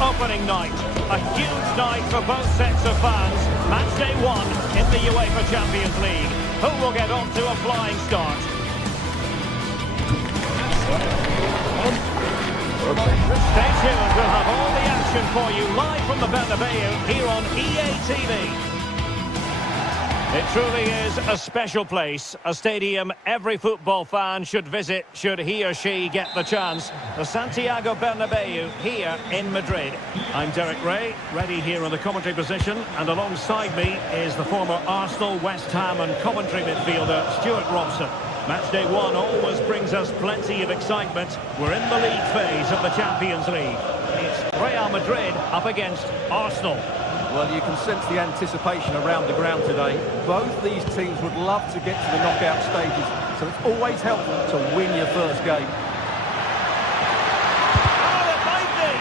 opening night. A huge night for both sets of fans. Match day 1 in the UEFA Champions League. Who will get off to a flying start? Stay tuned, we'll have all the action for you live from the Bernabeu here on EA TV. It truly is a special place, a stadium every football fan should visit should he or she get the chance. The Santiago Bernabeu here in Madrid. I'm Derek Ray, ready here in the commentary position, and alongside me is the former Arsenal, West Ham and Coventry midfielder Stuart Robson. Match day 1 always brings us plenty of excitement. We're in the league phase of the Champions League. It's Real Madrid up against Arsenal. Well, you can sense the anticipation around the ground today. Both these teams would love to get to the knockout stages, so it's always helpful to win your first game. Oh, it might be!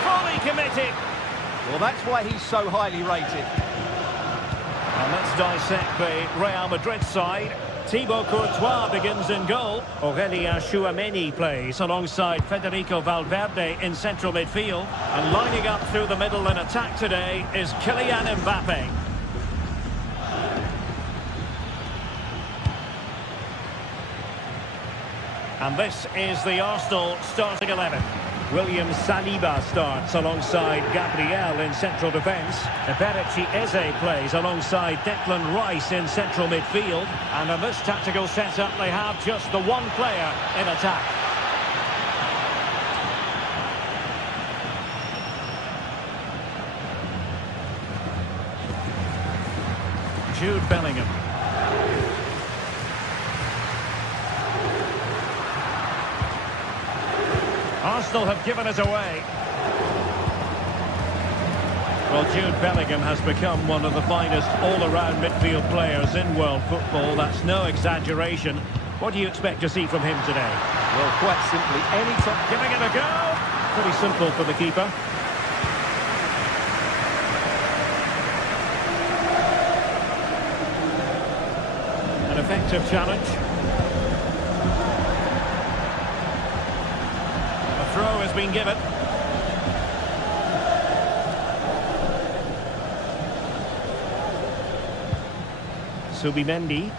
Fully committed! Well, that's why he's so highly rated. And let's dissect the Real Madrid side. Thibaut Courtois begins in goal. Aurélien Tchouameni plays alongside Federico Valverde in central midfield. And lining up through the middle in attack today is Kylian Mbappe. And this is the Arsenal starting 11. William Saliba starts alongside Gabriel in central defence. Eberechi Eze plays alongside Declan Rice in central midfield. And in this tactical setup, they have just the one player in attack. Jude Bellingham. Arsenal have given it away. Well, Jude Bellingham has become one of the finest all-around midfield players in world football. That's no exaggeration. What do you expect to see from him today? Well, quite simply, any time... Giving it a go. Pretty simple for the keeper. An effective challenge. Throw has been given. Subimendi.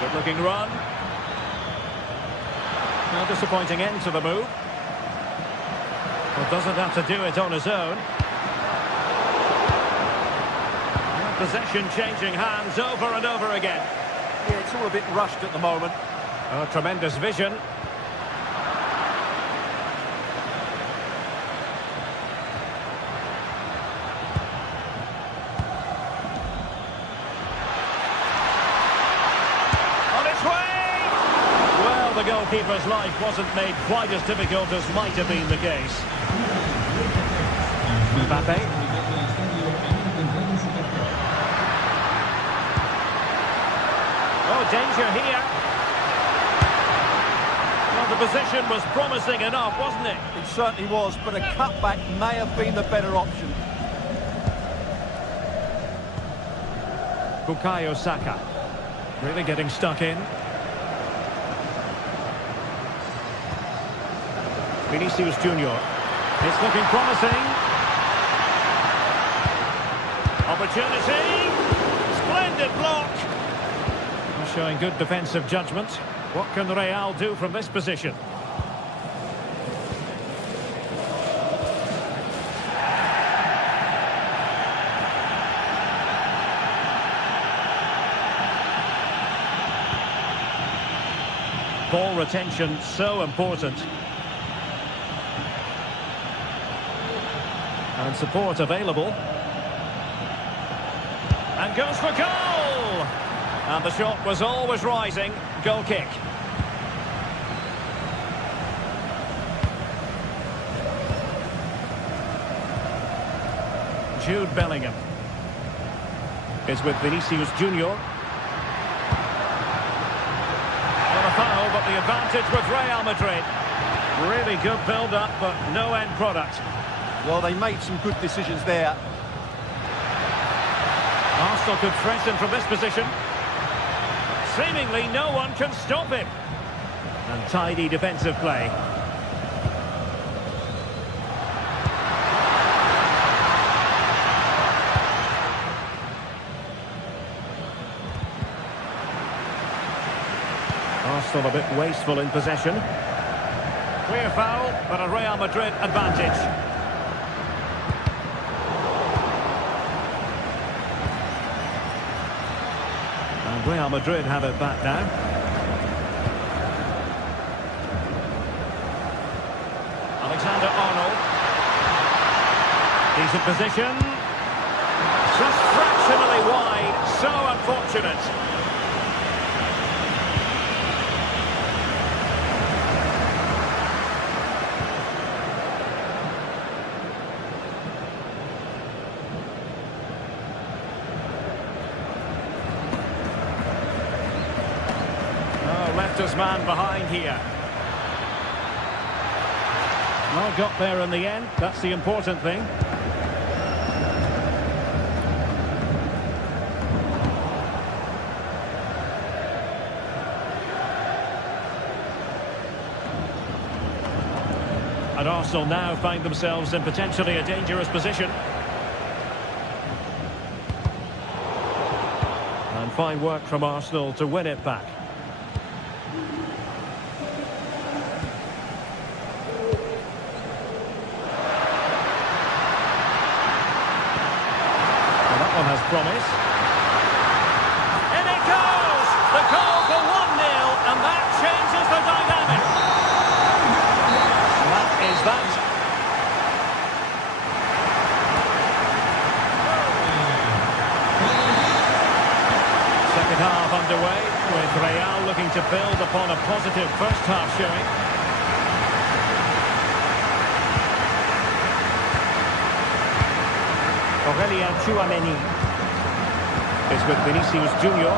Good looking run. No disappointing end to the move. Well, doesn't have to do it on his own. Possession changing hands over and over again. Yeah, it's all a bit rushed at the moment. Oh, tremendous vision. On its way! Well, the goalkeeper's life wasn't made quite as difficult as might have been the case. Mbappe. Danger here. Well, the position was promising enough, wasn't it? It certainly was, but a cutback may have been the better option. Bukayo Saka. Really getting stuck in. Vinicius Junior. It's looking promising. Opportunity. Splendid block. Showing good defensive judgment. What can Real do from this position? Ball retention so important. And support available. And goes for goal! And the shot was always rising. Goal kick. Jude Bellingham is with Vinicius Junior. Not a foul, but the advantage with Real Madrid. Really good build-up, but no end product. Well, they made some good decisions there. Arsenal could threaten from this position. Seemingly no one can stop him. And tidy defensive play. Arsenal a bit wasteful in possession. Clear foul, but a Real Madrid advantage. And Real Madrid have it back now. Alexander-Arnold. Decent position. Just fractionally wide. So unfortunate. Left his man behind here. Well, got there in the end. That's the important thing. And Arsenal now find themselves in potentially a dangerous position. And fine work from Arsenal to win it back. Has promise. In it goes! The goal for 1-0, and that changes the dynamic. That is that. Second half underway, with Real looking to build upon a positive first half showing. Aurelien Tchouameni is with Vinicius Junior.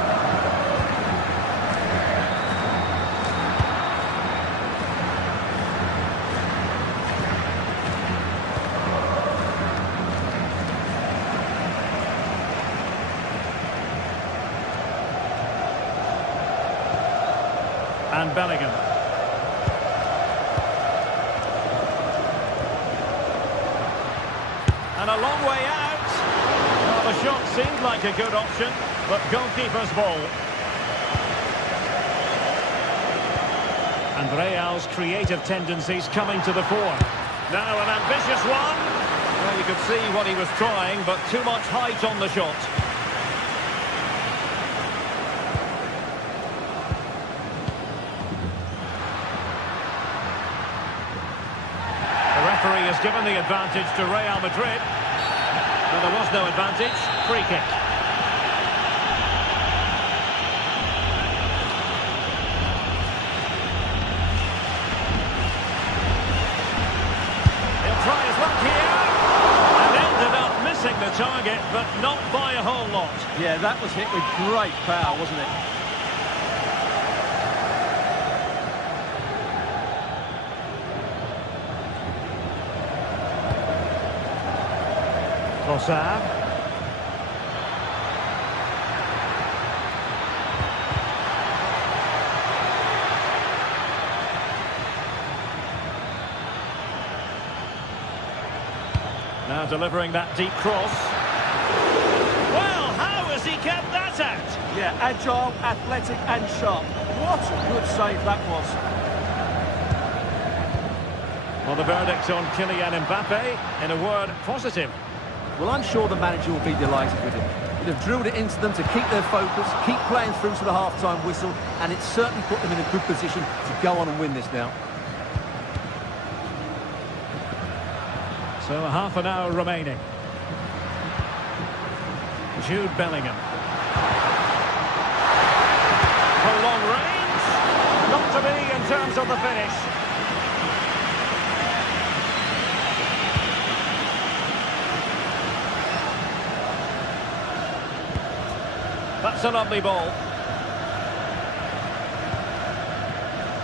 And Bellingham. And a long way out. The shot seemed like a good option, but goalkeeper's ball. And Real's creative tendencies coming to the fore. Now an ambitious one. Well, you could see what he was trying, but too much height on the shot. The referee has given the advantage to Real Madrid. Well, there was no advantage. Free kick. He'll try his luck here. And ended up missing the target, but not by a whole lot. Yeah, that was hit with great power, wasn't it? Trossard. Now delivering that deep cross. Well, how has he kept that out? Yeah, agile, athletic and sharp. What a good save that was. Well, the verdict on Kylian Mbappe, in a word, positive. Well, I'm sure the manager will be delighted with him. He'd have drilled it into them to keep their focus, keep playing through to the half-time whistle, and it certainly put them in a good position to go on and win this now. So a half an hour remaining. Jude Bellingham. For long range. Not to be in terms of the finish. That's a lovely ball.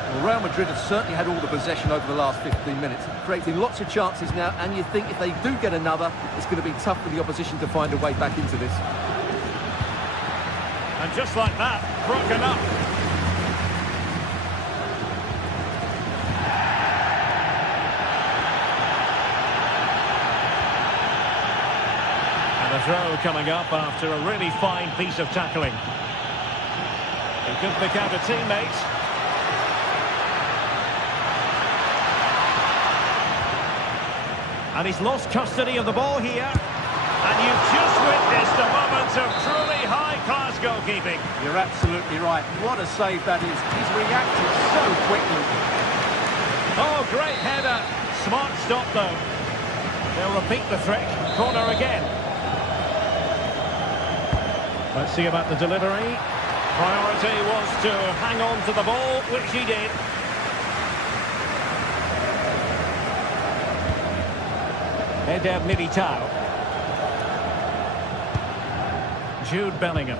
Well, Real Madrid have certainly had all the possession over the last 15 minutes, creating lots of chances now, and you think if they do get another, it's going to be tough for the opposition to find a way back into this. And just like that, broken up. And a throw coming up after a really fine piece of tackling. He could pick out a teammate. And he's lost custody of the ball here. And you've just witnessed a moment of truly high-class goalkeeping. You're absolutely right. What a save that is. He's reacted so quickly. Oh, great header. Smart stop, though. They'll repeat the trick. Corner again. Let's see about the delivery. Priority was to hang on to the ball, which he did. Eder Militao. Jude Bellingham.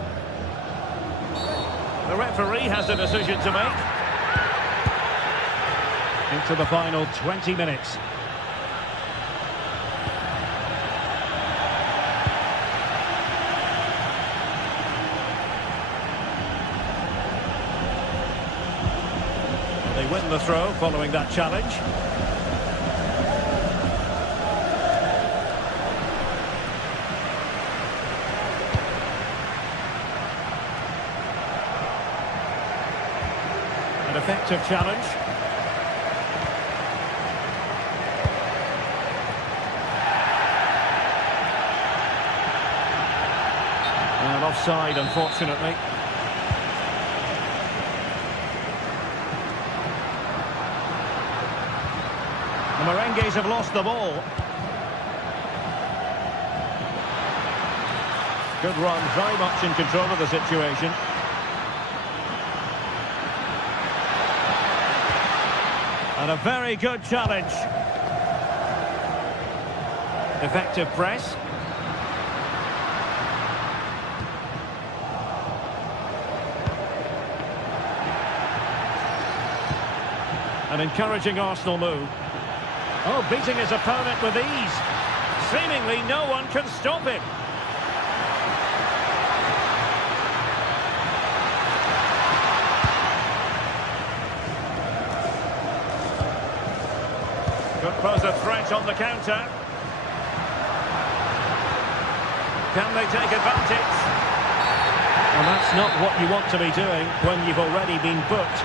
The referee has a decision to make. Into the final 20 minutes. They win the throw following that challenge. An effective challenge. And offside, unfortunately. The Merengues have lost the ball. Good run, very much in control of the situation. And a very good challenge. Effective press. An encouraging Arsenal move. Oh, beating his opponent with ease. Seemingly no one can stop him. Could pose a threat on the counter. Can they take advantage? Well, that's not what you want to be doing when you've already been booked.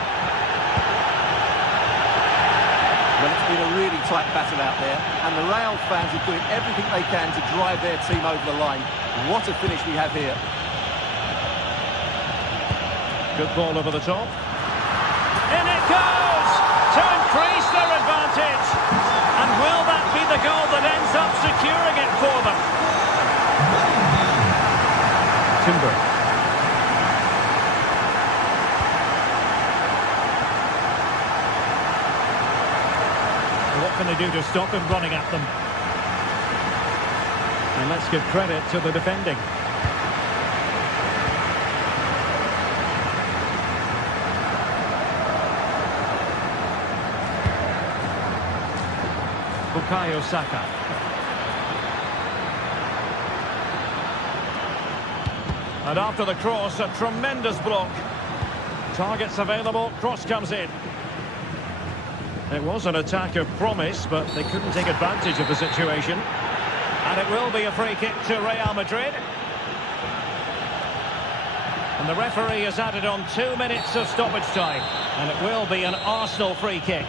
Well, it's been a really tight battle out there, and the Real fans are doing everything they can to drive their team over the line. What a finish we have here. Good ball over the top. In it goes! To increase their advantage. And will that be the goal that ends up securing it for them? Timber. What can they do to stop him running at them? And let's give credit to the defending. Bukayo Saka. And after the cross, a tremendous block. Targets available, cross comes in. It was an attack of promise, but they couldn't take advantage of the situation. And it will be a free kick to Real Madrid. And the referee has added on 2 minutes of stoppage time. And it will be an Arsenal free kick.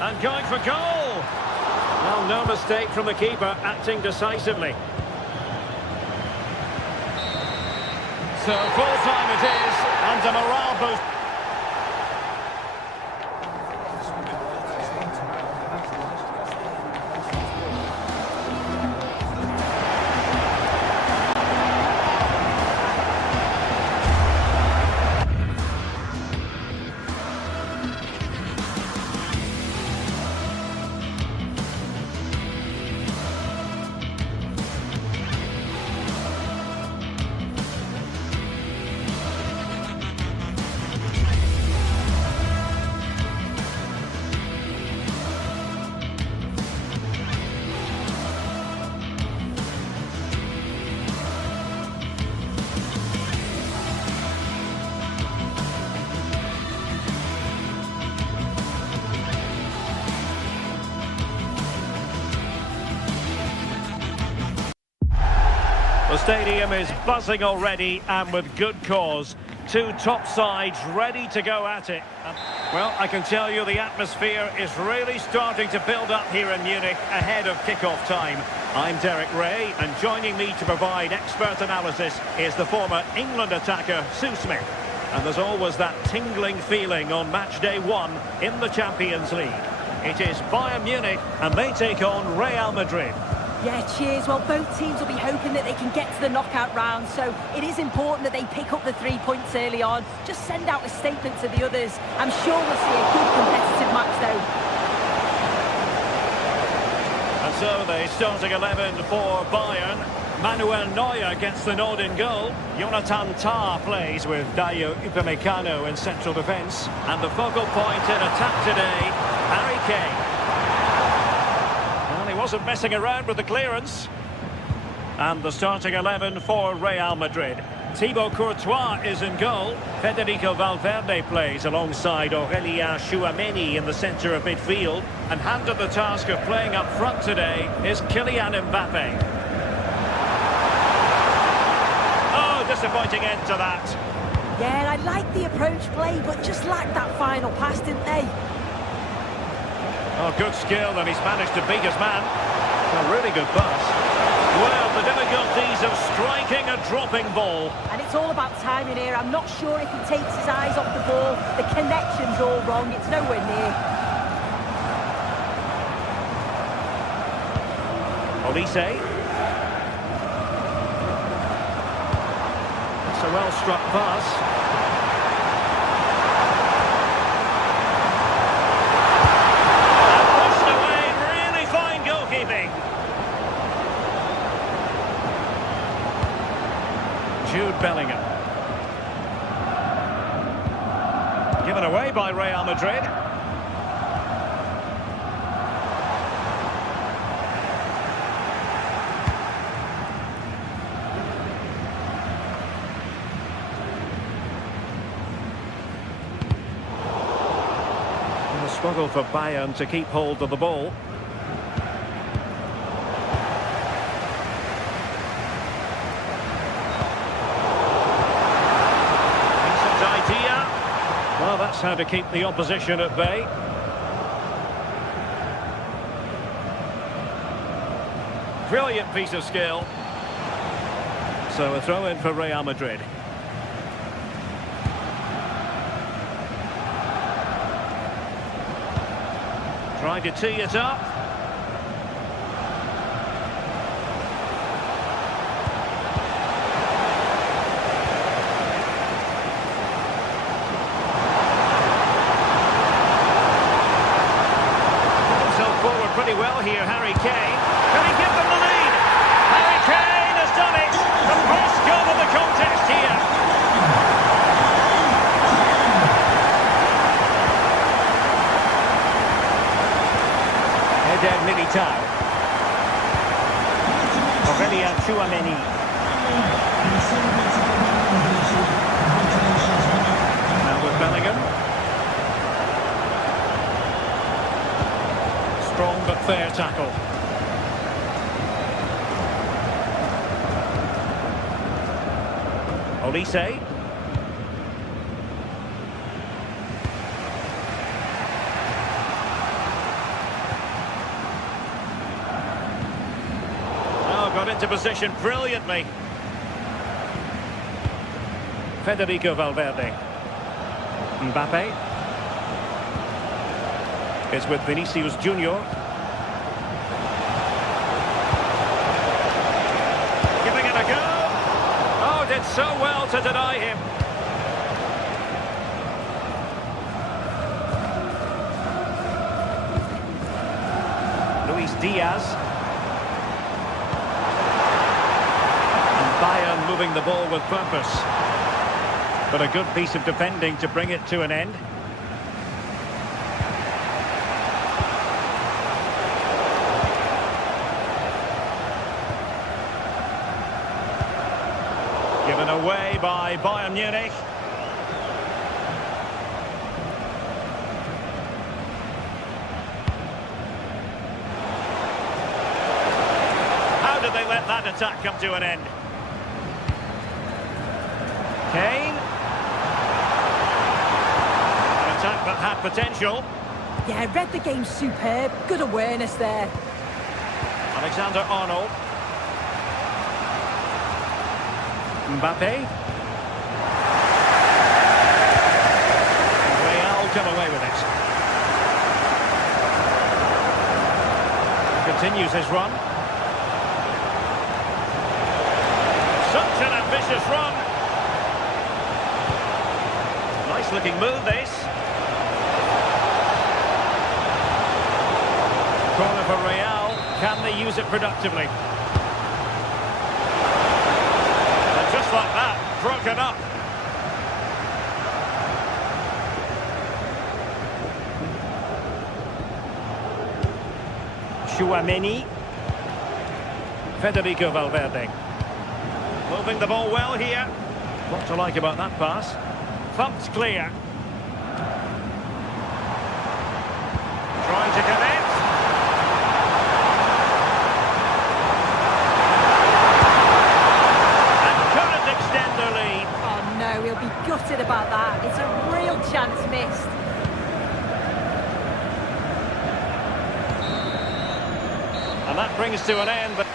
And going for goal. Well, no mistake from the keeper, acting decisively. So full time it is, and a morale boost. The stadium is buzzing already, and with good cause. Two top sides ready to go at it. Well, I can tell you the atmosphere is really starting to build up here in Munich ahead of kick-off time. I'm Derek Ray, and joining me to provide expert analysis is the former England attacker, Sue Smith. And there's always that tingling feeling on match day 1 in the Champions League. It is Bayern Munich, and they take on Real Madrid. Yeah, cheers. Well, both teams will be hoping that they can get to the knockout round, so it is important that they pick up the 3 points early on. Just send out a statement to the others. I'm sure we'll see a good competitive match, though. And so the starting 11 for Bayern. Manuel Neuer gets the nod in goal. Jonathan Tah plays with Dayo Upamecano in central defence. And the focal point in attack today, Harry Kane. He wasn't messing around with the clearance. And the starting 11 for Real Madrid. Thibaut Courtois is in goal. Federico Valverde plays alongside Aurélien Tchouameni in the centre of midfield. And handed the task of playing up front today is Kylian Mbappe. Oh, disappointing end to that. Yeah, I like the approach play, but just lacked that final pass, didn't they? Oh, good skill, and he's managed to beat his man. A really good pass. Well, the difficulties of striking a dropping ball. And it's all about timing here. I'm not sure if he takes his eyes off the ball. The connection's all wrong. It's nowhere near. Olise. It's a well-struck pass. Jude Bellingham. Given away by Real Madrid. And a struggle for Bayern to keep hold of the ball. Well, that's how to keep the opposition at bay. Brilliant piece of skill. So a throw in for Real Madrid. Trying to tee it up. Pretty well here, Harry Kane. Can he give them the lead? Harry Kane has done it. The first goal of the contest here. Eder Militao. Aurélien Tchouameni. Now with Bellingham. Strong but fair tackle. Olise. Oh, got into position brilliantly. Federico Valverde. Mbappe. Is with Vinicius Junior. Giving it a go. Oh, did so well to deny him. Luis Diaz. And Bayern moving the ball with purpose. But a good piece of defending to bring it to an end. Given away by Bayern Munich. How did they let that attack come to an end? Kane. An attack that had potential. Yeah, read the game superb. Good awareness there. Alexander-Arnold. Mbappe. Real come away with it. Continues his run. Such an ambitious run. Nice looking move, this. Corner for Real. Can they use it productively? And just like that, broken up. Tchouaméni. Federico Valverde. Moving the ball well here. What to like about that pass? Thumped clear. Trying to connect. And couldn't extend their lead. Oh no, he'll be gutted about that. It's a real chance missed. And that brings to an end. But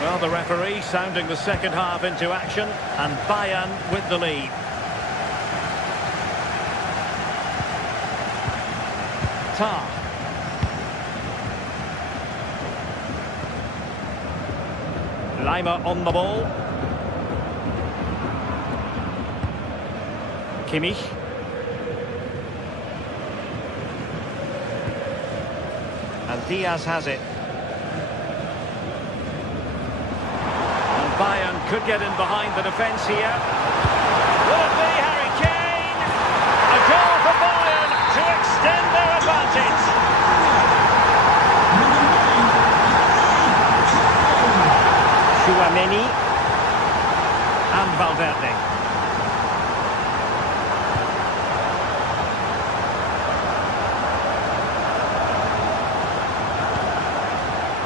well, the referee sounding the second half into action, and Bayern with the lead. Tar. Lima on the ball. Kimmich. And Diaz has it. And Bayern could get in behind the defence here. Will it be Harry Kane? A goal for Bayern to extend their advantage. Tchouaméni and Valverde.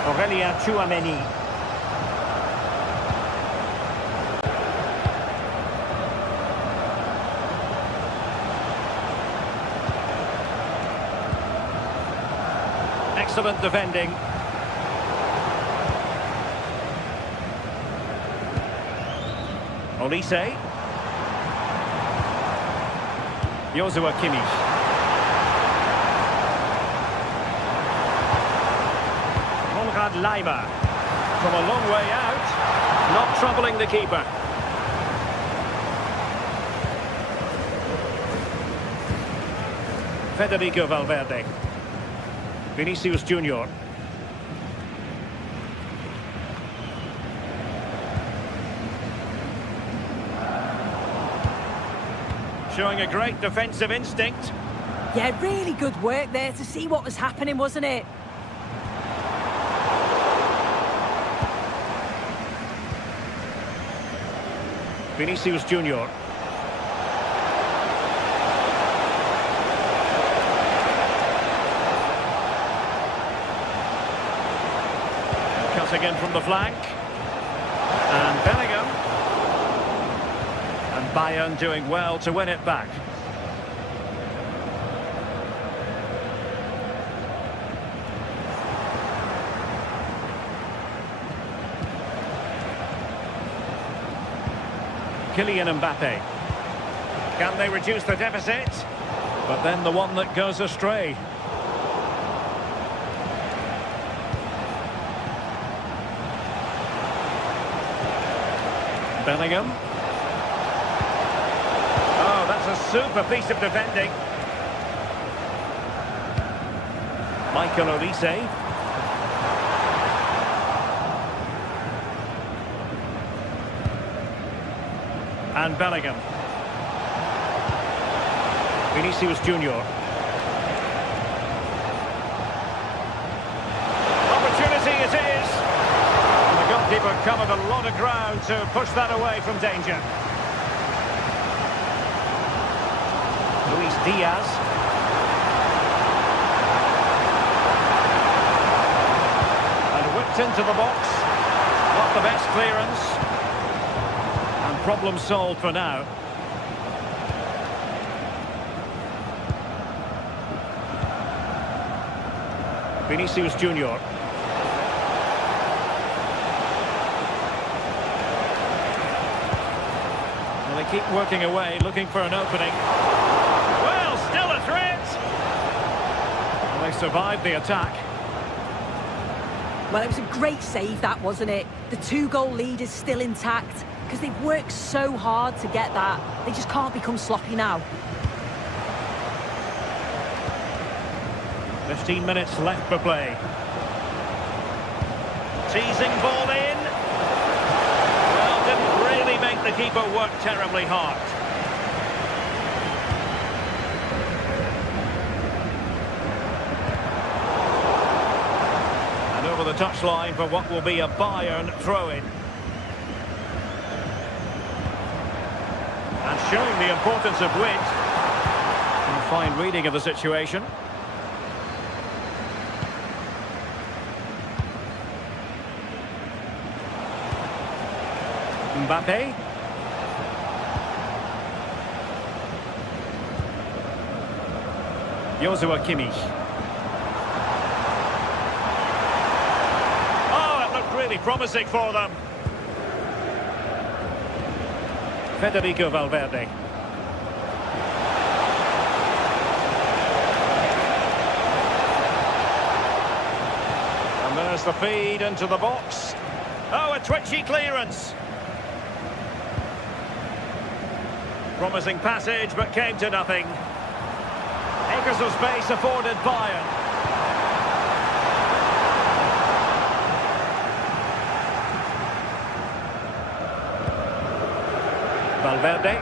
Aurélien Tchouaméni. Excellent defending. Olise. Joshua Kimmich. Konrad Lima. From a long way out. Not troubling the keeper. Federico Valverde. Vinicius Junior. Showing a great defensive instinct. Yeah, really good work there to see what was happening, wasn't it? Vinicius Junior. Cutting in from the flank. And Bellingham. And Bayern doing well to win it back. Kylian Mbappe. Can they reduce the deficit? But then the one that goes astray. Bellingham. Oh, that's a super piece of defending. Michael Olise. And Bellingham. Vinicius Junior. Opportunity it is. And the goalkeeper covered a lot of ground to push that away from danger. Luis Diaz. And whipped into the box. Not the best clearance. And problem solved for now. Vinicius Junior. Well, they keep working away, looking for an opening. Well, still a threat. Well, they survived the attack. Well, it was a great save, that, wasn't it? The 2-goal lead is still intact because they've worked so hard to get that. They just can't become sloppy now. 15 minutes left for play. Teasing ball in. Well, didn't really make the keeper work terribly hard. And over the touchline for what will be a Bayern throw-in. And showing the importance of width. And a fine reading of the situation. Mbappe. Joshua Kimmich. Oh, it looked really promising for them. Federico Valverde. And there's the feed into the box. Oh, a twitchy clearance. Promising passage, but came to nothing. Acres of space afforded Bayern. Valverde.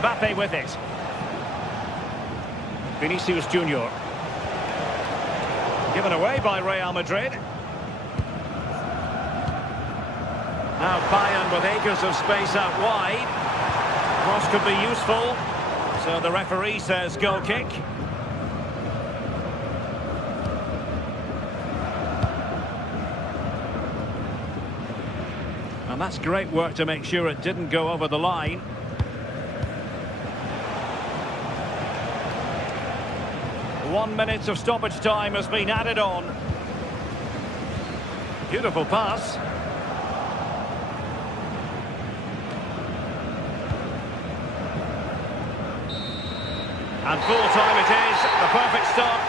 Mbappe with it. Vinicius Junior. Given away by Real Madrid. Now Bayern with acres of space out wide. Cross could be useful, so the referee says goal kick. And that's great work to make sure it didn't go over the line. One minute of stoppage time has been added on. Beautiful pass. And full time it is, the perfect stop.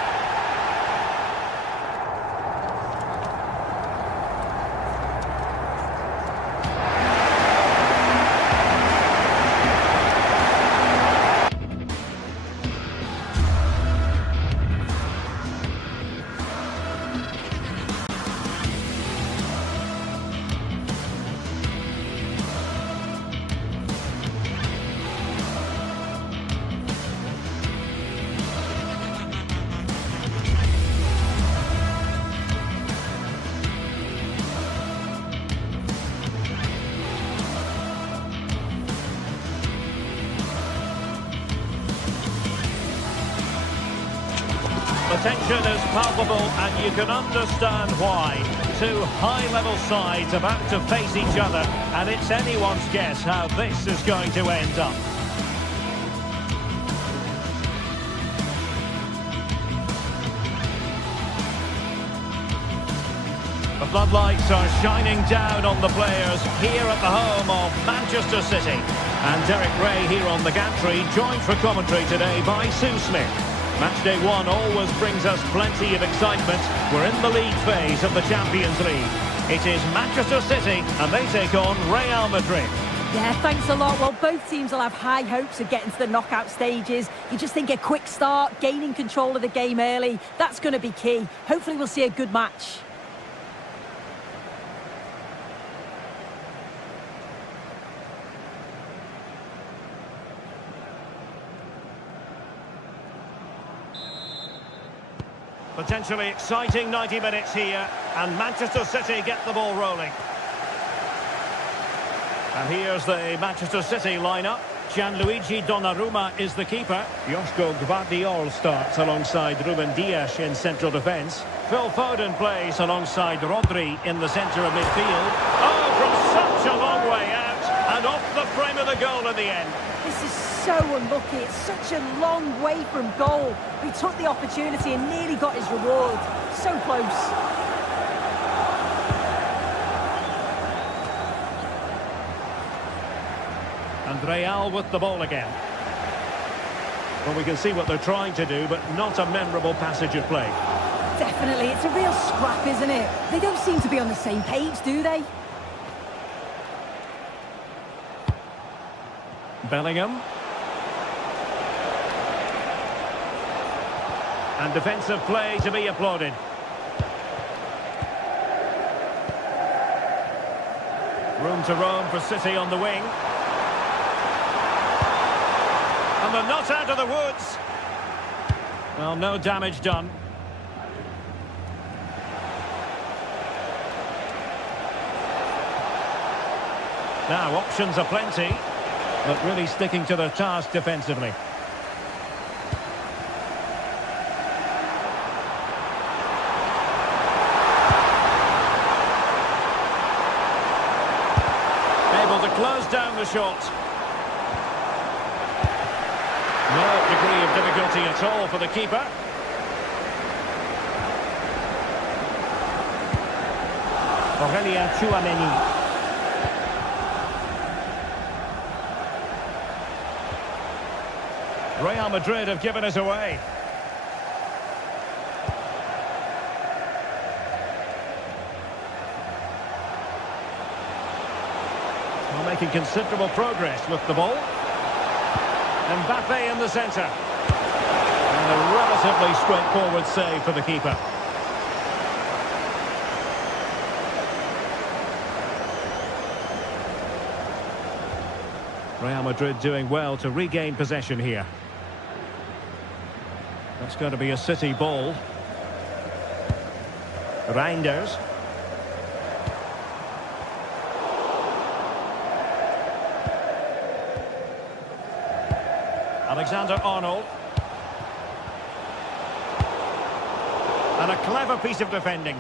The tension is palpable and you can understand why. Two high-level sides about to face each other and it's anyone's guess how this is going to end up. The floodlights are shining down on the players here at the home of Manchester City. And Derek Ray here on the gantry, joined for commentary today by Sue Smith. Matchday 1 always brings us plenty of excitement. We're in the league phase of the Champions League. It is Manchester City and they take on Real Madrid. Yeah, thanks a lot. Well, both teams will have high hopes of getting to the knockout stages. You just think a quick start, gaining control of the game early, that's going to be key. Hopefully we'll see a good match. Potentially exciting 90 minutes here, and Manchester City get the ball rolling. And here's the Manchester City lineup. Gianluigi Donnarumma is the keeper. Joško Gvardiol starts alongside Ruben Dias in central defence. Phil Foden plays alongside Rodri in the centre of midfield. Oh, from such a long way out, and off the frame of the goal in the end. This is so unlucky. It's such a long way from goal. He took the opportunity and nearly got his reward. So close. And Real with the ball again. Well, we can see what they're trying to do, but not a memorable passage of play. Definitely, it's a real scrap, isn't it? They don't seem to be on the same page, do they? Bellingham. And defensive play to be applauded. Room to roam for City on the wing. And they're not out of the woods. Well, no damage done. Now, options are plenty, but really sticking to their task defensively. Able to close down the shot. No degree of difficulty at all for the keeper. Aurelien Tchouameni. Real Madrid have given us away. Well, making considerable progress with the ball. Mbappe in the centre. And a relatively straightforward save for the keeper. Real Madrid doing well to regain possession here. That's going to be a City ball. Reinders. Alexander-Arnold. And a clever piece of defending.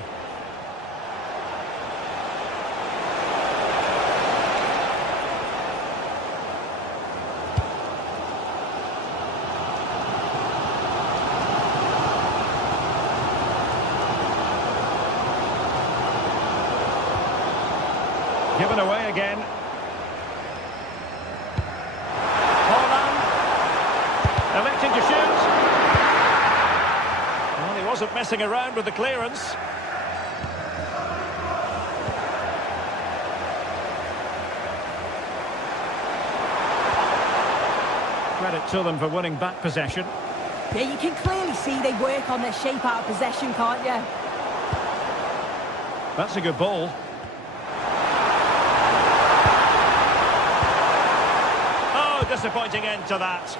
Given away again. Electing to shoot. Well, he wasn't messing around with the clearance. Credit to them for winning back possession. Yeah, you can clearly see they work on their shape out of possession, can't you? That's a good ball. Oh, disappointing end to that.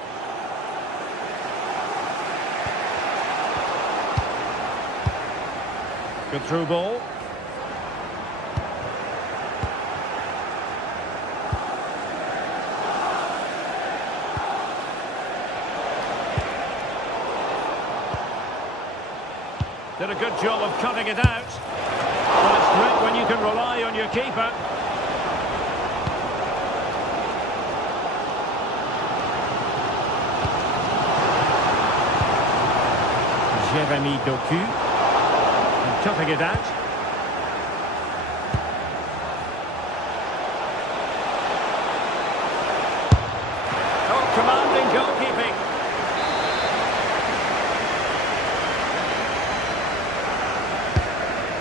Good through ball. Did a good job of cutting it out. Well, it's great when you can rely on your keeper. Jeremy Doku. Cutting it out. Oh, commanding goalkeeping.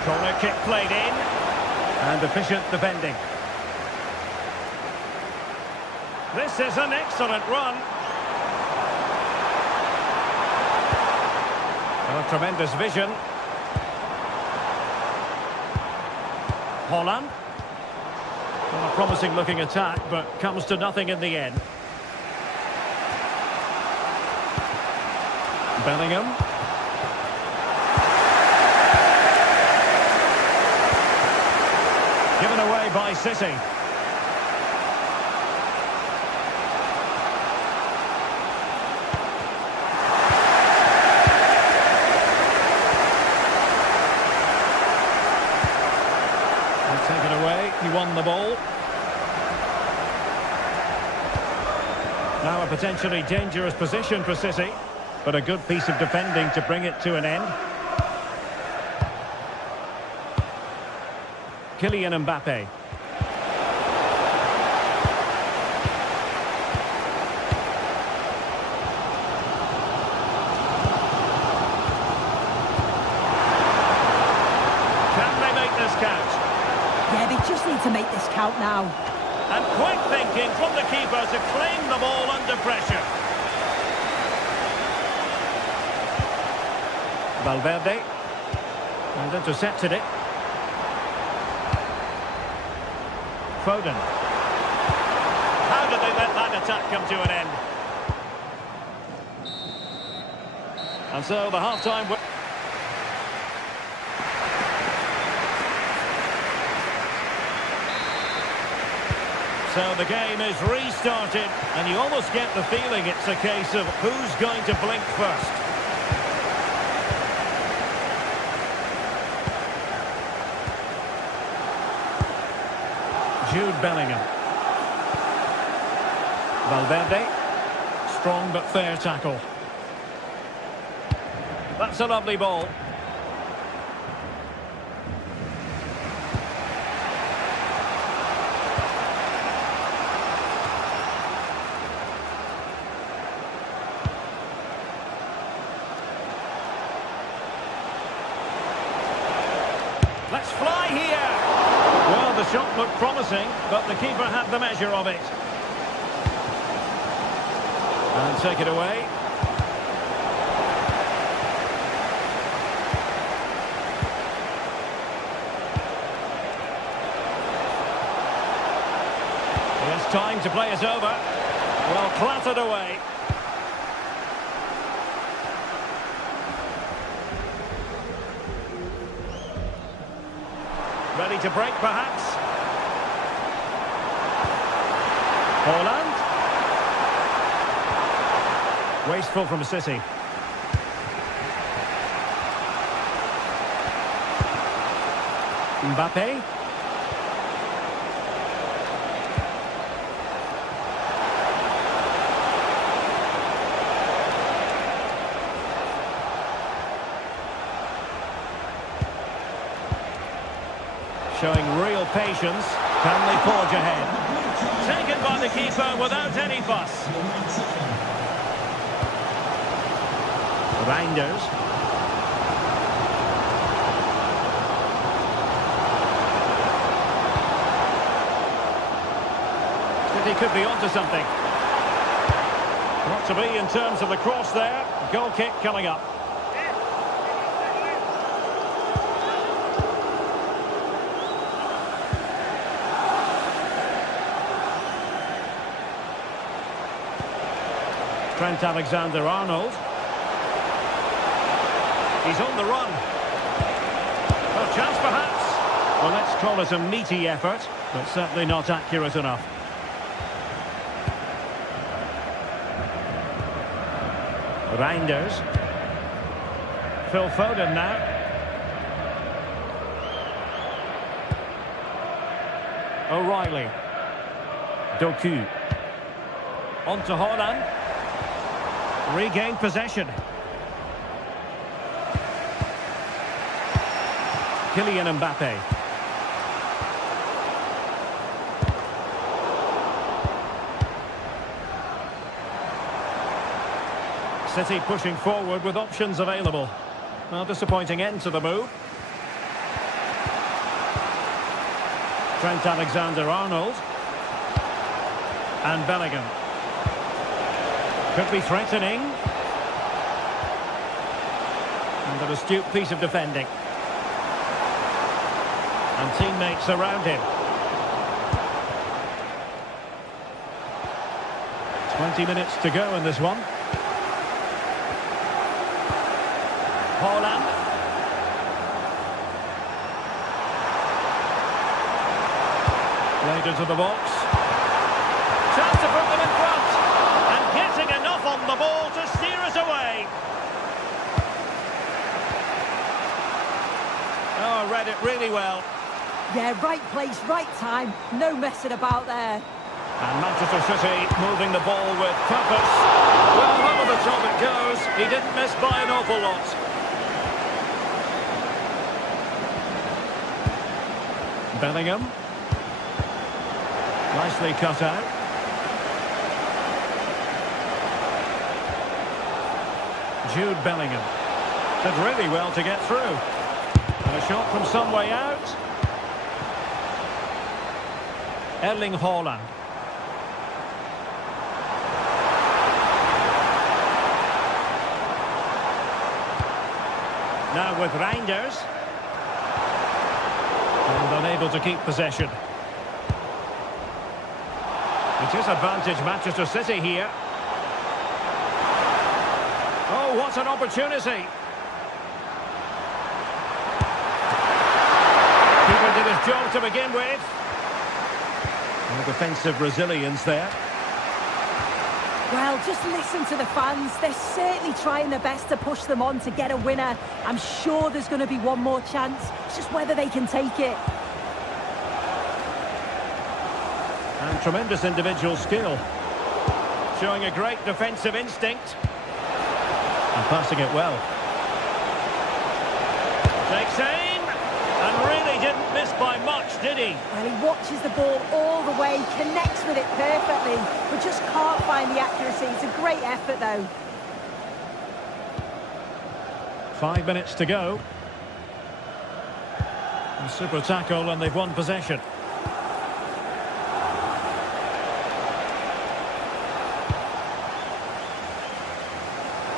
Corner kick played in. And efficient defending. This is an excellent run. Oh, tremendous vision. Holland. Well, a promising looking attack, but comes to nothing in the end. Bellingham. Given away by City. he won the ball. Now a potentially dangerous position for City, but a good piece of defending to bring it to an end. Kylian Mbappe. Yeah, they just need to make this count now. And quick thinking from the keeper to claim the ball under pressure. Valverde. And intercepted it. Foden. How did they let that attack come to an end? And so the half-time... So the game is restarted, and you almost get the feeling it's a case of who's going to blink first. Jude Bellingham. Valverde. Strong but fair tackle. That's a lovely ball. Let's fly here. Well, the shot looked promising, but the keeper had the measure of it. And take it away. It's time to play it over. Well, clattered away. Ready to break, perhaps. Haaland. Wasteful from City. Mbappe. Showing real patience. Can they forge ahead? Taken by the keeper without any fuss. Reinders. City could be onto something. Not to be in terms of the cross there. Goal kick coming up. Trent Alexander-Arnold. He's on the run. A chance perhaps. Well, let's call it a meaty effort, but certainly not accurate enough. Reinders. Phil Foden now. O'Reilly. Doku. On to Haaland. Regained possession. Kylian Mbappe. City pushing forward with options available. Well, disappointing end to the move. Trent Alexander-Arnold. And Bellingham. Could be threatening. And an astute piece of defending. And teammates around him. 20 minutes to go in this one. Haaland. Played into the box. Chance to put them in front. And getting enough on the ball to steer us away. Oh, read it really well. Yeah, right place, right time. No messing about there. And Manchester City moving the ball with purpose. Well, over the top it goes. He didn't miss by an awful lot. Bellingham. Nicely cut out. Jude Bellingham. Did really well to get through. And a shot from some way out. Erling Haaland. Now with Reinders. And unable to keep possession. It is advantage Manchester City here. Oh, what an opportunity. Keeper did his job to begin with. And defensive resilience there. Well, just listen to the fans. They're certainly trying their best to push them on to get a winner. I'm sure there's going to be one more chance. It's just whether they can take it. And tremendous individual skill. Showing a great defensive instinct. And passing it well. Takes aim. And really didn't miss by much, did he? Well, he watches the ball all the way, connects with it perfectly, but just can't find the accuracy. It's a great effort, though. 5 minutes to go. A super tackle, and they've won possession.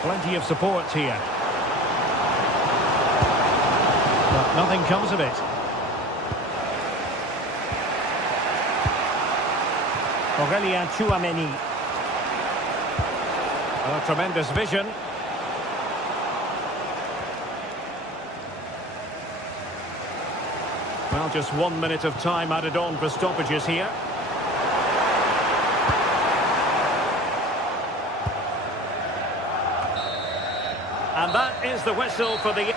Plenty of support here. But nothing comes of it. Aurélien Tchouaméni. A tremendous vision. Well, just 1 minute of time added on for stoppages here. And that is the whistle for the...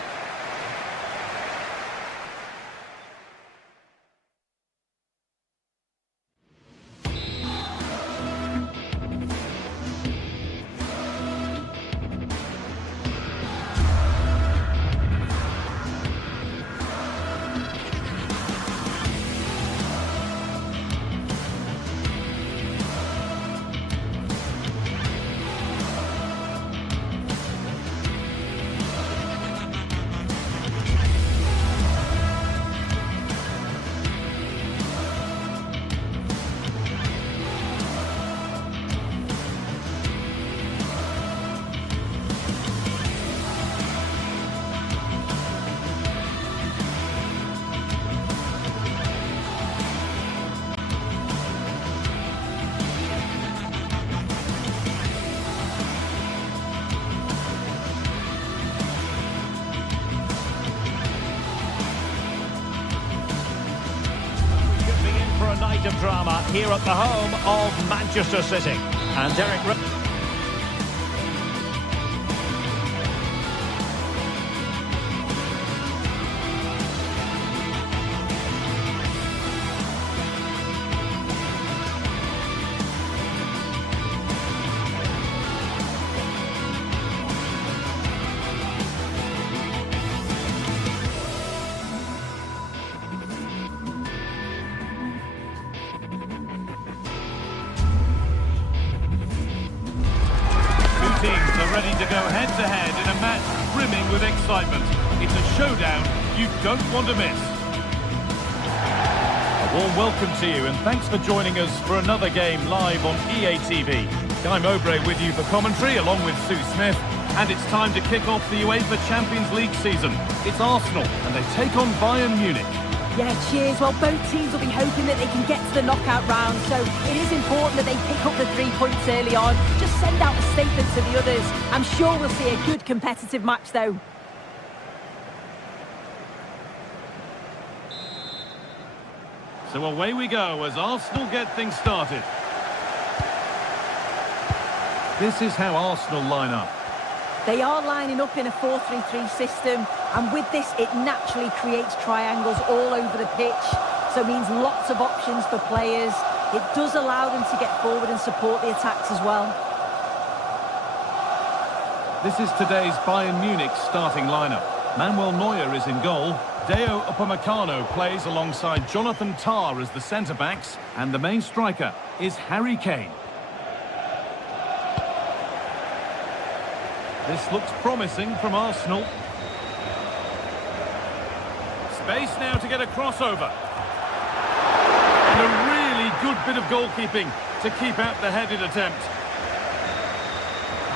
Night of drama here at the home of Manchester City. And Derek... Teams are ready to go head-to-head in a match brimming with excitement. It's a showdown you don't want to miss. A warm welcome to you and thanks for joining us for another game live on EA TV. Guy Mowbray with you for commentary along with Sue Smith, and it's time to kick off the UEFA Champions League season. It's Arsenal and they take on Bayern Munich. Yeah, cheers. Well, both teams will be hoping that they can get to the knockout round, so it is important that they pick up the 3 points early on. Just send out a statement to the others. I'm sure we'll see a good competitive match, though. So away we go as Arsenal get things started. This is how Arsenal line up. They are lining up in a 4-3-3 system. And with this, it naturally creates triangles all over the pitch. So it means lots of options for players. It does allow them to get forward and support the attacks as well. This is today's Bayern Munich starting lineup. Manuel Neuer is in goal. Deo Upamecano plays alongside Jonathan Tah as the centre-backs. And the main striker is Harry Kane. This looks promising from Arsenal. Space now to get a crossover. And a really good bit of goalkeeping to keep out the headed attempt.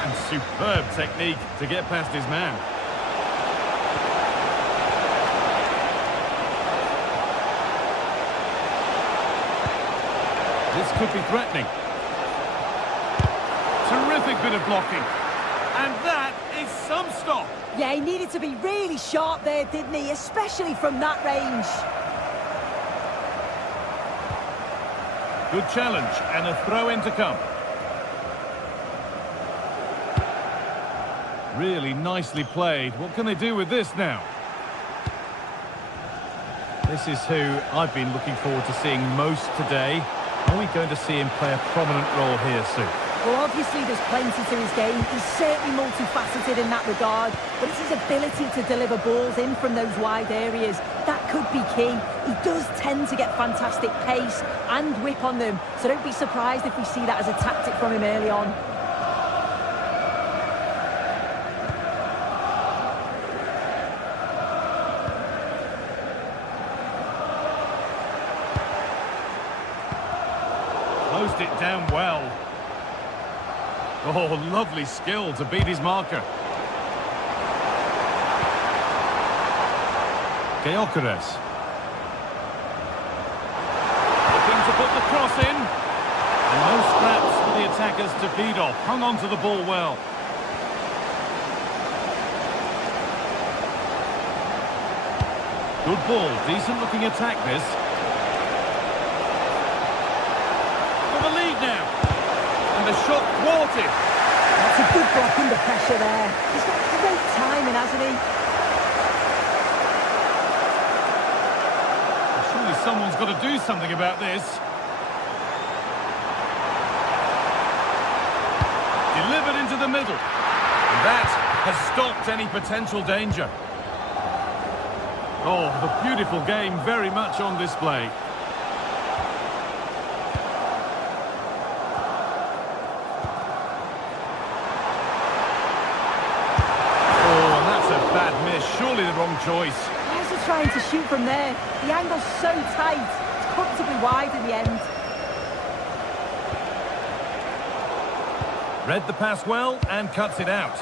And superb technique to get past his man. This could be threatening. Terrific bit of blocking. And that is some stop. Yeah, he needed to be really sharp there, didn't he? Especially from that range. Good challenge and a throw-in to come. Really nicely played. What can they do with this now? This is who I've been looking forward to seeing most today. Are we going to see him play a prominent role here soon? Well, obviously there's plenty to his game. He's certainly multifaceted in that regard, but it's his ability to deliver balls in from those wide areas. That could be key. He does tend to get fantastic pace and whip on them, so don't be surprised if we see that as a tactic from him early on. Closed it down well. Oh, lovely skill to beat his marker. Gyökeres. Looking to put the cross in. And no scraps for the attackers to feed off. Hung on to the ball well. Good ball. Decent looking attack this. For the lead now. And the shot thwarted. That's a good block under pressure there. He's got great timing, hasn't he? Surely someone's got to do something about this. Delivered into the middle. And that has stopped any potential danger. Oh, the beautiful game very much on display. Surely the wrong choice. Why is he trying to shoot from there? The angle's so tight. It's comfortably wide in the end. Read the pass well and cuts it out.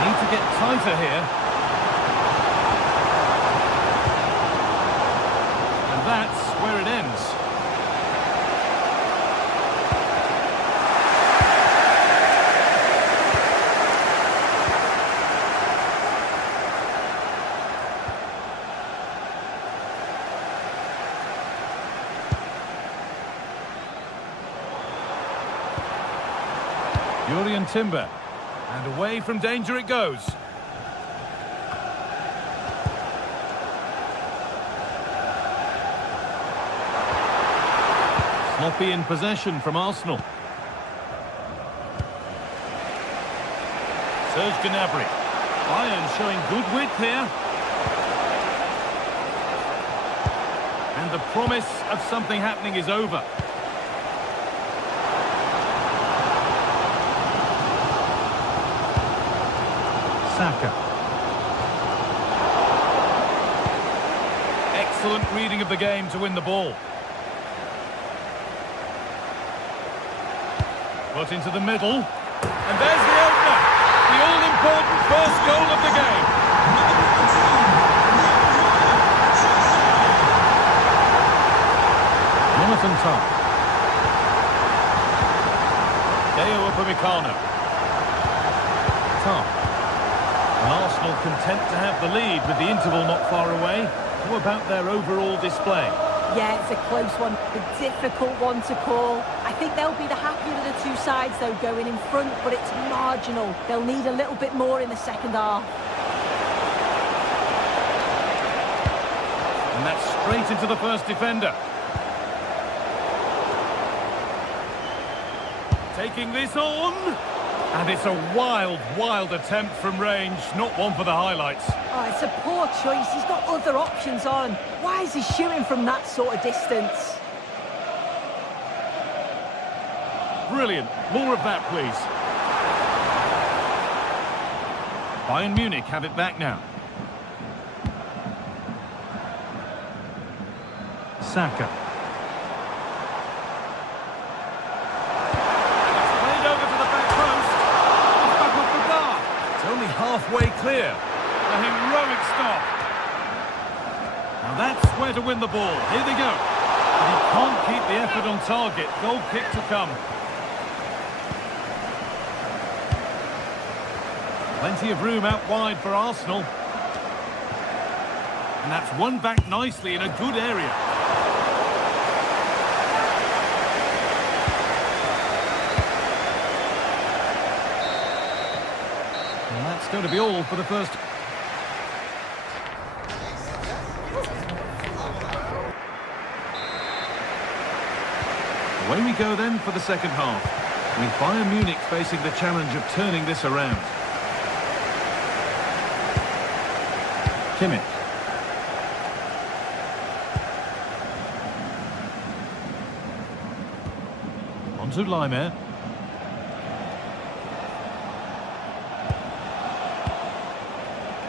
Need to get tighter here. And that's where it ends. Julian Timber, and away from danger it goes. Sloppy in possession from Arsenal. Serge Gnabry. Bayern showing good width here. And the promise of something happening is over. Saka. Excellent reading of the game to win the ball. Put into the middle. And there's the opener. The all-important first goal of the game. Jonathan Tah. Deo Upamecano. Tah. And Arsenal content to have the lead with the interval not far away. How about their overall display? Yeah, it's a close one, a difficult one to call. I think they'll be the happier of the two sides, though, going in front, but it's marginal. They'll need a little bit more in the second half. And that's straight into the first defender. Taking this on. And it's a wild, wild attempt from range. Not one for the highlights. Oh, it's a poor choice. He's got other options on. Why is he shooting from that sort of distance? Brilliant. More of that, please. Bayern Munich have it back now. Saka. Halfway clear. A heroic stop. Now that's where to win the ball. Here they go. But he can't keep the effort on target. Goal kick to come. Plenty of room out wide for Arsenal. And that's won back nicely in a good area. Going to be all for the first. Away we go then for the second half, with Bayern Munich facing the challenge of turning this around. Kimmich. On to Lyon.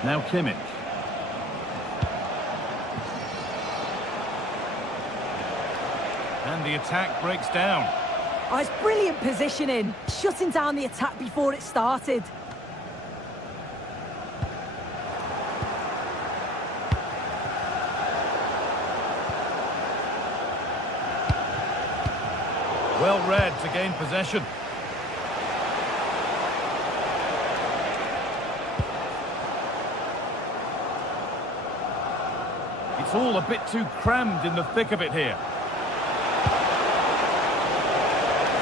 Now Kimmich. And the attack breaks down. Oh, it's brilliant positioning. Shutting down the attack before it started. Well read to gain possession. It's all a bit too crammed in the thick of it here.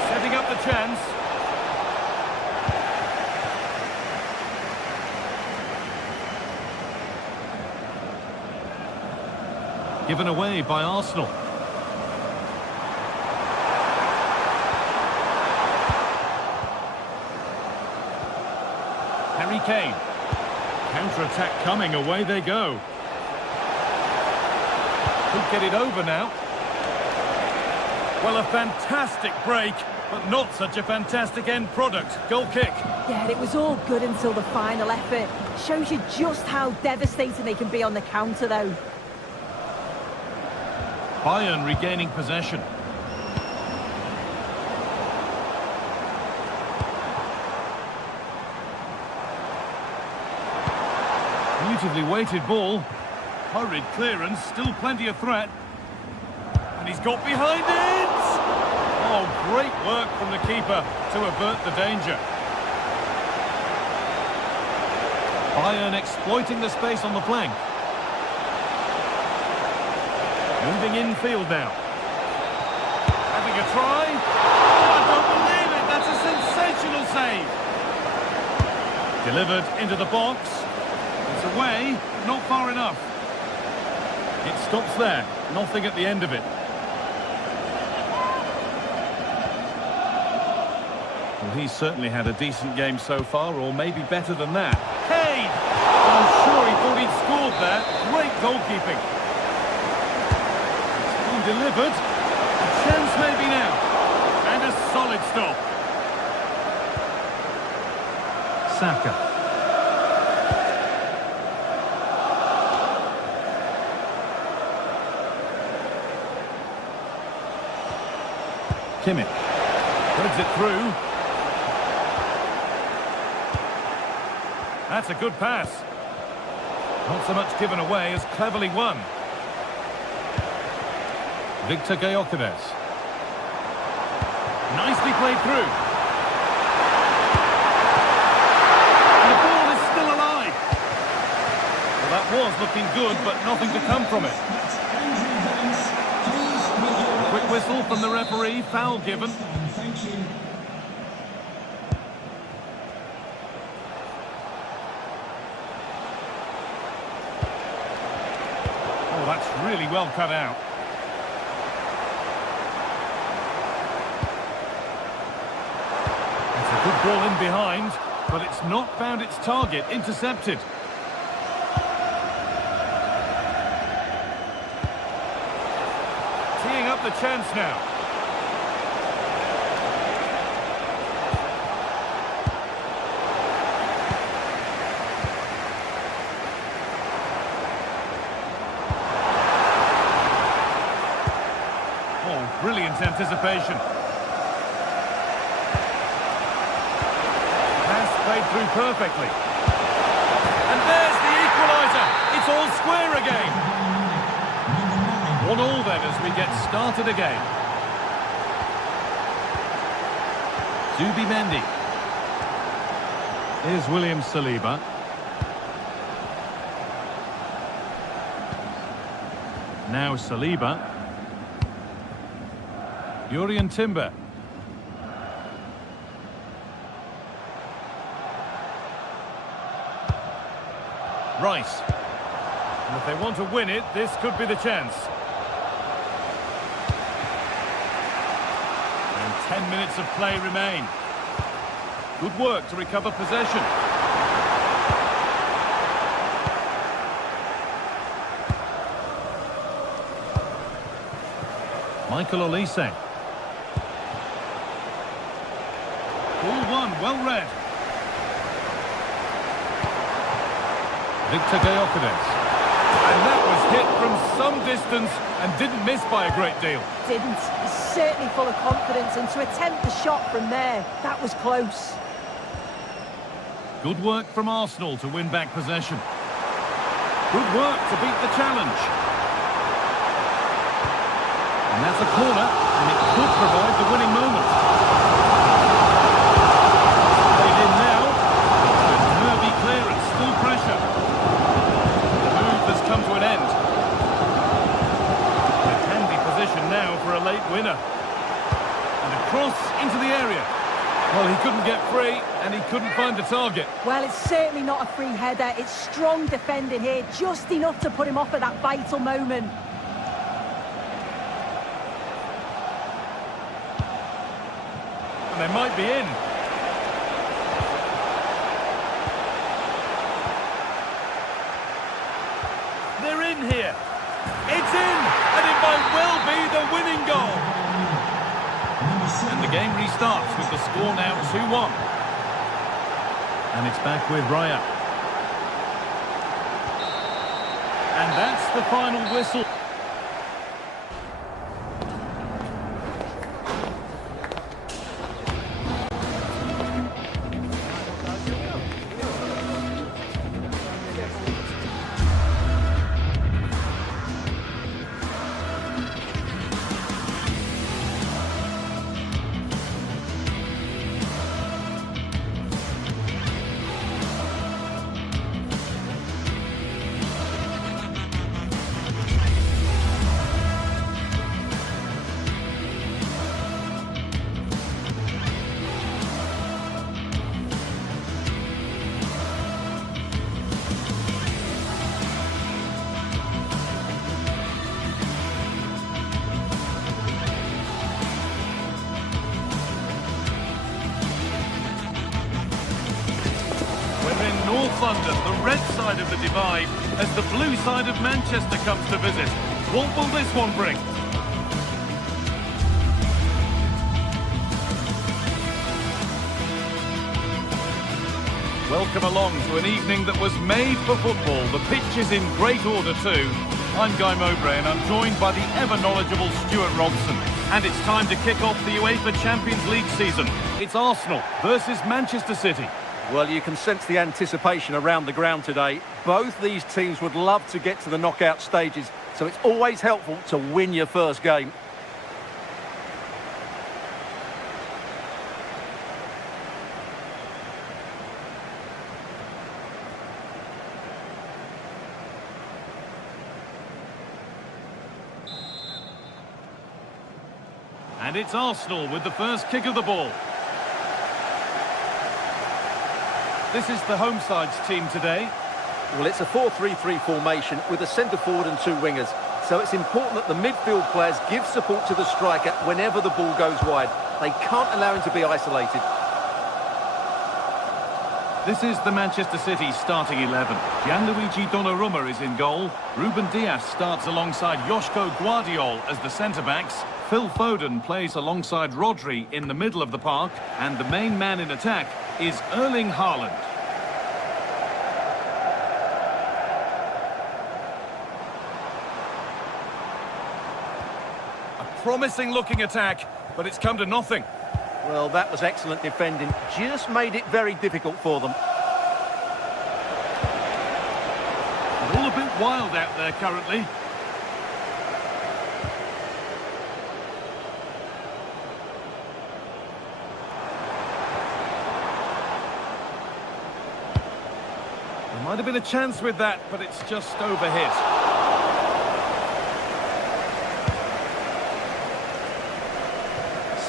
Setting up the chance. Given away by Arsenal. Harry Kane. Counter-attack coming, away they go. Could get it over now. Well, a fantastic break, but not such a fantastic end product. Goal kick. Yeah, it was all good until the final effort. Shows you just how devastating they can be on the counter, though. Bayern regaining possession. Beautifully weighted ball. Hurried clearance, still plenty of threat. And he's got behind it! Oh, great work from the keeper to avert the danger. Bayern exploiting the space on the flank. Moving infield now. Having a try. Oh, I don't believe it! That's a sensational save! Delivered into the box. It's away, not far enough. It stops there, nothing at the end of it. Well, he's certainly had a decent game so far, or maybe better than that. Kane! I'm sure he thought he'd scored there. Great goalkeeping. It's been delivered. A chance maybe now. And a solid stop. Saka. Kimmich threads it through. That's a good pass. Not so much given away as cleverly won. Victor Gyökeres. Nicely played through. And the ball is still alive. Well, that was looking good, but nothing to come from it. whistle from the referee, foul given. Oh, that's really well cut out. It's a good ball in behind, but it's not found its target, intercepted. Teeing up the chance now. Oh, brilliant anticipation. Pass played through perfectly. And there's the equaliser. It's all square again. 1-1 then as we get started again. Zubimendi. Here's William Saliba. Now Saliba. Jurriën Timber. Rice. And if they want to win it, this could be the chance. 10 minutes of play remain. Good work to recover possession. Michael Olise. Ball one, well read. Victor Gyökeres. And that was hit from some distance and didn't miss by a great deal. Didn't. He's certainly full of confidence, and to attempt the shot from there, that was close. Good work from Arsenal to win back possession. Good work to beat the challenge. And that's a corner, and it could provide the winning moment. Played in now. A nervy clearance, full pressure. The move has come to an end. A handy position now for a late winner. And a cross into the area. Well, he couldn't get free, and he couldn't find the target. Well, it's certainly not a free header. It's strong defending here, just enough to put him off at that vital moment. And they might be in. They're in here. It's in, and it might well be the winning goal. And the game restarts with the score now 2-1. And it's back with Raya. And that's the final whistle. North London, the red side of the divide, as the blue side of Manchester comes to visit. What will this one bring? Welcome along to an evening that was made for football. The pitch is in great order too. I'm Guy Mowbray and I'm joined by the ever-knowledgeable Stuart Robson. And it's time to kick off the UEFA Champions League season. It's Arsenal versus Manchester City. Well, you can sense the anticipation around the ground today. Both these teams would love to get to the knockout stages, so it's always helpful to win your first game. And it's Arsenal with the first kick of the ball. This is the home side's team today. Well, it's a 4-3-3 formation with a centre-forward and two wingers. So it's important that the midfield players give support to the striker whenever the ball goes wide. They can't allow him to be isolated. This is the Manchester City starting 11. Gianluigi Donnarumma is in goal. Ruben Dias starts alongside Joško Guardiol as the centre-backs. Phil Foden plays alongside Rodri in the middle of the park. And the main man in attack is Erling Haaland. A promising looking attack, but it's come to nothing. Well, that was excellent defending. Just made it very difficult for them. All a bit wild out there currently. There might have been a chance with that, but it's just overhit.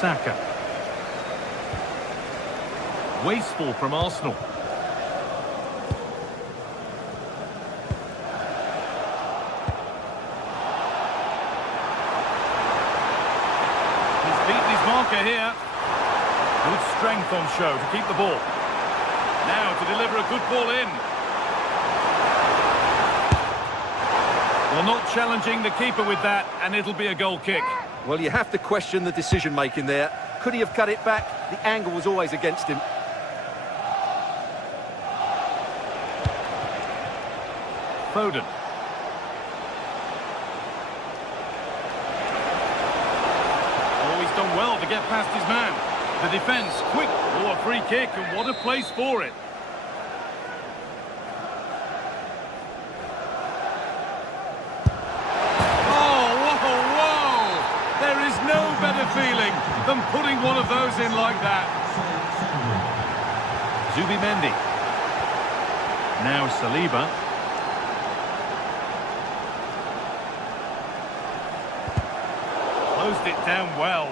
Saka. Wasteful from Arsenal. He's beaten his marker here. Good strength on show to keep the ball. Now to deliver a good ball in. Well, not challenging the keeper with that, and it'll be a goal kick. Well, you have to question the decision-making there. Could he have cut it back? The angle was always against him. Foden. Oh, he's done well to get past his man. The defence, quick. Oh, a free kick, and what a place for it. Feeling than putting one of those in like that. Zubimendi. Now Saliba. Closed it down well.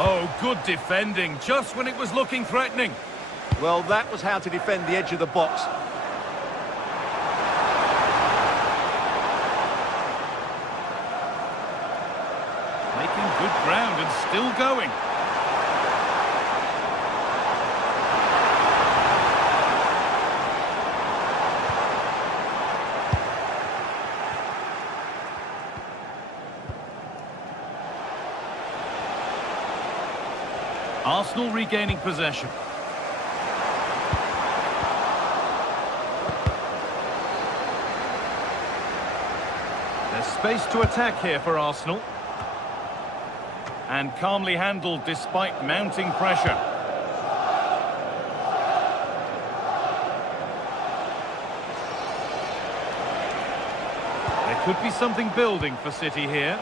Oh, good defending, just when it was looking threatening. Well, that was how to defend the edge of the box. Good ground and still going. Arsenal regaining possession. There's space to attack here for Arsenal. And calmly handled despite mounting pressure. There could be something building for City here.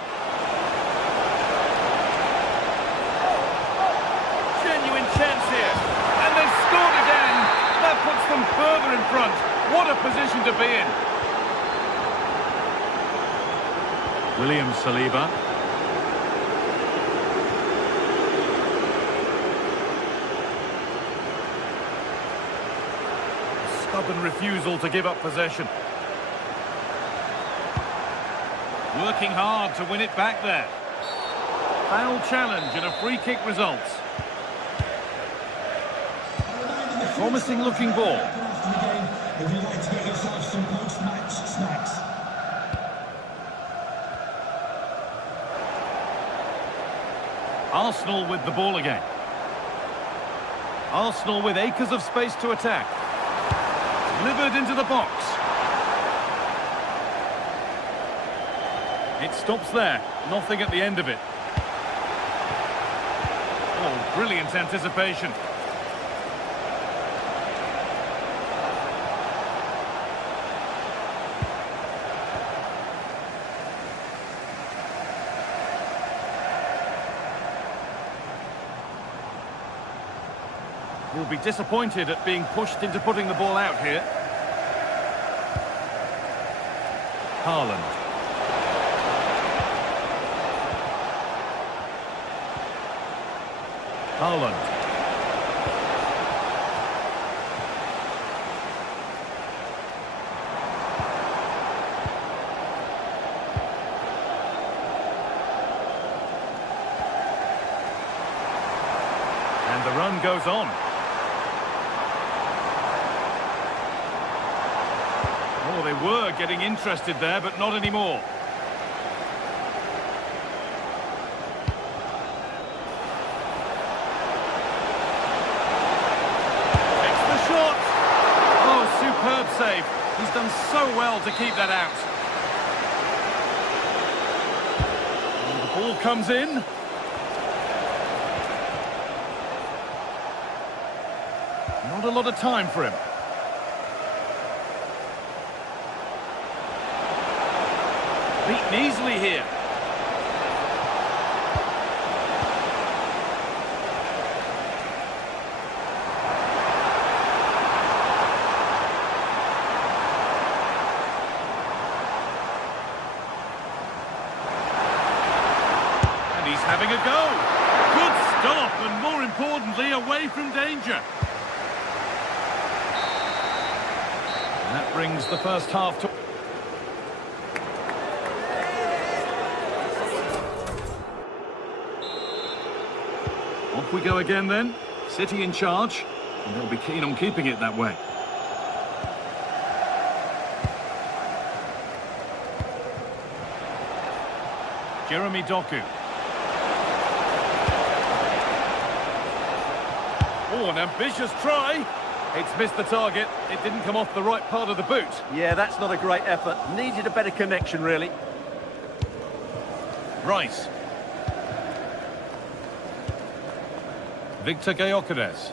Genuine chance here. And they've scored again. That puts them further in front. What a position to be in. William Saliba. Stubborn refusal to give up possession. Working hard to win it back there. Foul challenge and a free kick results. Promising looking ball. If you'd like to get yourself some post-match snacks. Arsenal with the ball again. Arsenal with acres of space to attack. Delivered into the box. It stops there. Nothing at the end of it. Oh, brilliant anticipation. Will be disappointed at being pushed into putting the ball out here. Haaland. Haaland. And the run goes on. Oh, they were getting interested there, but not anymore. Takes the shot. Oh, superb save. He's done so well to keep that out. And the ball comes in. Not a lot of time for him. Beaten easily here. And he's having a go. Good stop, and more importantly, away from danger. And that brings the first half to... Off we go again then. City in charge, and they'll be keen on keeping it that way. Jeremy Doku. Oh, an ambitious try. It's missed the target. It didn't come off the right part of the boot. Yeah, that's not a great effort. Needed a better connection, really. Rice. Victor Gyökeres.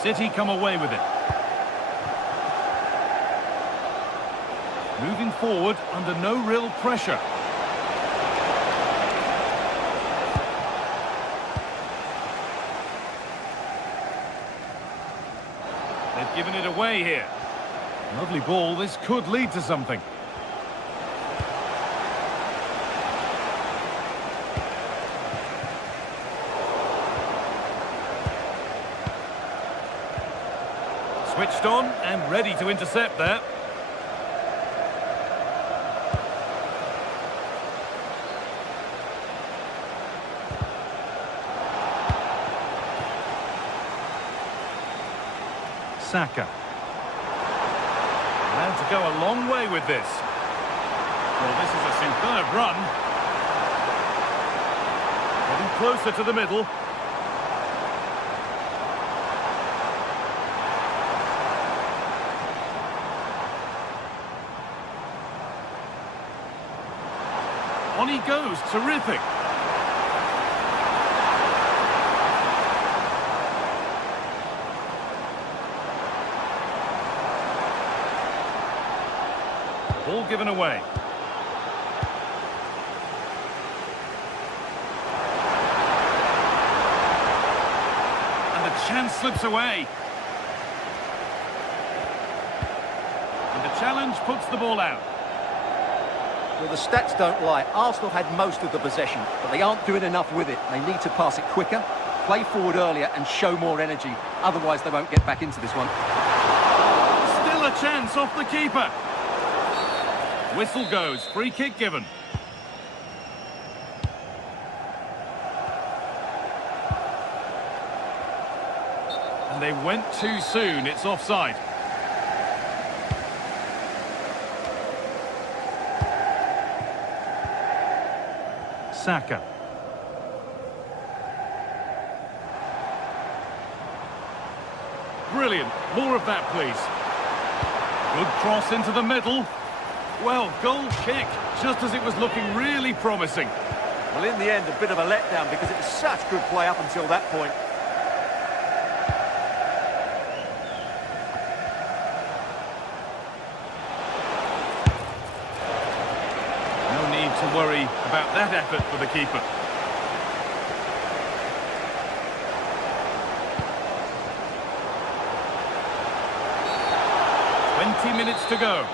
City come away with it. Moving forward under no real pressure. They've given it away here. Lovely ball, this could lead to something. Switched on and ready to intercept there. Saka. Allowed to go a long way with this. Well, this is a superb run. Getting closer to the middle. On he goes, terrific. Ball given away. And the chance slips away. And the challenge puts the ball out. Well, the stats don't lie. Arsenal had most of the possession, but they aren't doing enough with it. They need to pass it quicker, play forward earlier and show more energy. Otherwise, they won't get back into this one. Still a chance off the keeper. Whistle goes, free kick given. And they went too soon, it's offside. Saka. Brilliant, more of that please. Good cross into the middle. Well, goal kick, just as it was looking really promising. Well, in the end, a bit of a letdown because it was such good play up until that point. No need to worry about that effort for the keeper. Minutes to go.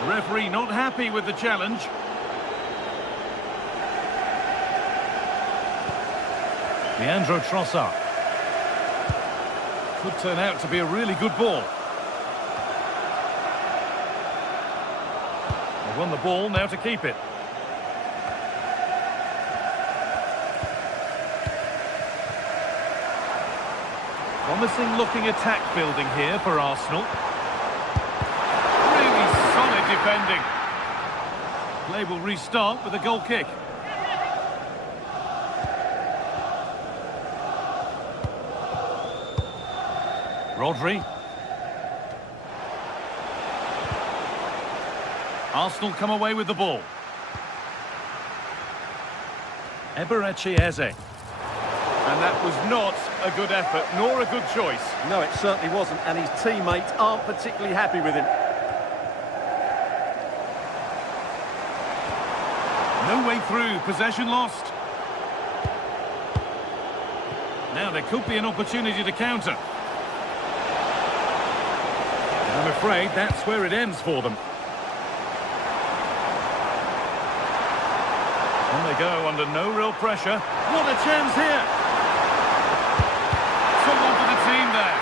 The referee not happy with the challenge. Leandro Trossard. Could turn out to be a really good ball. They won the ball, now to keep it. Promising looking attack building here for Arsenal. Defending. Play will restart with a goal kick. Rodri. Arsenal come away with the ball. Eberechi Eze. And that was not a good effort, nor a good choice. No, it certainly wasn't, and his teammates aren't particularly happy with him. No way through, possession lost. Now there could be an opportunity to counter. I'm afraid that's where it ends for them. On they go under no real pressure. What a chance here! Someone for the team there.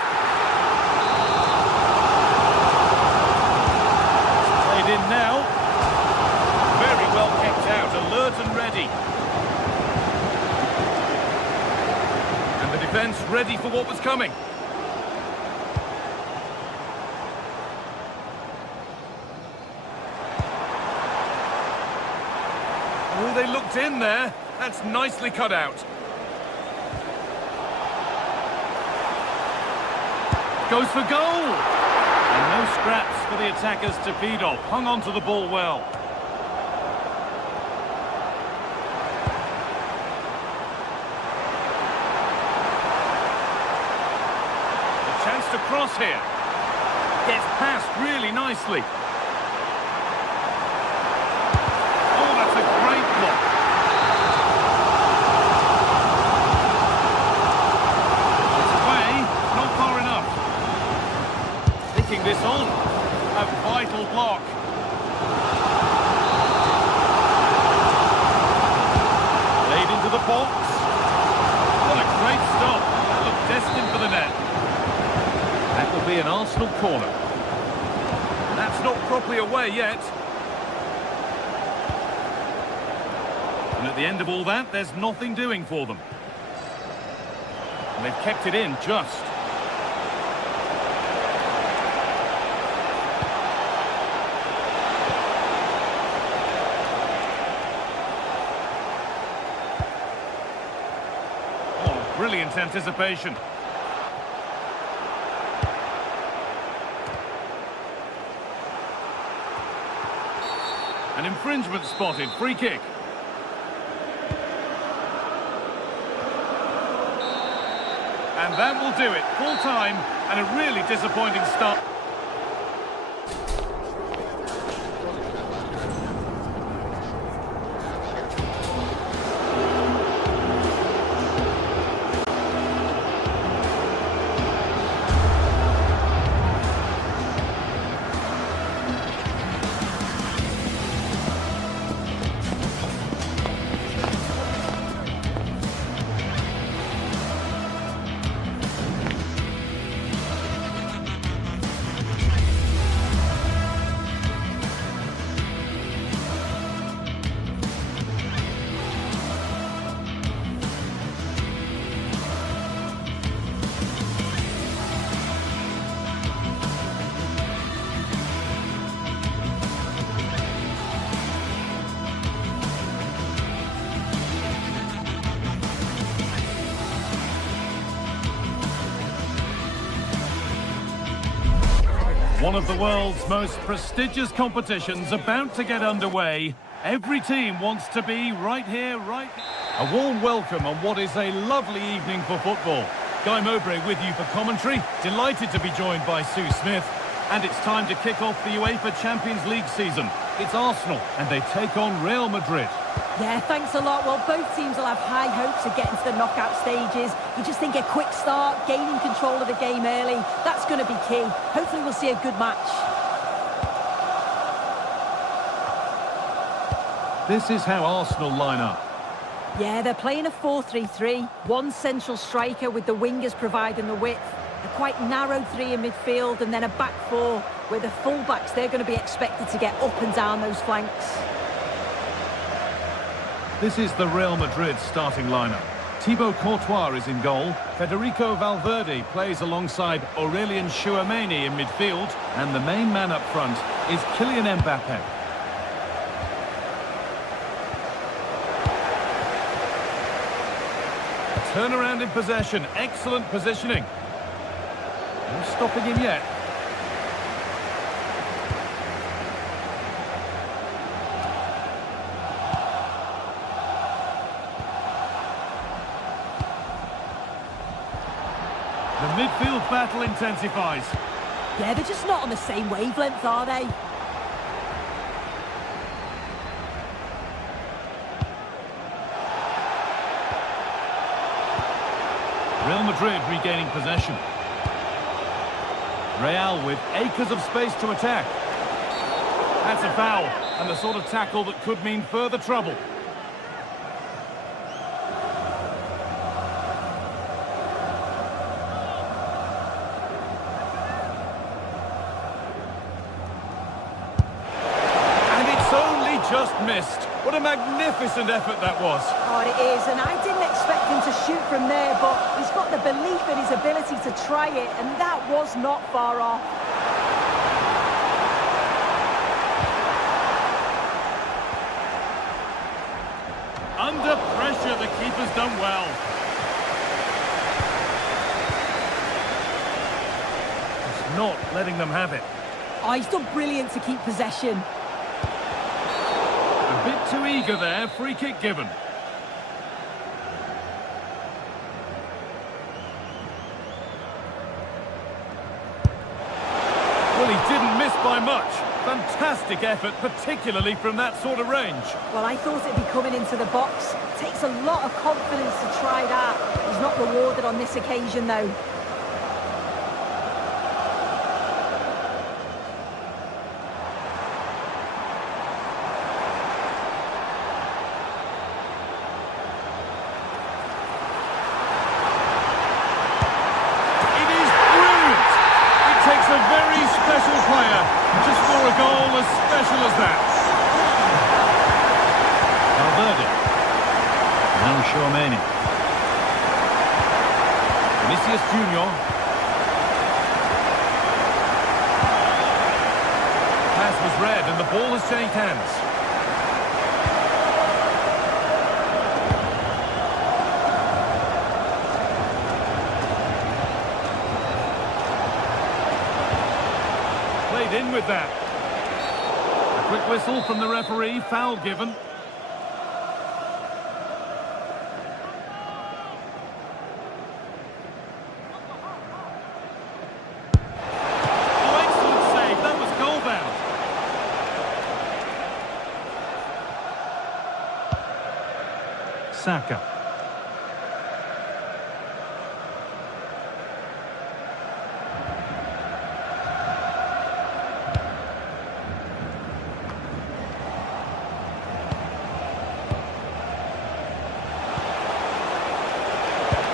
It's played in now. Very well kept out, alert and ready. And the defence ready for what was coming. Oh, they looked in there. That's nicely cut out. Goes for goal! And no scraps for the attackers to feed off. Hung on to the ball well. Chance to cross here. Gets past really nicely. Oh, that's a great block. It's away, not far enough. Taking this on. A vital block. Laid into the box. What a great stop. That looked destined for the net. That will be an Arsenal corner. That's not properly away yet. And at the end of all that, there's nothing doing for them. And they've kept it in just. Oh, brilliant anticipation. An infringement spotted, free kick. And that will do it, full time, and a really disappointing start. One of the world's most prestigious competitions about to get underway, Every team wants to be right here, right... A warm welcome on what is a lovely evening for football. Guy Mowbray with you for commentary. Delighted to be joined by Sue Smith. And it's time to kick off the UEFA Champions League season. It's Arsenal, and they take on Real Madrid. Yeah, thanks a lot. Well, both teams will have high hopes of getting to the knockout stages. You just think a quick start, gaining control of the game early, that's going to be key. Hopefully we'll see a good match. This is how Arsenal line up. Yeah, they're playing a 4-3-3. One central striker with the wingers providing the width. A quite narrow three in midfield and then a back four where the full-backs, they're going to be expected to get up and down those flanks. This is the Real Madrid starting lineup. Thibaut Courtois is in goal. Federico Valverde plays alongside Aurelien Tchouameni in midfield. And the main man up front is Kylian Mbappe. Turnaround in possession. Excellent positioning. No stopping him yet. The midfield battle intensifies. Yeah, they're just not on the same wavelength, are they? Real Madrid regaining possession. Real with acres of space to attack. That's a foul, and the sort of tackle that could mean further trouble. And it's only just missed. What a magnificent effort that was. Oh, it is, and I didn't expect him to shoot from there, but he's got the belief in his ability to try it, and that was not far off. Under pressure, the keeper's done well. Just not letting them have it. Oh, he's done brilliant to keep possession. A bit too eager there, free kick given. Well, he didn't miss by much. Fantastic effort, particularly from that sort of range. Well, I thought it'd be coming into the box. It takes a lot of confidence to try that. He's not rewarded on this occasion, though. Tchouameni. Vinicius Junior. Pass was read and the ball has changed hands. Played in with that. A quick whistle from the referee, foul given. Saka.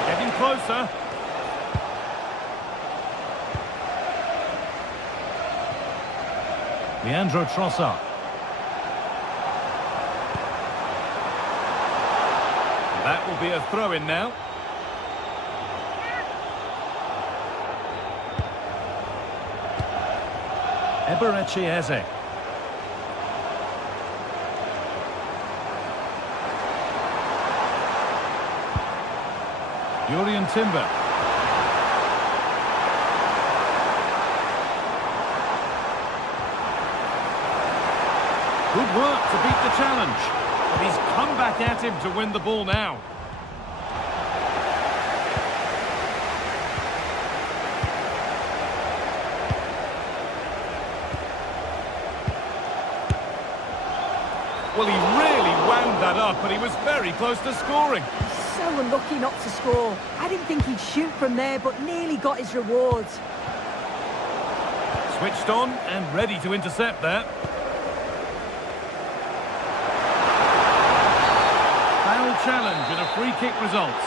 Getting closer. Leandro Trossard. That will be a throw-in now. Eberechi Eze. Jurrien Timber. Good work to beat the challenge. But he's come back at him to win the ball now. Well, he really wound that up, and he was very close to scoring. So unlucky not to score. I didn't think he'd shoot from there, but nearly got his rewards. Switched on and ready to intercept there. Foul challenge and a free kick results.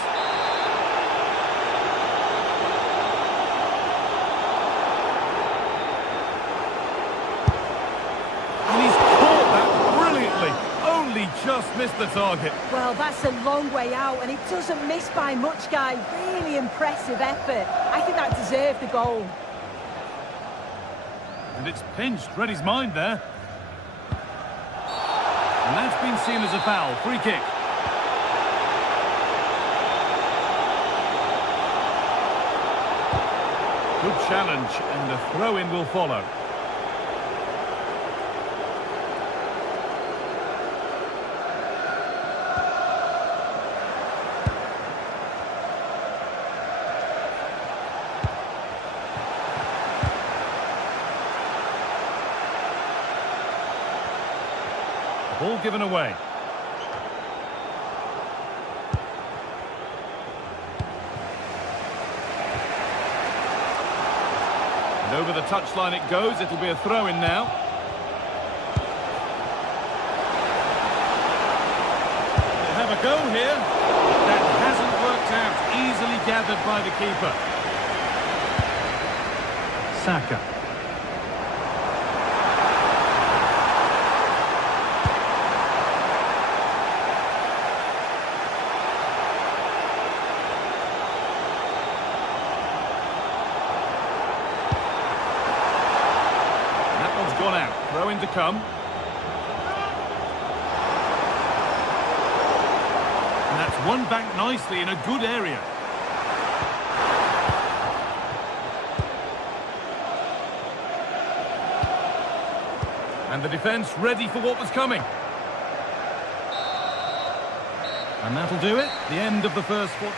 And he's caught that brilliantly. Only just missed the target. Well, that's a long way out, and it doesn't miss by much, guy. Really impressive effort. I think that deserved the goal. And it's pinched Reddy's mind there. And that's been seen as a foul. Free kick. Good challenge, and a throw-in will follow. Ball given away. And over the touchline it goes. It'll be a throw-in now. They have a go here. That hasn't worked out. Easily gathered by the keeper. Saka. Gone out. Throw in to come. And that's won back nicely in a good area. And the defence ready for what was coming. And that'll do it. The end of the first foot.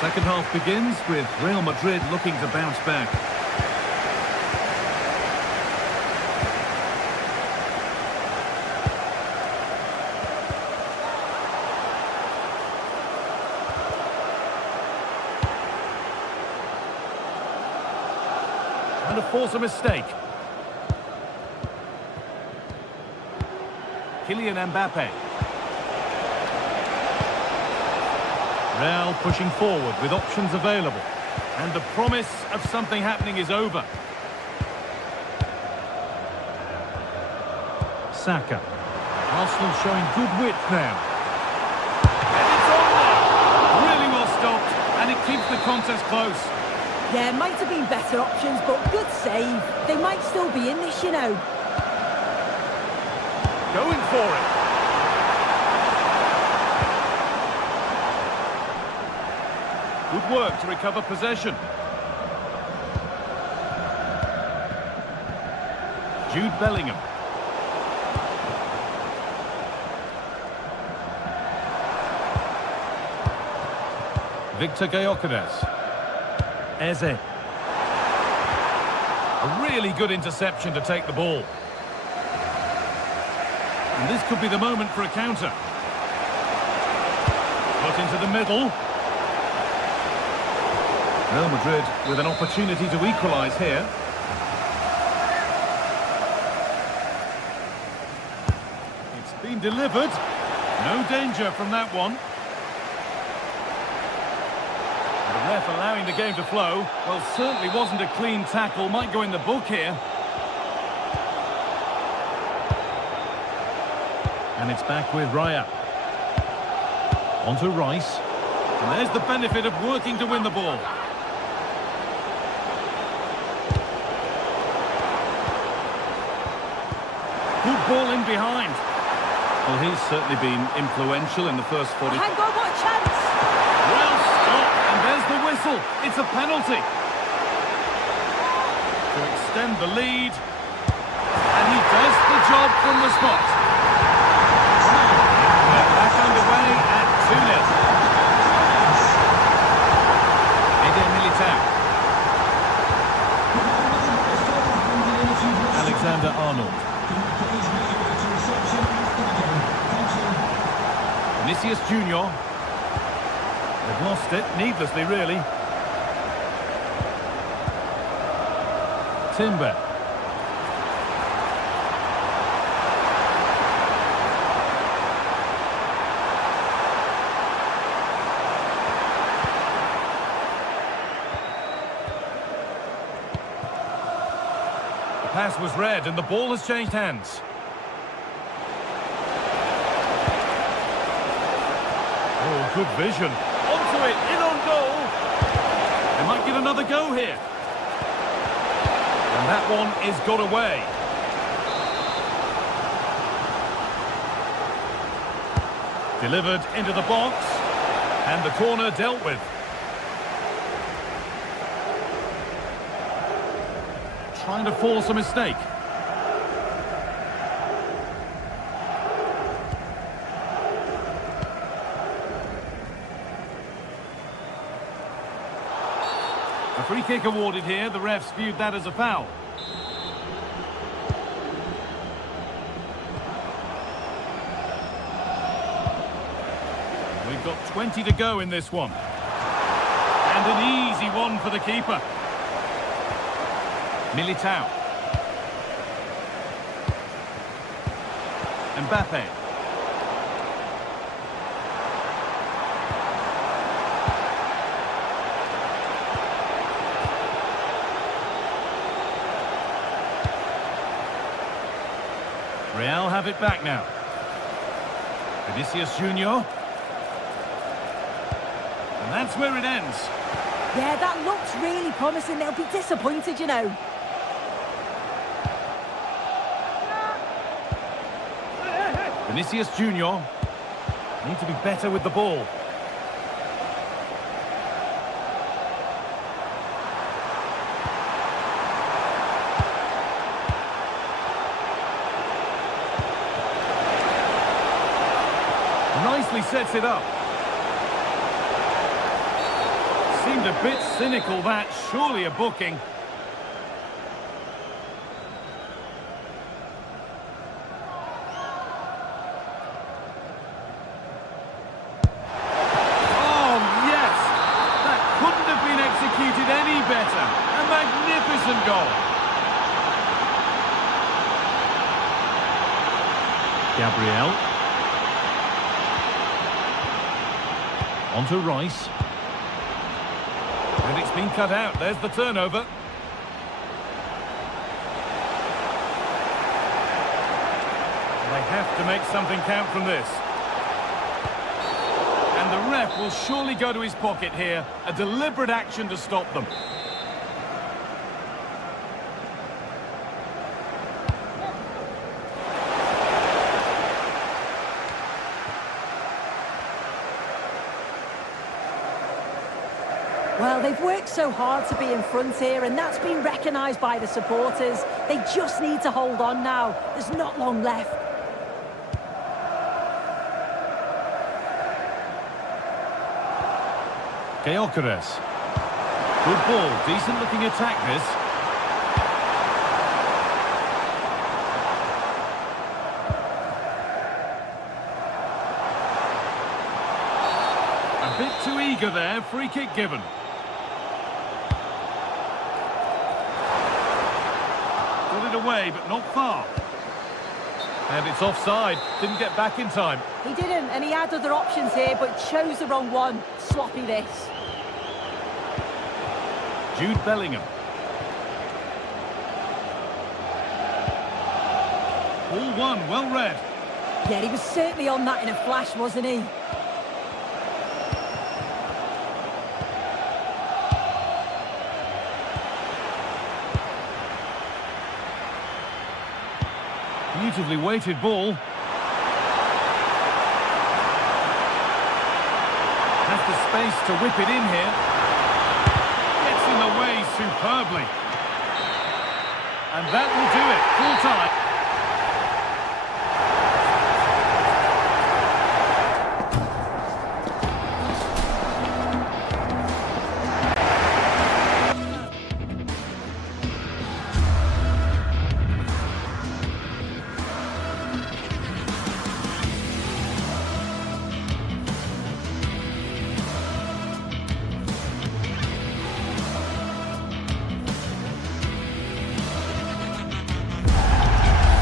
Second half begins with Real Madrid looking to bounce back. Trying to force a mistake. Kylian Mbappe. Real pushing forward with options available. And the promise of something happening is over. Saka. Arsenal showing good width now. And it's on there! Really well stopped, and it keeps the contest close. Yeah, might have been better options, but good save. They might still be in this, you know. Going for it. Good work to recover possession. Jude Bellingham. Victor Gyökeres. Eze. A really good interception to take the ball. And this could be the moment for a counter. Put into the middle. Real Madrid with an opportunity to equalise here. It's been delivered. No danger from that one. The ref allowing the game to flow. Well, certainly wasn't a clean tackle. Might go in the book here. And it's back with Raya. On to Rice. And there's the benefit of working to win the ball. Good ball in behind. Well, he's certainly been influential in the first 40. Hang on, what a chance! Well stopped, and there's the whistle. whistle. It's a penalty. To extend the lead. And he does the job from the spot. We're back underway at 2-0. Militao. Alexander-Arnold. Vinicius Junior. They've lost it, needlessly really. Timber. The pass was read and the ball has changed hands. Oh, good vision. Onto it, in on goal. They might get another go here. And that one is got away. Delivered into the box. And the corner dealt with. Trying to force a mistake. A free kick awarded here. The refs viewed that as a foul. We've got 20 to go in this one. And an easy one for the keeper. Militao. Mbappe. Real have it back now. Vinicius Junior. And that's where it ends. Yeah, that looks really promising. They'll be disappointed, you know. Vinicius Junior. Need to be better with the ball. Nicely sets it up. Seemed a bit cynical, that. Surely a booking. Oh, yes! That couldn't have been executed any better. A magnificent goal. Gabriel. On to Rice. And it's been cut out. There's the turnover. They have to make something count from this. And the ref will surely go to his pocket here. A deliberate action to stop them. Well, they've worked so hard to be in front here, and that's been recognised by the supporters. They just need to hold on now. There's not long left. Gyökeres. Good ball. Decent looking attack this. A bit too eager there. Free kick given. Away, but not far. And it's offside. Didn't get back in time. He didn't, and he had other options here, but chose the wrong one. Sloppy this. Jude Bellingham. Ball one, well read. Yeah, he was certainly on that in a flash, wasn't he? Beautifully weighted ball. Has the space to whip it in here. superbly. And that will do it, full time.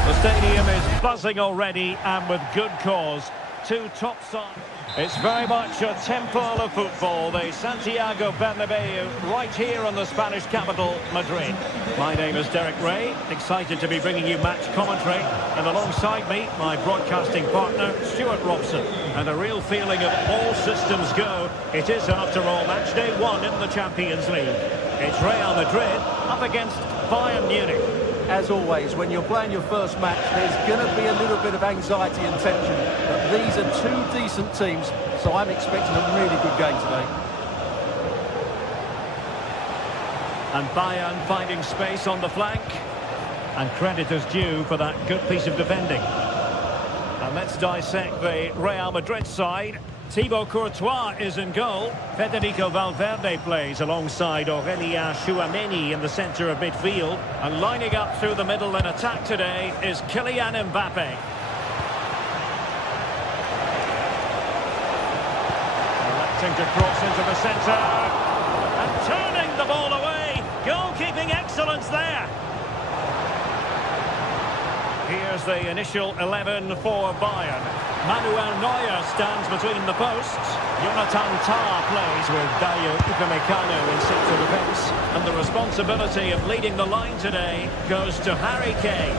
The stadium is buzzing already, and with good cause. Two top sides. It's very much a temple of football, the Santiago Bernabeu, right here in the Spanish capital, Madrid. My name is Derek Ray, excited to be bringing you match commentary, and alongside me, my broadcasting partner, Stuart Robson. And a real feeling of all systems go. It is, after all, match day 1 in the Champions League. It's Real Madrid up against Bayern Munich. As always, when you're playing your first match, there's going to be a little bit of anxiety and tension. But these are two decent teams, so I'm expecting a really good game today. And Bayern finding space on the flank. And credit is due for that good piece of defending. And let's dissect the Real Madrid side. Thibaut Courtois is in goal. Federico Valverde plays alongside Aurélien Tchouaméni in the centre of midfield. And lining up through the middle in attack today is Kylian Mbappe. Electing to cross into the centre. And turning the ball away. Goalkeeping excellence there. Here's the initial 11 for Bayern. Manuel Neuer stands between the posts. Jonathan Tah plays with Dayo Upamecano in central defence. And the responsibility of leading the line today goes to Harry Kane.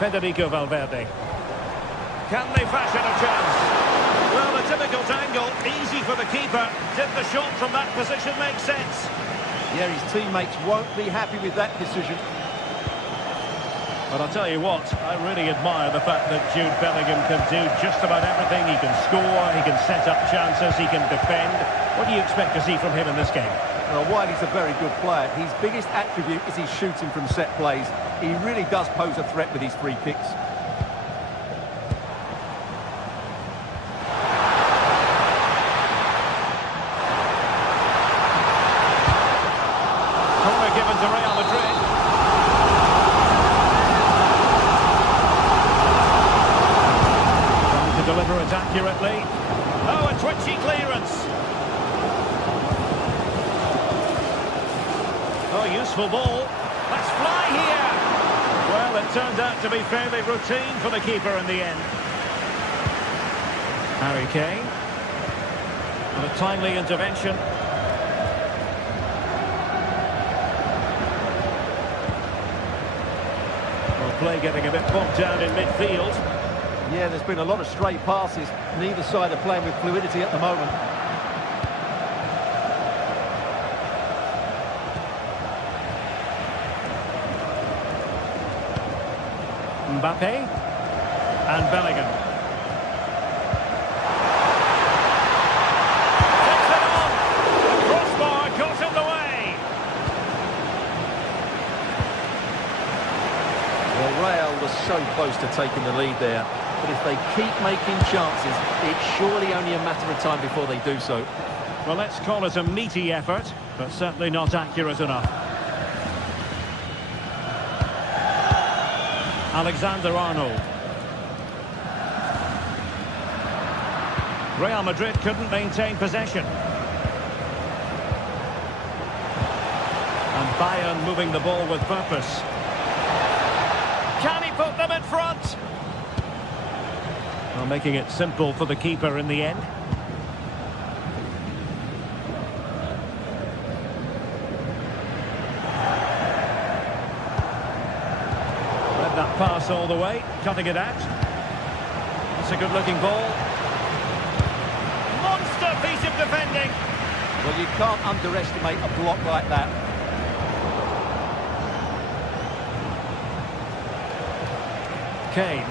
Federico Valverde. Can they fashion a chance? Well, a difficult angle, easy for the keeper. Did the shot from that position make sense? Yeah, his teammates won't be happy with that decision. But I'll tell you what, I really admire the fact that Jude Bellingham can do just about everything. He can score, he can set up chances, he can defend. What do you expect to see from him in this game? Well, while he's a very good player, his biggest attribute is his shooting from set plays. He really does pose a threat with his free kicks. Corner given to Real Madrid. Trying to deliver it accurately. Oh, a twitchy clearance. Oh, useful ball. Let's fly here. Well, it turned out to be fairly routine for the keeper in the end. Harry Kane. And a timely intervention. Well, play getting a bit bogged down in midfield. Yeah, there's been a lot of stray passes. Neither side are playing with fluidity at the moment. Mbappe and Bellingham. Takes it on. The crossbar got in the way. Well, Real was so close to taking the lead there. But if they keep making chances, it's surely only a matter of time before they do so. Well, let's call it a meaty effort, but certainly not accurate enough. Alexander-Arnold. Real Madrid couldn't maintain possession. And Bayern moving the ball with purpose. Can he put them in front? Well, making it simple for the keeper in the end. That pass all the way, cutting it out. It's a good-looking ball. Monster piece of defending. Well, you can't underestimate a block like that. Kane.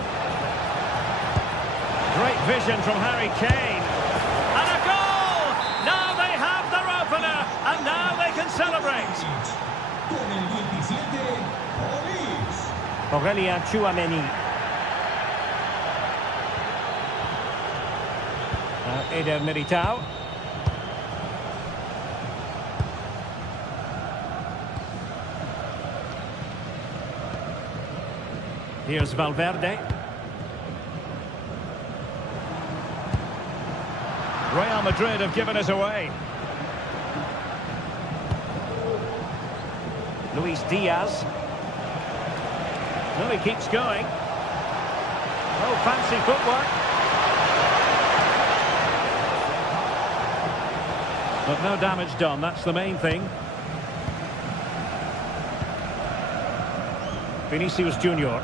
Great vision from Harry Kane. Tchouaméni. Eder Militao. Here's Valverde. Real Madrid have given us away. Luis Diaz. No, he keeps going. Oh, fancy footwork. But no damage done, that's the main thing. Vinicius Junior.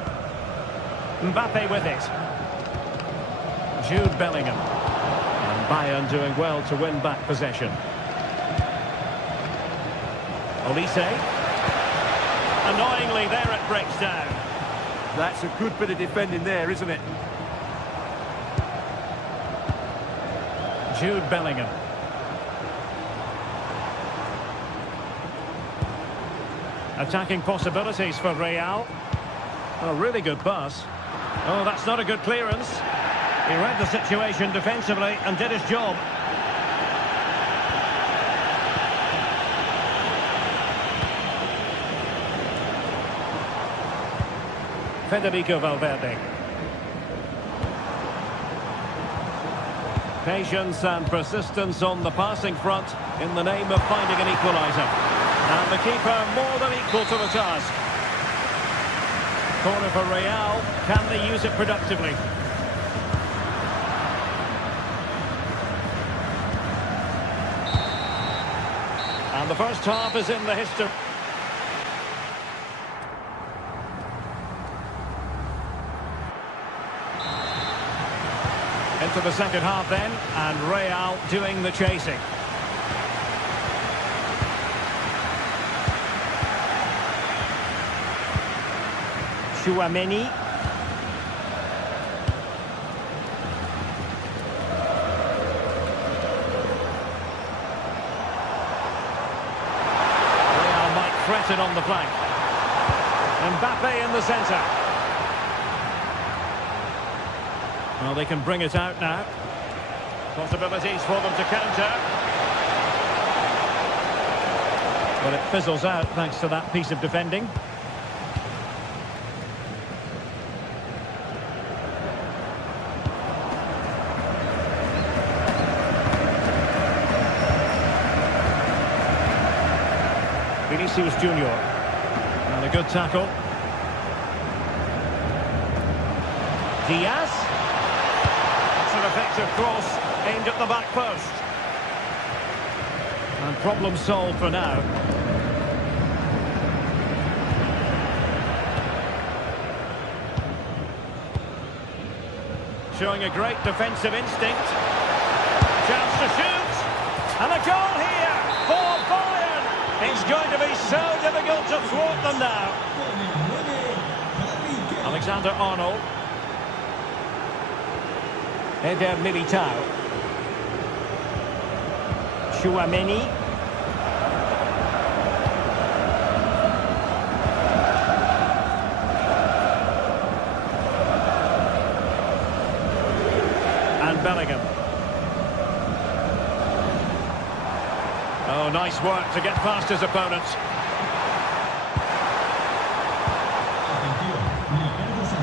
Mbappe with it. Jude Bellingham. And Bayern doing well to win back possession. Olise. Annoyingly, there it breaks down. That's a good bit of defending there, isn't it? Jude Bellingham. Attacking possibilities for Real. A really good pass. Oh, that's not a good clearance. He read the situation defensively and did his job. Federico Valverde. Patience and persistence on the passing front in the name of finding an equaliser. And the keeper more than equal to the task. Corner for Real. Can they use it productively? And the first half is in the history. Into the second half then, and Real doing the chasing. Tchouaméni. Real might threaten on the flank. Mbappe in the centre. Well, they can bring it out now. Possibilities for them to counter. But it fizzles out thanks to that piece of defending. Vinicius Junior. And a good tackle. Diaz. An effective cross aimed at the back post. And problem solved for now. Showing a great defensive instinct. Chance to shoot. And a goal here for Bayern. It's going to be so difficult to thwart them now. Alexander-Arnold. Eder Militao. Tchouaméni. And Bellingham. Oh, nice work to get past his opponents.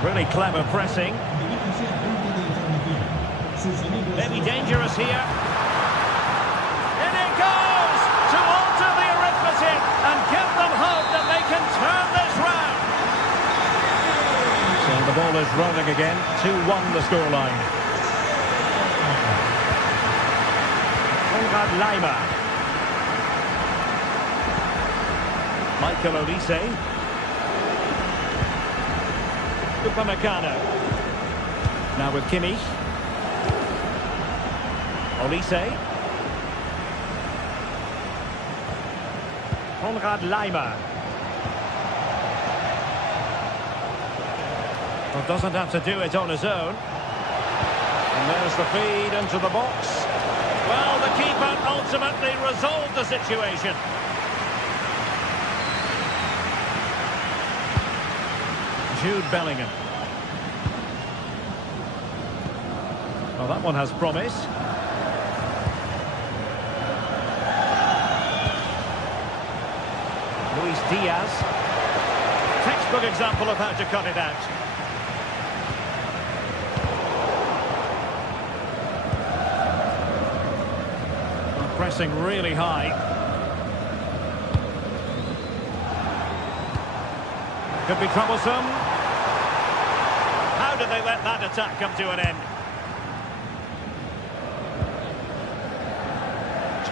Really clever pressing. Maybe dangerous here. In it goes to alter the arithmetic and give them hope that they can turn this round. So the ball is rolling again. 2-1 the scoreline. Konrad Laimer. Michael Olise. Upamecano. Now with Kimmich. Olise. Konrad Laimer. Well, doesn't have to do it on his own. And there's the feed into the box. Well, the keeper ultimately resolved the situation. Jude Bellingham. Well, that one has promise. Luis Diaz. Textbook example of how to cut it out. Well, pressing really high. Could be troublesome. How did they let that attack come to an end?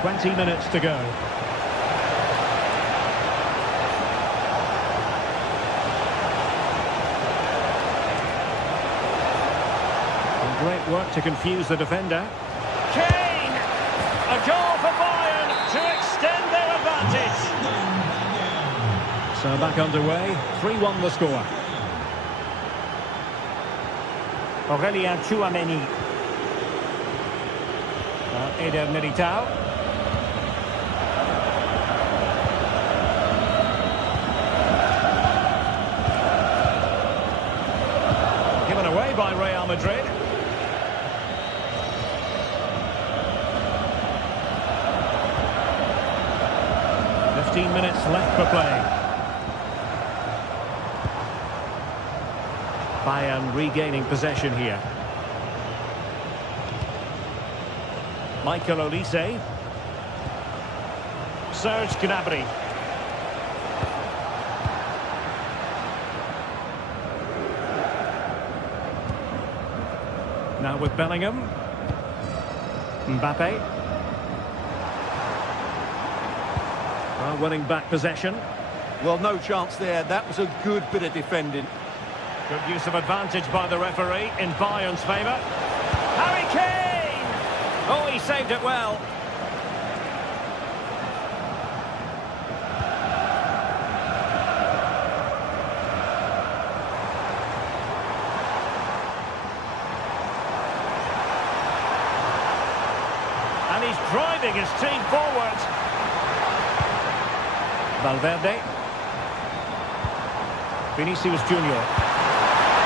20 minutes to go. And great work to confuse the defender. Kane! A goal for Bayern to extend their advantage. So back underway, 3-1 the score. Aurelien Tchouameni. Eder Militao. Given away by Real Madrid. Minutes left for play. Bayern regaining possession here. Michael Olise. Serge Gnabry. Now with Bellingham. Mbappe. Well, winning back possession. Well, no chance there. That was a good bit of defending. Good use of advantage by the referee in Bayern's favour. Harry Kane! Oh, he saved it well. And he's driving his team forward. Valverde. Vinicius Junior.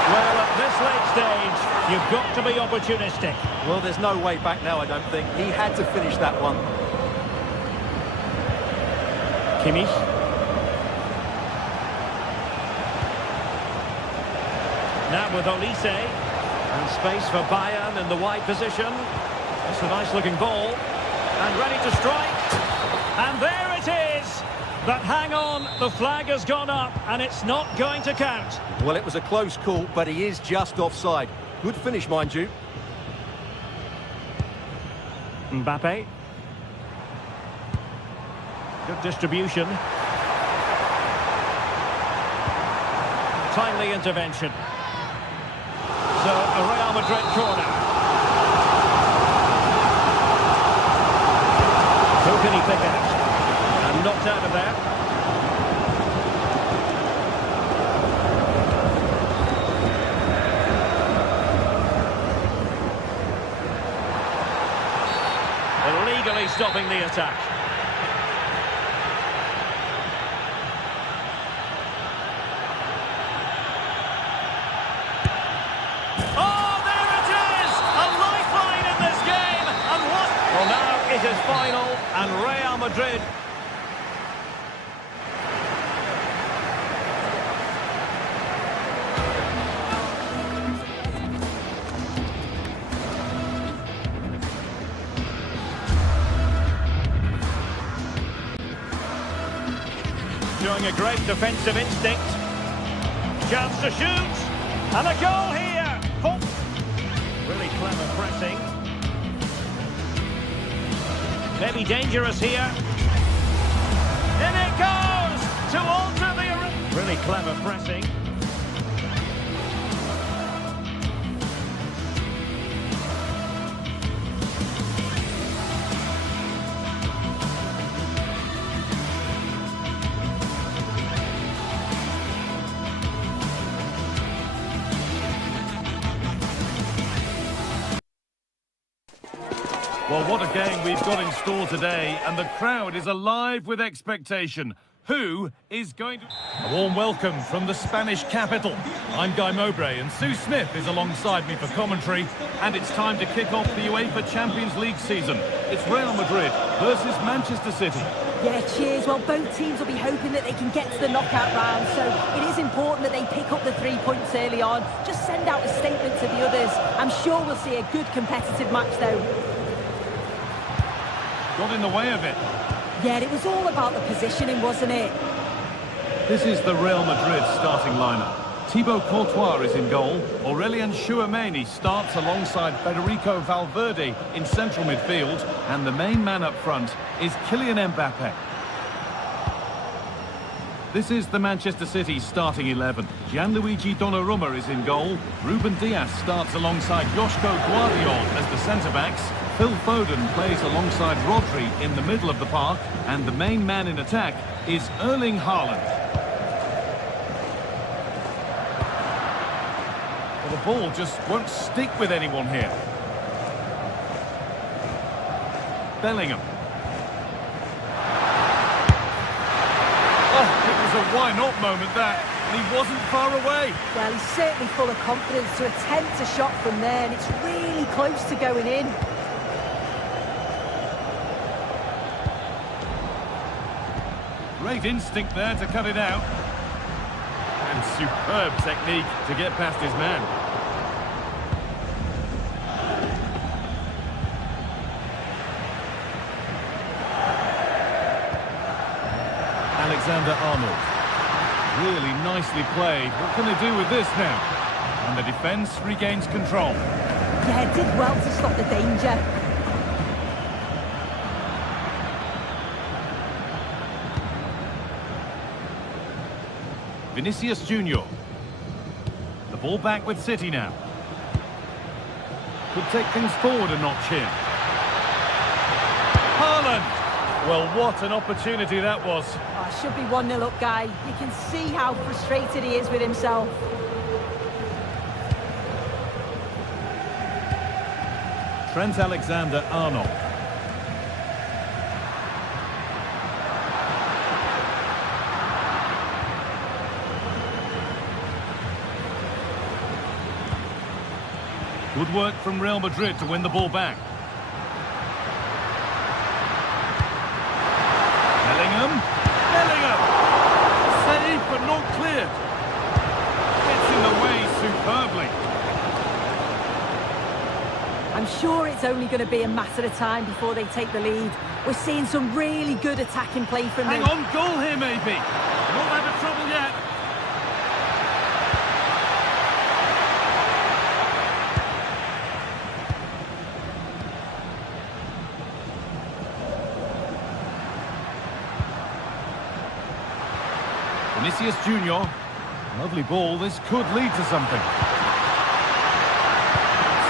Well, at this late stage, you've got to be opportunistic. Well, there's no way back now, I don't think. He had to finish that one. Kimmich. Now with Olise. And space for Bayern in the wide position. It's a nice-looking ball. And ready to strike. And there it is! But hang on, the flag has gone up, and it's not going to count. Well, it was a close call, but he is just offside. Good finish, mind you. Mbappe. Good distribution. Timely intervention. So, a Real Madrid corner. Who can he pick out? And knocked out of there. Illegally stopping the attack. Oh, there it is! A lifeline in this game! And what? Well, now it is final, and Real Madrid... showing a great defensive instinct. Chance to shoot. And a goal here. Really clever pressing. Maybe dangerous here. In it goes to alter the... Really clever pressing. Well, what a game we've got in store today, and the crowd is alive with expectation. who is going to... A warm welcome from the Spanish capital. I'm Guy Mowbray and Sue Smith is alongside me for commentary, and it's time to kick off the UEFA Champions League season. It's Real Madrid versus Manchester City. Yeah, cheers. Well, both teams will be hoping that they can get to the knockout round, so it is important that they pick up the 3 points early on. Just send out a statement to the others. I'm sure we'll see a good competitive match, though. Got in the way of it. Yeah, it was all about the positioning, wasn't it? This is the Real Madrid starting lineup. Thibaut Courtois is in goal. Aurélien Tchouameni starts alongside Federico Valverde in central midfield. And the main man up front is Kylian Mbappe. This is the Manchester City starting 11. Gianluigi Donnarumma is in goal. Ruben Dias starts alongside Joško Guardiol as the centre-backs. Phil Foden plays alongside Rodri in the middle of the park. And the main man in attack is Erling Haaland. Well, the ball just won't stick with anyone here. Bellingham. Oh, it was a why-not moment, that. And he wasn't far away. Well, he's certainly full of confidence to attempt a shot from there, and it's really close to going in. Great instinct there to cut it out. And superb technique to get past his man. Alexander-Arnold. Really nicely played. What can they do with this now? And the defence regains control. Yeah, did well to stop the danger. Vinicius Junior. The ball back with City now. Could take things forward a notch here. Haaland! Well, what an opportunity that was. Oh, it should be 1-0 up, Guy. You can see how frustrated he is with himself. Trent Alexander-Arnold. Good work from Real Madrid to win the ball back. Bellingham! Save, but not cleared. Gets in the way superbly. I'm sure it's only going to be a matter of time before they take the lead. We're seeing some really good attacking play from them. Hang on, goal here maybe. Not out of trouble yet. Vinicius Junior. Lovely ball. This could lead to something.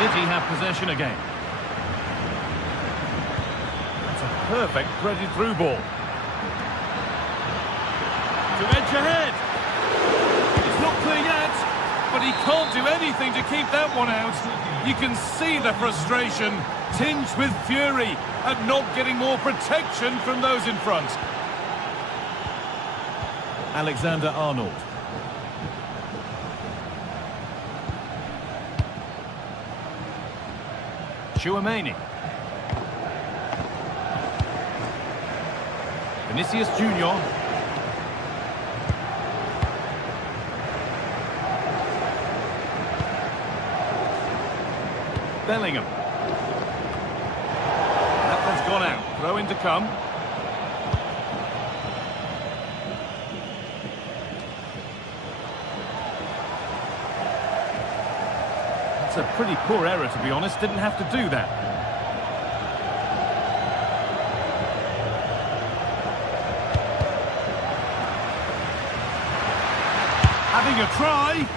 City have possession again. That's a perfect threaded through ball. To edge ahead. It's not clear yet, but he can't do anything to keep that one out. You can see the frustration, tinged with fury, at not getting more protection from those in front. Alexander-Arnold. Tchouameni. Vinicius Junior. Bellingham. That one's gone out. Throw in to come. That's a pretty poor error, to be honest. Didn't have to do that. Having a try.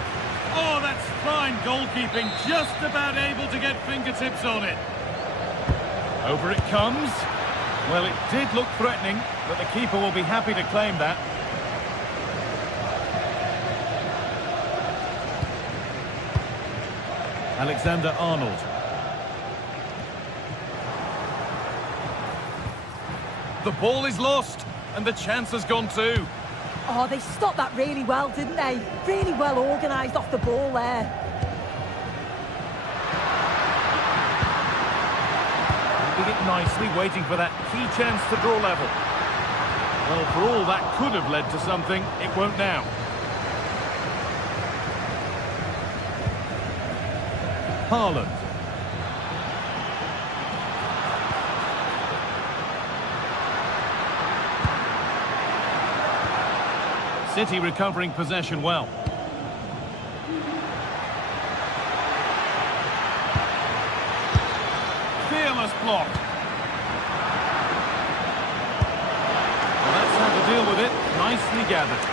Oh, that's fine goalkeeping. Just about able to get fingertips on it. Over it comes. Well, it did look threatening, but the keeper will be happy to claim that. Alexander-Arnold. The ball is lost. and the chance has gone too. Oh, they stopped that really well, didn't they? Really well organised off the ball there. Holding it nicely, waiting for that key chance to draw level. Well, for all that could have led to something, it won't now. Haaland. City recovering possession well. Fearless block. Well, that's how to deal with it. Nicely gathered.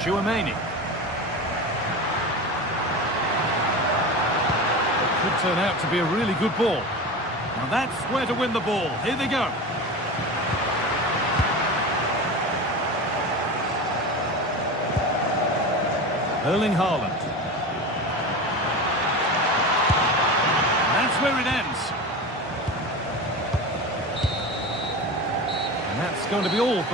Chouameni. Could turn out to be a really good ball. Now that's where to win the ball. Here they go. Erling Haaland. That's where it ends. And that's going to be all.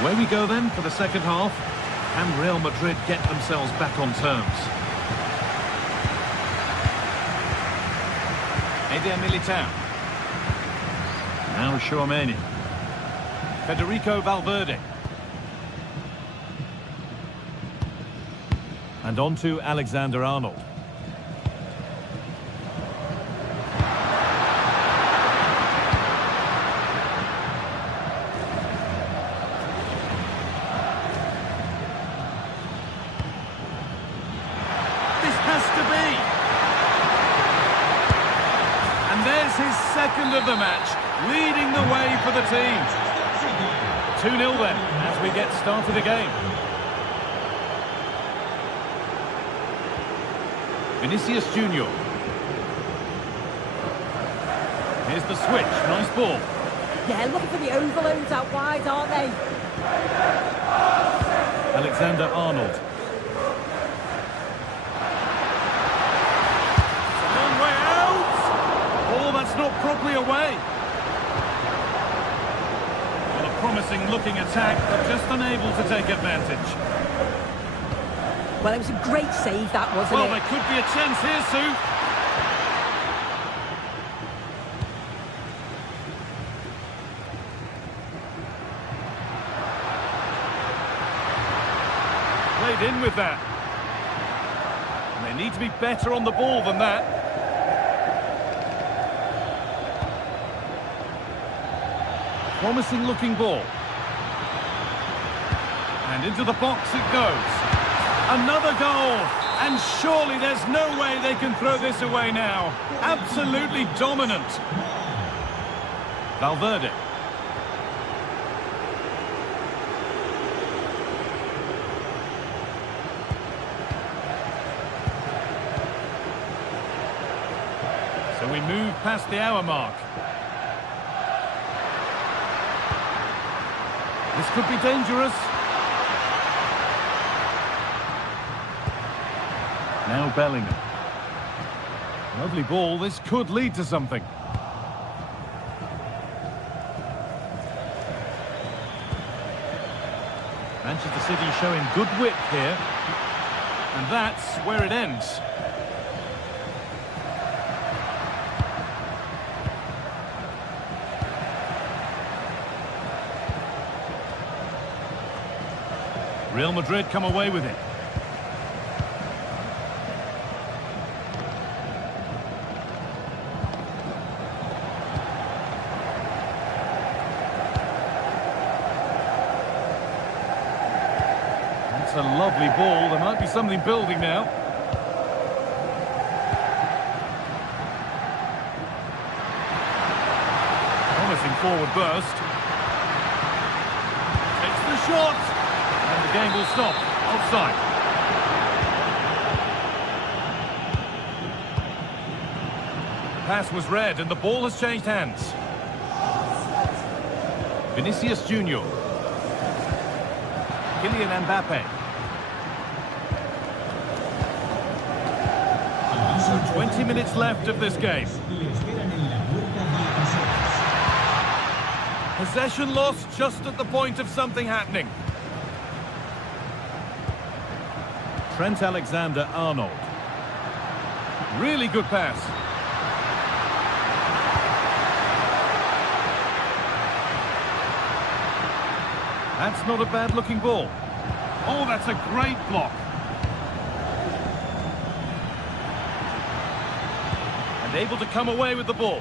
Away we go then for the second half. Can Real Madrid get themselves back on terms? Eder Militao. Now Chouameni. Federico Valverde. And on to Alexander-Arnold. His second of the match, leading the way for the team. 2-0 then, as we get started again. Vinicius Junior. Here's the switch, nice ball. Yeah, looking for the overloads out wide, aren't they? Alexander-Arnold. That's not properly away. Well, a promising looking attack, but just unable to take advantage. Well, it was a great save, that wasn't well, it? There could be a chance here, Sue. Played in with that. And they need to be better on the ball than that. Promising looking ball. And into the box it goes. Another goal. And surely there's no way they can throw this away now. Absolutely dominant. Valverde. So we move past the hour mark. This could be dangerous. Now Bellingham. Lovely ball. This could lead to something. Manchester City showing good width here. And that's where it ends. Real Madrid come away with it. That's a lovely ball. There might be something building now. Promising forward burst. Takes the shot. And the game will stop. Offside. Pass was read and the ball has changed hands. Vinicius Junior. Kylian Mbappe. So 20 minutes left of this game. Possession lost just at the point of something happening. Trent Alexander-Arnold. Really good pass. That's not a bad-looking ball. Oh, that's a great block. And able to come away with the ball.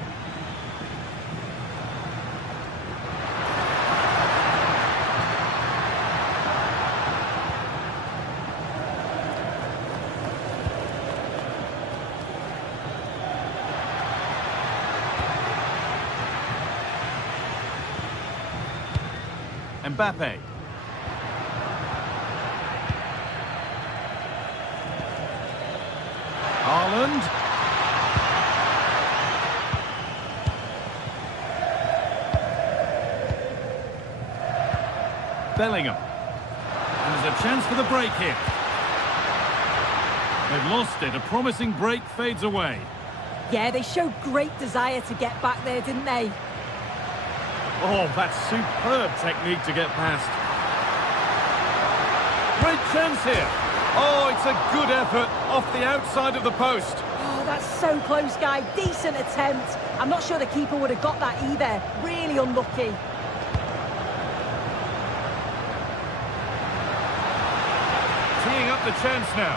Mbappe. Haaland. Bellingham. And there's a chance for the break here. They've lost it. A promising break fades away. Yeah, they showed great desire to get back there, didn't they? Oh, that's superb technique to get past. Great chance here. Oh, it's a good effort off the outside of the post. Oh, that's so close, guy. Decent attempt. I'm not sure the keeper would have got that either. Really unlucky. Teeing up the chance now.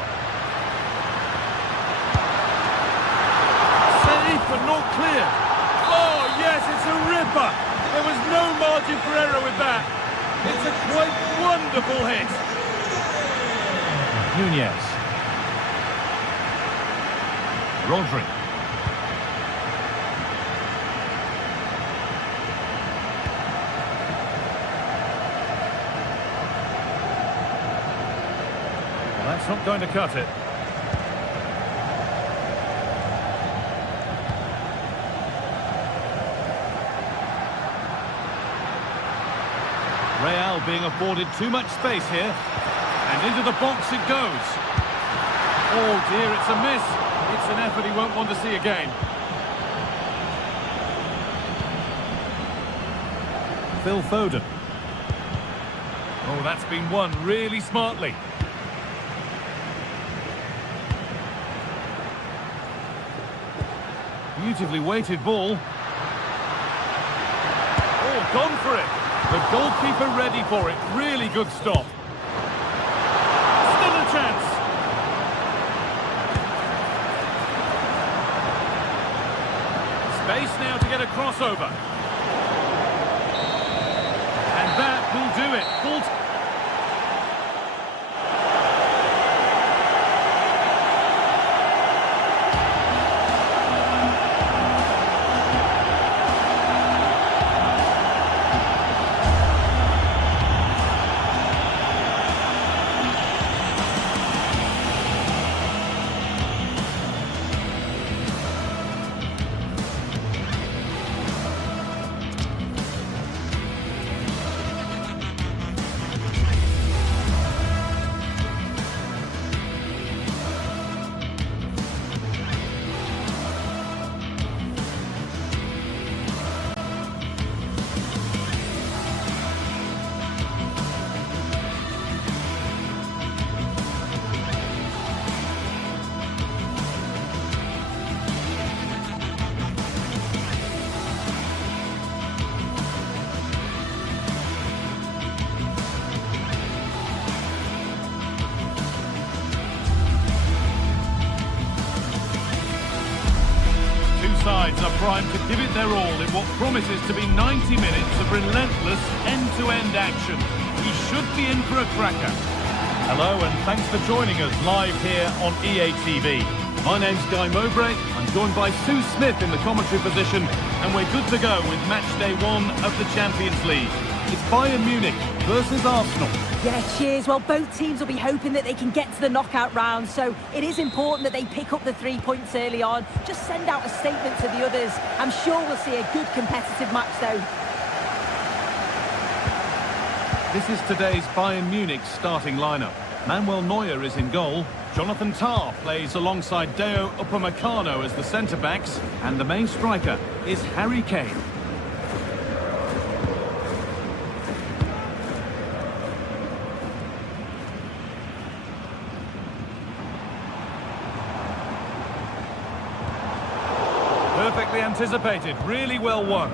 Safe but not clear. Oh, yes, it's a ripper. There was no margin for error with that. It's a quite wonderful hit. Nunez. Rodri. Well, that's not going to cut it. Real being afforded too much space here. And into the box it goes. Oh dear, it's a miss. It's an effort he won't want to see again. Phil Foden. Oh, that's been won really smartly. Beautifully weighted ball. Oh, gone for it. The goalkeeper ready for it. Really good stop. Still a chance. Space now to get a crossover. And that will do it. Full sides are primed to give it their all in what promises to be 90 minutes of relentless end-to-end action. We should be in for a cracker. Hello and thanks for joining us live here on EA TV. My name's Guy Mowbray. I'm joined by Sue Smith in the commentary position, and we're good to go with match day 1 of the Champions League. It's Bayern Munich versus Arsenal. Yeah, cheers. Well, both teams will be hoping that they can get to the knockout round, so it is important that they pick up the 3 points early on. Just send out a statement to the others. I'm sure we'll see a good competitive match, though. This is today's Bayern Munich starting lineup. Manuel Neuer is in goal. Jonathan Tah plays alongside Deo Upamecano as the centre-backs. And the main striker is Harry Kane. Perfectly anticipated, really well won.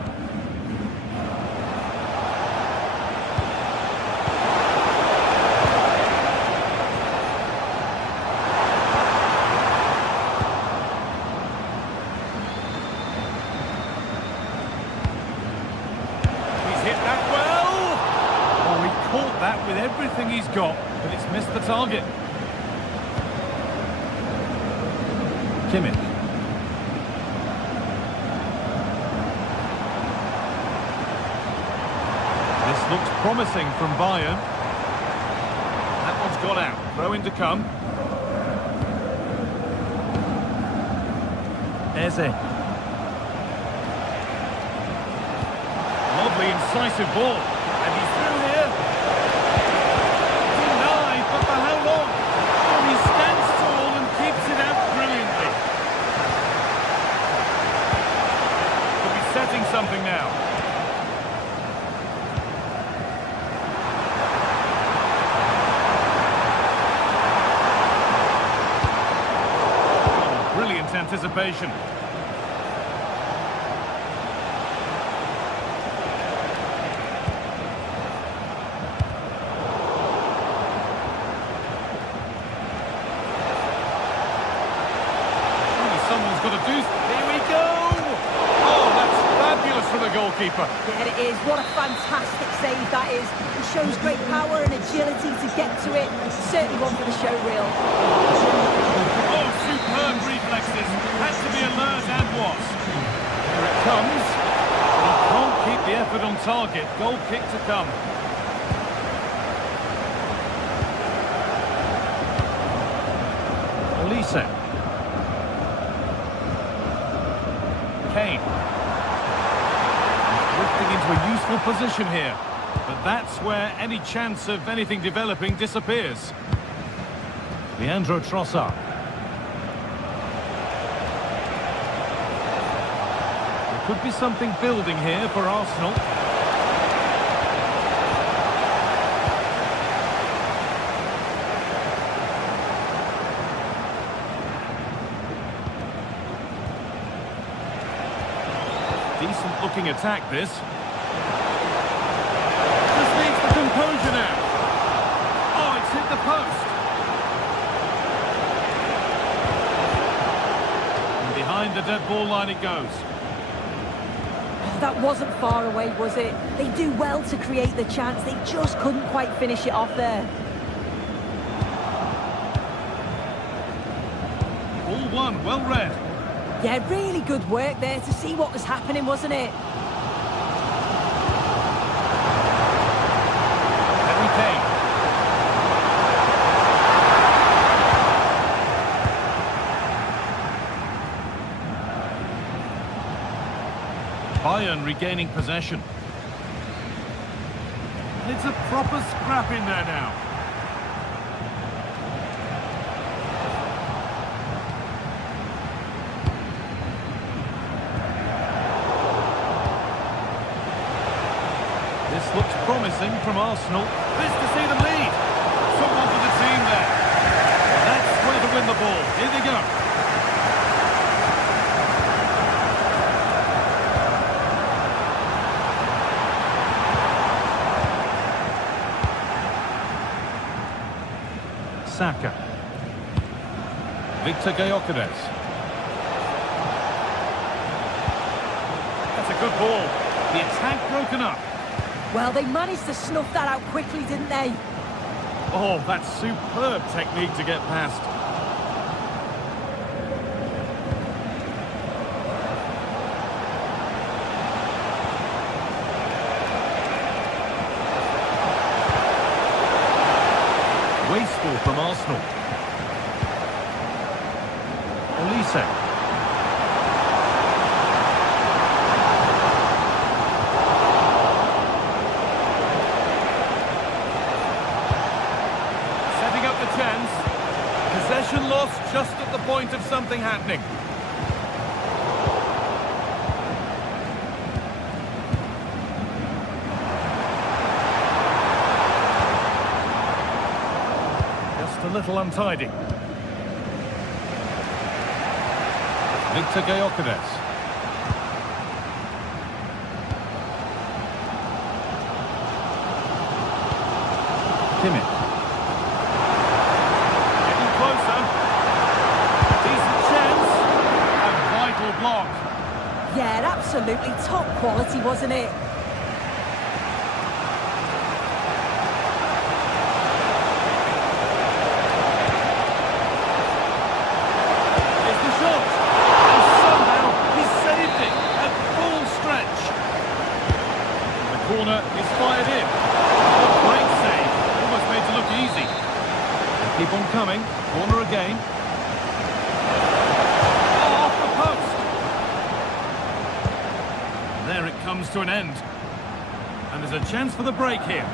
He's hit that well. Oh, he caught that with everything he's got, but it's missed the target. Kimmich. This looks promising from Bayern. That one's gone out. Throw in to come. Eze. Lovely incisive ball. And he's through here. Denied, but for how long? Oh, he stands tall and keeps it out brilliantly. Could be setting something now. Anticipation. Surely someone's got to do. Here we go! Oh, that's fabulous from the goalkeeper. Yeah, it is. What a fantastic save that is. It shows great power and agility to get to it. Certainly one for the show reel. Oh, superb reflexes. Has to be alert and was. Here it comes. He can't keep the effort on target. Goal kick to come. Elise. Kane. Drifting into a useful position here. But that's where any chance of anything developing disappears. Leandro Trossard. There could be something building here for Arsenal. Decent looking attack this. Just needs the composure now. Oh, it's hit the post. Behind the dead ball line it goes. That wasn't far away, was it? They do well to create the chance. They just couldn't quite finish it off there. Ball one, well read. Yeah, really good work there to see what was happening, wasn't it? Harry Kane. Bayern regaining possession. It's a proper scrap in there now. This looks promising from Arsenal. This to see them lead. Someone for the team there. That's where to win the ball. Here they go. Saka. Victor Gyökeres. That's a good ball. The attack broken up. Well, they managed to snuff that out quickly, didn't they? Oh, that's superb technique to get past. Wasteful from Arsenal. Elise. hint of something happening. Just a little untidy. Victor Gyökeres. Kimmich. Getting closer. Decent chance. A vital block. Yeah, absolutely top quality, wasn't it? Here's the shot. And somehow he's saved it at full stretch. The corner is fired in. A great save. Almost made it look easy. They keep on coming. Corner again. Oh, off the post. There it comes to an end. And there's a chance for the break here.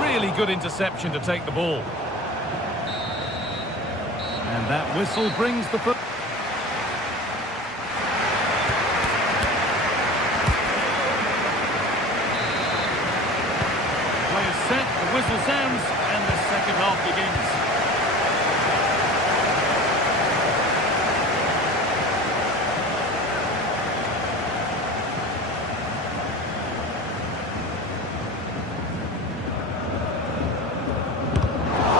Really good interception to take the ball. And that whistle brings the... Players set, the whistle sounds, and the second half begins.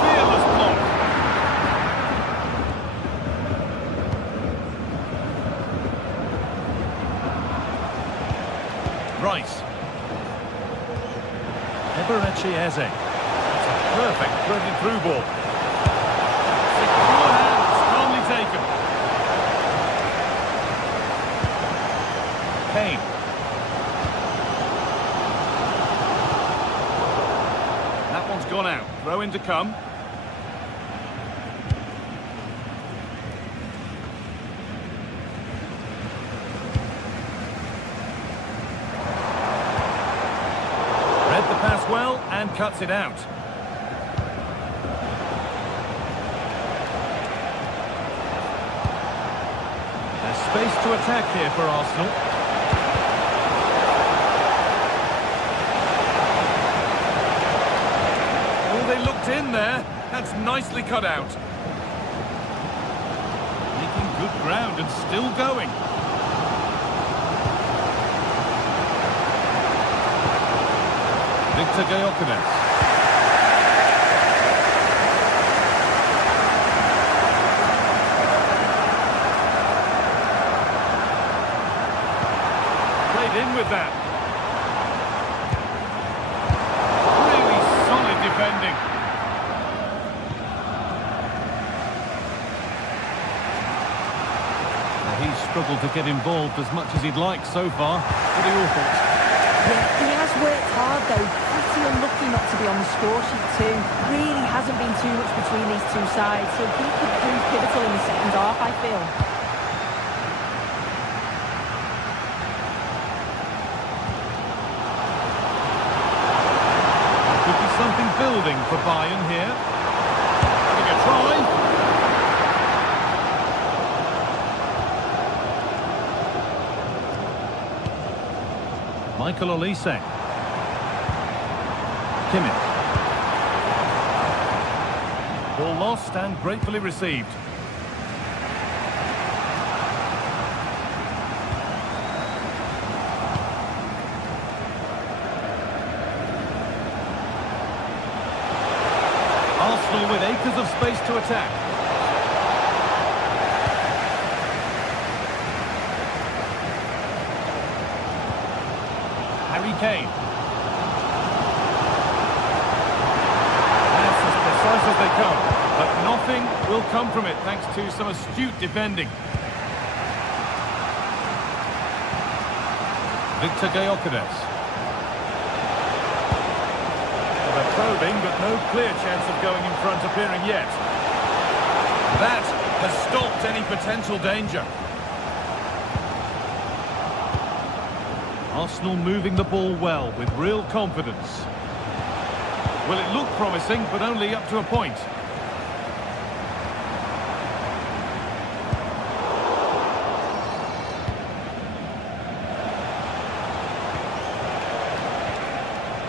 Fearless block. Rice. Eberechi Eze. That's a perfect threaded through ball. Secure hands, calmly taken. Kane. That one's gone out. Throw in to come. Read the pass well and cuts it out. There's space to attack here for Arsenal. Oh, they looked in there. That's nicely cut out. Making good ground and still going. Victor Gyökeres. Played in with that. Really solid defending. He's struggled to get involved as much as he'd like so far. What are your thoughts? Yeah, he has worked hard though. Pretty unlucky not to be on the score sheet too. Really hasn't been too much between these two sides, so he could prove pivotal in the second half, I feel. Could be something building for Bayern here. Having a try. Michael Olise. Kimmich. Ball lost and gratefully received. Arsenal with acres of space to attack. Harry Kane. That's as precise as they come, but nothing will come from it thanks to some astute defending. Victor Gyökeres. They're probing, but no clear chance of going in front appearing yet. That has stopped any potential danger. Arsenal moving the ball well with real confidence. Well, it looked promising, but only up to a point.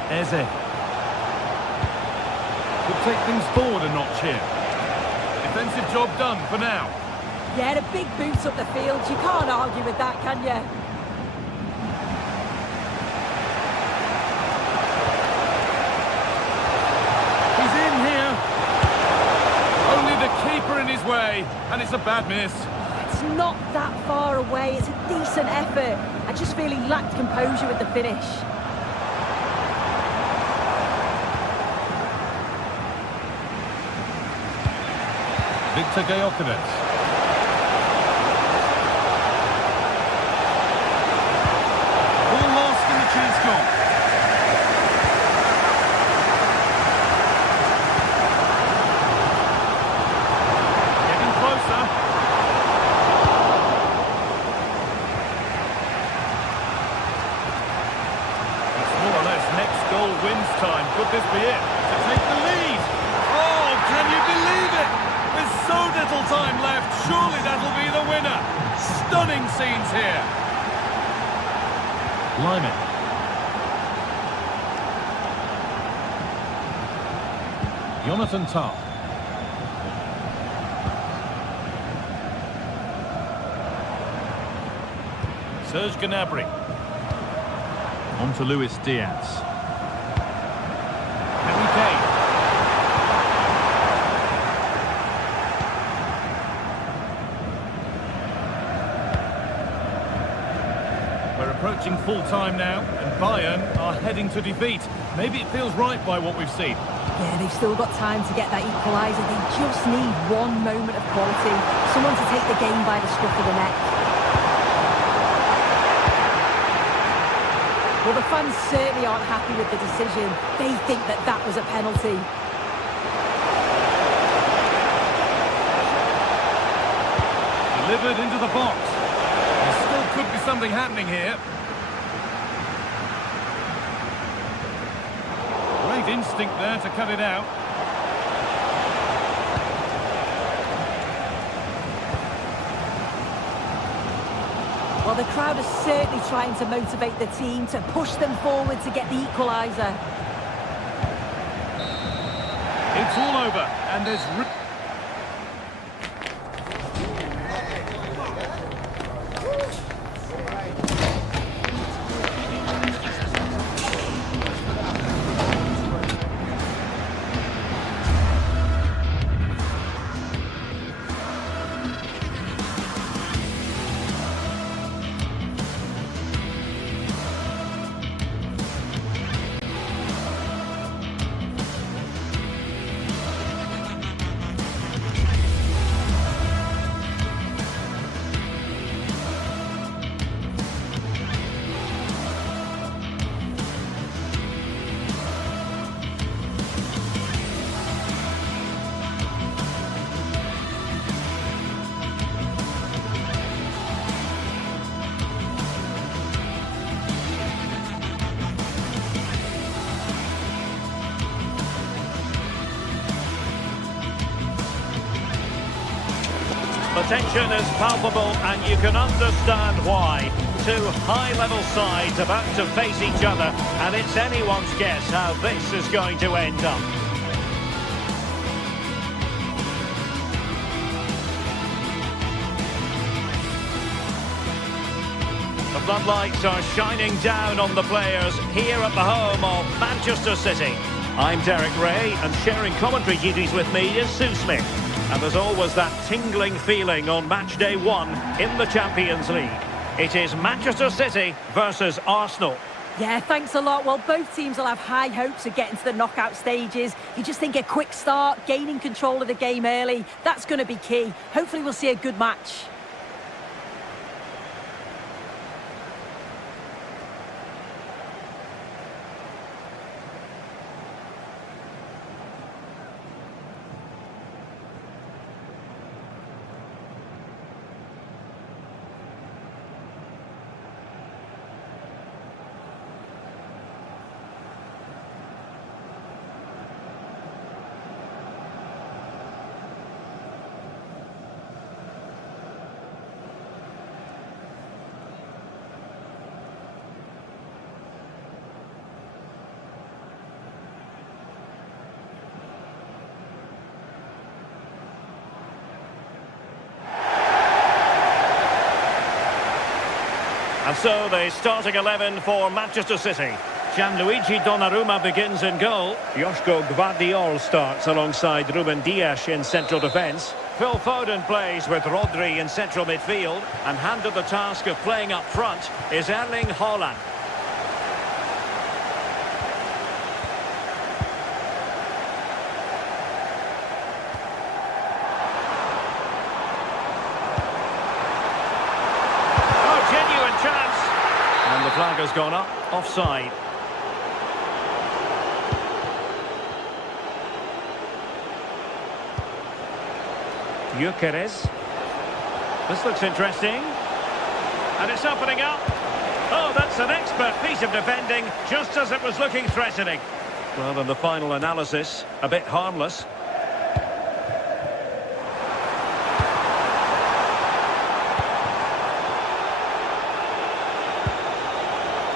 Eze. Could take things forward a notch here. Defensive job done for now. Yeah, a big boot up the field. You can't argue with that, can you? He's in here. Only the keeper in his way, and it's a bad miss. It's not that far away. It's a decent effort. I just feel he lacked composure with the finish. Victor Gyökeres. Ball lost and the chance gone. Getting closer. It's more or less next goal wins time. Could this be it? To take the lead. Oh, can you believe it? There's so little time left. Surely that'll be the winner. Stunning scenes here. Lyon. Jonathan Tah. Serge Gnabry. On to Luis Diaz. Harry Kane. We're approaching full time now, and Bayern are heading to defeat. Maybe it feels right by what we've seen. Yeah, they've still got time to get that equaliser. They just need one moment of quality. Someone to take the game by the scruff of the neck. Well, the fans certainly aren't happy with the decision. They think that that was a penalty. Delivered into the box. There still could be something happening here. Great instinct there to cut it out. Well, the crowd are certainly trying to motivate the team to push them forward to get the equaliser. It's all over, and there's... The tension is palpable, and you can understand why. Two high-level sides about to face each other, and it's anyone's guess how this is going to end up. The floodlights are shining down on the players here at the home of Manchester City. I'm Derek Ray, and sharing commentary duties with me is Sue Smith. And there's always that tingling feeling on match day one in the Champions League. It is Manchester City versus Arsenal. Yeah, thanks a lot. Well, both teams will have high hopes of getting to the knockout stages. You just think a quick start, gaining control of the game early, that's going to be key. Hopefully we'll see a good match. So the starting 11 for Manchester City. Gianluigi Donnarumma begins in goal. Joško Gvardiol starts alongside Ruben Dias in central defence. Phil Foden plays with Rodri in central midfield. And handed the task of playing up front is Erling Haaland. Oh, genuine chance. And the flag has gone up, offside. Gyökeres. This looks interesting. And it's opening up. Oh, that's an expert piece of defending, just as it was looking threatening. Well, in the final analysis, a bit harmless.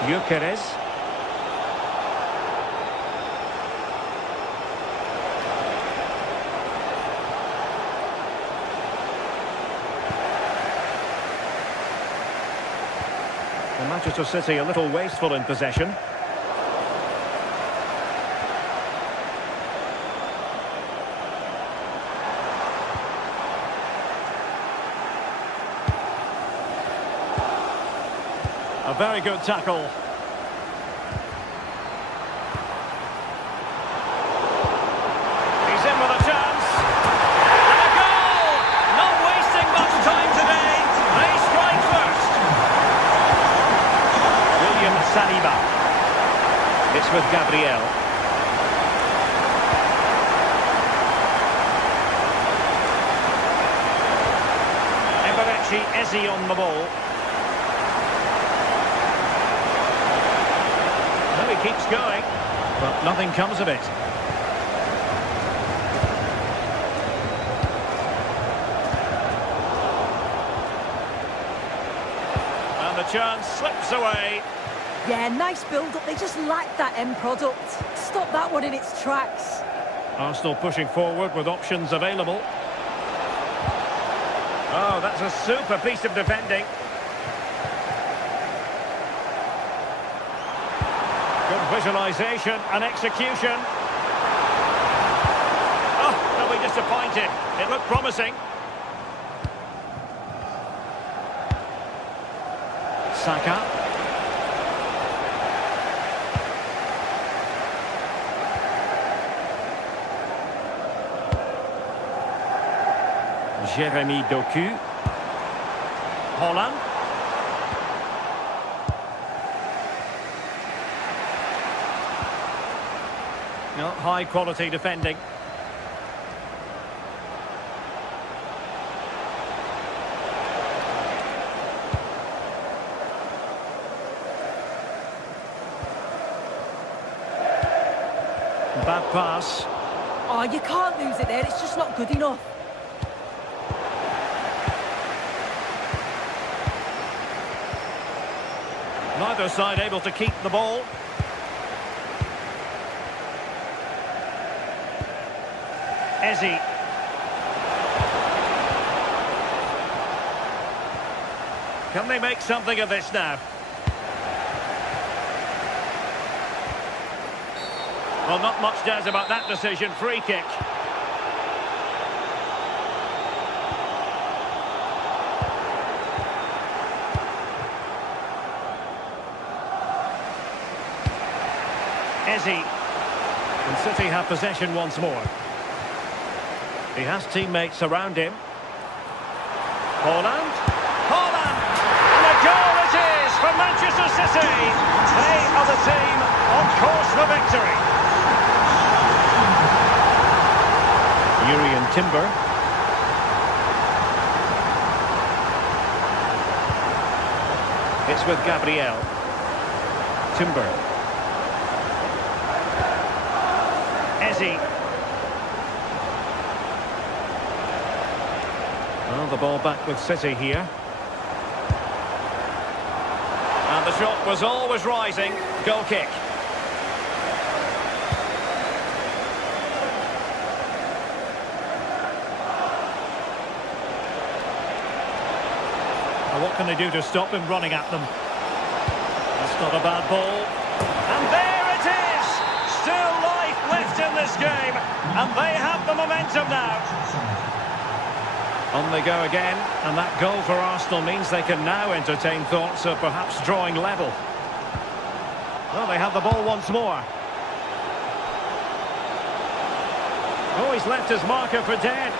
Gyökeres. Manchester City a little wasteful in possession. A very good tackle. He's in with a chance. And a goal! Not wasting much time today. They strike first. Saliba. It's with Gabriel. Eberechi Eze on the ball. Well, he keeps going, but nothing comes of it. And the chance slips away. Yeah, nice build-up. They just lack that end product. Stop that one in its tracks. Arsenal pushing forward with options available. Oh, that's a super piece of defending. Good visualisation and execution. Oh, they'll be disappointed. It looked promising. Saka. Jeremy Doku. Haaland. No, high quality defending. Bad pass. Oh, you can't lose it there. It's just not good enough. Neither side able to keep the ball. Eze. Can they make something of this now? Well, not much doubt about that decision. Free kick. Eze. And City have possession once more. He has teammates around him. Haaland. Haaland! And a goal it is for Manchester City. They are the team on course for victory. Urian Timber. It's with Gabriel. Timber. Eze. Well, the ball back with City here. And the shot was always rising. Goal kick. Well, what can they do to stop him running at them? Not a bad ball. And there it is! Still life left in this game. And they have the momentum now. On they go again. And that goal for Arsenal means they can now entertain thoughts of perhaps drawing level. Well, they have the ball once more. Oh, he's left his marker for dead.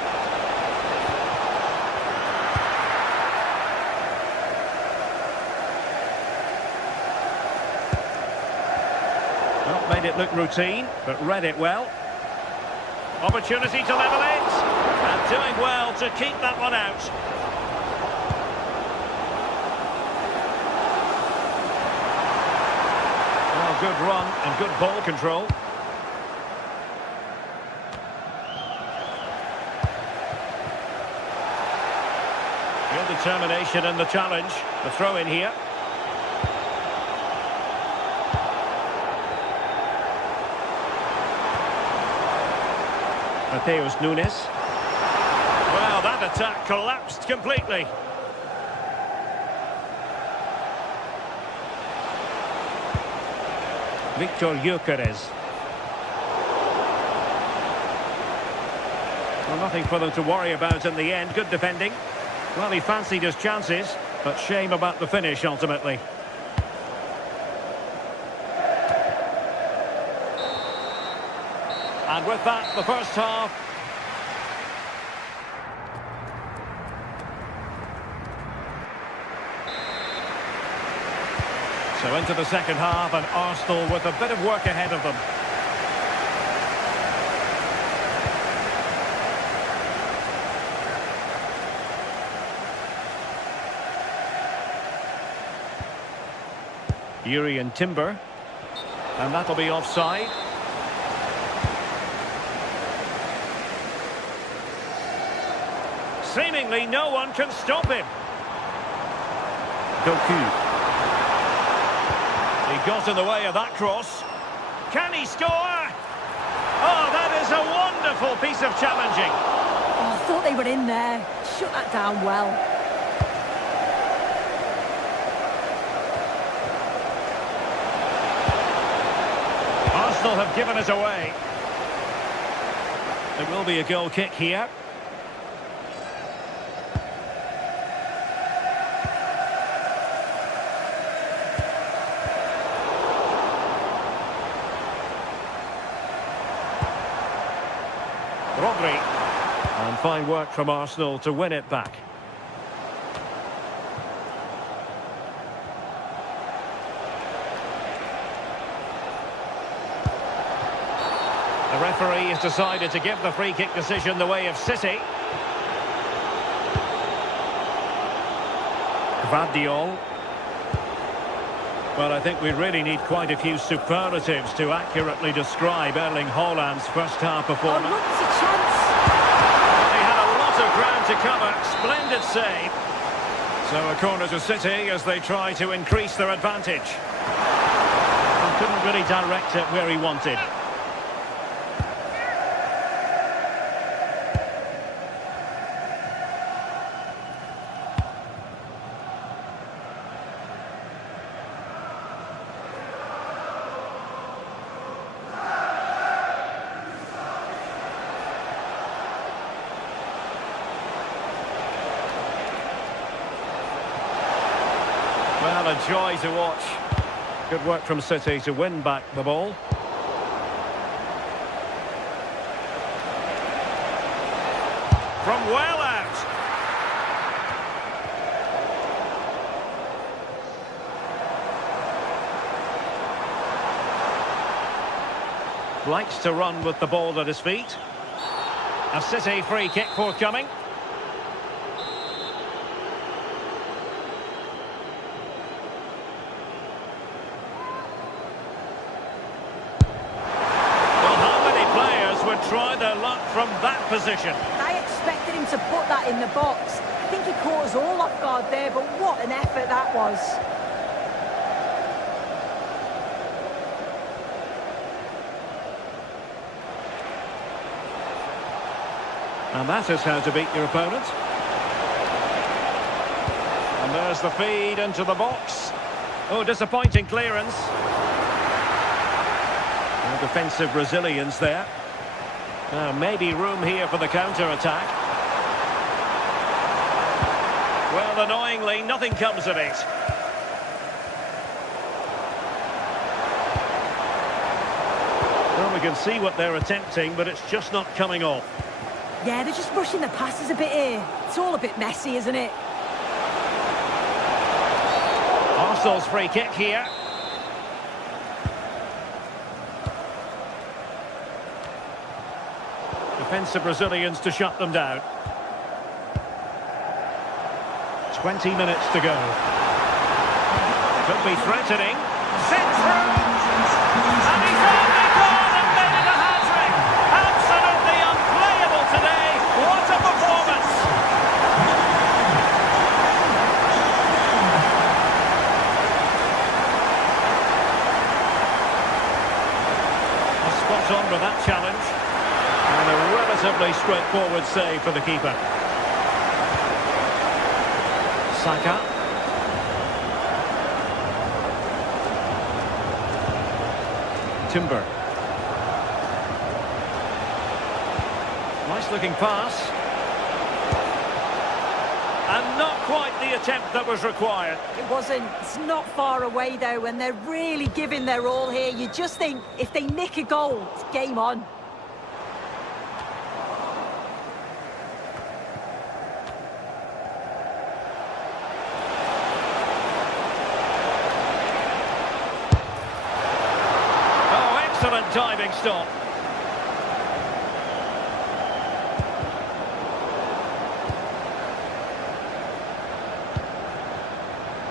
Well, made it look routine, but read it well. Opportunity to level it. And doing well to keep that one out. Well, good run and good ball control. Good determination in the challenge. The throw in here. Mateus Nunes. Well, that attack collapsed completely. Victor Gyökeres. Well, nothing for them to worry about in the end. Good defending. Well, he fancied his chances, but shame about the finish ultimately. And with that, the first half. So into the second half, and Arsenal with a bit of work ahead of them. Urian Timber, and that'll be offside. Seemingly no one can stop him. Doku. He got in the way of that cross. Can he score? Oh, that is a wonderful piece of challenging. Oh, I thought they were in there. Shut that down well. Arsenal have given it away. There will be a goal kick here. Rodri. And fine work from Arsenal to win it back. The referee has decided to give the free kick decision the way of City. Gvardiol. Well, I think we really need quite a few superlatives to accurately describe Erling Haaland's first half performance. Oh, what's a chance? He had a lot of ground to cover. Splendid save. So a corner to City as they try to increase their advantage. And couldn't really direct it where he wanted. Well, a joy to watch. Good work from City to win back the ball. From well out. Likes to run with the ball at his feet. A City free kick forthcoming. Try their luck from that position. I expected him to put that in the box. I think he caught us all off guard there, but what an effort that was. And that is how to beat your opponent. And there's the feed into the box. Oh, disappointing clearance. No defensive resilience there. Maybe room here for the counter-attack. Well, annoyingly, nothing comes of it. Well, we can see what they're attempting, but it's just not coming off. Yeah, they're just rushing the passes a bit here. It's all a bit messy, isn't it? Arsenal's free kick here. Defensive Brazilians to shut them down. 20 minutes to go. Could be threatening. Sent through. And he's only gone and made it a hat-trick. Absolutely unplayable today. What a performance. Spot on with that challenge. And a relatively straightforward save for the keeper. Saka. Timber. Nice looking pass. And not quite the attempt that was required. It wasn't. It's not far away, though, and they're really giving their all here. You just think, if they nick a goal, it's game on. Oh, excellent diving stop.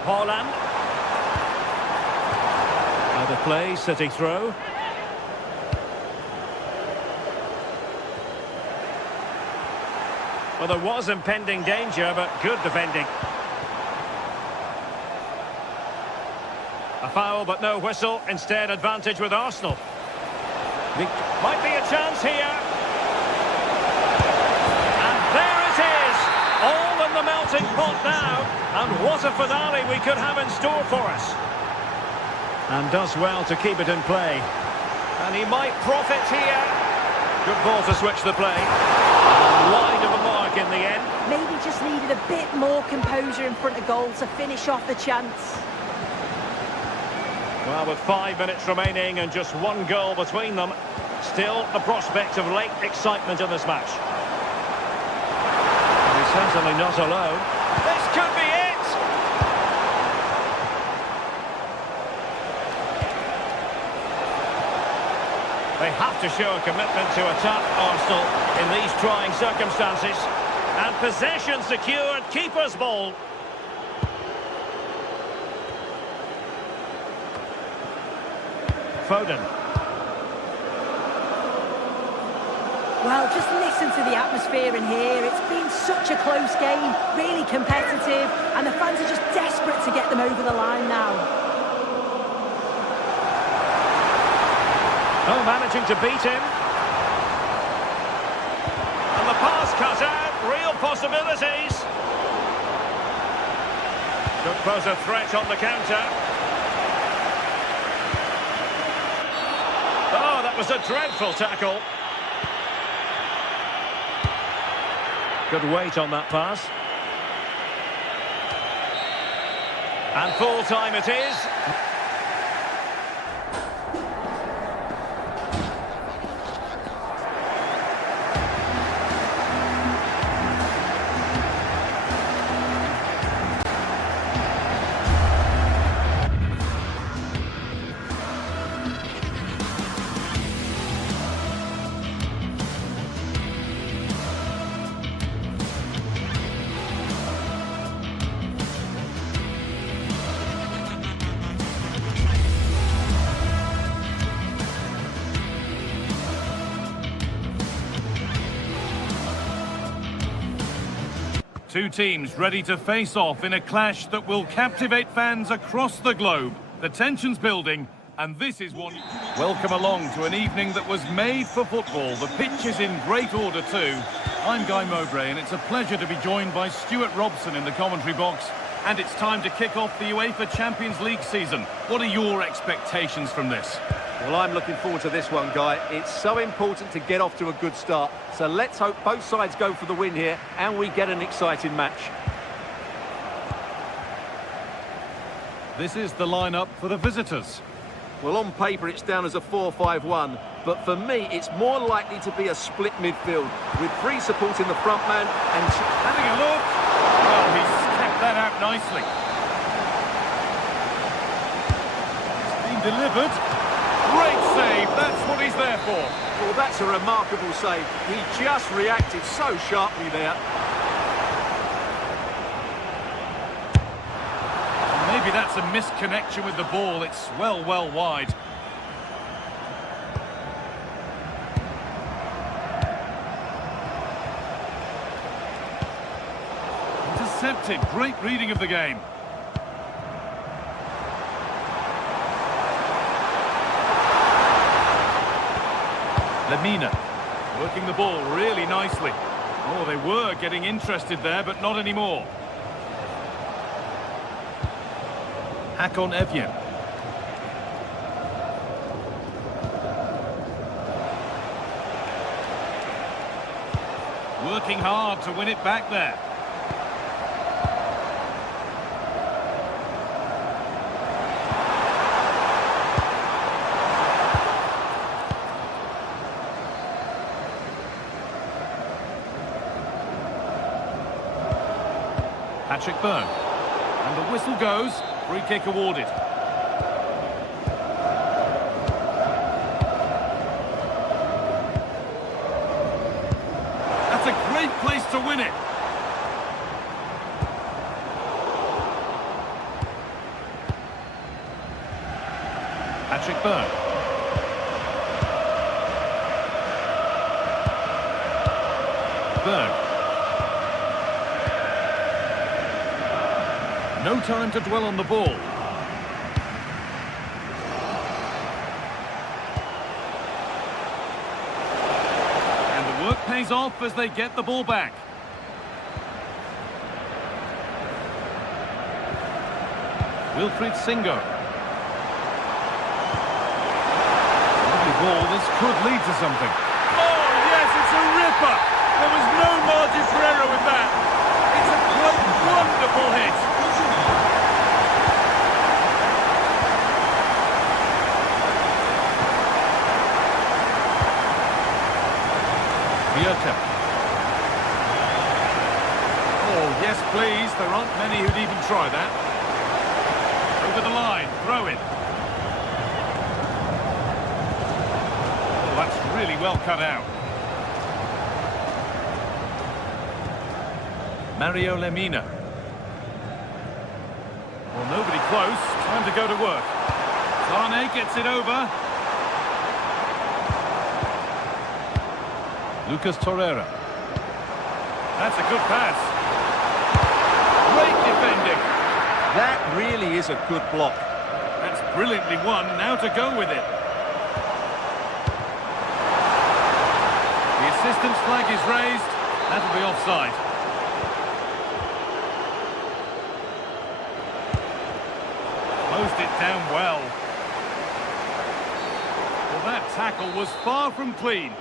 Haaland. Out of play, City throw. Well, there was impending danger, but good defending. A foul, but no whistle. Instead, advantage with Arsenal. Might be a chance here. And there it is. All in the melting pot now. And what a finale we could have in store for us. And does well to keep it in play. And he might profit here. Good ball to switch the play. And wide of a mark in the end. Maybe just needed a bit more composure in front of goal to finish off the chance. Well, with 5 minutes remaining and just one goal between them, still the prospect of late excitement in this match. And he's certainly not alone. This could be it! They have to show a commitment to attack Arsenal in these trying circumstances. And possession secured, keeper's ball. Foden. Well, just listen to the atmosphere in here. It's been such a close game, really competitive, and the fans are just desperate to get them over the line now. Oh, managing to beat him. And the pass cut out, real possibilities. Could pose a threat on the counter. Oh, that was a dreadful tackle. Good weight on that pass. And full time it is. Two teams ready to face off in a clash that will captivate fans across the globe. The tension's building, and this is one... Welcome along to an evening that was made for football. The pitch is in great order too. I'm Guy Mowbray, and it's a pleasure to be joined by Stuart Robson in the commentary box. and it's time to kick off the UEFA Champions League season. What are your expectations from this? Well, I'm looking forward to this one, Guy. It's so important to get off to a good start. So let's hope both sides go for the win here and we get an exciting match. This is the lineup for the visitors. Well, on paper, it's down as a 4-5-1. But for me, it's more likely to be a split midfield with three supporting the front man and... Having a look. Well, he's kept that out nicely. It's been delivered. Great save. That's what he's there for. Well, that's a remarkable save. He just reacted so sharply there. Maybe that's a misconnection with the ball. It's well wide. Intercepted. Great reading of the game. Lemina working the ball really nicely. Oh, they were getting interested there, but not anymore. Hakon Evjen. Working hard to win it back there. Patrick Byrne. And the whistle goes. Free kick awarded. That's a great place to win it. Patrick Byrne. Berg. No time to dwell on the ball. And the work pays off as they get the ball back. Wilfried Singo. Lovely ball, this could lead to something. Oh yes, it's a ripper! There was no margin for error with that. It's a great, wonderful hit. Oh, yes, please. There aren't many who'd even try that. Over the line, throw it. Oh, that's really well cut out. Mario Lemina. Well, nobody close. Time to go to work. Sane gets it over. Lucas Torreira. That's a good pass. Great defending. That really is a good block. That's brilliantly won. Now to go with it. The assistant's flag is raised. That'll be offside. Closed it down well. Well, that tackle was far from clean.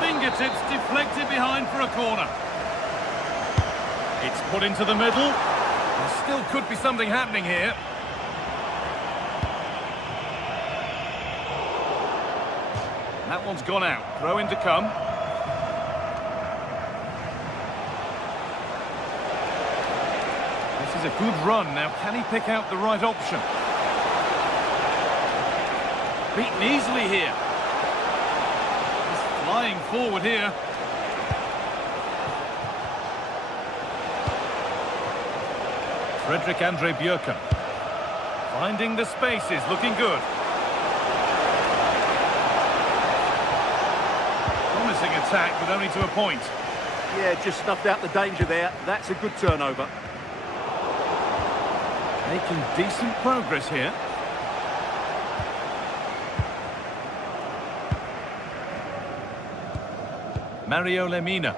Fingertips deflected behind for a corner. It's put into the middle. There still could be something happening here. That one's gone out. Throw in to come. This is a good run. Now, can he pick out the right option? Beaten easily here. Flying forward here. Frederick Andre Björken. Finding the spaces, looking good. Promising attack, but only to a point. Yeah, just snuffed out the danger there. That's a good turnover. Making decent progress here. Mario Lemina.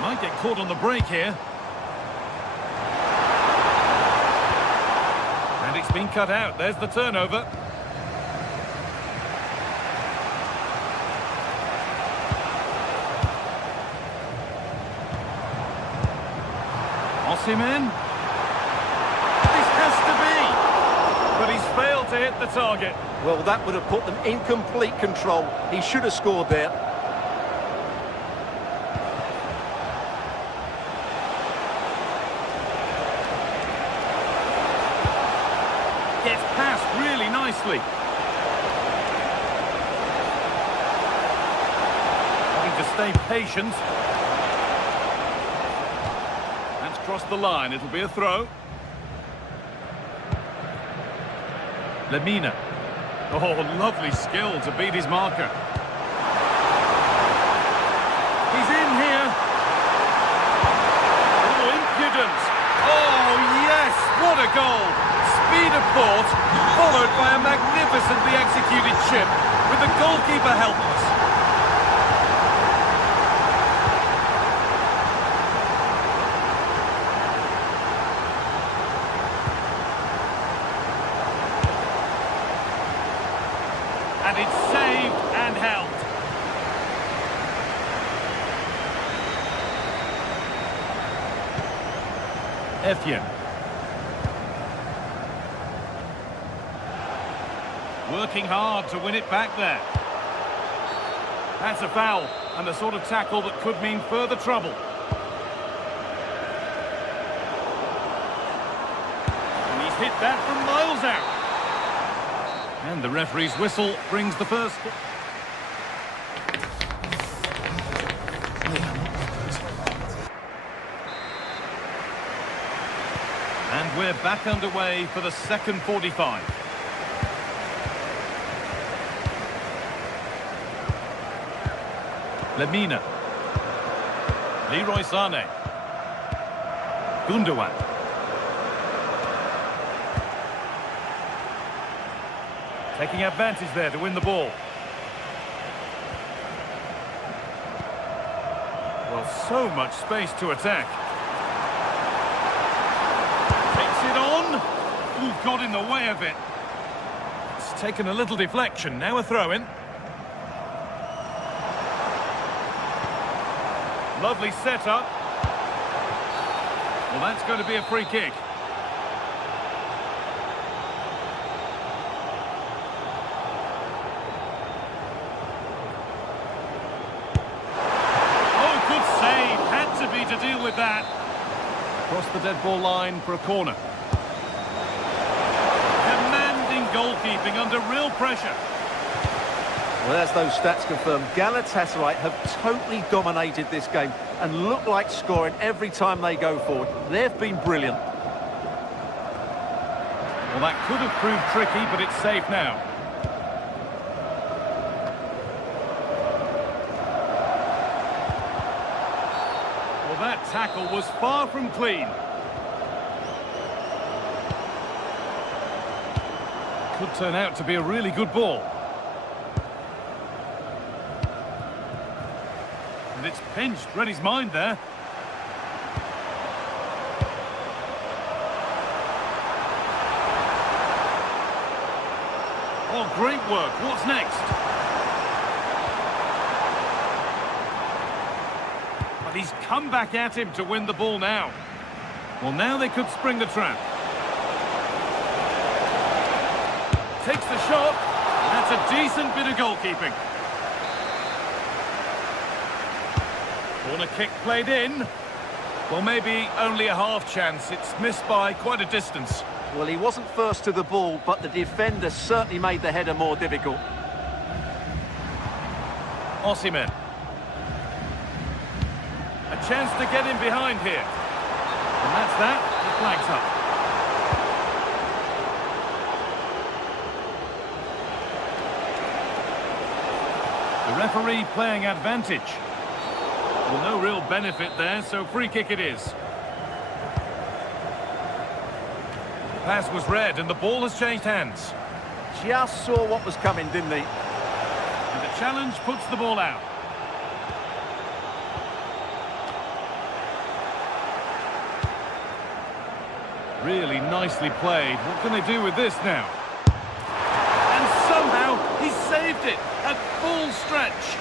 Might get caught on the break here. And it's been cut out. There's the turnover. Osimhen. This has to be. But he's failed to hit the target. Well, that would have put them in complete control. He should have scored there. Gets past really nicely. Having to stay patient. That's crossed the line. It'll be a throw. Lemina. Oh, lovely skill to beat his marker. He's in here. Oh, impudent. Oh, yes, what a goal. Speed of thought, followed by a magnificently executed chip, with the goalkeeper helpless. And it's saved and held. Effian. Working hard to win it back there. That's a foul, and the sort of tackle that could mean further trouble. And he's hit that from miles out. And the referee's whistle brings the first. And we're back underway for the second 45. Lemina. Leroy Sané. Gundogan. Taking advantage there to win the ball. Well, so much space to attack. Takes it on. Ooh, got in the way of it. It's taken a little deflection. Now a throw-in. Lovely setup. Well, that's going to be a free kick. Oh, good save. Had to be to deal with that. Across the dead ball line for a corner. Commanding goalkeeping under real pressure. Well, as those stats confirm, Galatasaray have totally dominated this game and look like scoring every time they go forward. They've been brilliant. Well, that could have proved tricky, but it's safe now. Well, that tackle was far from clean. Could turn out to be a really good ball. And it's pinched, read his mind there. Oh, great work. What's next? But he's come back at him to win the ball now. Well, now they could spring the trap. Takes the shot. That's a decent bit of goalkeeping. Corner kick played in. Well, maybe only a half chance. It's missed by quite a distance. Well, he wasn't first to the ball, but the defender certainly made the header more difficult. Osimhen. A chance to get in behind here. And that's that. The flag's up. The referee playing advantage. Well, no real benefit there, so free kick it is. The pass was read and the ball has changed hands. Just saw what was coming, didn't he? And the challenge puts the ball out. Really nicely played. What can they do with this now? And somehow he saved it at full stretch.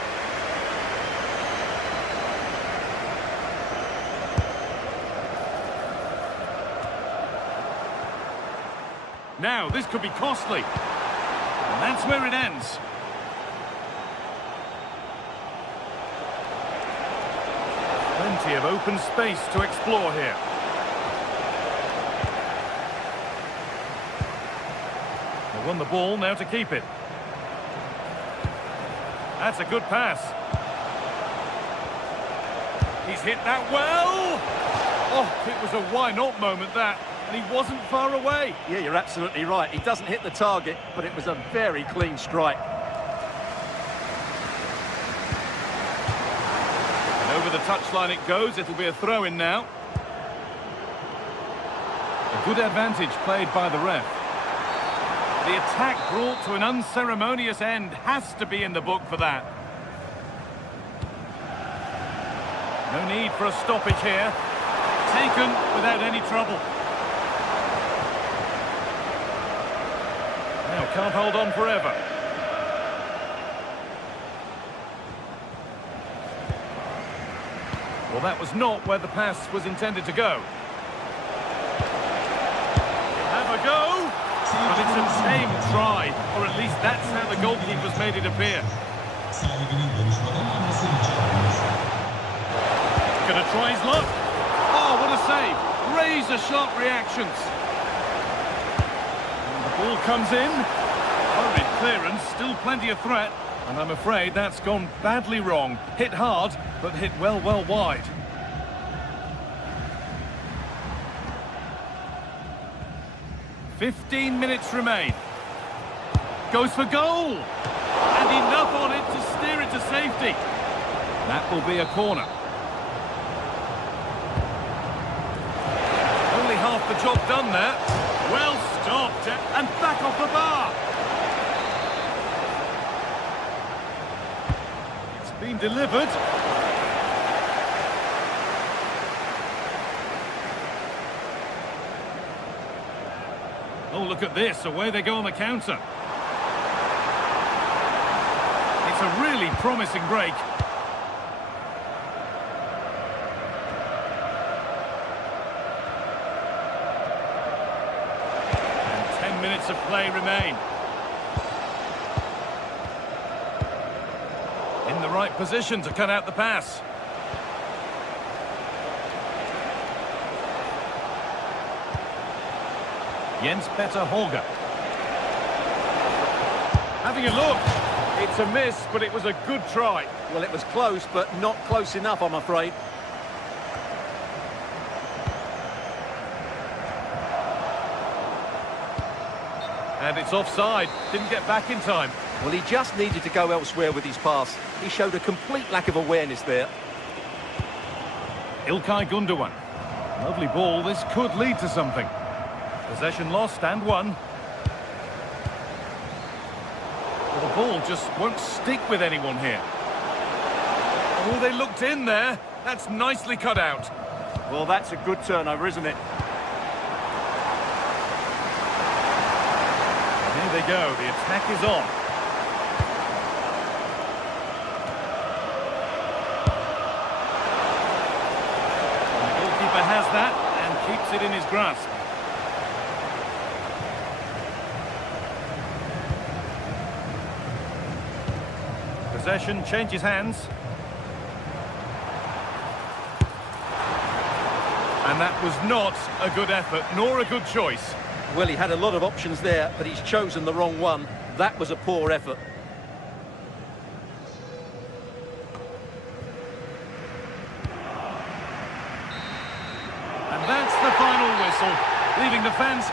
Now, this could be costly. And that's where it ends. Plenty of open space to explore here. They won the ball, now to keep it. That's a good pass. He's hit that well. Oh, it was a why-not moment, that. And he wasn't far away. Yeah, you're absolutely right. He doesn't hit the target, but it was a very clean strike. And over the touchline it goes. It'll be a throw-in now. A good advantage played by the ref. The attack brought to an unceremonious end has to be in the book for that. No need for a stoppage here. Taken without any trouble. Now, can't hold on forever. Well, that was not where the pass was intended to go. Have a go, but it's a tame try, or at least that's how the goalkeeper's made it appear. Gonna try his luck. Oh, what a save! Razor-sharp reactions. Ball comes in. Hurried clearance, still plenty of threat. And I'm afraid that's gone badly wrong. Hit hard, but hit well wide. "15 minutes remain. Goes for goal. And enough on it to steer it to safety. That will be a corner. Only half the job done there. Well stopped and back off the bar. It's been delivered. Oh, look at this. Away they go on the counter. It's a really promising break. Minutes of play remain. In the right position to cut out the pass. Jens-Peter Holger. Having a look. It's a miss, but it was a good try. Well, it was close, but not close enough, I'm afraid. And it's offside. Didn't get back in time. Well, he just needed to go elsewhere with his pass. He showed a complete lack of awareness there. Ilkay Gundogan. Lovely ball. This could lead to something. Possession lost and won. Well, the ball just won't stick with anyone here. Oh, they looked in there. That's nicely cut out. Well, that's a good turnover, isn't it? Here they go, the attack is on. And the goalkeeper has that and keeps it in his grasp. Possession changes hands. And that was not a good effort, nor a good choice. Well, he had a lot of options there, but he's chosen the wrong one. That was a poor effort. And that's the final whistle, leaving the fans...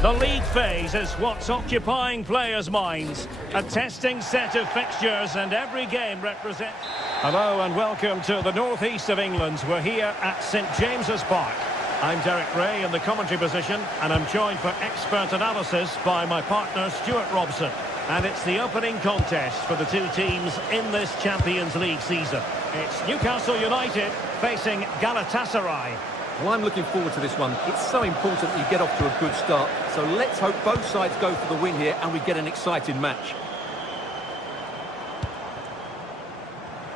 The league phase is what's occupying players' minds. A testing set of fixtures and every game represents... Hello and welcome to the northeast of England. We're here at St James's Park. I'm Derek Ray in the commentary position and I'm joined for expert analysis by my partner Stuart Robson. And it's the opening contest for the two teams in this Champions League season. It's Newcastle United facing Galatasaray. Well, I'm looking forward to this one. It's so important that you get off to a good start. So let's hope both sides go for the win here and we get an exciting match.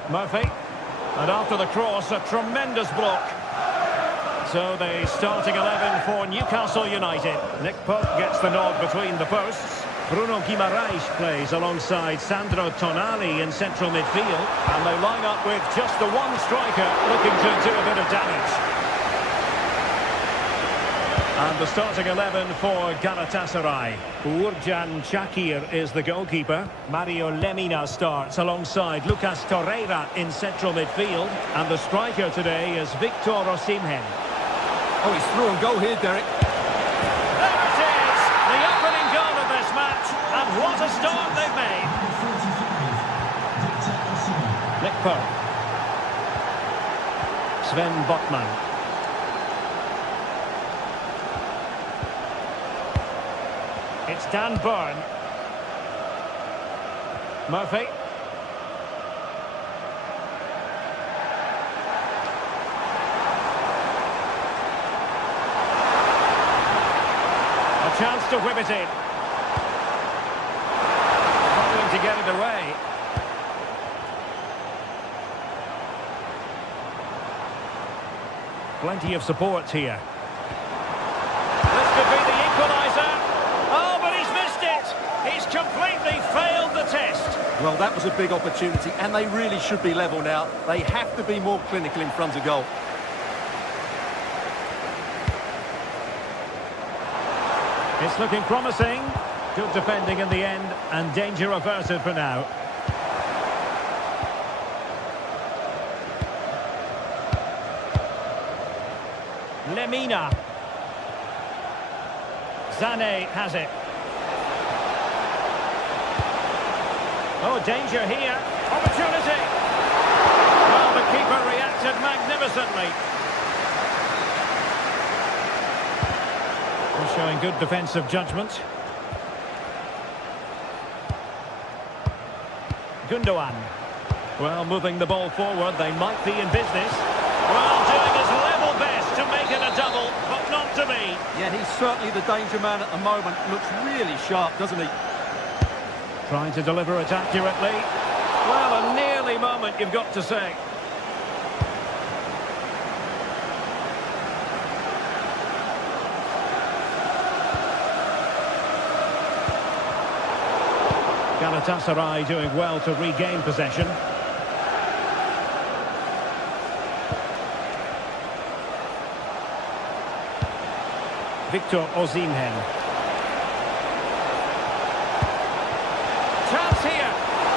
Murphy. And after the cross, a tremendous block. So the starting 11 for Newcastle United. Nick Pope gets the nod between the posts. Bruno Guimaraes plays alongside Sandro Tonali in central midfield. And they line up with just the one striker looking to do a bit of damage. And the starting 11 for Galatasaray. Uğurcan Çakır is the goalkeeper. Mario Lemina starts alongside Lucas Torreira in central midfield. And the striker today is Victor Osimhen. Oh, he's through and goal here, Derek. There it is! The opening goal of this match. And what a start they've made. Nick Pope. Sven Botman. It's Dan Burn. Murphy. A chance to whip it in. Struggling to get it away. Plenty of support here. This could be the equaliser. Oh, but he's missed it! He's completely failed the test. Well, that was a big opportunity, and they really should be level now. They have to be more clinical in front of goal. It's looking promising. Good defending in the end, and danger averted for now. Lemina. Sané has it. Oh, danger here. Opportunity. Well, the keeper reacted magnificently. He's showing good defensive judgment. Gundogan. Well, moving the ball forward, they might be in business. Well, doing his level best to make it a double, but not to be. Yeah, he's certainly the danger man at the moment. Looks really sharp, doesn't he? Trying to deliver it accurately. Well, a nearly moment, you've got to say. Galatasaray doing well to regain possession. Victor Osimhen. Chance here,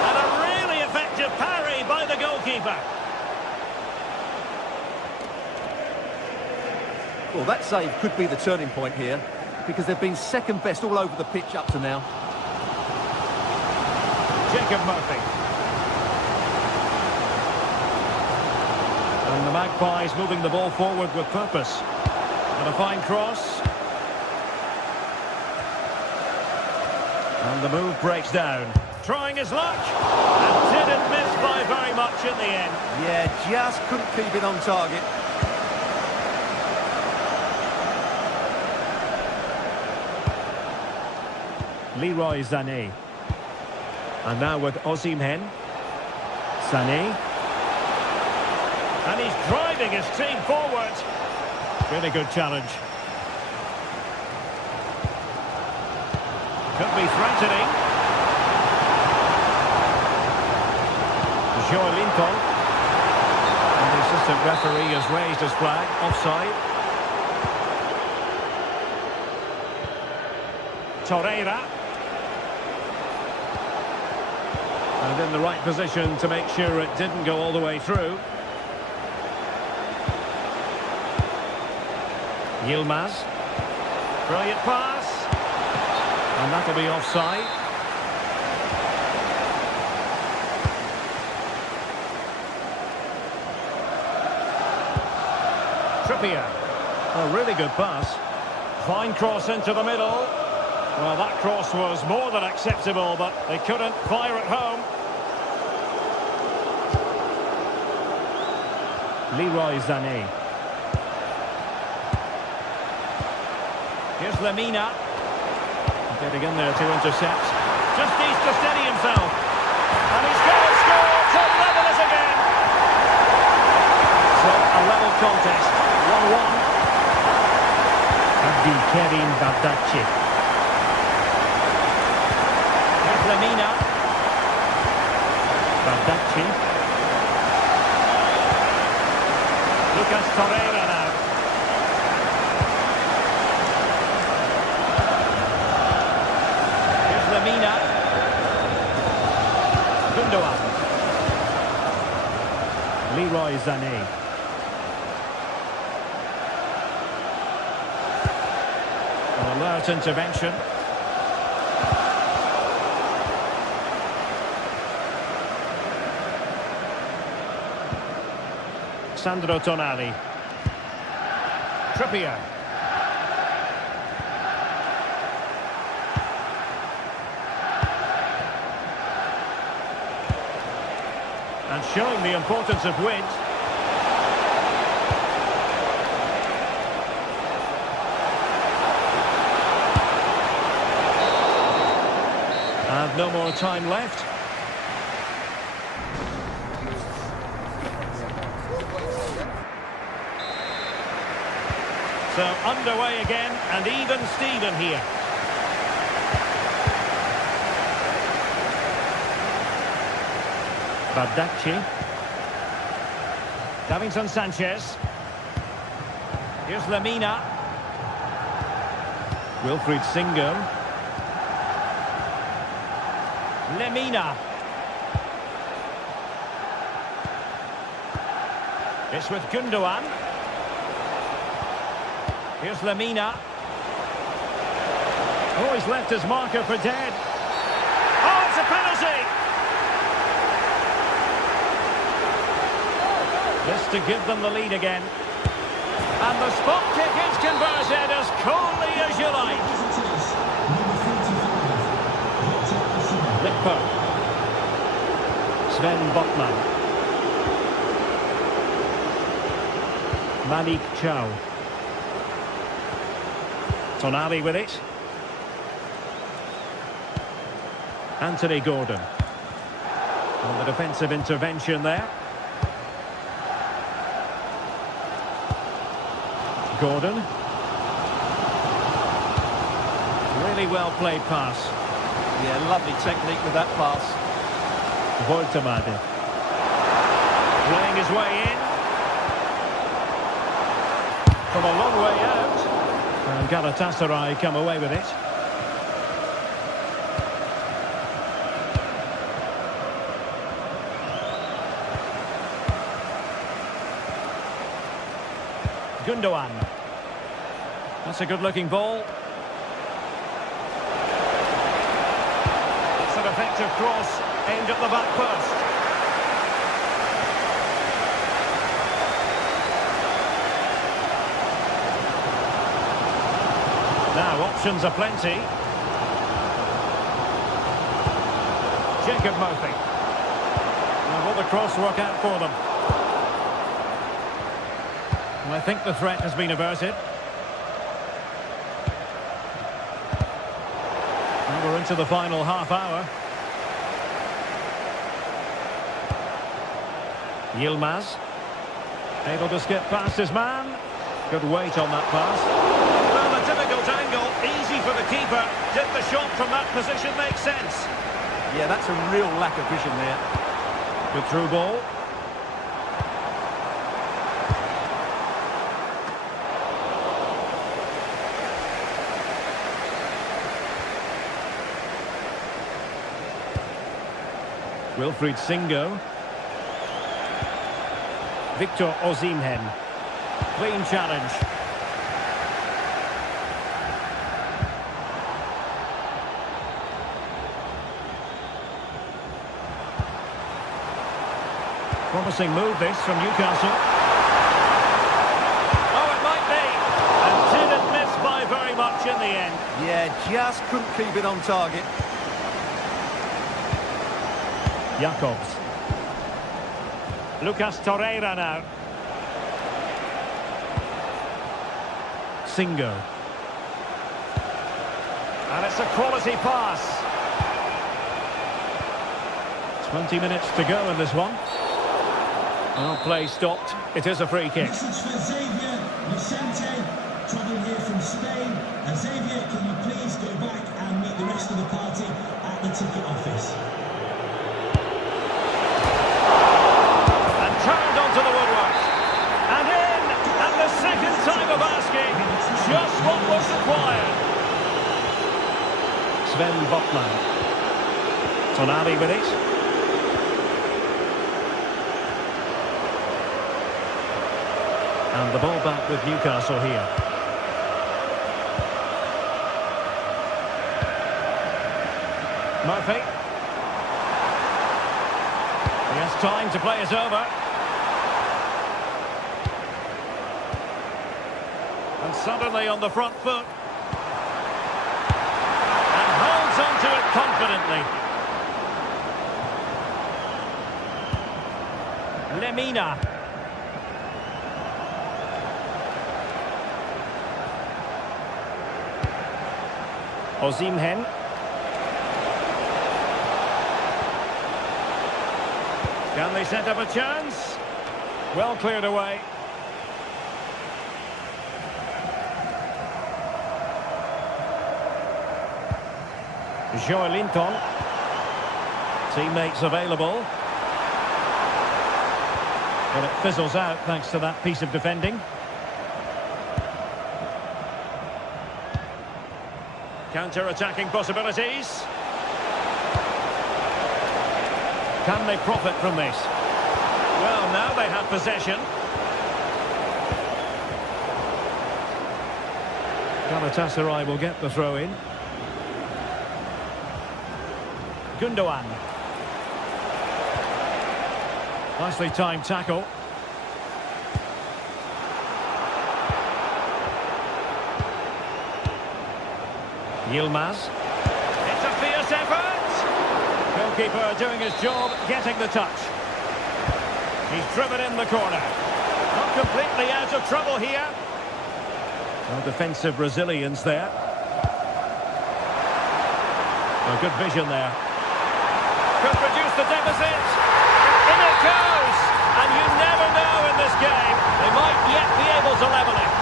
and a really effective parry by the goalkeeper. Well, that save could be the turning point here, because they've been second best all over the pitch up to now. Jacob Murphy. And the Magpies moving the ball forward with purpose. And a fine cross. And the move breaks down. Trying his luck. And didn't miss by very much in the end. Yeah, just couldn't keep it on target. Leroy Sané. And now with Osimhen. Sané. And he's driving his team forward. Really good challenge. Could be threatening. Joe Linton. And the assistant referee has raised his flag. Offside. Torreira. And in the right position to make sure it didn't go all the way through. Yilmaz. Brilliant pass. And that'll be offside. Trippier. A really good pass. Fine cross into the middle. Well, that cross was more than acceptable, but they couldn't fire it home. Leroy Sané. Here's Lemina. Getting in there to intercept. Just needs to steady himself. And he's going to score to level us again. So, a level contest. 1-1. Abdelkarim Bardacci. Here's Lemina. Bardacci. Lucas Torreira now. Here's Lemina. Gundogan. Leroy Sané. An alert intervention. Sandro Tonali. Trippier. And showing the importance of width. And no more time left. So underway again, and even Steven here. Bardacci. Davinson Sanchez. Here's Lemina. Wilfried Singo. Lemina. It's with Gundogan. Here's Lemina. Oh, he's left his marker for dead. Oh, it's a penalty! This to give them the lead again. And the spot kick is converted as coolly as you like. Lippert. Sven Botman. Malik Chow. Tonali with it. Anthony Gordon. And the defensive intervention there. Gordon. Really well played pass. Yeah, lovely technique with that pass. Voltemade. Playing his way in. From a long way out. And Galatasaray come away with it. Gundogan. That's a good-looking ball. It's an effective cross aimed at the back post. Now, options are plenty. Jacob Murphy. And will the cross work out for them? And I think the threat has been averted. And we're into the final half hour. Yilmaz. Able to skip past his man. Good weight on that pass. Well, a difficult angle. Easy for the keeper. Did the shot from that position make sense? Yeah, that's a real lack of vision there. Good through ball. Wilfried Singo. Victor Osimhen. Clean challenge. Promising move this from Newcastle. Oh, it might be. And didn't miss by very much in the end. Yeah, just couldn't keep it on target. Jacobs. Lucas Torreira now. Singo. And it's a quality pass. 20 minutes to go in this one. Well, play stopped. It is a free kick. Message for Xavier Vicente, travelling here from Spain. Xavier, can you please go back and meet the rest of the party at the ticket office? And turned onto the woodwork. And in! And the second time of asking. Just what was required. Sven Botman. Tonali with it. And the ball back with Newcastle here. Murphy. He has time to play it over. And suddenly on the front foot. And holds onto it confidently. Lemina. Osimhen. Can they set up a chance? Well cleared away. Joelinton. Teammates available. But it fizzles out thanks to that piece of defending. Counter-attacking possibilities. Can they profit from this? Well, now they have possession. Galatasaray will get the throw in. Gundogan. Nicely timed tackle. Yilmaz. It's a fierce effort. Goalkeeper doing his job, getting the touch. He's driven in the corner. Not completely out of trouble here. No defensive resilience there. A good vision there. Could reduce the deficit. In it goes. And you never know in this game. They might yet be able to level it.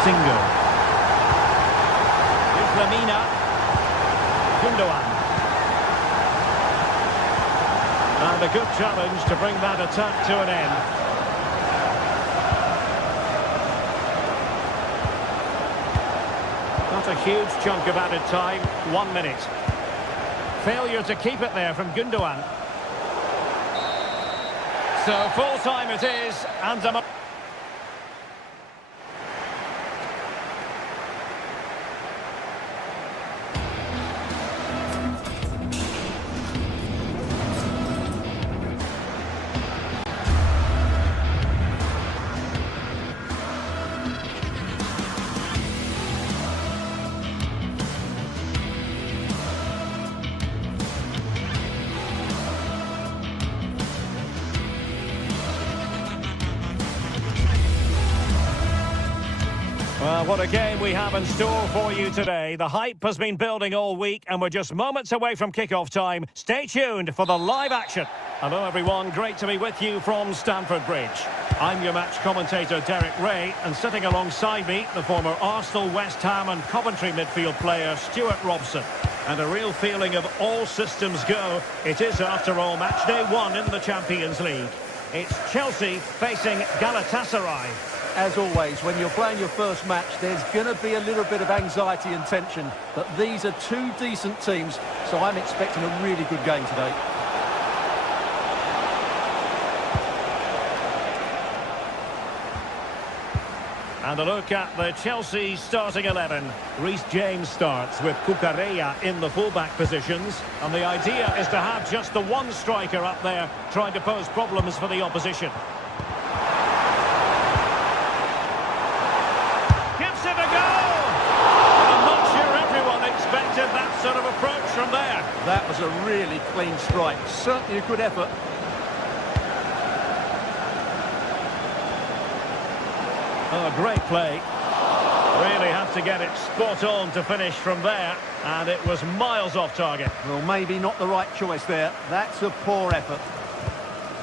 Singo. Here's Lemina. Gundogan. And a good challenge to bring that attack to an end. Not a huge chunk of added time. 1 minute. Failure to keep it there from Gundogan. So full time it is, and a... Well, what a game we have in store for you today. The hype has been building all week and we're just moments away from kick-off time. Stay tuned for the live action. Hello everyone, great to be with you from Stamford Bridge. I'm your match commentator Derek Ray, and sitting alongside me, the former Arsenal, West Ham and Coventry midfield player Stuart Robson. And a real feeling of all systems go. It is, after all, match day 1 in the Champions League. It's Chelsea facing Galatasaray. As always, when you're playing your first match, there's going to be a little bit of anxiety and tension. But these are two decent teams, so I'm expecting a really good game today. And a look at the Chelsea starting 11. Reece James starts with Cucurella in the fullback positions. And the idea is to have just the one striker up there trying to pose problems for the opposition. Gives it a go! I'm not sure everyone expected that sort of approach from there. That was a really clean strike. Certainly a good effort. Oh, great play. Really have to get it spot on to finish from there. And it was miles off target. Well, maybe not the right choice there. That's a poor effort.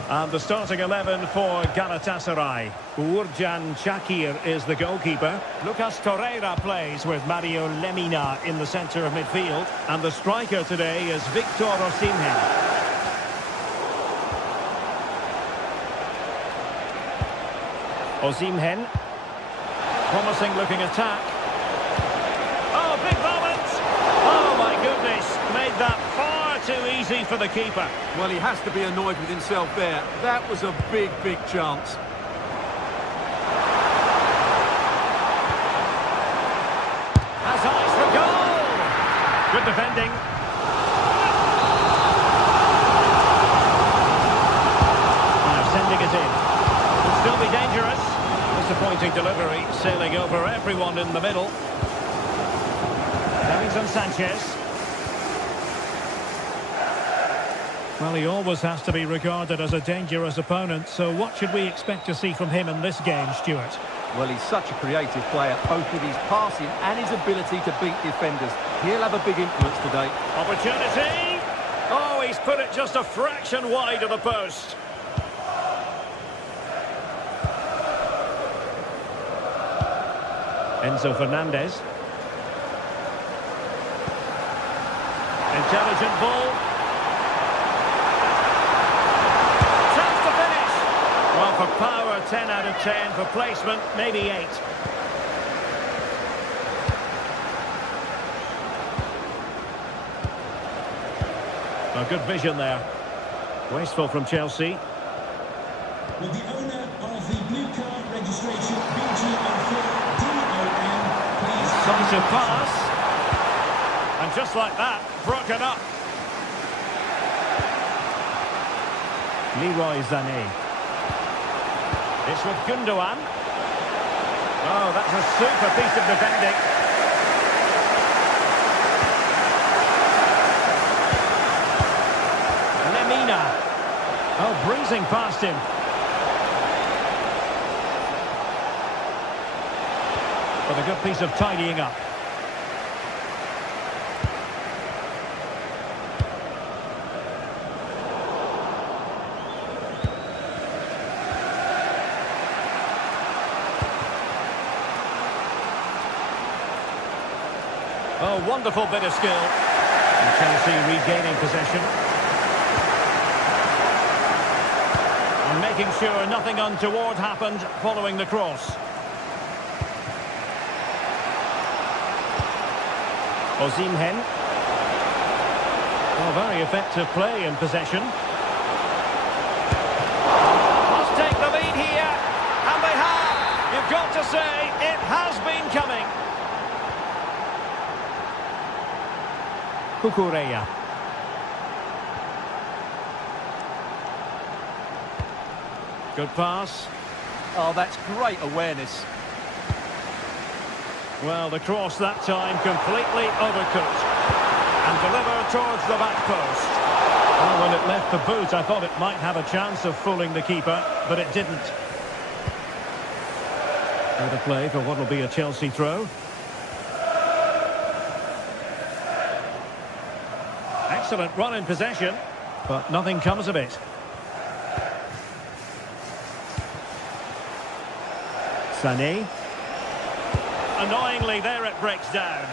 And the starting 11 for Galatasaray. Uğurcan Çakır is the goalkeeper. Lucas Torreira plays with Mario Lemina in the centre of midfield. And the striker today is Victor Osimhen. Osimhen. Promising looking attack. Oh, big moment! Oh my goodness, made that far too easy for the keeper. Well, he has to be annoyed with himself there. That was a big, big chance. Has eyes for goal! Good defending. Now sending it in. Could still be dangerous. Disappointing delivery, sailing over everyone in the middle. Davinson Sanchez. Well, he always has to be regarded as a dangerous opponent, so what should we expect to see from him in this game, Stuart? Well, he's such a creative player, both with his passing and his ability to beat defenders. He'll have a big influence today. Opportunity! Oh, he's put it just a fraction wide of the post. Enzo Fernandez. Intelligent ball. Chance to finish. Well, for power, 10 out of 10. For placement, maybe 8. A good vision there. Wasteful from Chelsea. With the owner of the blue card registration, BG04DOM, please... Decisive pass. And just like that, broken up. Leroy Sané. It's with Gundogan. Oh, that's a super piece of defending. Lemina. Oh, breezing past him. With a good piece of tidying up. Oh, wonderful bit of skill. And Chelsea regaining possession. And making sure nothing untoward happened following the cross. Osimhen. Oh, very effective play in possession. Must take the lead here. And they have. You've got to say, it has been coming. Cucurella. Good pass. Oh, that's great awareness. Well, the cross that time completely overcooked. And delivered towards the back post. Well, when it left the boot, I thought it might have a chance of fooling the keeper, but it didn't. Better play for what will be a Chelsea throw. Excellent run in possession, but nothing comes of it. Sané. Annoyingly, there it breaks down.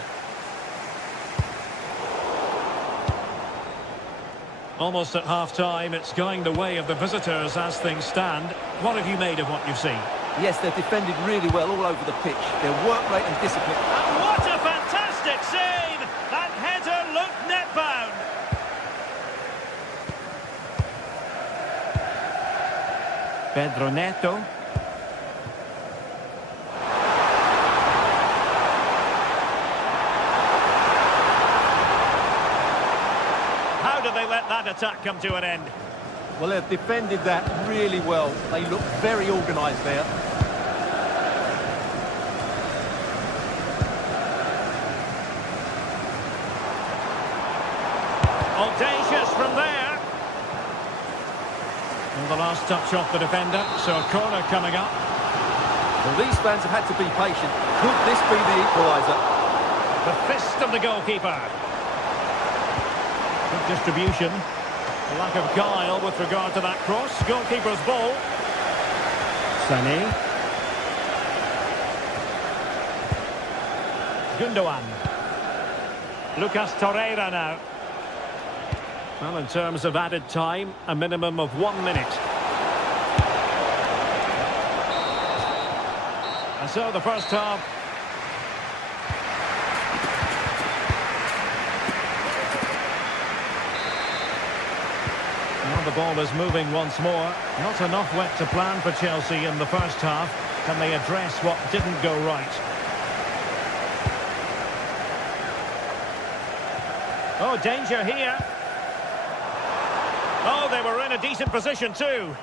Almost at half-time, it's going the way of the visitors as things stand. What have you made of what you've seen? Yes, they've defended really well all over the pitch. Their work rate and discipline. And what a fantastic save! That header looked net-bound. did they let that attack come to an end? Well, they've defended that really well. They look very organised there. Audacious from there. And the last touch off the defender, so a corner coming up. Well, these fans have had to be patient. Could this be the equaliser? The fist of the goalkeeper. Good distribution. A lack of guile with regard to that cross. Goalkeeper's ball. Sané. Gundogan. Lucas Torreira now. Well, in terms of added time, a minimum of 1 minute. And so the first half. Now the ball is moving once more. Not enough wet to plan for Chelsea in the first half. Can they address what didn't go right? Oh, danger here. Oh, they were in a decent position too.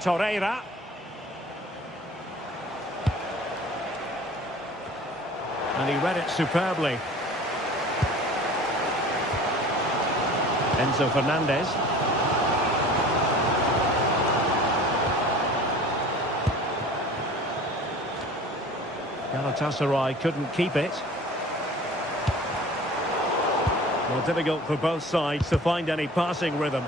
Torreira. And he read it superbly. Enzo Fernandez. Galatasaray couldn't keep it. Well, difficult for both sides to find any passing rhythm.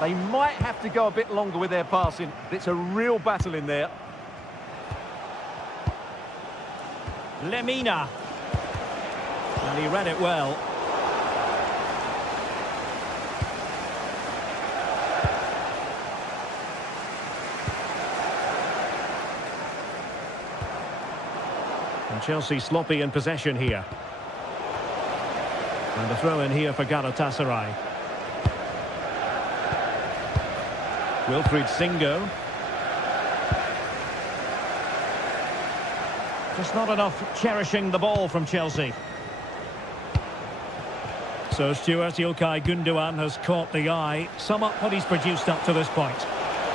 They might have to go a bit longer with their passing. It's a real battle in there. Lemina. And he read it well. And Chelsea sloppy in possession here. And a throw in here for Galatasaray. Wilfried Singo. Just not enough cherishing the ball from Chelsea. So Stuart, Ilkay Gundogan has caught the eye. Sum up what he's produced up to this point.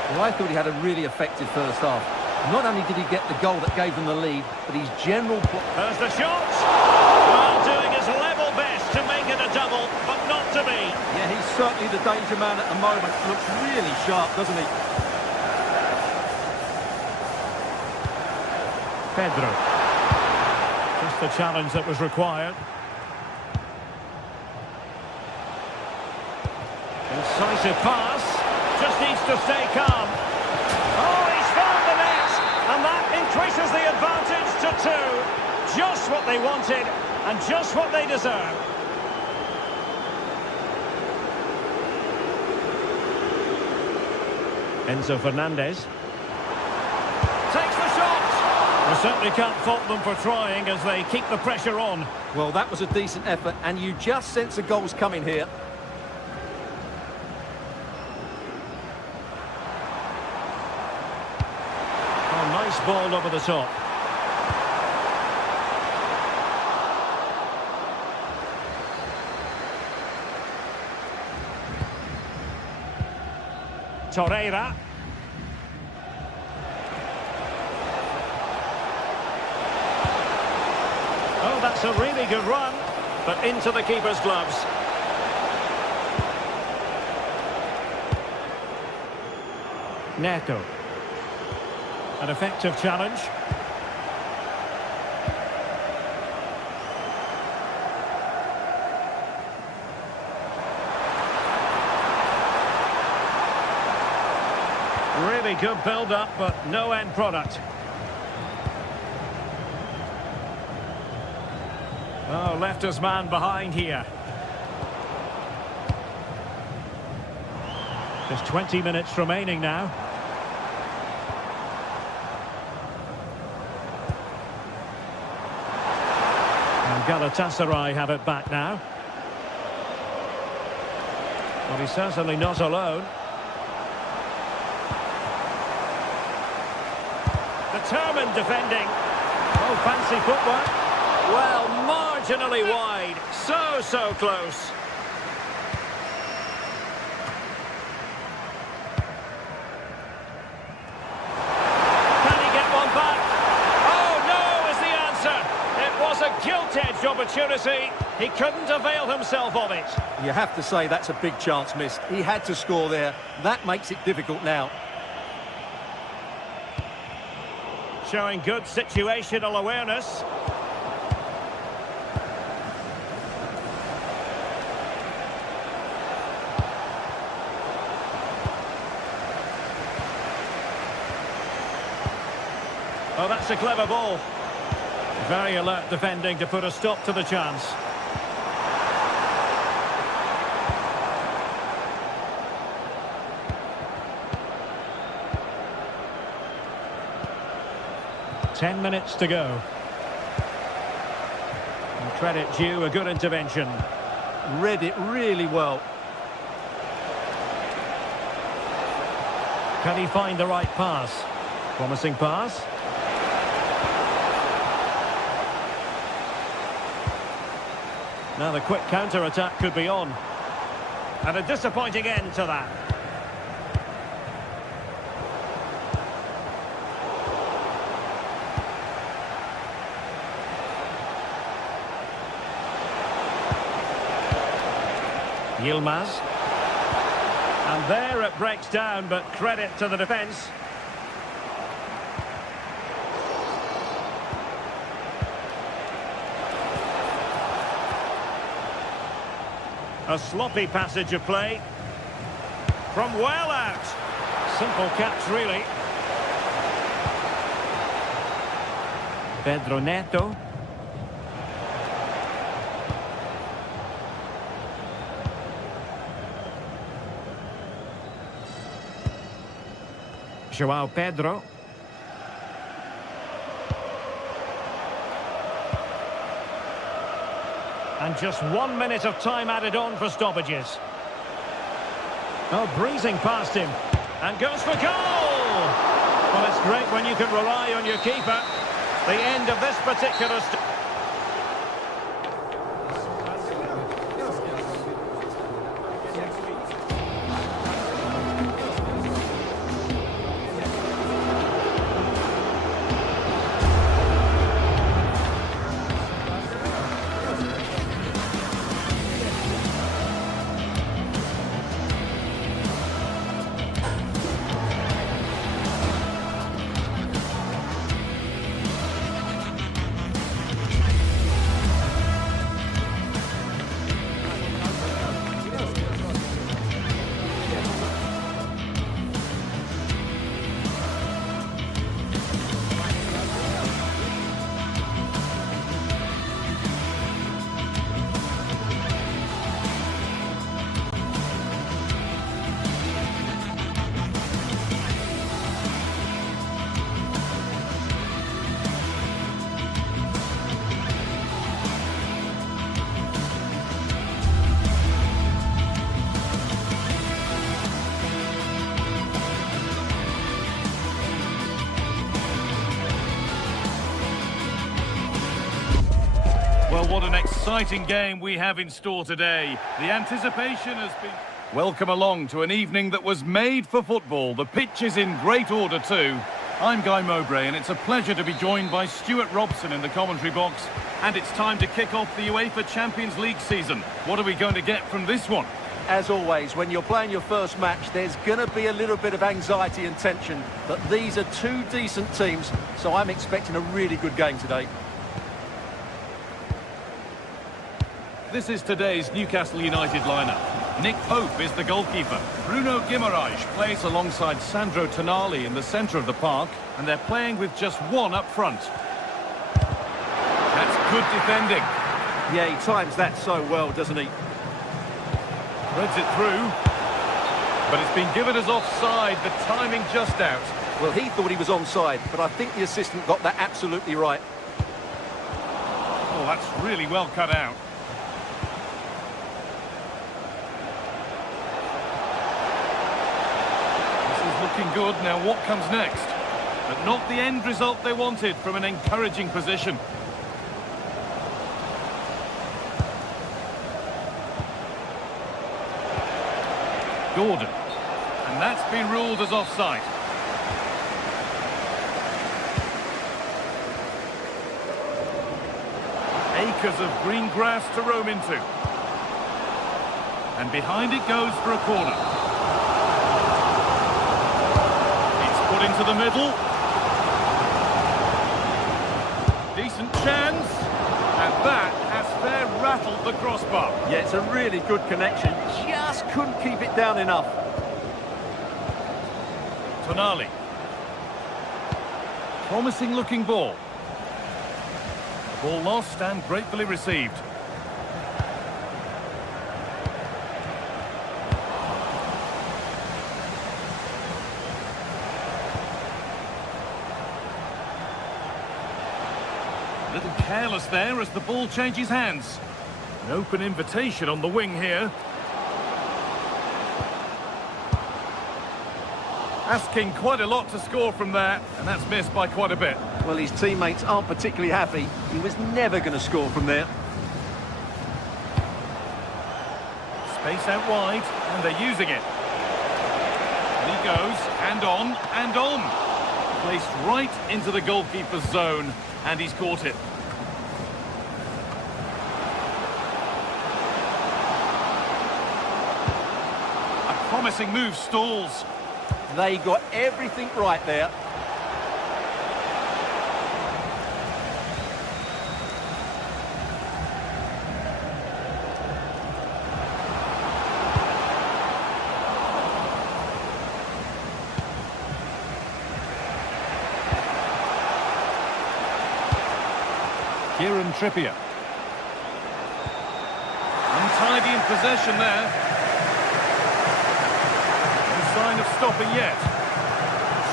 Well, I thought he had a really effective first half. Not only did he get the goal that gave them the lead, but his general... There's the shot! Well, doing his level best to make it a double, but not to be. Yeah, he's certainly the danger man at the moment. Looks really sharp, doesn't he? Pedro. Just the challenge that was required. Decisive pass. Just needs to stay calm. Oh, he's found the net! And that increases the advantage to 2. Just what they wanted and just what they deserve. Enzo Fernandez. Takes the shot! We certainly can't fault them for trying as they keep the pressure on. Well, that was a decent effort, and you just sense the goals coming here. Oh, nice ball over the top. Torreira. Oh, that's a really good run, but into the keeper's gloves. Neto. An effective challenge. Really good build-up, but no end product. Oh, left his man behind here. Just 20 minutes remaining now. And Galatasaray have it back now. Well, he's certainly not alone. Determined defending. Oh, fancy footwork. Well, marginally wide. So close. Can he get one back? Oh, no, is the answer. It was a gilt-edged opportunity. He couldn't avail himself of it. You have to say that's a big chance missed. He had to score there. That makes it difficult now. Showing good situational awareness. Oh, that's a clever ball. Very alert defending to put a stop to the chance. Ten minutes to go. And credit due, a good intervention. Read it really well. Can he find the right pass? Promising pass. Now the quick counter-attack could be on. And a disappointing end to that. Yilmaz. And there it breaks down, but credit to the defence. A sloppy passage of play. From well out. Simple catch, really. Pedro Neto. João Pedro. And just 1 minute of time added on for stoppages. Oh, breezing past him. And goes for goal! Well, it's great when you can rely on your keeper. The end of this particular... Well, what an exciting game we have in store today. The anticipation has been... Welcome along to an evening that was made for football. The pitch is in great order too. I'm Guy Mowbray, and it's a pleasure to be joined by Stuart Robson in the commentary box. And it's time to kick off the UEFA Champions League season. What are we going to get from this one? As always, when you're playing your first match, there's going to be a little bit of anxiety and tension. But these are two decent teams, so I'm expecting a really good game today. This is today's Newcastle United lineup. Nick Pope is the goalkeeper. Bruno Guimaraes plays alongside Sandro Tonali in the centre of the park, and they're playing with just one up front. That's good defending. Yeah, he times that so well, doesn't he? Threads it through. But it's been given as offside, the timing just out. Well, he thought he was onside, but I think the assistant got that absolutely right. Oh, that's really well cut out. Looking good. Now what comes next? But not the end result they wanted from an encouraging position. Gordon. And that's been ruled as offside. Acres of green grass to roam into. And behind it goes for a corner. It's put into the middle. Decent chance. And that has fair rattled the crossbar. Yeah, it's a really good connection. Just couldn't keep it down enough. Tonali. Promising looking ball. Ball lost and gratefully received. A little careless there as the ball changes hands. An open invitation on the wing here. Asking quite a lot to score from there, and that's missed by quite a bit. Well, his teammates aren't particularly happy. He was never going to score from there. Space out wide, and they're using it. And he goes, and on, and on. Placed right into the goalkeeper's zone, and he's caught it. A promising move stalls. They got everything right there. Kieran Trippier. Untidy in possession there. No sign of stopping yet.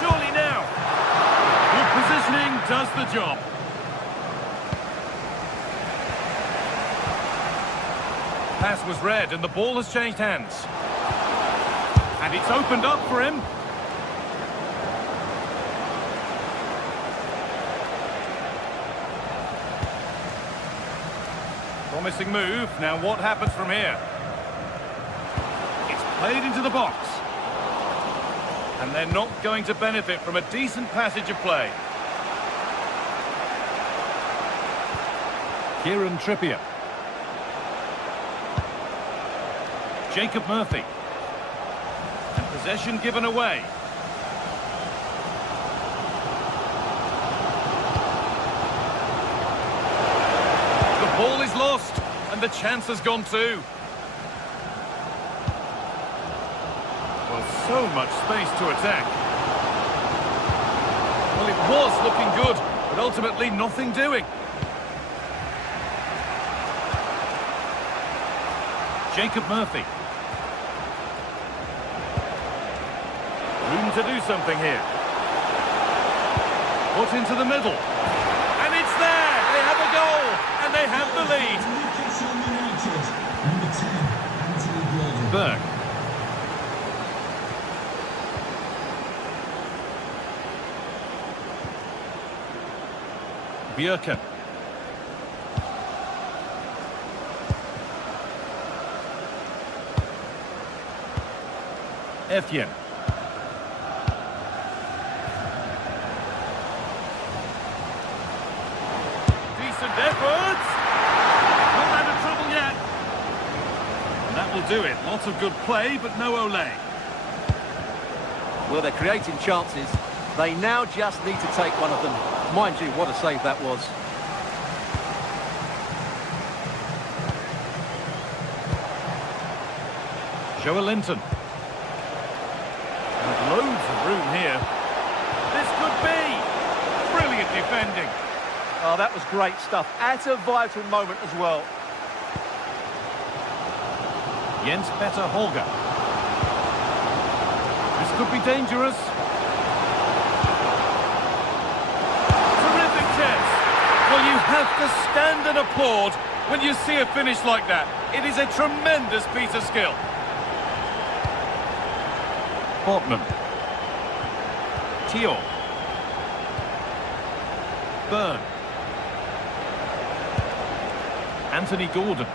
Surely now. Good positioning does the job. Pass was read and the ball has changed hands. And it's opened up for him. Promising move. Now what happens from here? It's played into the box. And they're not going to benefit from a decent passage of play. Kieran Trippier. Jacob Murphy. And possession given away. Ball is lost, and the chance has gone too. Well, so much space to attack. Well, it was looking good, but ultimately nothing doing. Jacob Murphy. Room to do something here. Put into the middle. And it's there! They have a goal! And they have the lead. Newcastle United, number 10, Anthony Gordon. Berg. Bjerke. Etienne. Decent efforts. Not out of trouble yet. And that will do it. Lots of good play, but no Olé. Well, they're creating chances. They now just need to take one of them. Mind you, what a save that was. Joe Linton. And loads of room here. This could be. Brilliant defending. Oh, that was great stuff. At a vital moment as well. Jens Petter Holger. This could be dangerous. Terrific chance. Well, you have to stand and applaud when you see a finish like that. It is a tremendous piece of skill. Botman. Tio. Byrne. Anthony Gordon.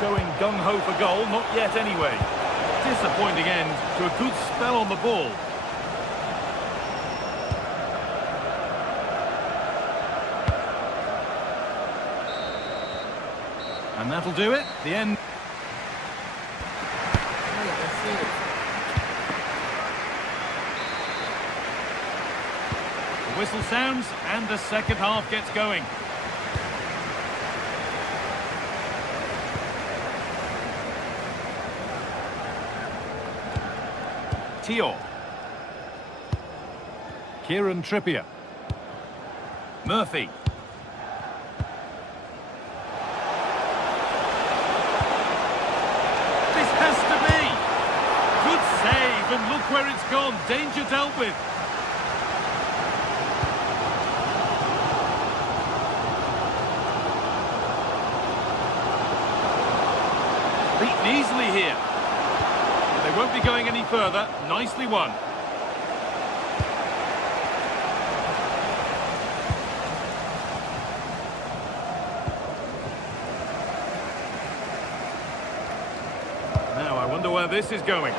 going gung-ho for goal, not yet anyway. Disappointing end to a good spell on the ball. And that'll do it. The end. The whistle sounds and the second half gets going. Tio. Kieran Trippier. Murphy. This has to be. Good save, and look where it's gone. Danger dealt with. Beaten easily here. They won't be going any further. Nicely won. Now I wonder where this is going.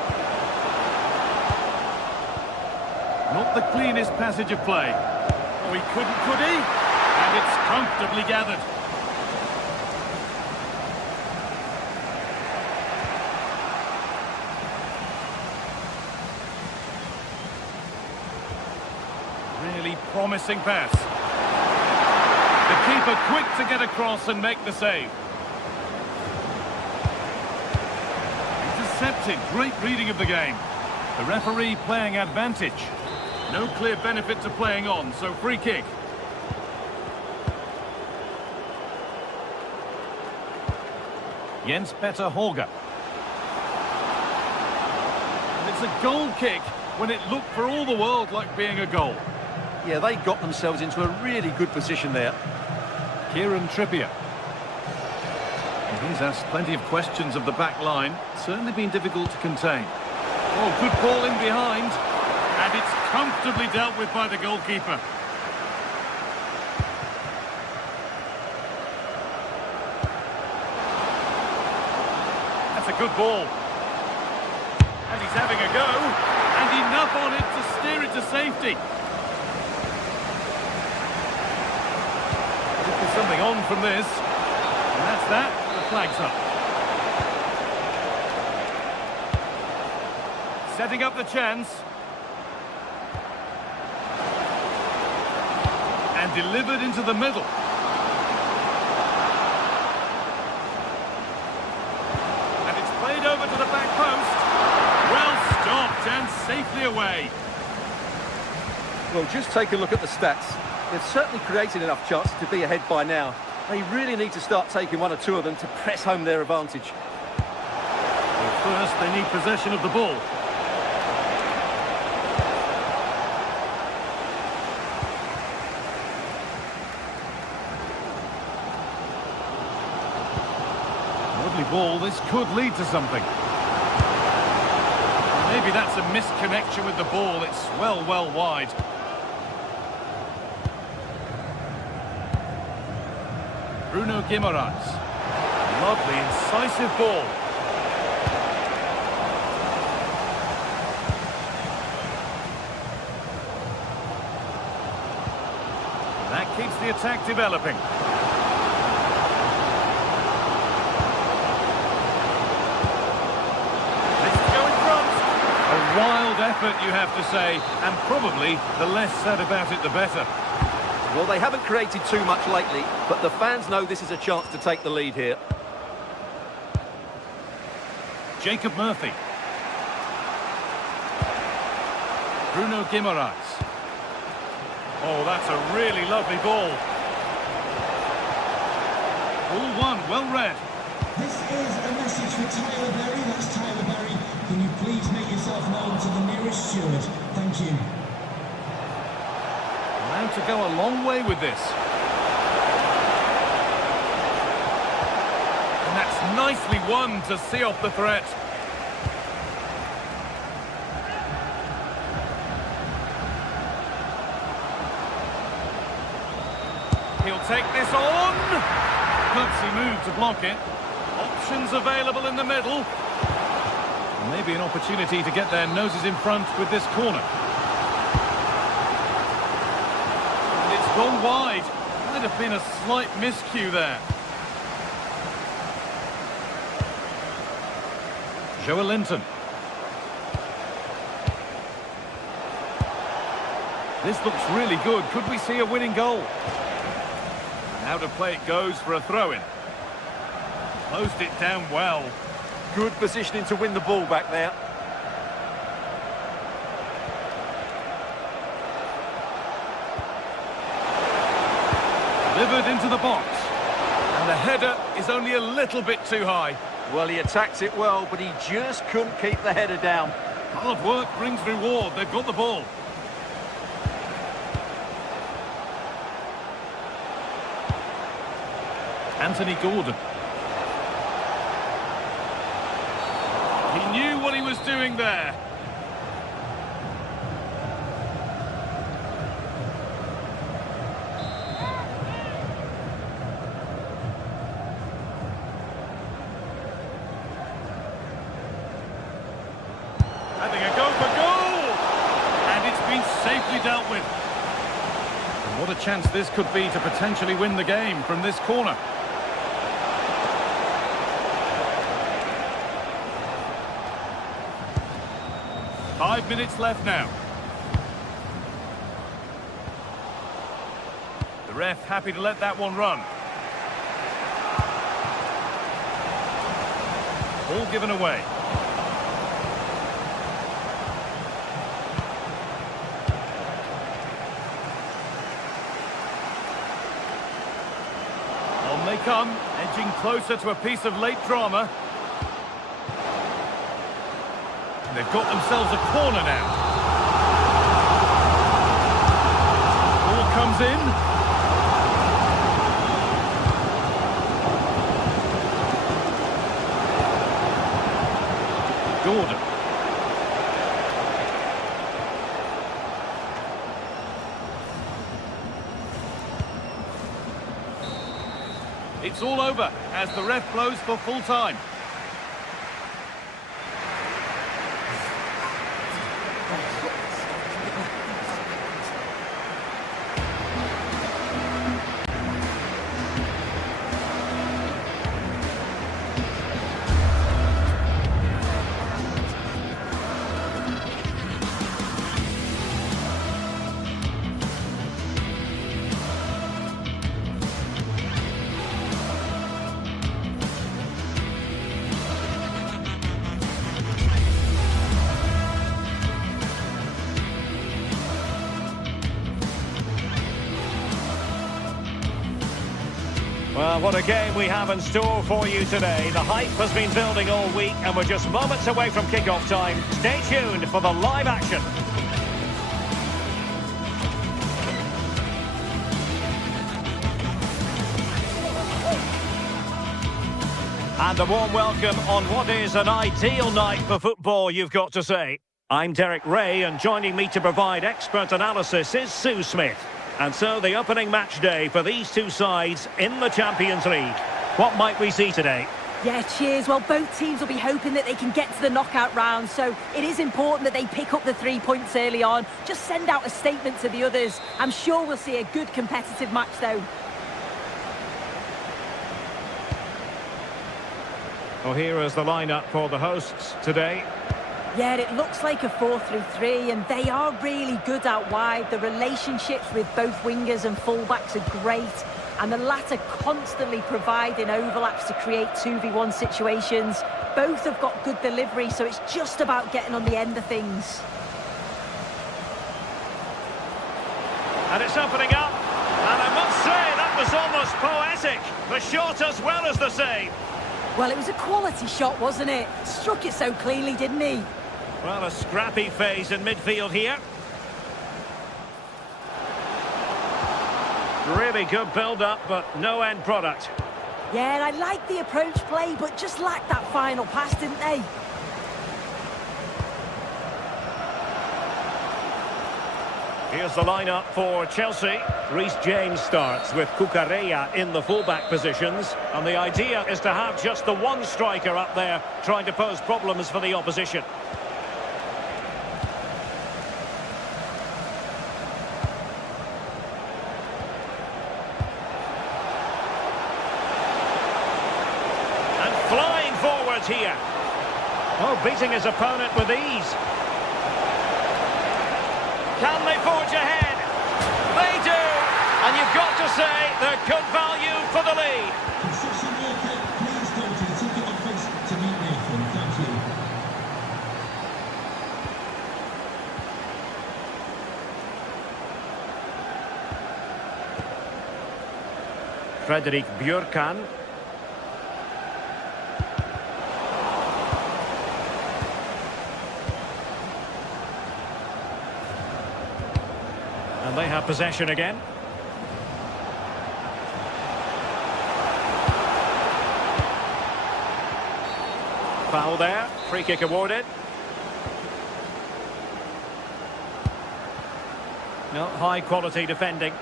Not the cleanest passage of play. Oh, he couldn't, could he? And it's comfortably gathered. Really promising pass. The keeper quick to get across and make the save. Intercepted. Great reading of the game. The referee playing advantage. No clear benefit to playing on, so free kick. Jens-Peter Horger. And it's a goal kick when it looked for all the world like being a goal. Yeah, they got themselves into a really good position there. Kieran Trippier. He's asked plenty of questions of the back line. Certainly been difficult to contain. Oh, good ball in behind. And it's comfortably dealt with by the goalkeeper. That's a good ball. And he's having a go. And enough on it to steer it to safety. There's something on from this. And that's that. The flag's up. Setting up the chance. And delivered into the middle. And it's played over to the back post. Well stopped and safely away. Well, just take a look at the stats. They've certainly created enough chances to be ahead by now. They really need to start taking one or two of them to press home their advantage. Well, first, they need possession of the ball. Lovely ball. This could lead to something. Maybe that's a misconnection with the ball. It's well wide. Bruno Guimaraes. Lovely, incisive ball. That keeps the attack developing. Let's go in front. A wild effort, you have to say, and probably the less said about it, the better. Well, they haven't created too much lately, but the fans know this is a chance to take the lead here. Jacob Murphy. Bruno Guimaraes. Oh, that's a really lovely ball. All one, well read. This is a message for Tyler Berry. That's Tyler Berry. Can you please make yourself known to the nearest steward? Thank you. Allowed to go a long way with this. And that's nicely won to see off the threat. He'll take this on. Gutsy move to block it. options available in the middle. Maybe an opportunity to get their noses in front with this corner. And it's gone wide. Might have been a slight miscue there. Joelinton. This looks really good. Could we see a winning goal? And out of play it goes for a throw-in. Closed it down well. Good positioning to win the ball back there. Delivered into the box. And the header is only a little bit too high. Well, he attacks it well, but he just couldn't keep the header down. Hard work brings reward. They've got the ball. Anthony Gordon. He knew what he was doing there. Having a go for goal! And it's been safely dealt with. And what a chance this could be to potentially win the game from this corner. Five minutes left now. The ref happy to let that one run. Ball given away. On they come, edging closer to a piece of late drama. They've got themselves a corner now. Ball comes in. Gordon. It's all over as the ref blows for full time. Well, what a game we have in store for you today. The hype has been building all week and we're just moments away from kick-off time. Stay tuned for the live action. And a warm welcome on what is an ideal night for football, you've got to say. I'm Derek Ray, and joining me to provide expert analysis is Sue Smith. And so the opening match day for these two sides in the Champions League. What might we see today? Yeah, cheers. Well, both teams will be hoping that they can get to the knockout round, so it is important that they pick up the 3 points early on. Just send out a statement to the others. I'm sure we'll see a good competitive match, though. Well, here is the lineup for the hosts today. Yeah, it looks like a 4-3-3, and they are really good out wide. The relationships with both wingers and fullbacks are great, and the latter constantly providing overlaps to create 2v1 situations. Both have got good delivery, so it's just about getting on the end of things. And it's opening up, and I must say that was almost poetic. The shot as well as the save. Well, it was a quality shot, wasn't it? Struck it so cleanly, didn't he? Well, a scrappy phase in midfield here. Really good build-up, but no end product. Yeah, and I like the approach play, but just lacked that final pass, didn't they? Here's the lineup for Chelsea. Reece James starts with Cucurella in the fullback positions. And the idea is to have just the one striker up there trying to pose problems for the opposition. And flying forwards here. Oh, beating his opponent with ease. Can they forge ahead? They do! And you've got to say they're good value for the lead. Construction worker, please go to the ticket office to meet Nathan. Thank you. Frederick Björkan. And they have possession again. Foul there. Free kick awarded. No, high quality defending.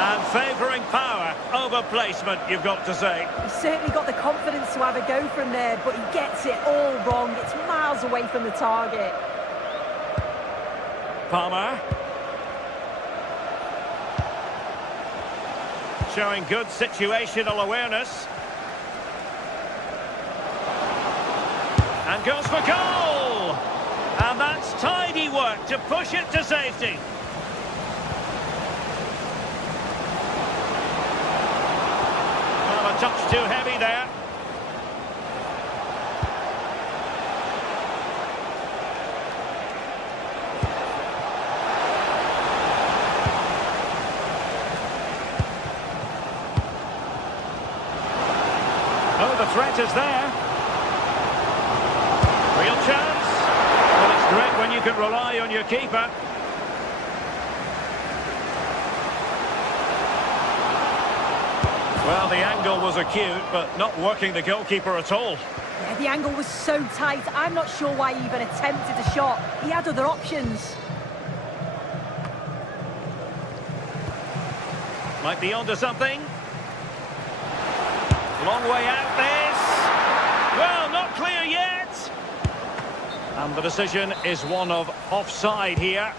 And favouring power over placement, you've got to say. He's certainly got the confidence to have a go from there, but he gets it all wrong. It's miles away from the target. Palmer. Showing good situational awareness. And goes for goal! And that's tidy work to push it to safety. Well, a touch too heavy there. Oh, the threat is there. Real chance. Well, it's great when you can rely on your keeper. Well, the angle was acute, but not working the goalkeeper at all. Yeah, the angle was so tight. I'm not sure why he even attempted the shot. He had other options. Might be onto something. Long way out this. Well, not clear yet. And the decision is one of offside here.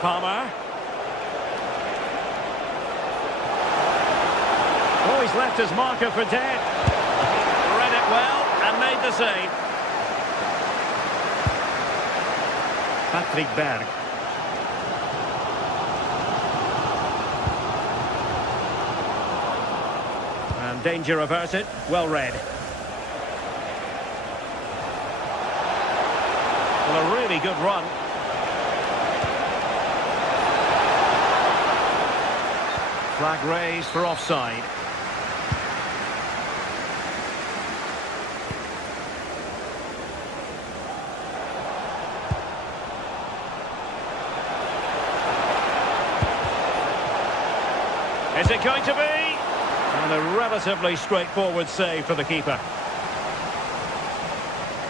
Palmer. Oh, he's left his marker for dead. Read it well and made the save. Patrick Berg. And danger averted. Well read. Well, a really good run. Flag raised for offside. Is it going to be? And a relatively straightforward save for the keeper.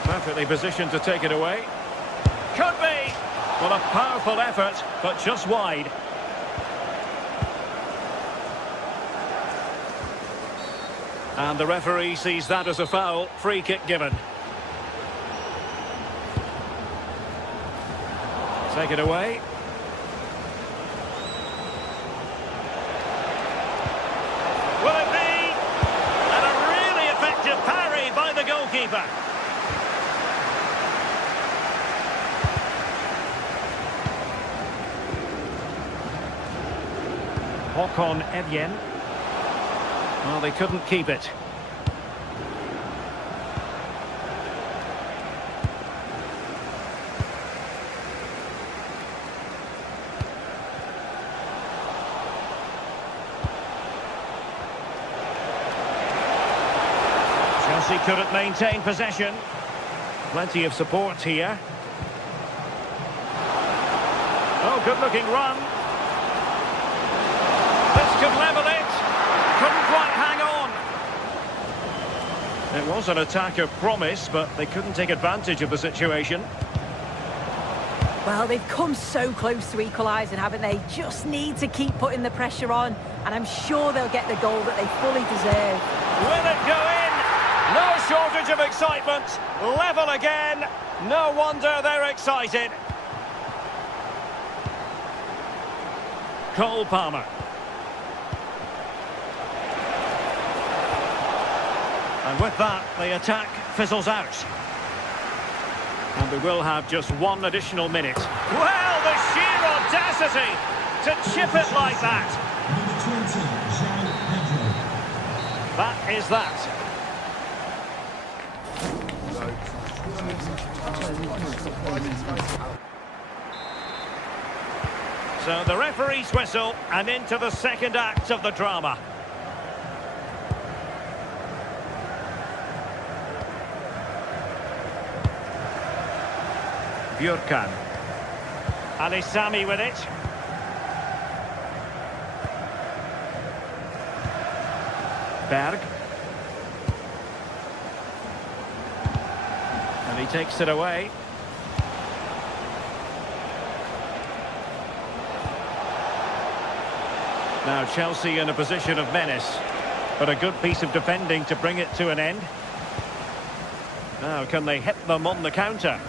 Perfectly positioned to take it away. Could be! Well, a powerful effort, but just wide. And the referee sees that as a foul. Free kick given. Take it away. Will it be? And a really effective parry by the goalkeeper. Håkon Evjen. Well, they couldn't keep it. Chelsea couldn't maintain possession. Plenty of support here. Oh, good-looking run. This could level it. Couldn't quite hang on. It was an attack of promise, but they couldn't take advantage of the situation. Well, they've come so close to equalising, haven't they? Just need to keep putting the pressure on, and I'm sure they'll get the goal that they fully deserve. Will it go in? No shortage of excitement. Level again. No wonder they're excited. Cole Palmer. And with that, the attack fizzles out. And we will have just one additional minute. Well, the sheer audacity to chip it like that. Number 20, Pedro. That is that. So the referee's whistle, and into the second act of the drama. Björkan. Ali Sami with it. Berg. And he takes it away. Now Chelsea in a position of menace, but a good piece of defending to bring it to an end. Now can they hit them on the counter?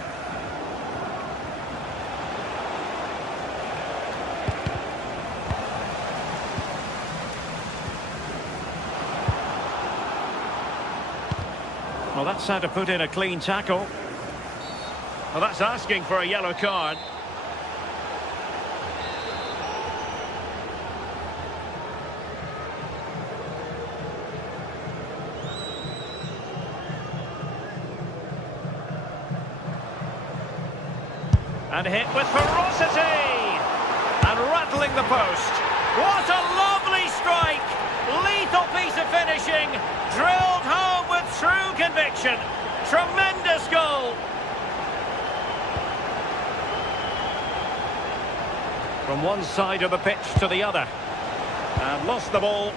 Well, that's how to put in a clean tackle. Well, that's asking for a yellow card. And hit with ferocity! And rattling the post. What a lovely strike! Lethal piece of finishing. Drilled home with true conviction. Tremendous goal. From one side of the pitch to the other. And lost the ball.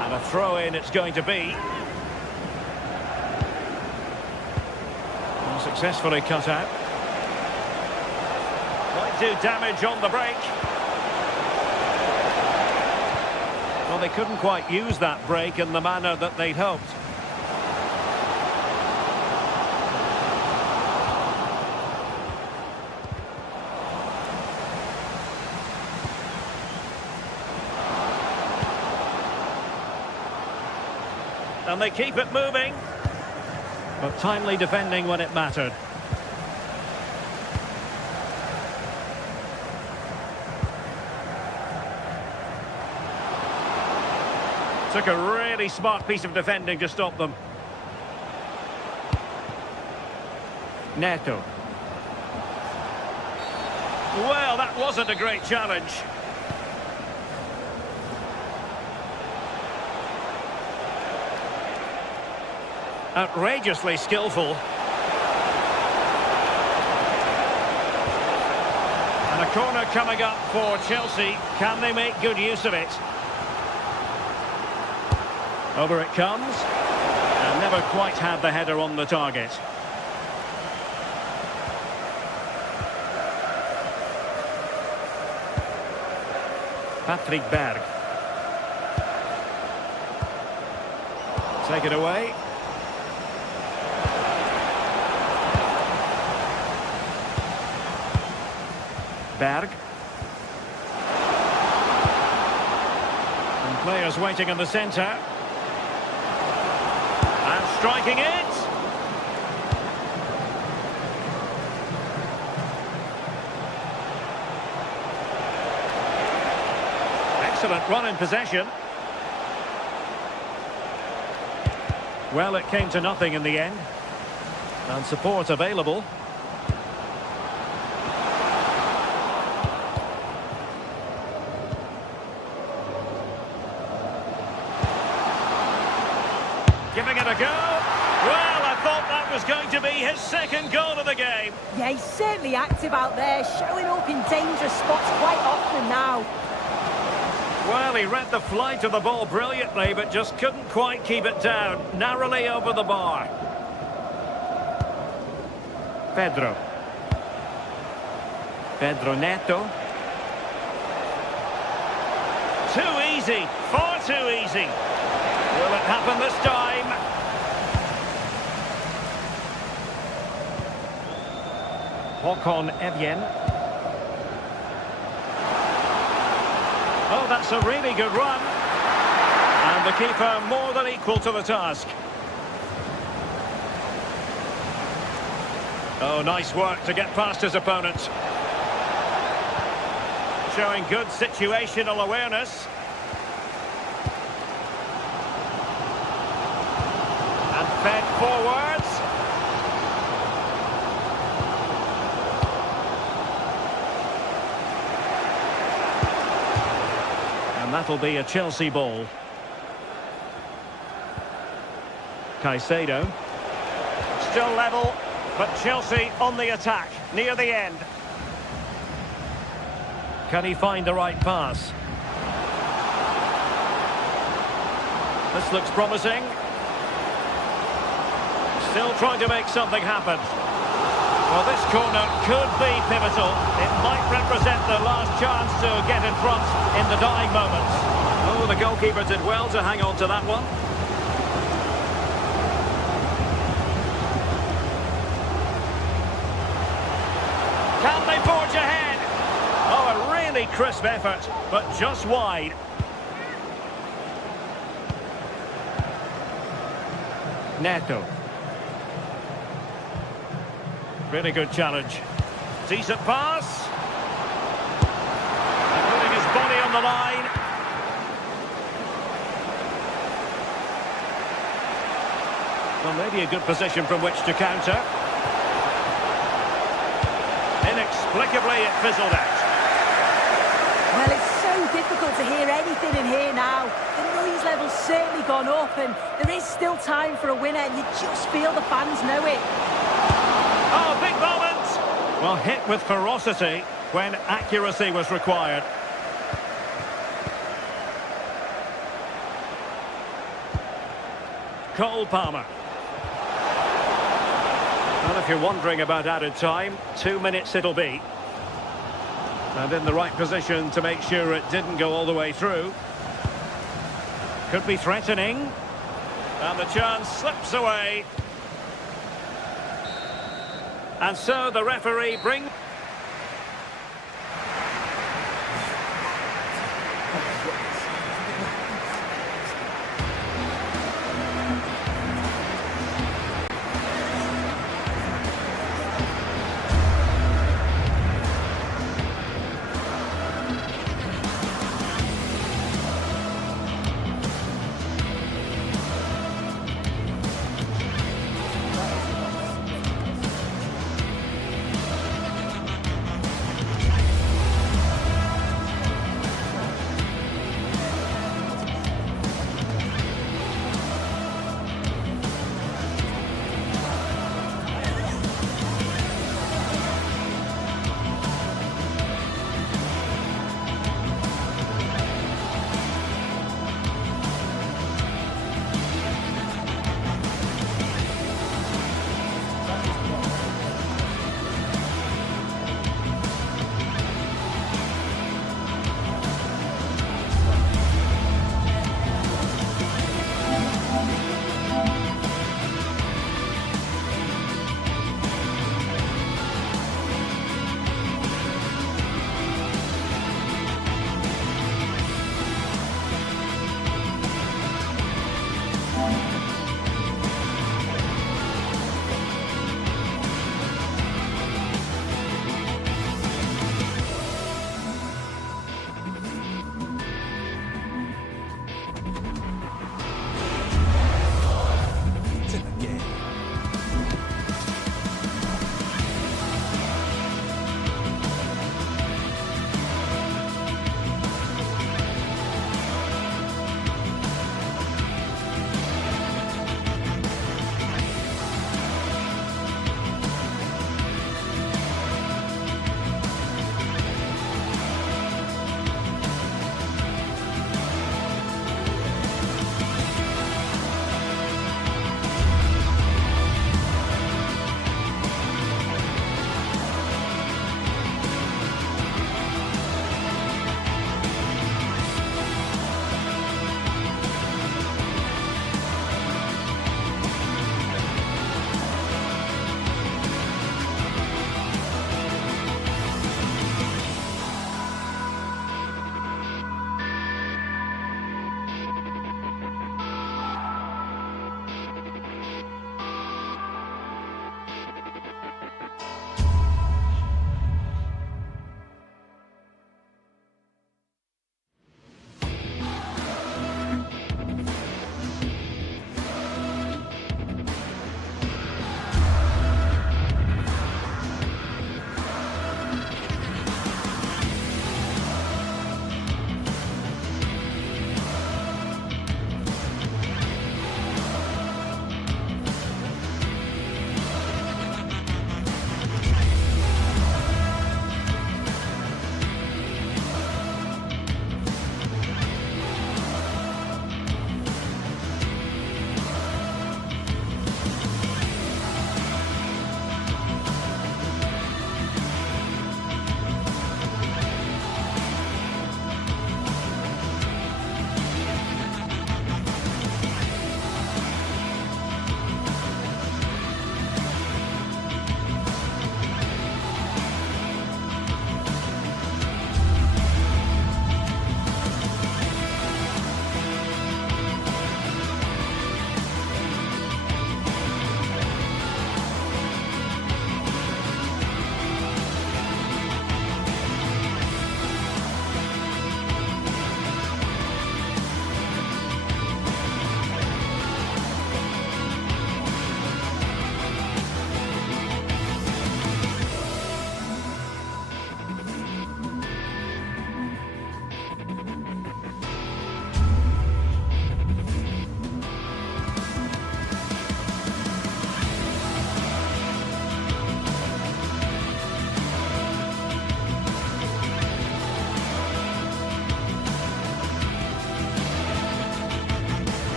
And a throw-in it's going to be. And successfully cut out. Might do damage on the break. Well, they couldn't quite use that break in the manner that they'd hoped. And they keep it moving. But timely defending when it mattered. Took a really smart piece of defending to stop them. Neto. Well, that wasn't a great challenge. Outrageously skillful. And a corner coming up for Chelsea. Can they make good use of it? Over it comes. And never quite had the header on the target. Patrick Berg. Take it away. Berg. And players waiting in the centre. And striking it. Excellent run in possession. Well, it came to nothing in the end. And support available. Giving it a go. Well, I thought that was going to be his second goal of the game. Yeah, he's certainly active out there, showing up in dangerous spots quite often now. Well, he read the flight of the ball brilliantly, but just couldn't quite keep it down. Narrowly over the bar. Pedro Neto. Too easy, far too easy. Will it happen this time? Håkon Evjen. Oh, that's a really good run. And the keeper more than equal to the task. Oh, nice work to get past his opponent. Showing good situational awareness. And fed forwards. And that'll be a Chelsea ball. Caicedo. Still level, but Chelsea on the attack, near the end. Can he find the right pass? This looks promising. Still trying to make something happen. Well, this corner could be pivotal. It might represent the last chance to get in front in the dying moments. Oh, the goalkeeper did well to hang on to that one. Can they forge ahead? Oh, a really crisp effort, but just wide. Neto. Really good challenge. Decent pass. And putting his body on the line. Well, maybe a good position from which to counter. Inexplicably, it fizzled out. Well, it's so difficult to hear anything in here now. The noise level's certainly gone up, and there is still time for a winner, and you just feel the fans know it. Oh, big moment! Well, hit with ferocity when accuracy was required. Cole Palmer. Well, if you're wondering about added time, 2 minutes it'll be. And in the right position to make sure it didn't go all the way through. Could be threatening. And the chance slips away. And so the referee brings...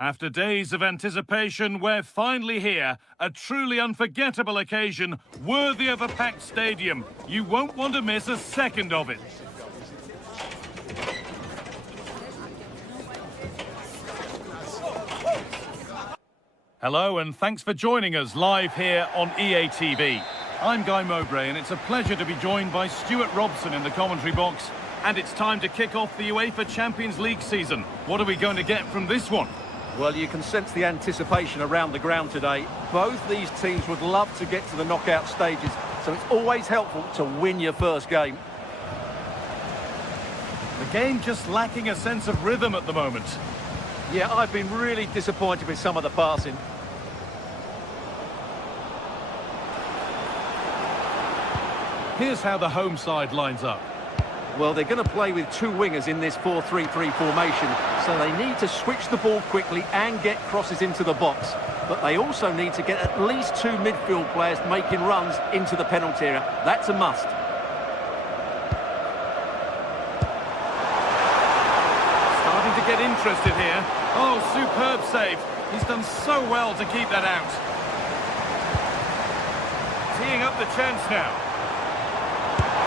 After days of anticipation, we're finally here. A truly unforgettable occasion, worthy of a packed stadium. You won't want to miss a second of it. Hello and thanks for joining us live here on EA TV. I'm Guy Mowbray and it's a pleasure to be joined by Stuart Robson in the commentary box. And it's time to kick off the UEFA Champions League season. What are we going to get from this one? Well, you can sense the anticipation around the ground today. Both these teams would love to get to the knockout stages, so it's always helpful to win your first game. The game just lacking a sense of rhythm at the moment. Yeah, I've been really disappointed with some of the passing. Here's how the home side lines up. Well, they're going to play with two wingers in this 4-3-3 formation, so they need to switch the ball quickly and get crosses into the box. But they also need to get at least two midfield players making runs into the penalty area. That's a must. Starting to get interested here. Oh, superb save. He's done so well to keep that out. Teeing up the chance now.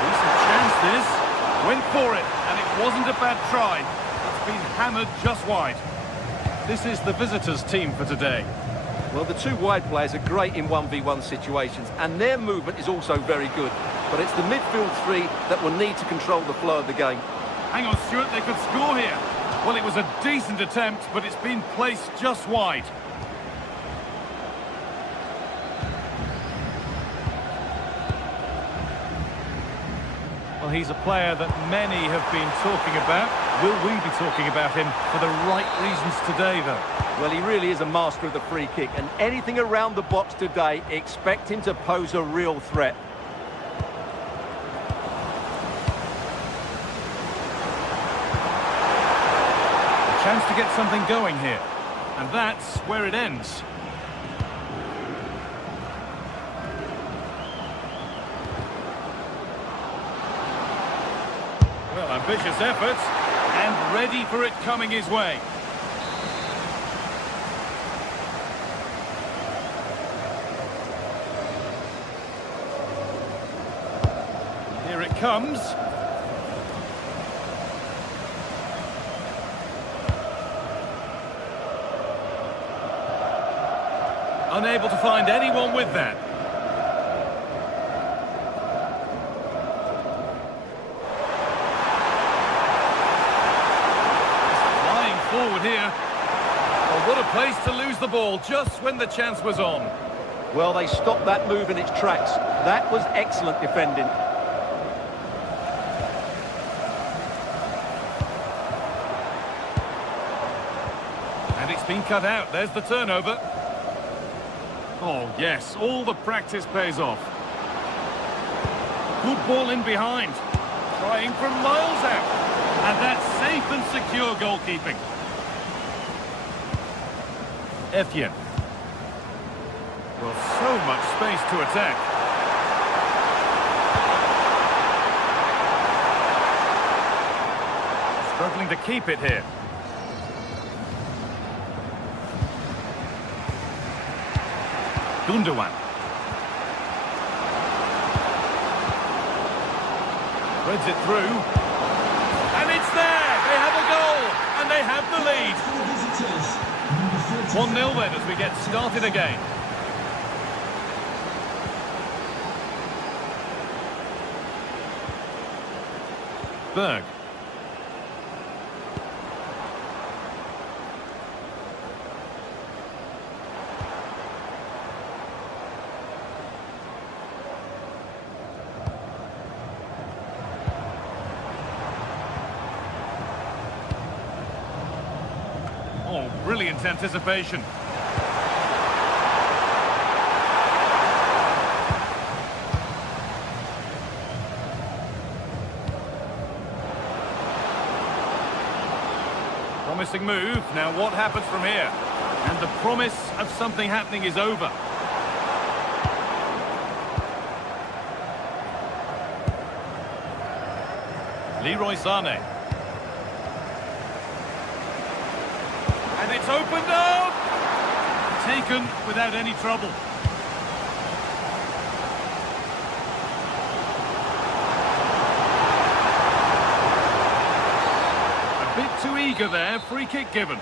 Decent chance this. Went for it, and it wasn't a bad try. It's been hammered just wide. This is the visitors' team for today. Well, the two wide players are great in 1v1 situations, and their movement is also very good. But it's the midfield three that will need to control the flow of the game. Hang on, Stuart, they could score here. Well, it was a decent attempt, but it's been placed just wide. Well, he's a player that many have been talking about. Will we be talking about him for the right reasons today, though? Well, he really is a master of the free kick, and anything around the box today, expect him to pose a real threat. A chance to get something going here, and that's where it ends. Well, ambitious efforts, and ready for it coming his way. Here it comes. Unable to find anyone with that. Forward here. Oh, what a place to lose the ball just when the chance was on. Well, they stopped that move in its tracks. That was excellent defending. And it's been cut out. There's the turnover. Oh, yes, all the practice pays off. Good ball in behind. Trying from miles out. And that's safe and secure goalkeeping. Etienne. Well, so much space to attack. Struggling to keep it here. Gundogan. Threads it through. And it's there! They have a goal! And they have the lead. 1-0 then as we get started again. Berg. Oh, brilliant anticipation. Promising move. Now what happens from here? And the promise of something happening is over. Leroy Sané. And It's opened up! Taken without any trouble. A bit too eager there, free kick given.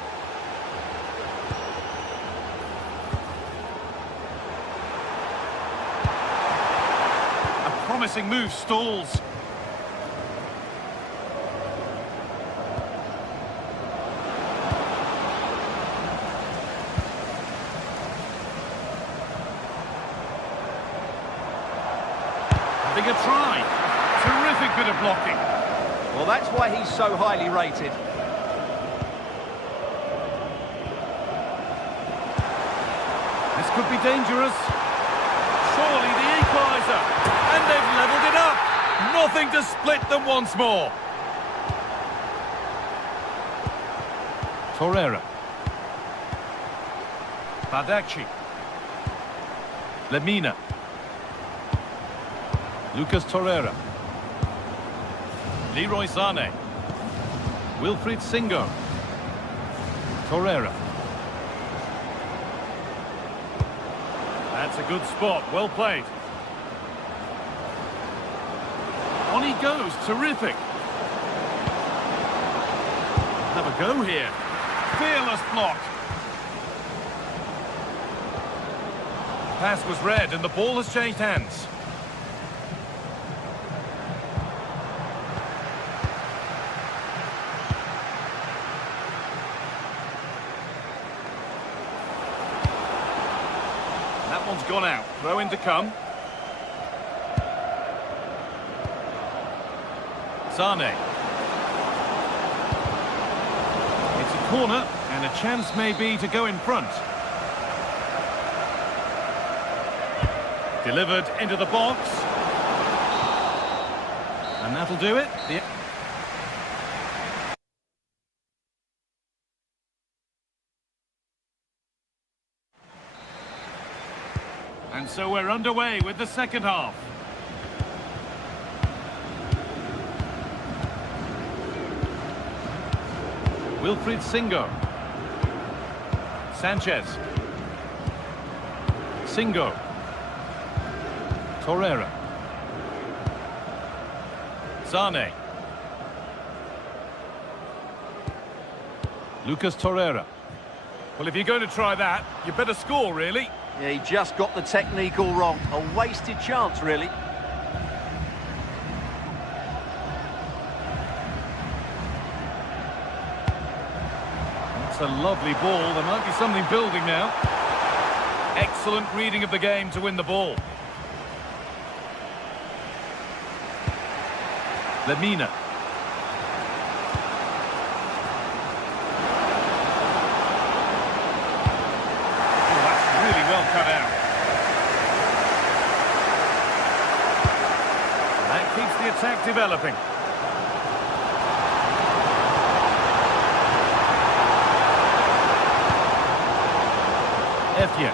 A promising move stalls. Having a try. Terrific bit of blocking. Well, that's why he's so highly rated. This could be dangerous. Surely the equaliser. And they've levelled it up. Nothing to split them once more. Torreira. Bardacci. Lemina. Lucas Torreira. Leroy Sané. Wilfried Singo. Torreira. That's a good spot, well played. On he goes, terrific. Have a go here. Fearless block. Pass was read and the ball has changed hands. That one's gone out. Throw in to come. Sané. It's a corner and a chance maybe to go in front. Delivered into the box. And that'll do it. And so we're underway with the second half. Wilfried Singo. Sanchez. Singo. Torreira. Sané. Lucas Torreira. Well, if you're going to try that, you better score, really. Yeah, he just got the technique all wrong. A wasted chance, really. That's a lovely ball. There might be something building now. Excellent reading of the game to win the ball. Lemina. Oh, that's really well cut out. That keeps the attack developing. Effian.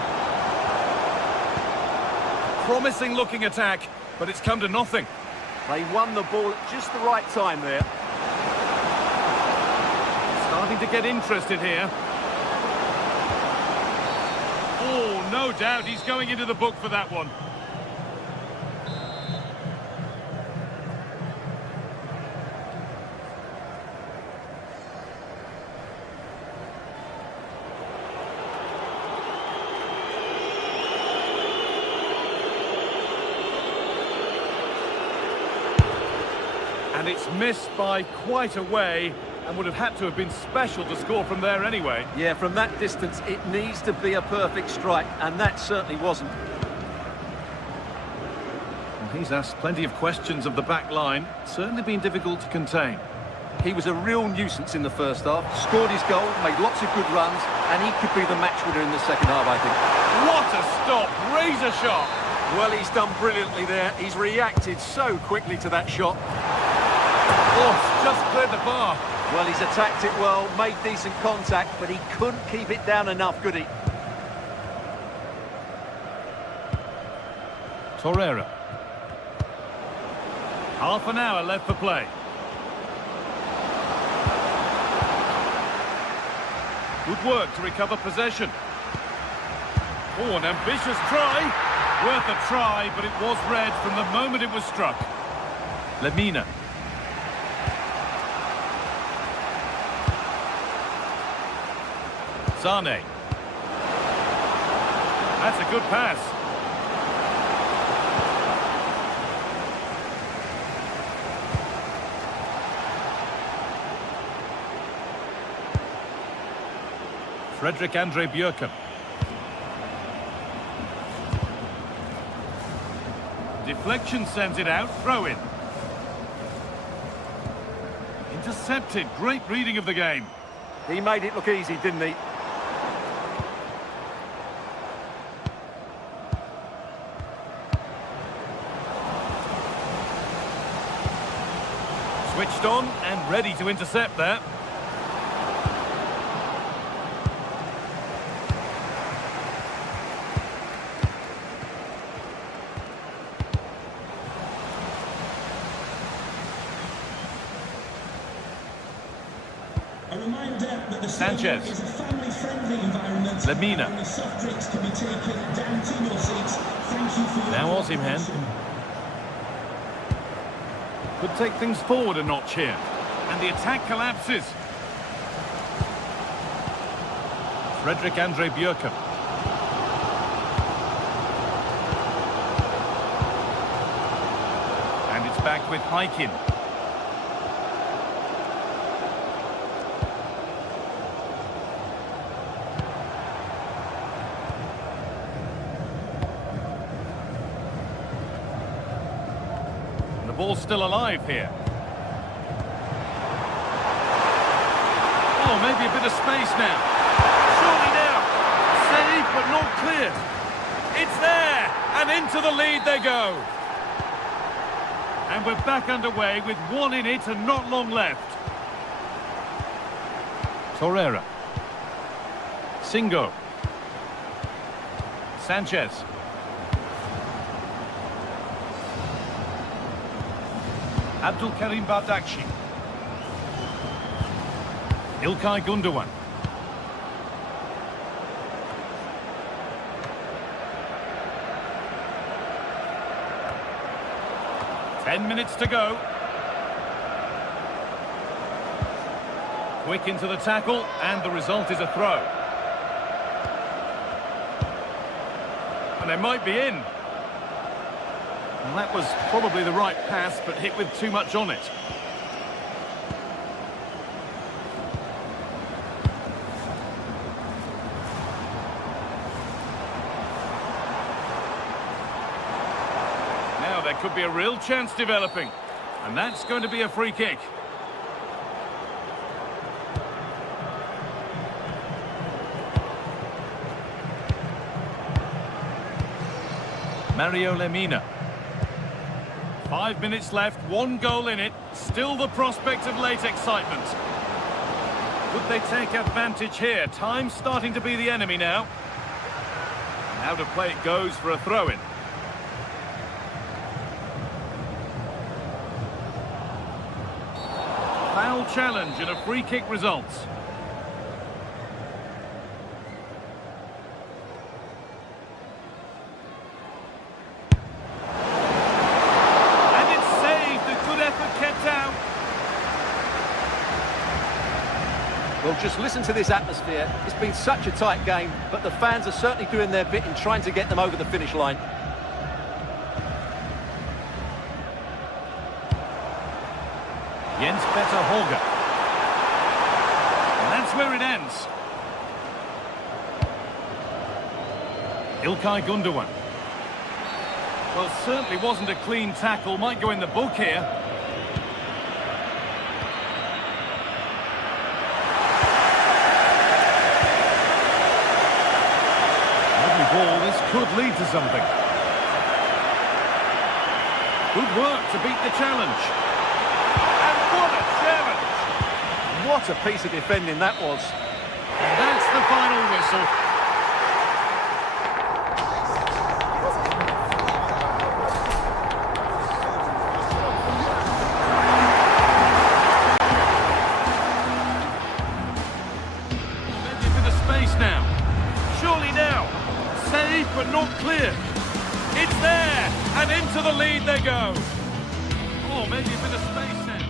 Promising looking attack, but it's come to nothing. They won the ball at just the right time there. Starting to get interested here. Oh, no doubt he's going into the book for that one. And it's missed by quite a way and would have had to have been special to score from there anyway. Yeah, from that distance, it needs to be a perfect strike, and that certainly wasn't. Well, he's asked plenty of questions of the back line. Certainly been difficult to contain. He was a real nuisance in the first half, scored his goal, made lots of good runs, and he could be the match winner in the second half, I think. What a stop! Razor sharp! Well, he's done brilliantly there. He's reacted so quickly to that shot. Oh, it's just cleared the bar. Well, he's attacked it well, made decent contact, but he couldn't keep it down enough, could he? Torreira. Half an hour left for play. Good work to recover possession. Oh, an ambitious try. Worth a try, but it was red from the moment it was struck. Lemina. Sane. That's a good pass. Frederick Andre Björken. Deflection sends it out, throw in. Intercepted, great reading of the game. He made it look easy, didn't he? Switched on and ready to intercept there. A reminder that the Sanchez. stadium is a family-friendly environment. Lemina. Only soft drinks can be taken down to your seats. Thank you for your Now Osimhen. Could take things forward a notch here. And the attack collapses. Frederick Andre Björken. And it's back with Hikin. Ball's still alive here. Oh, maybe a bit of space now. Surely now. Save, but not clear. It's there, and into the lead they go. And we're back underway with one in it and not long left. Torreira. Singo. Sanchez. Abdul Karim Bardakci. İlkay Gundogan. Ten minutes to go. Quick into the tackle, and the result is a throw. And they might be in. Well, that was probably the right pass, but hit with too much on it. Now there could be a real chance developing, and that's going to be a free kick. Mario Lemina. 5 minutes left, one goal in it, still the prospect of late excitement. Could they take advantage here? Time's starting to be the enemy now. And out of play it goes for a throw-in. Foul challenge and a free kick results. Well, just listen to this atmosphere. It's been such a tight game, but the fans are certainly doing their bit in trying to get them over the finish line. Jens Petter Holger. And that's where it ends. İlkay Gundogan. Well, certainly wasn't a clean tackle. Might go in the book here. Ball, this could lead to something. Good work to beat the challenge. And what a challenge! What a piece of defending that was. And that's the final whistle. Maybe a bit into the lead they go. Oh, maybe a bit of space now.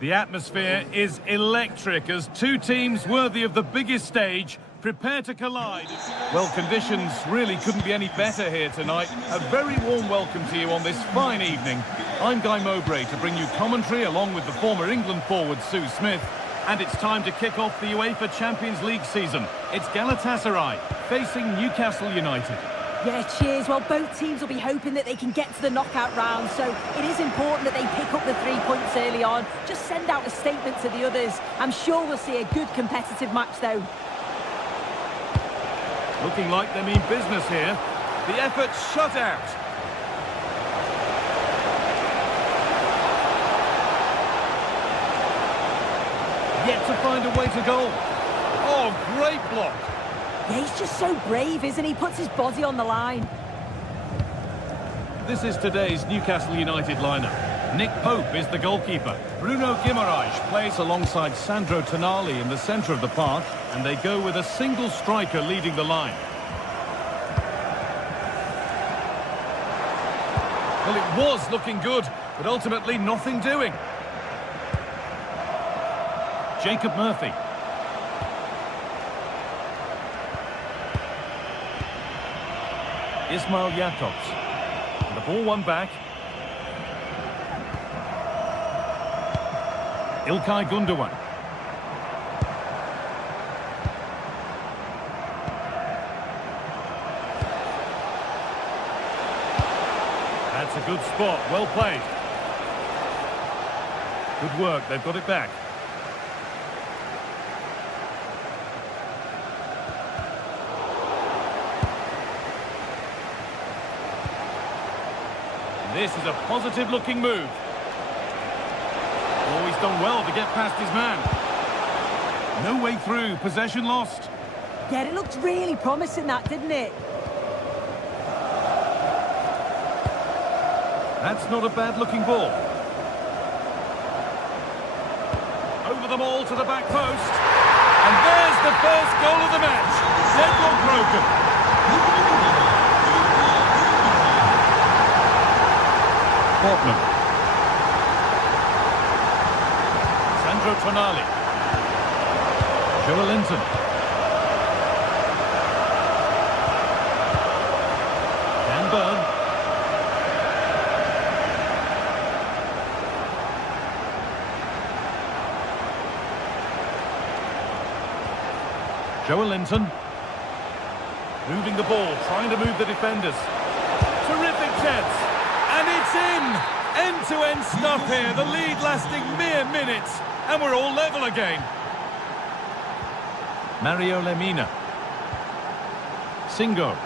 The atmosphere is electric as two teams worthy of the biggest stage prepare to collide. Well, conditions really couldn't be any better here tonight. A very warm welcome to you on this fine evening. I'm Guy Mowbray to bring you commentary along with the former England forward Sue Smith. And it's time to kick off the UEFA Champions League season. It's Galatasaray facing Newcastle United. Yeah, cheers. Well, both teams will be hoping that they can get to the knockout round, so it is important that they pick up the 3 points early on. Just send out a statement to the others. I'm sure we'll see a good competitive match, though. Looking like they mean business here. The effort shut out. Yet to find a way to goal. Oh, great block. Yeah, he's just so brave, isn't he? He puts his body on the line. This is today's Newcastle United lineup. Nick Pope is the goalkeeper. Bruno Guimaraes plays alongside Sandro Tonali in the centre of the park, and they go with a single striker leading the line. Well, it was looking good, but ultimately nothing doing. Jacob Murphy. Ismail Jakobs. And the ball won back. İlkay Gundogan. That's a good spot, well played. Good work, they've got it back. This is a positive-looking move. Oh, he's done well to get past his man. No way through, possession lost. Yeah, it looked really promising, that, didn't it? That's not a bad-looking ball. Over them all to the back post. And there's the first goal of the match. Deadlock broken. Portman. Sandro Tonali. Joelinton. Dan Burn. Joelinton. Moving the ball, trying to move the defenders. Terrific chance. And it's in! End-to-end stuff here, the lead lasting mere minutes, and we're all level again. Mario Lemina. Singo.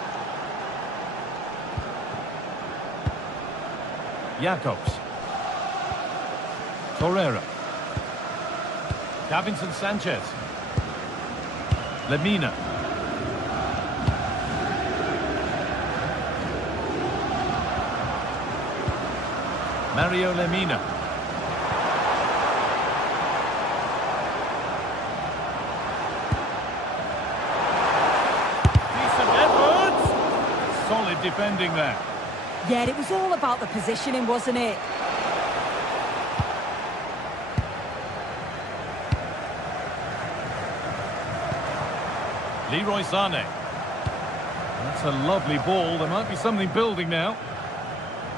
Jakobs. Torreira. Davinson Sanchez. Lemina. Mario Lemina. Decent effort. Solid defending there. Yeah, it was all about the positioning, wasn't it? Leroy Sané. That's a lovely ball. There might be something building now.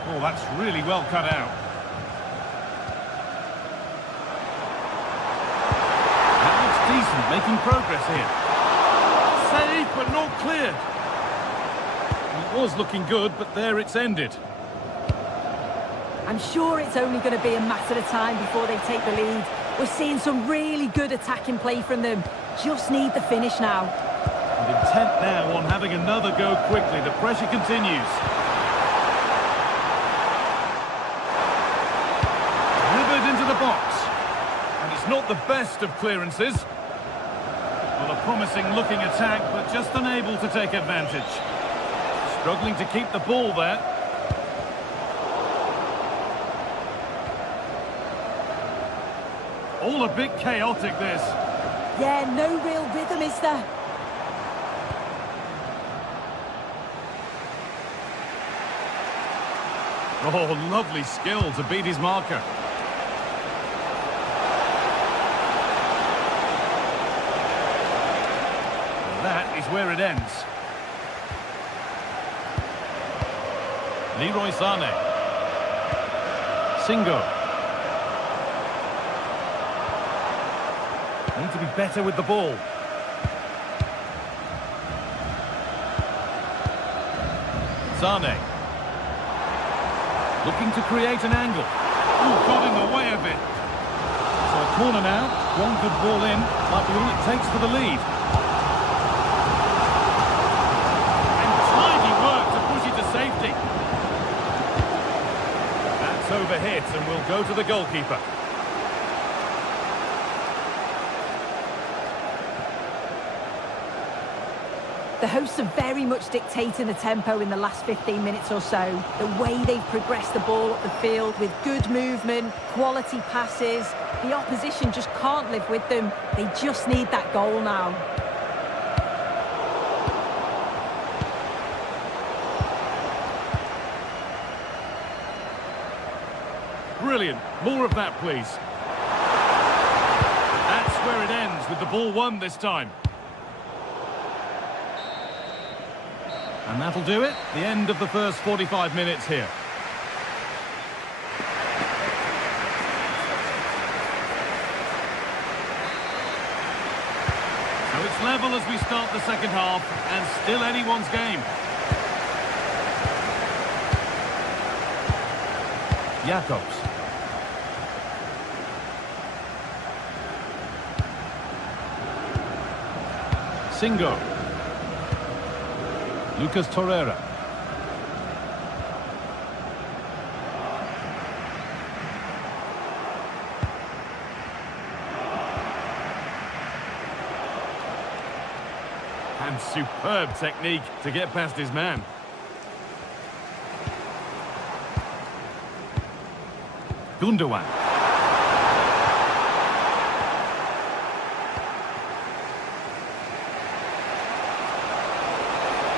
Oh, that's really well cut out. That looks decent, making progress here. Save, but not cleared. It was looking good, but there it's ended. I'm sure it's only going to be a matter of time before they take the lead. We're seeing some really good attacking play from them. Just need the finish now. And intent now on having another go quickly. The pressure continues. Into the box, and it's not the best of clearances. Well, Well, a promising looking attack, but just unable to take advantage. Struggling to keep the ball there. All a bit chaotic, this. Yeah, no real rhythm, is there? Oh, lovely skill to beat his marker. That is where it ends. Leroy Sané. Singo. Need to be better with the ball. Sané. Looking to create an angle. Oh, got in the way of it. So a corner now. One good ball in. Might be all it takes for the lead. And tidy work to push it to safety. That's overhit and will go to the goalkeeper. The hosts are very much dictating the tempo in the last 15 minutes or so. The way they've progressed the ball up the field with good movement, quality passes. The opposition just can't live with them. They just need that goal now. Brilliant. More of that, please. That's where it ends, with the ball won this time. And that'll do it. The end of the first 45 minutes here. So it's level as we start the second half, and still anyone's game. Jacobs. Singo. Lucas Torreira. And superb technique to get past his man. Gundogan.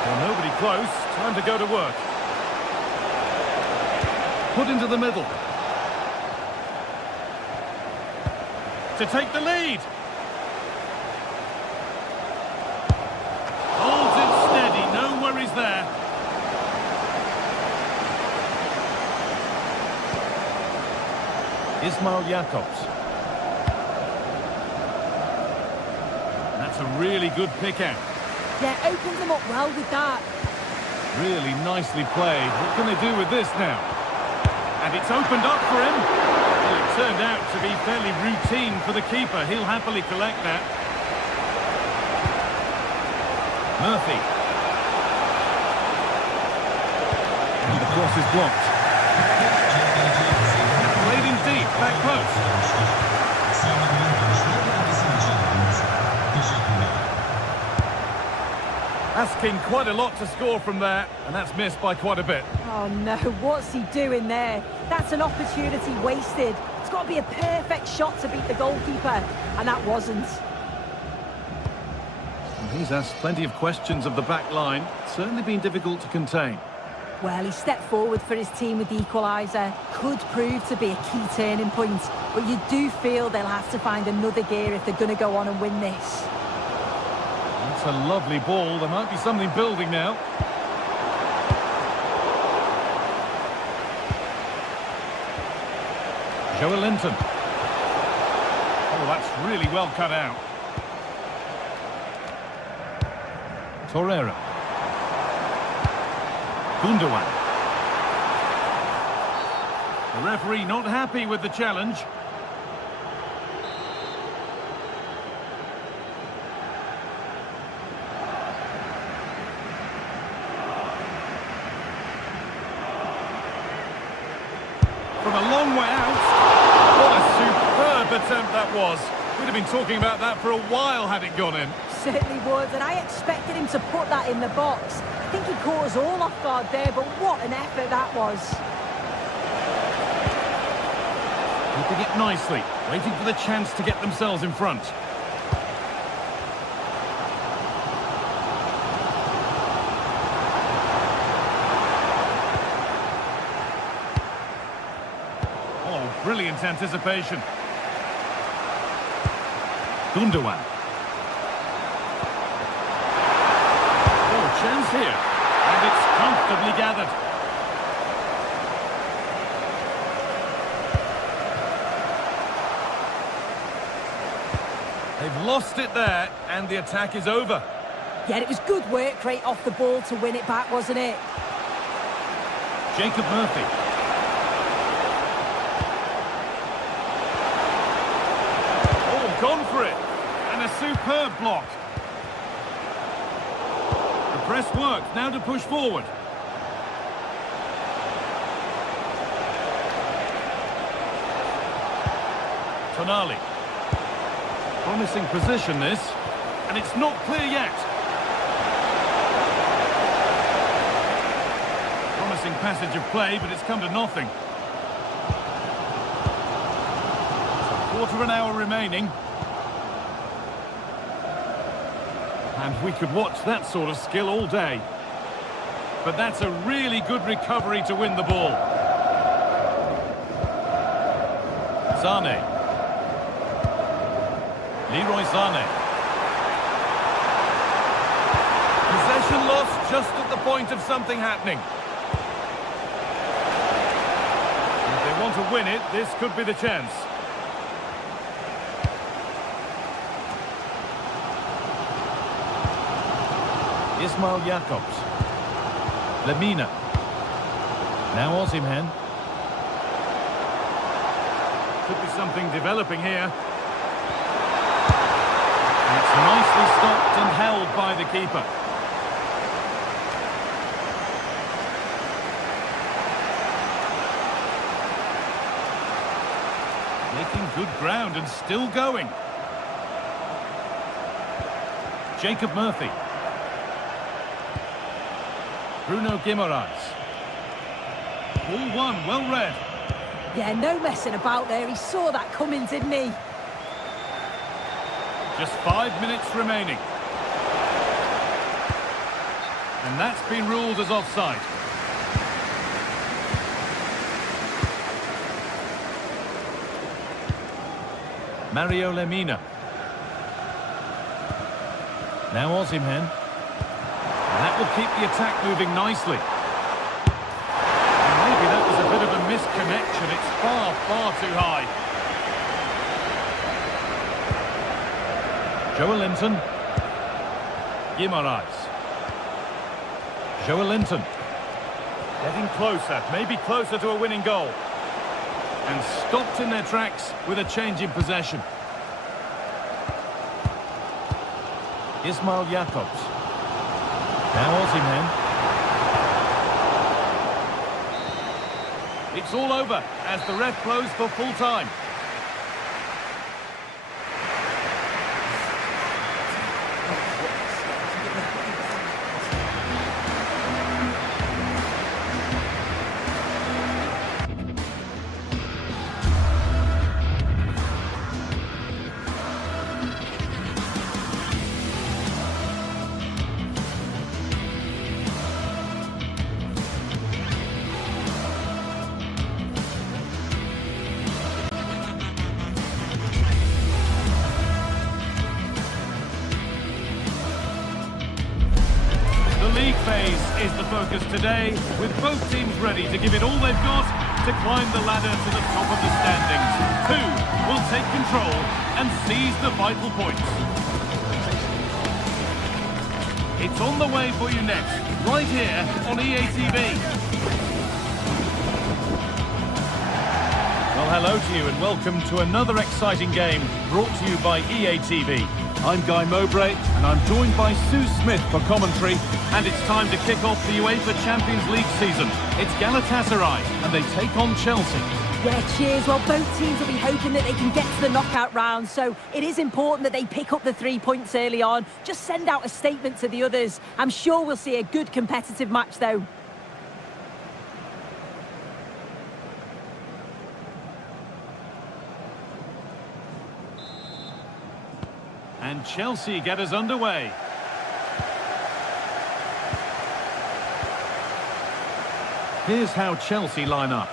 Well, nobody close. Time to go to work. Put into the middle. To take the lead. Holds it steady. No worries there. Ismail Jacobs. That's a really good pick out. Yeah, opens them up well with that. Really nicely played. What can they do with this now? And it's opened up for him. Well, it turned out to be fairly routine for the keeper. He'll happily collect that. Murphy. And the cross is blocked. Played in deep, back post. Asking quite a lot to score from there, and that's missed by quite a bit. Oh no, what's he doing there? That's an opportunity wasted. It's got to be a perfect shot to beat the goalkeeper, and that wasn't. And he's asked plenty of questions of the back line. Certainly been difficult to contain. Well, he stepped forward for his team with the equaliser. Could prove to be a key turning point, but you do feel they'll have to find another gear if they're going to go on and win this. That's a lovely ball. There might be something building now. Joe Linton. Oh, that's really well cut out. Torreira. Gundogan. The referee not happy with the challenge. From a long way out. What a superb attempt that was. We'd have been talking about that for a while had it gone in. certainly would, and I expected him to put that in the box. I think he caught us all off guard there, but what an effort that was. Keeping it nicely, waiting for the chance to get themselves in front. Oh, brilliant anticipation. Gundogan. Oh, chance here. And it's comfortably gathered. They've lost it there, and the attack is over. Yeah, it was good work right off the ball to win it back, wasn't it? Jacob Murphy. Oh, gone for it. And a superb block. The press worked, now to push forward. Tonali. Promising position this, and it's not clear yet. Promising passage of play, but it's come to nothing. So quarter of an hour remaining. And we could watch that sort of skill all day. But that's a really good recovery to win the ball. Zane. Leroy Zane. Possession lost just at the point of something happening. If they want to win it, this could be the chance. Ismail Jakobs. Lemina. Now Osimhen. Could be something developing here. It's nicely stopped and held by the keeper. Making good ground and still going. Jacob Murphy. Bruno Guimaraes. Ball one, well read. Yeah, no messing about there. He saw that coming, didn't he? Just 5 minutes remaining. And that's been ruled as offside. Mario Lemina. Now Osimhen. And that will keep the attack moving nicely. And maybe that was a bit of a misconnection. It's far, far too high. Joelinton. Guimaraes. Joelinton. Getting closer, maybe closer to a winning goal. And stopped in their tracks with a change in possession. Ismail Jakobs. Now Osimhen. It's all over as the ref blows for full time. League phase is the focus today, with both teams ready to give it all they've got to climb the ladder to the top of the standings. Who will take control and seize the vital points? It's on the way for you next, right here on EA TV. Well, hello to you and welcome to another exciting game brought to you by EA TV. I'm Guy Mowbray and I'm joined by Sue Smith for commentary, and it's time to kick off the UEFA Champions League season. It's Galatasaray and they take on Chelsea. Yeah, cheers. Well, both teams will be hoping that they can get to the knockout round, so it is important that they pick up the 3 points early on. Just send out a statement to the others. I'm sure we'll see a good competitive match, though. And Chelsea get us underway. Here's how Chelsea line up.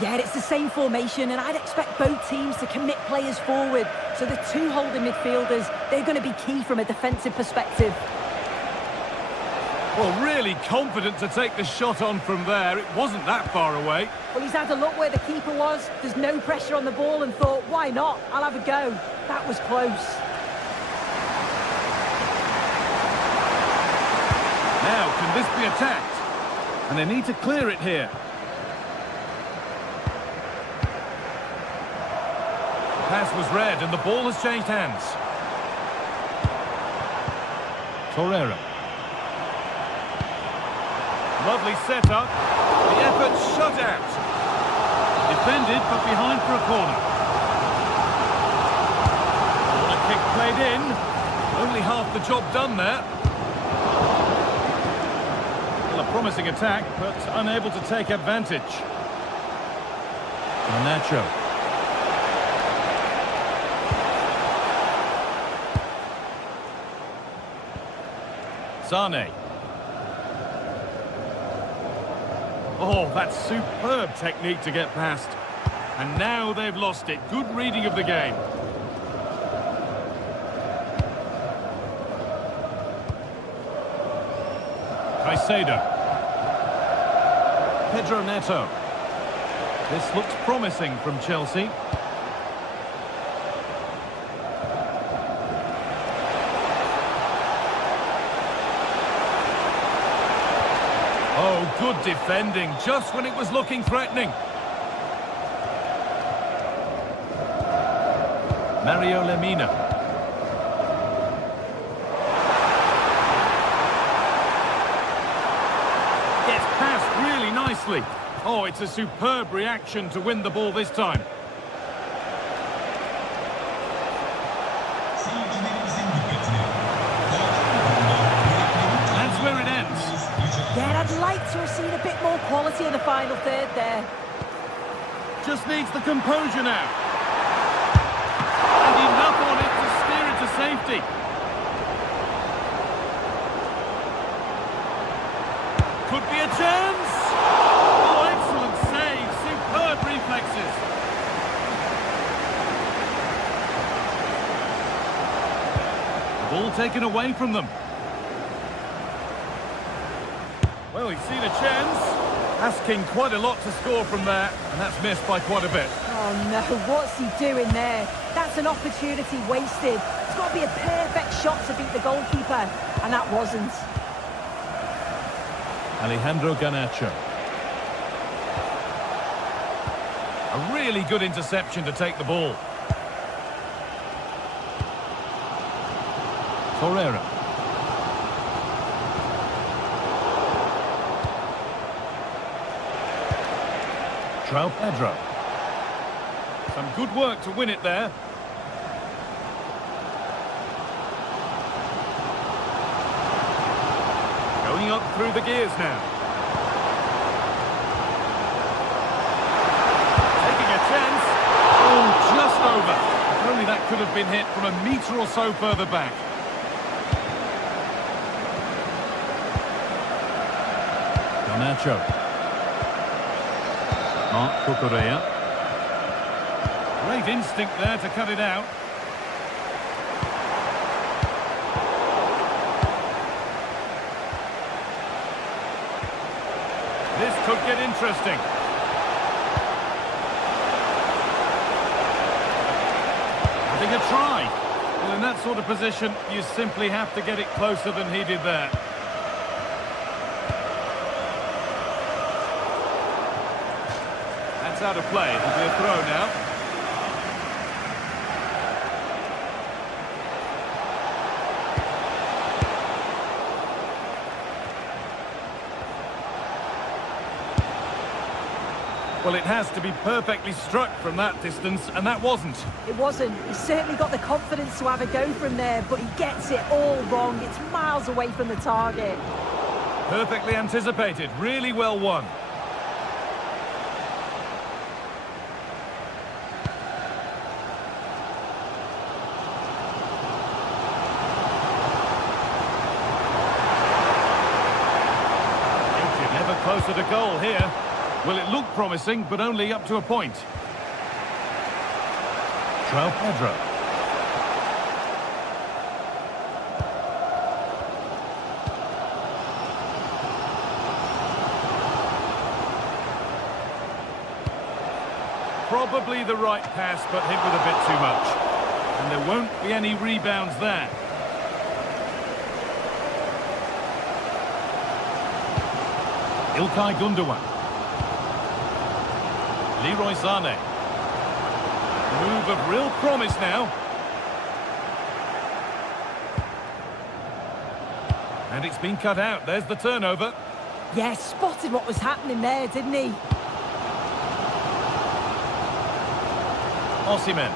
Yeah, it's the same formation, and I'd expect both teams to commit players forward. So the two holding midfielders, they're going to be key from a defensive perspective. Well, really confident to take the shot on from there. It wasn't that far away. Well, he's had a look where the keeper was. There's no pressure on the ball and thought, why not? I'll have a go. That was close. Now, can this be attacked? And they need to clear it here. The pass was read and the ball has changed hands. Torreira. Lovely setup. The effort shut out. Defended, but behind for a corner. Corner kick played in. Only half the job done there. Well, a promising attack, but unable to take advantage. Nacho. Sane. Oh, that's superb technique to get past. And now they've lost it. Good reading of the game. Caicedo. Pedro Neto. This looks promising from Chelsea. Oh, good defending, just when it was looking threatening. Mario Lemina. Gets past really nicely. Oh, it's a superb reaction to win the ball this time. That's where it ends. Yeah, I'd like to have seen a bit more quality in the final third there. Just needs the composure now. And enough on it to steer it to safety. Could be a chance. Oh, excellent save. Superb reflexes. Ball taken away from them. Well, he's seen a chance. Asking quite a lot to score from there, and that's missed by quite a bit. Oh no, what's he doing there? That's an opportunity wasted. It's got to be a perfect shot to beat the goalkeeper, and that wasn't. Alejandro Garnacho. A really good interception to take the ball. Torreira. Pedro. Some good work to win it there. Going up through the gears now. Taking a chance. Oh, just over. If only that could have been hit from a metre or so further back. Garnacho. Mark Cucurella. Great instinct there to cut it out. This could get interesting. Having a try. Well, in that sort of position, you simply have to get it closer than he did there. Out of play. It'll be a throw now. Well, it has to be perfectly struck from that distance, and that wasn't. It wasn't. He's certainly got the confidence to have a go from there, but he gets it all wrong. It's miles away from the target. Perfectly anticipated. Really well won. Never closer to goal here. Well, it looked promising, but only up to a point. Pedro. Probably the right pass, but hit with a bit too much. And there won't be any rebounds there. İlkay Gundogan. Leroy Sané. Move of real promise now. And it's been cut out. There's the turnover. Yeah, spotted what was happening there, didn't he? Osimhen.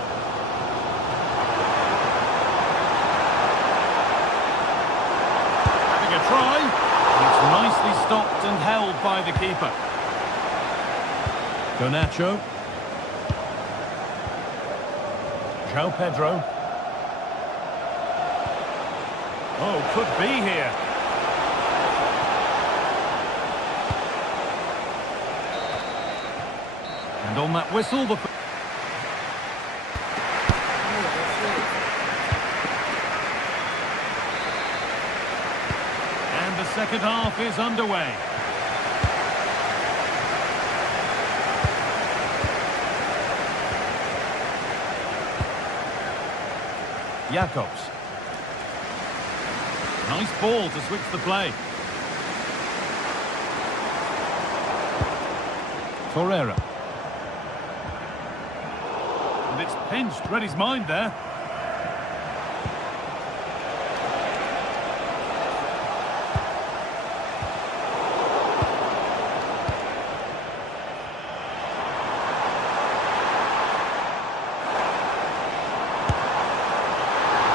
Having a try. It's nicely stopped and held by the keeper. Garnacho. Pedro. Oh, could be here. And on that whistle, the... And the second half is underway. Jacobs. Nice ball to switch the play. Torreira. And it's pinched. Read his mind there.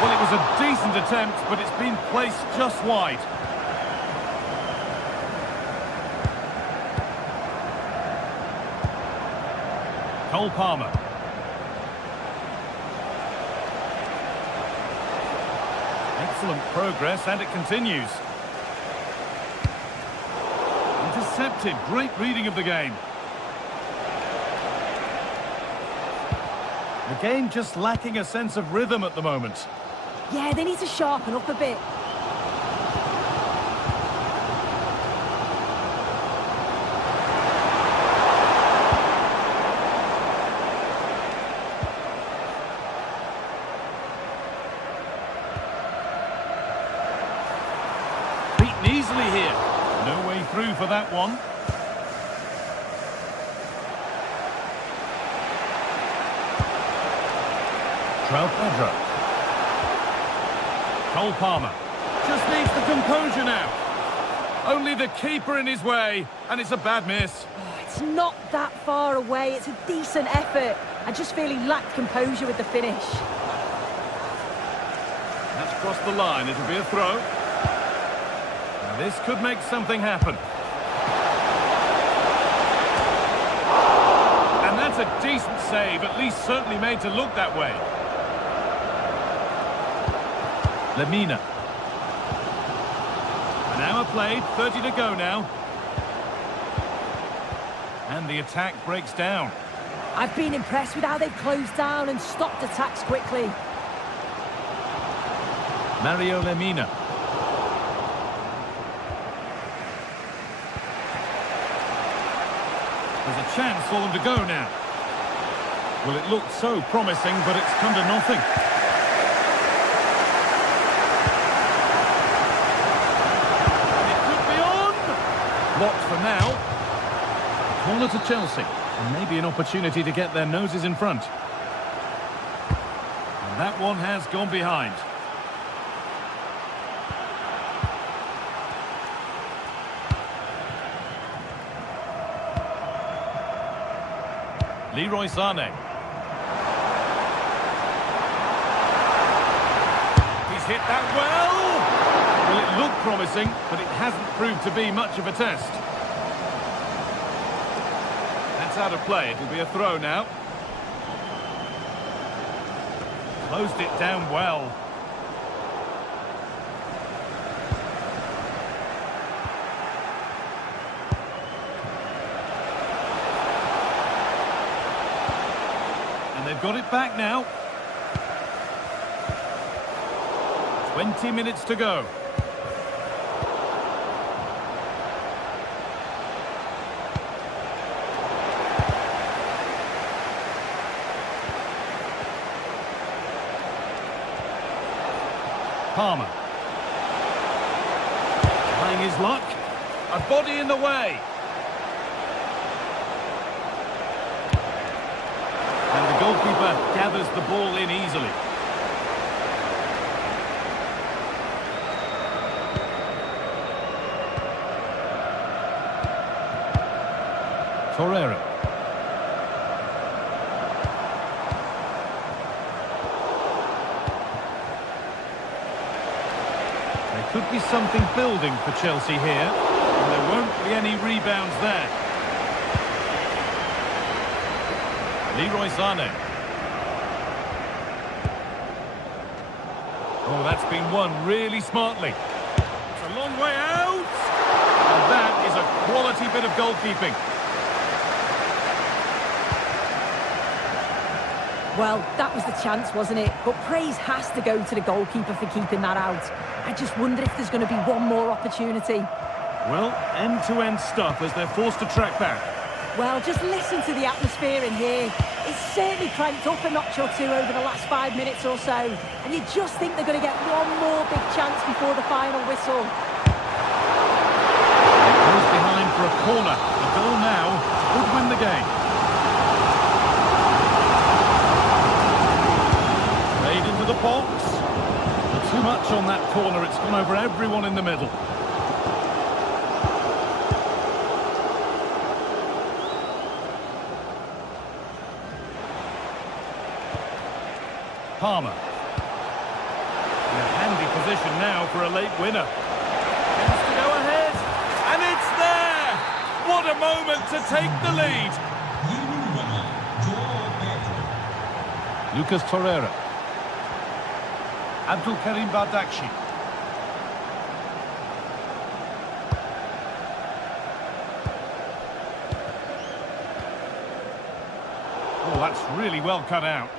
Well, it was a decent attempt, but it's been placed just wide. Cole Palmer. Excellent progress, and it continues. Intercepted. Great reading of the game. The game just lacking a sense of rhythm at the moment. Yeah, they need to sharpen up a bit. Beaten easily here. No way through for that one. Pedro. Cole Palmer. Just needs the composure now. Only the keeper in his way, and it's a bad miss. Oh, it's not that far away. It's a decent effort. I just feel he lacked composure with the finish. That's crossed the line. It'll be a throw. Now this could make something happen. And that's a decent save, at least certainly made to look that way. Lemina. An hour played, 30 to go now. And the attack breaks down. I've been impressed with how they've closed down and stopped attacks quickly. Mario Lemina. There's a chance for them to go now. Well, it looked so promising, but it's come to nothing. Blocked for now. Corner to Chelsea. And maybe an opportunity to get their noses in front. And that one has gone behind. Leroy Sané. He's hit that well! Well, it looked promising, but it hasn't proved to be much of a test. That's out of play. It'll be a throw now. Closed it down well. And they've got it back now. 20 minutes to go. Palmer. Trying his luck. A body in the way. And the goalkeeper gathers the ball in easily. Torreira. There could be something building for Chelsea here, and there won't be any rebounds there. Leroy Sané. Oh, that's been won really smartly. It's a long way out! And that is a quality bit of goalkeeping. Well, that was the chance, wasn't it? But praise has to go to the goalkeeper for keeping that out. I just wonder if there's going to be one more opportunity. Well, end-to-end stuff as they're forced to track back. Well, just listen to the atmosphere in here. It's certainly cranked up a notch or two over the last 5 minutes or so. And you just think they're going to get one more big chance before the final whistle. It goes behind for a corner. The goal now would win the game. Played into the box. But too much on that corner. It's gone over everyone in the middle. Palmer. In a handy position now for a late winner. Chance to go ahead. And it's there! What a moment to take the lead! Lucas Torreira. Abdul Karim Bardakshi. Oh, that's really well cut out.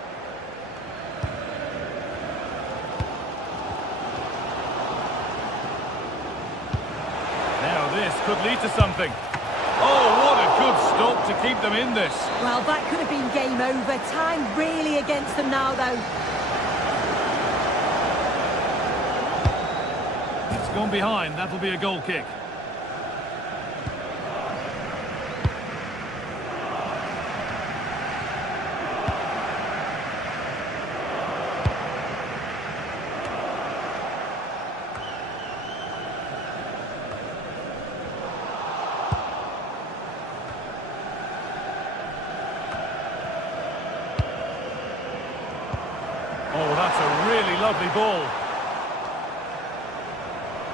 Now this could lead to something. Oh, what a good stop to keep them in this. Well, that could have been game over. Time really against them now, though. It's gone behind. That'll be a goal kick. Oh, that's a really lovely ball.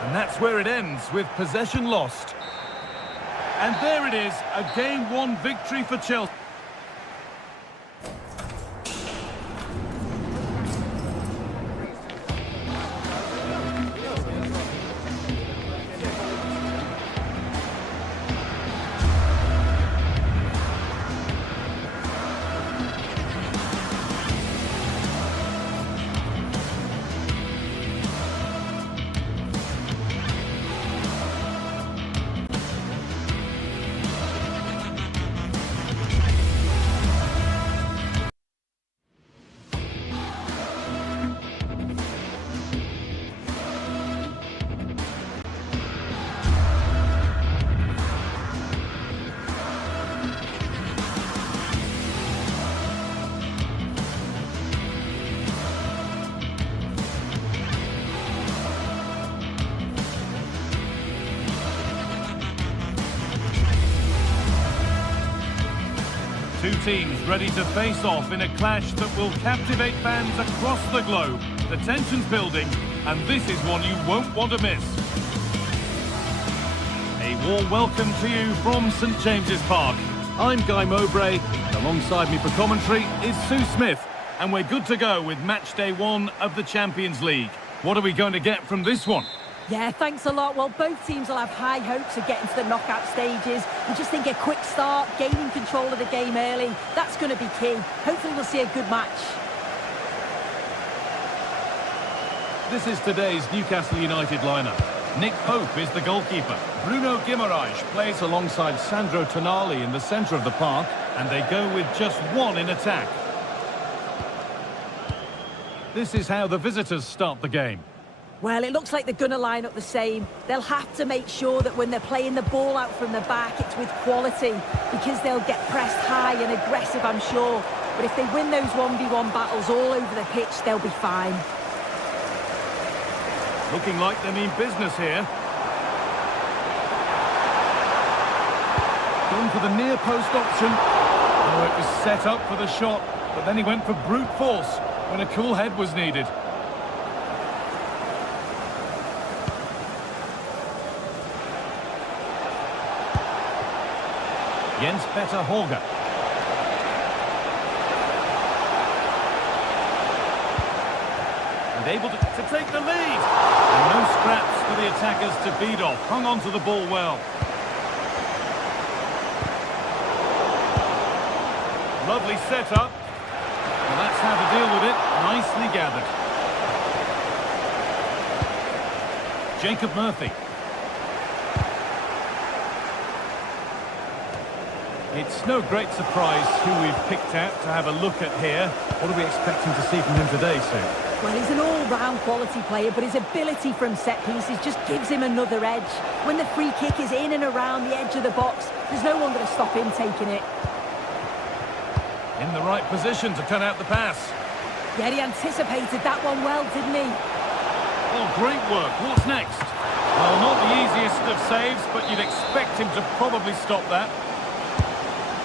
And that's where it ends, with possession lost. And there it is, a Game 1 victory for Chelsea. Two teams ready to face off in a clash that will captivate fans across the globe. The tension's building, and this is one you won't want to miss. A warm welcome to you from St James's Park. I'm Guy Mowbray, and alongside me for commentary is Sue Smith, and we're good to go with match day 1 of the Champions League. What are we going to get from this one? Yeah, thanks a lot. Well, both teams will have high hopes of getting to the knockout stages. We just think a quick start, gaining control of the game early, that's going to be key. Hopefully we'll see a good match. This is today's Newcastle United lineup. Nick Pope is the goalkeeper. Bruno Guimaraes plays alongside Sandro Tonali in the centre of the park, and they go with just one in attack. This is how the visitors start the game. Well, it looks like they're going to line up the same. They'll have to make sure that when they're playing the ball out from the back, it's with quality, because they'll get pressed high and aggressive, I'm sure. But if they win those 1v1 battles all over the pitch, they'll be fine. Looking like they mean business here. Going for the near post option. Oh, it was set up for the shot, but then he went for brute force when a cool head was needed. Jens Petter Holger. And able to take the lead. And no scraps for the attackers to beat off. Hung on to the ball well. Lovely setup. Well, that's how to deal with it. Nicely gathered. Jacob Murphy. It's no great surprise who we've picked out to have a look at here. What are we expecting to see from him today, Sue? Well, he's an all-round quality player, but his ability from set pieces just gives him another edge. When the free kick is in and around the edge of the box, there's no one going to stop him taking it. In the right position to turn out the pass. Yeah, he anticipated that one well, didn't he? Oh, great work. What's next? Well, not the easiest of saves, but you'd expect him to probably stop that.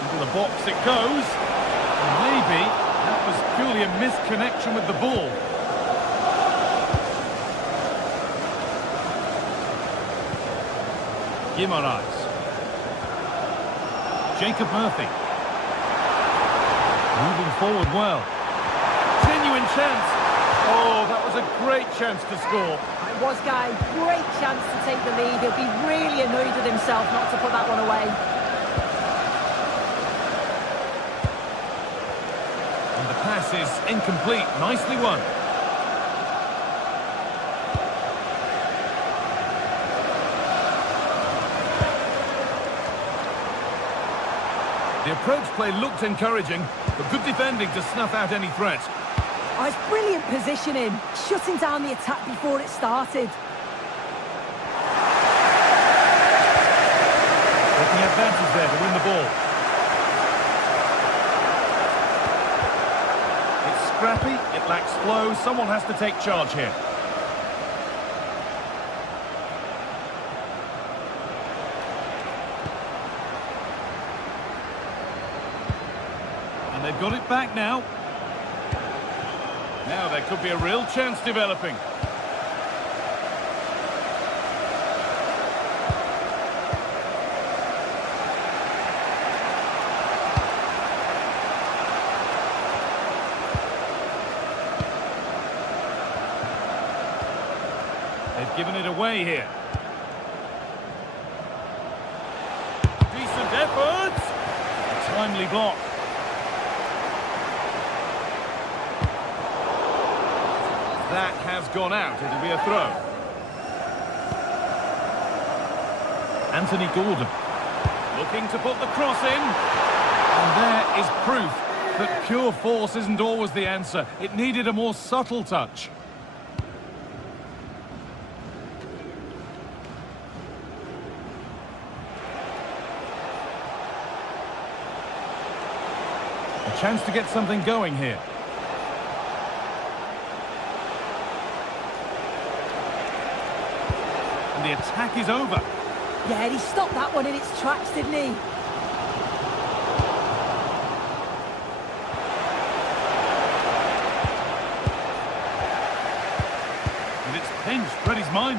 Into the box it goes. And maybe that was purely a misconnection with the ball. Guimaraes. Jacob Murphy. Moving forward well. Genuine chance. Oh, that was a great chance to score. It was, Guy. Great chance to take the lead. He'll be really annoyed with himself not to put that one away. And the pass is incomplete. Nicely won. The approach play looked encouraging, but good defending to snuff out any threat. Oh, it's brilliant positioning, shutting down the attack before it started. Taking advantage there to win the ball. It's scrappy, it lacks flow, someone has to take charge here. They've got it back now. Now there could be a real chance developing. They've given it away here. Decent efforts. A timely block. That has gone out. It'll be a throw. Anthony Gordon looking to put the cross in. And there is proof that pure force isn't always the answer. It needed a more subtle touch. A chance to get something going here. The attack is over. Yeah, he stopped that one in its tracks, didn't he?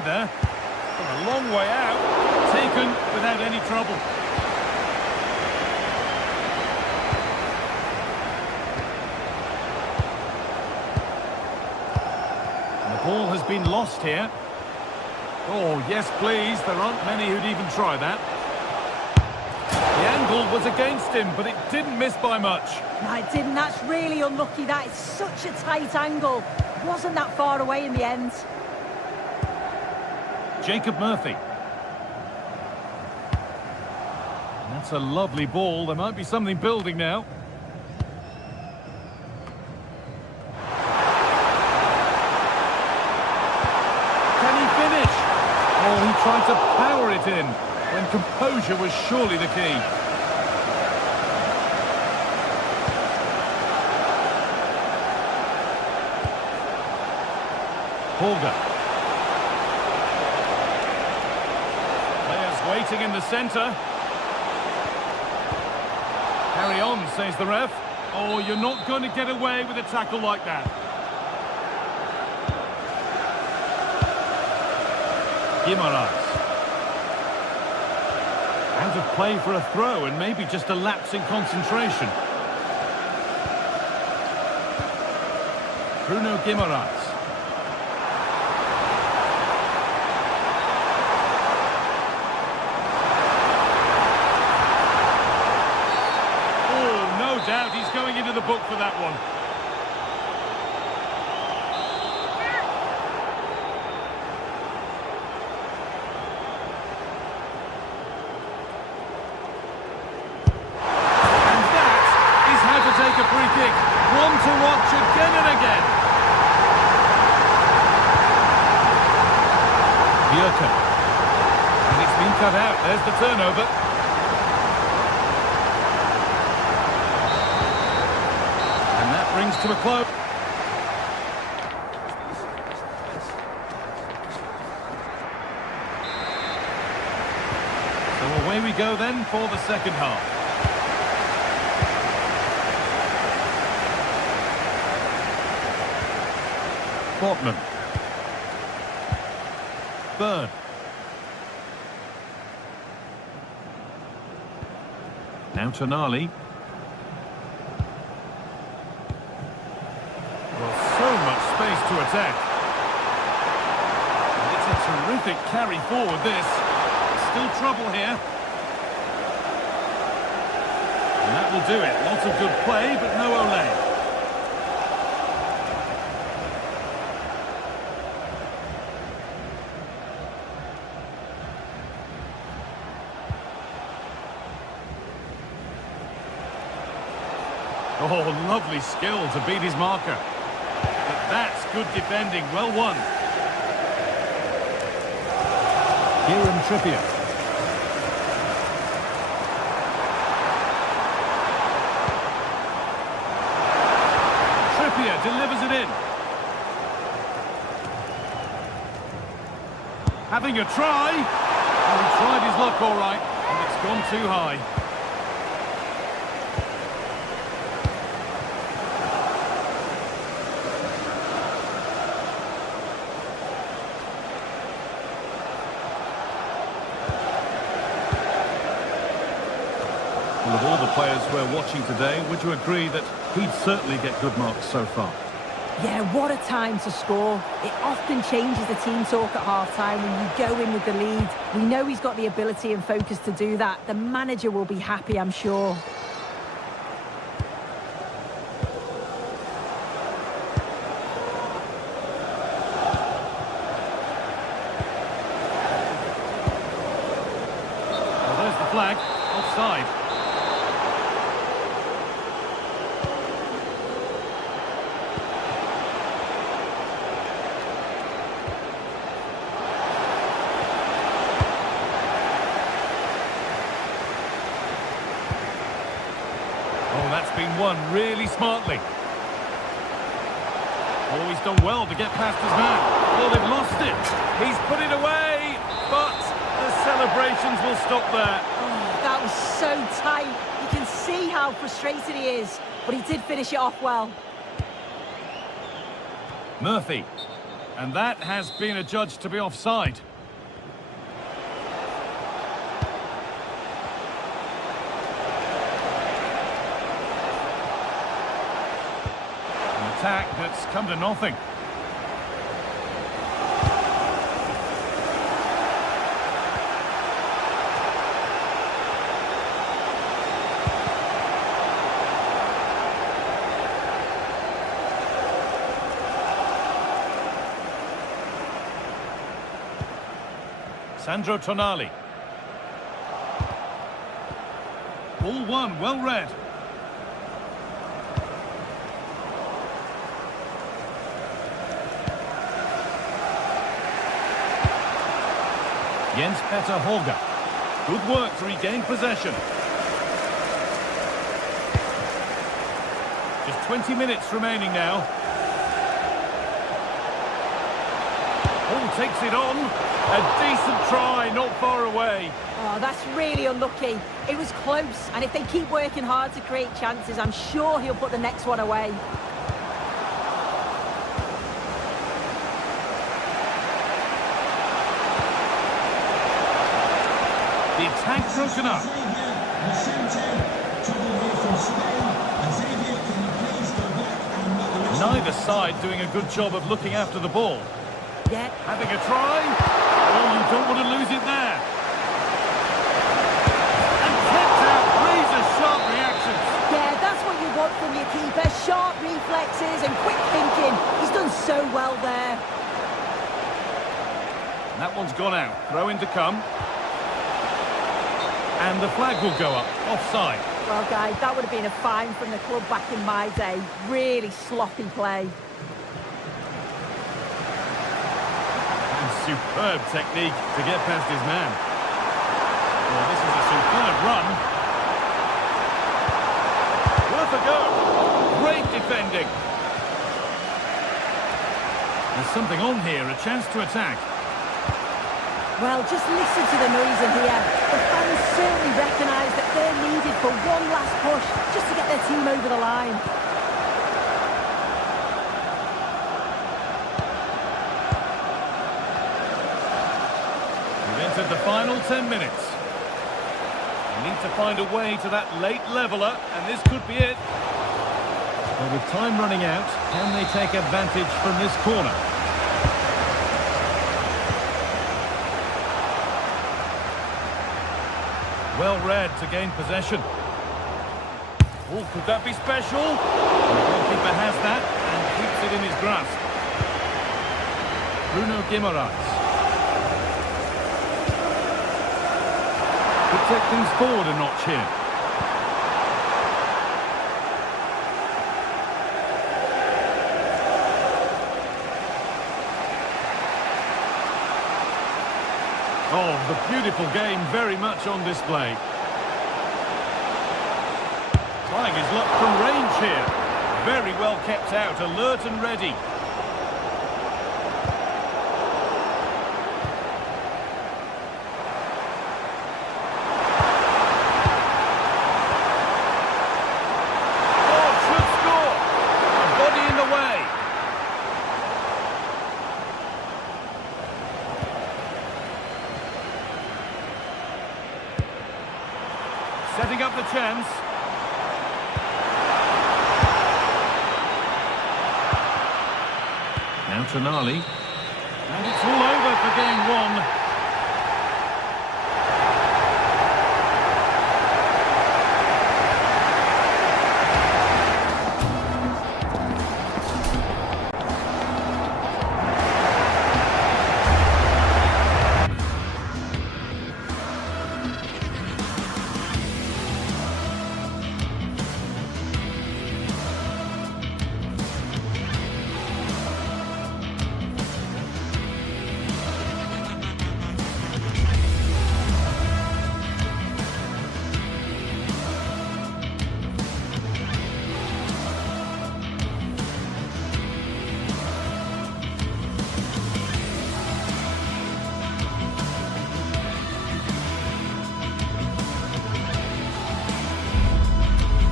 there. Got a long way out. Taken without any trouble. And the ball has been lost here. Oh, yes, please. There aren't many who'd even try that. The angle was against him, but it didn't miss by much. No, it didn't. That's really unlucky. That is such a tight angle. Wasn't that far away in the end. Jacob Murphy. That's a lovely ball. There might be something building now. Can he finish? Oh, he tried to power it in when composure was surely the key. Holger. Players waiting in the centre. Carry on, says the ref. Oh, you're not going to get away with a tackle like that. Guimaraes. Out of play for a throw and maybe just a lapse in concentration. Bruno Guimaraes. Doubt he's going into the book for that one. And that is how to take a free kick. One to watch again and again. Bjerken. And it's been cut out. There's the turnover. Brings to a close. So away we go then for the second half. Portman. Bird. Now Tonali. Space to attack. And it's a terrific carry forward, this. Still trouble here. And that will do it. Lots of good play, but no Ole. Oh, lovely skill to beat his marker. That's good defending, well won. Kieran Trippier. Trippier delivers it in. Having a try. Oh, he tried his luck all right, and it's gone too high. Well, of all the players we're watching today, would you agree that he'd certainly get good marks so far? Yeah, what a time to score. It often changes the team talk at half-time when you go in with the lead. We know he's got the ability and focus to do that. The manager will be happy, I'm sure. Well, there's the flag. Offside. Been won really smartly. Oh, he's done well to get past his man. Oh, they've lost it. He's put it away, but the celebrations will stop there. Oh, that was so tight. You can see how frustrated he is, but he did finish it off well. Murphy. And that has been adjudged to be offside. An attack that's come to nothing. Sandro Tonali. Ball one, well read. Jens Petter Holger. Good work to regain possession. Just 20 minutes remaining now. Oh, takes it on. A decent try, not far away. Oh, that's really unlucky. It was close, and if they keep working hard to create chances, I'm sure he'll put the next one away. The attack broken up. Neither side doing a good job of looking after the ball. Yeah. Having a try. Oh, you don't want to lose it there. And kept out. Razor-sharp reactions. Yeah, that's what you want from your keeper. Sharp reflexes and quick thinking. He's done so well there. And that one's gone out. Throw in to come. And the flag will go up. Offside. Well, guys, that would have been a fine from the club back in my day. Really sloppy play. Superb technique to get past his man. Well, this is a superb run. Worth a go. Great defending. There's something on here, a chance to attack. Well, just listen to the noise in here. The fans certainly recognise that they're needed for one last push just to get their team over the line. Entered the final 10 minutes. They need to find a way to that late leveller, and this could be it. Well, with time running out, can they take advantage from this corner? Well read to gain possession. Oh, could that be special? The goalkeeper has that and keeps it in his grasp. Bruno Guimaraes. Take things forward a notch here. Oh, the beautiful game very much on display. Trying his luck from range here. Very well kept out, alert and ready. Setting up the chance. Now Tonali. And it's all over for game one.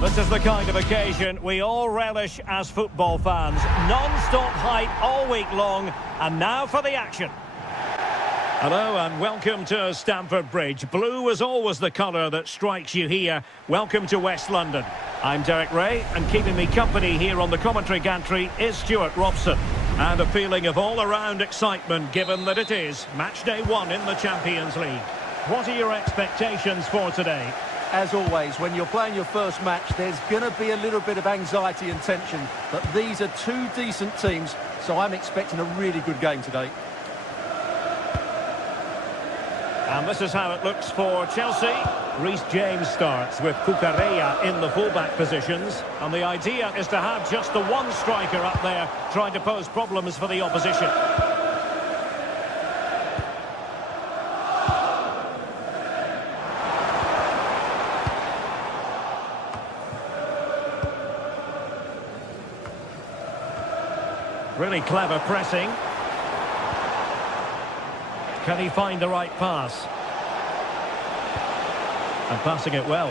This is the kind of occasion we all relish as football fans. Non-stop hype all week long, and now for the action. Hello and welcome to Stamford Bridge. Blue is always the colour that strikes you here. Welcome to West London. I'm Derek Ray, and keeping me company here on the commentary gantry is Stuart Robson. And a feeling of all-around excitement given that it is match day 1 in the Champions League. What are your expectations for today? As always, when you're playing your first match, there's going to be a little bit of anxiety and tension. But these are two decent teams, so I'm expecting a really good game today. And this is how it looks for Chelsea. Reece James starts with Cucurella in the fullback positions. And the idea is to have just the one striker up there trying to pose problems for the opposition. Really clever pressing. Can he find the right pass? And passing it well.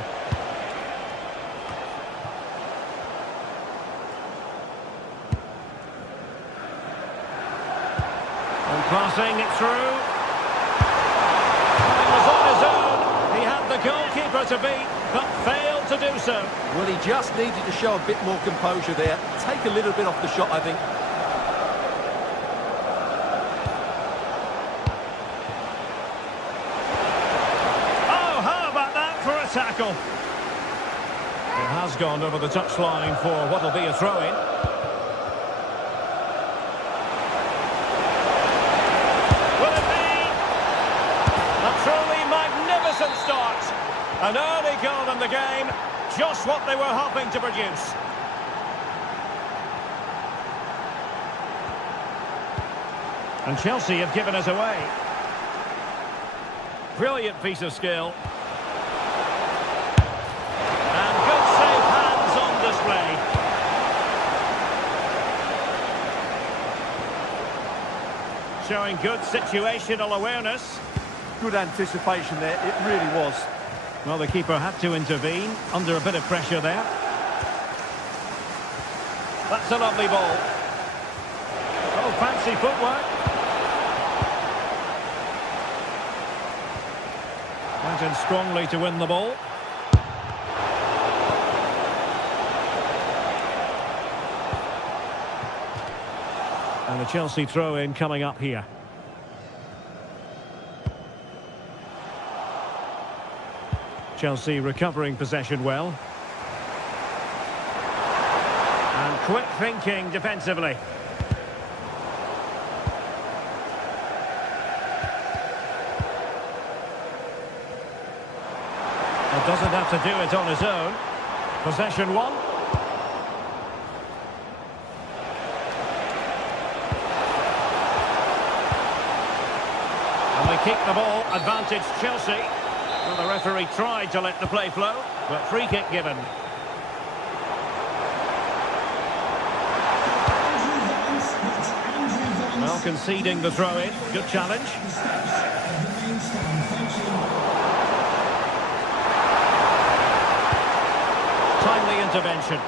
And passing it through. He was on his own. He had the goalkeeper to beat, but failed to do so. Well, he just needed to show a bit more composure there. Take a little bit off the shot, I think. Tackle. It has gone over the touchline for what will be a throw-in. Will it be? A truly magnificent start. An early goal in the game, just what they were hoping to produce. And Chelsea have given us away. Brilliant piece of skill. Showing good situational awareness. Good anticipation there, it really was. Well, the keeper had to intervene under a bit of pressure there. That's a lovely ball. Oh, fancy footwork. Went in strongly to win the ball. And the Chelsea throw-in coming up here. Chelsea recovering possession well. And quick thinking defensively. Well, doesn't have to do it on his own. Possession 1. Keep the ball, advantage Chelsea. Well, the referee tried to let the play flow, but free kick given. Well, conceding the throw-in, good challenge. Timely intervention.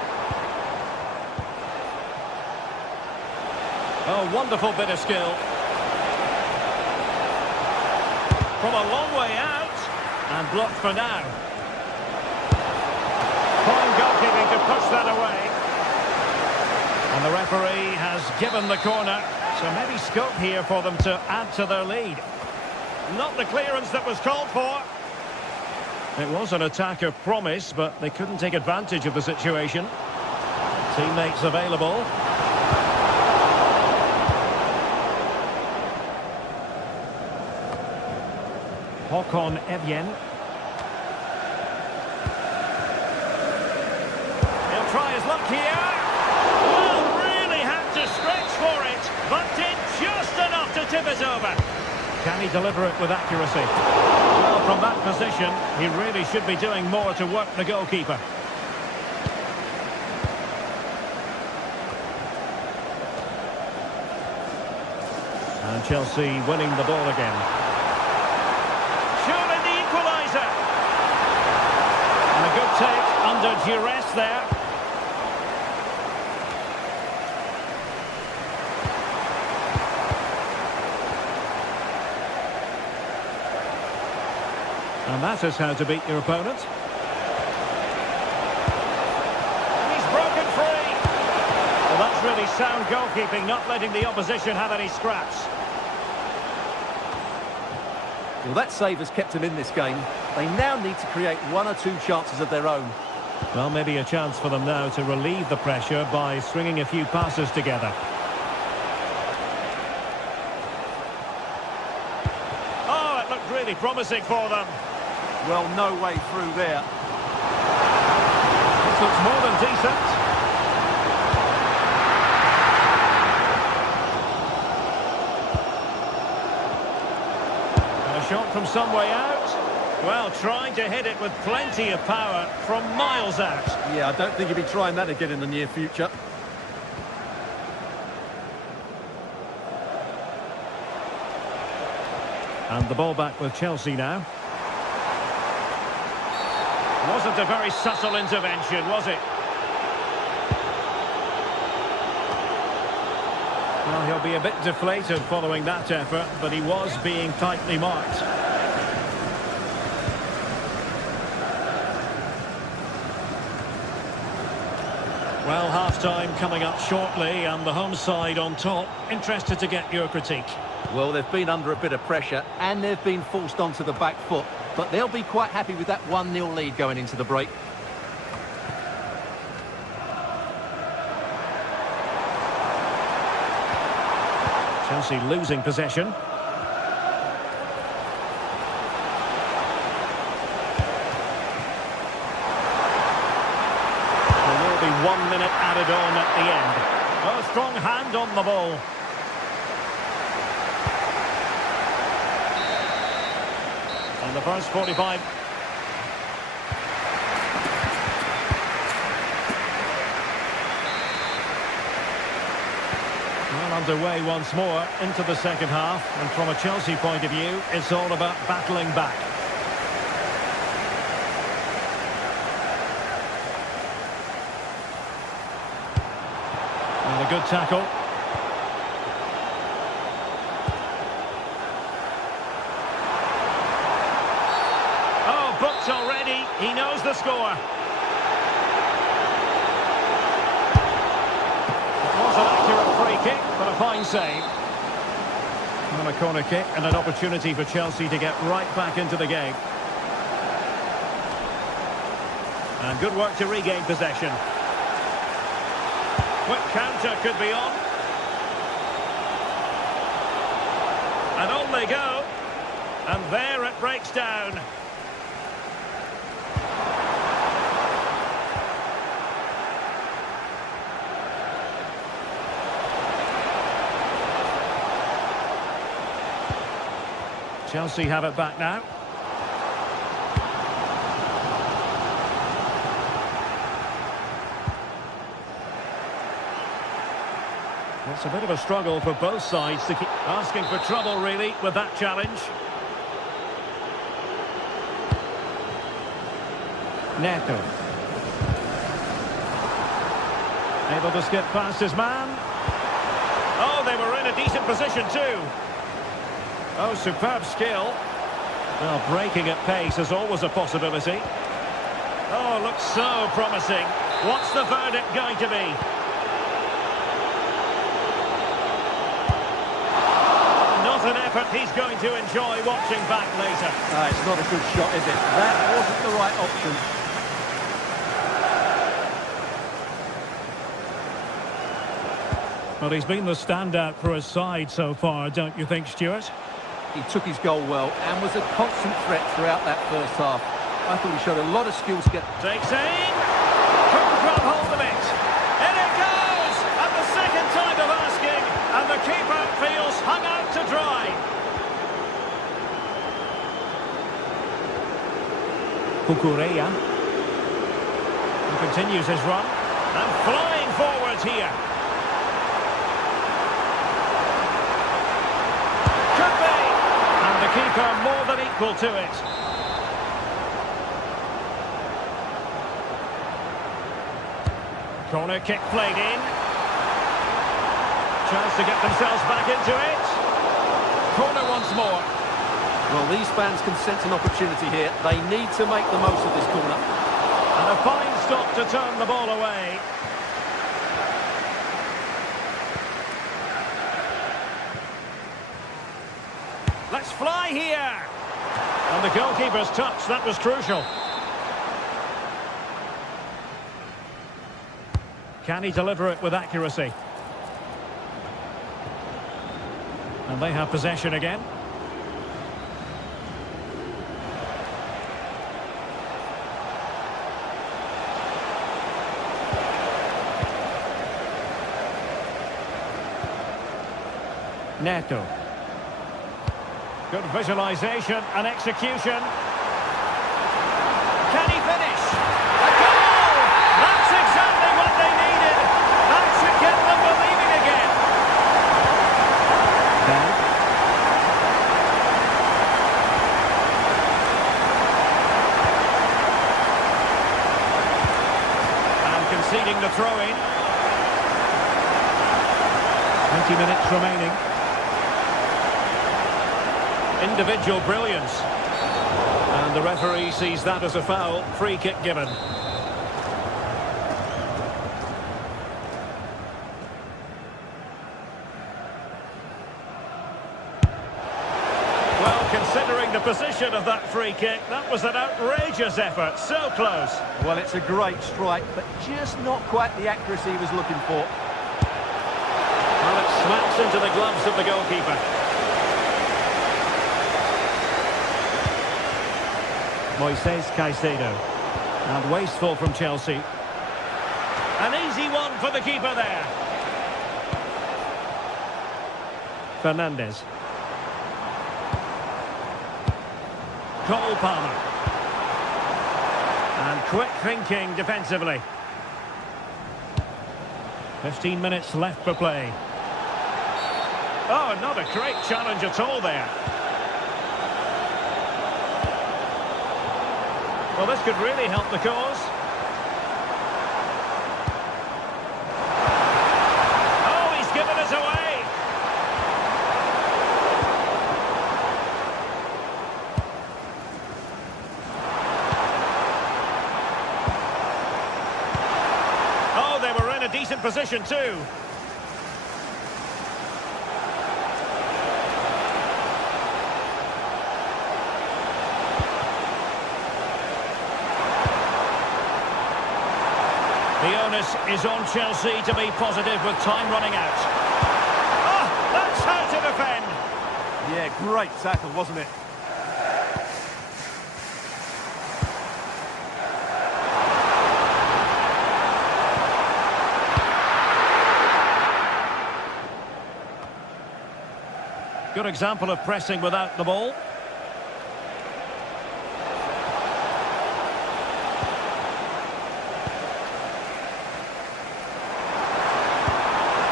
Oh, wonderful bit of skill. From a long way out, and blocked for now. Fine goalkeeping to push that away. And the referee has given the corner, so maybe scope here for them to add to their lead. Not the clearance that was called for. It was an attack of promise, but they couldn't take advantage of the situation. Teammates available. Håkon Evjen. He'll try his luck here. Well, really had to stretch for it, but did just enough to tip it over. Can he deliver it with accuracy? Well, from that position, he really should be doing more to work the goalkeeper. And Chelsea winning the ball again. Surely the equaliser. And a good take under duress there. And that is how to beat your opponent. He's broken free. Well, that's really sound goalkeeping, not letting the opposition have any scraps. Well, that save has kept them in this game. They now need to create one or two chances of their own. Well, maybe a chance for them now to relieve the pressure by stringing a few passes together. Oh, it looked really promising for them. Well, no way through there. This looks more than decent. And a shot from some way out. Well, trying to hit it with plenty of power from miles out. Yeah, I don't think he'll be trying that again in the near future. And the ball back with Chelsea now. Wasn't a very subtle intervention, was it? Well, he'll be a bit deflated following that effort, but he was being tightly marked. Well, half-time coming up shortly, and the home side on top. Interested to get your critique. Well, they've been under a bit of pressure, and they've been forced onto the back foot. But they'll be quite happy with that 1-0 lead going into the break. Chelsea losing possession. There will be 1 minute added on at the end. Oh, a strong hand on the ball. And the first 45. Well, underway once more into the second half. And from a Chelsea point of view, it's all about battling back. And a good tackle. Booked already, he knows the score. It was an accurate free kick, but a fine save. And a corner kick and an opportunity for Chelsea to get right back into the game. And good work to regain possession. Quick counter could be on. And on they go. And there it breaks down. Chelsea have it back now. It's a bit of a struggle for both sides to keep asking for trouble, really, with that challenge. Neto. Able to skip past his man. Oh, they were in a decent position too. Oh, superb skill. Well, breaking at pace is always a possibility. Oh, looks so promising. What's the verdict going to be? Not an effort he's going to enjoy watching back later. It's not a good shot, is it? That wasn't the right option. Well, he's been the standout for his side so far, don't you think, Stuart? He took his goal well and was a constant threat throughout that first half. I thought he showed a lot of skill to get... Takes aim. Couldn't grab hold of it. In it goes! At the second time of asking. And the keeper feels hung out to dry. Cucurella. He continues his run. And flying forwards here. Could be. And the keeper more than equal to it. Corner kick played in. Chance to get themselves back into it. Corner once more. Well, these fans can sense an opportunity here. They need to make the most of this corner. And a fine stop to turn the ball away. Let's fly here. And the goalkeeper's touch, that was crucial. Can he deliver it with accuracy? And they have possession again. Neto. Good visualisation and execution. Can he finish? A goal! That's exactly what they needed. That should get them believing again. And conceding the throw-in. 20 minutes remaining. Individual brilliance. And the referee sees that as a foul. Free kick given. Well, considering the position of that free kick, that was an outrageous effort. So close. Well, it's a great strike, but just not quite the accuracy he was looking for. Well, it smacks into the gloves of the goalkeeper. Moises Caicedo. And wasteful from Chelsea. An easy one for the keeper there. Fernandes. Cole Palmer. And quick thinking defensively. 15 minutes left for play. Oh, not a great challenge at all there. Well, this could really help the cause. Oh, he's given us away. Oh, they were in a decent position too. The onus is on Chelsea to be positive with time running out. Oh, that's how to defend. Yeah, great tackle, wasn't it? Good example of pressing without the ball.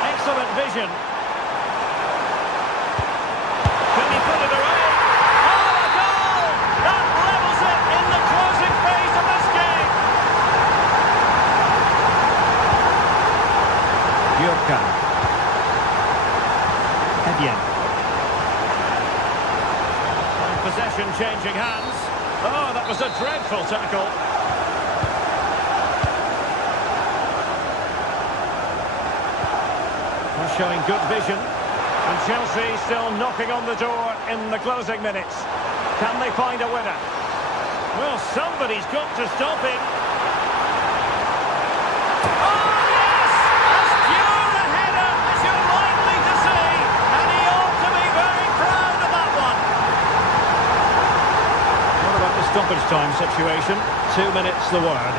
Excellent vision. Can he put it away? Oh, a goal! That levels it in the closing phase of this game. Jurkan. Edian. Possession changing hands. Oh, that was a dreadful tackle. They're showing good vision. And Chelsea still knocking on the door in the closing minutes. Can they find a winner? Well, somebody's got to stop him. Oh, yes! As pure a header as you're likely to see. And he ought to be very proud of that one. What about the stoppage time situation? 2 minutes the word.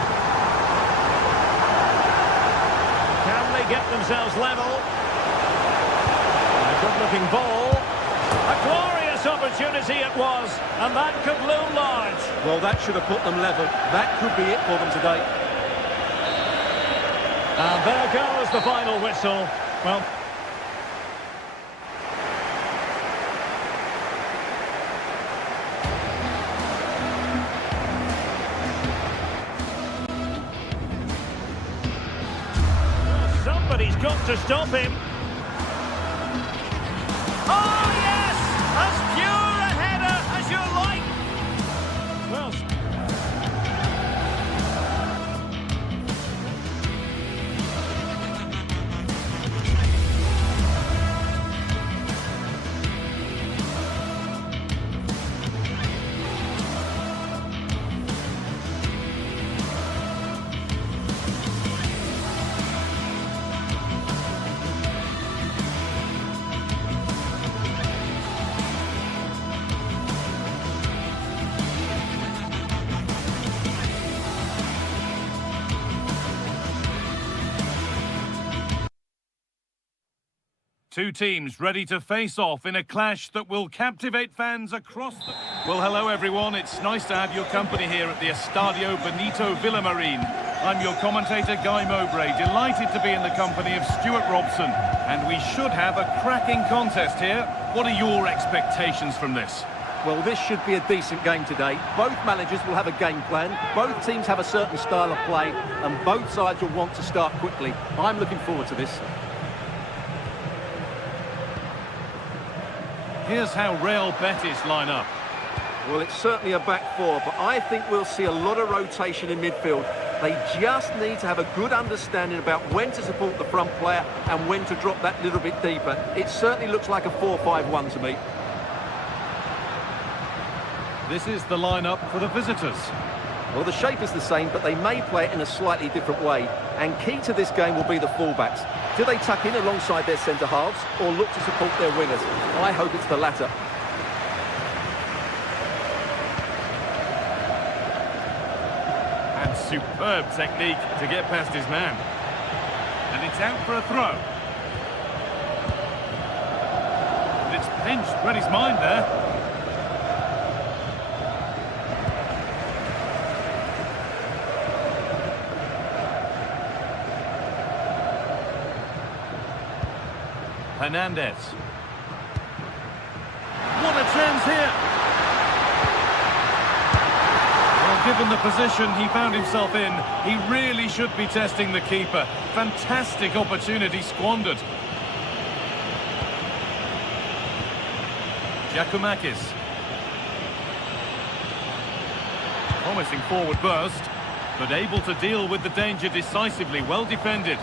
Can they get themselves level? A good-looking ball. A glorious opportunity it was, and that could loom large. Well, that should have put them level. That could be it for them today. And there goes the final whistle. Well, to stop him. Oh, yes! As pure a header as you like. Well... Two teams ready to face off in a clash that will captivate fans across the... Well, hello everyone. It's nice to have your company here at the Estadio Benito Villamarín. I'm your commentator, Guy Mowbray, delighted to be in the company of Stuart Robson. And we should have a cracking contest here. What are your expectations from this? Well, this should be a decent game today. Both managers will have a game plan. Both teams have a certain style of play. And both sides will want to start quickly. I'm looking forward to this. Here's how Real Betis line up. Well, it's certainly a back four, but I think we'll see a lot of rotation in midfield. They just need to have a good understanding about when to support the front player and when to drop that little bit deeper. It certainly looks like a 4-5-1 to me. This is the lineup for the visitors. Well, the shape is the same, but they may play it in a slightly different way. And key to this game will be the fullbacks. Do they tuck in alongside their centre-halves or look to support their wingers? I hope it's the latter. And superb technique to get past his man. And it's out for a throw. And it's pinched Reddy's mind there. Hernandez. What a chance here! Well, given the position he found himself in, he really should be testing the keeper. Fantastic opportunity squandered. Giacomakis. Promising forward burst, but able to deal with the danger decisively. Well defended.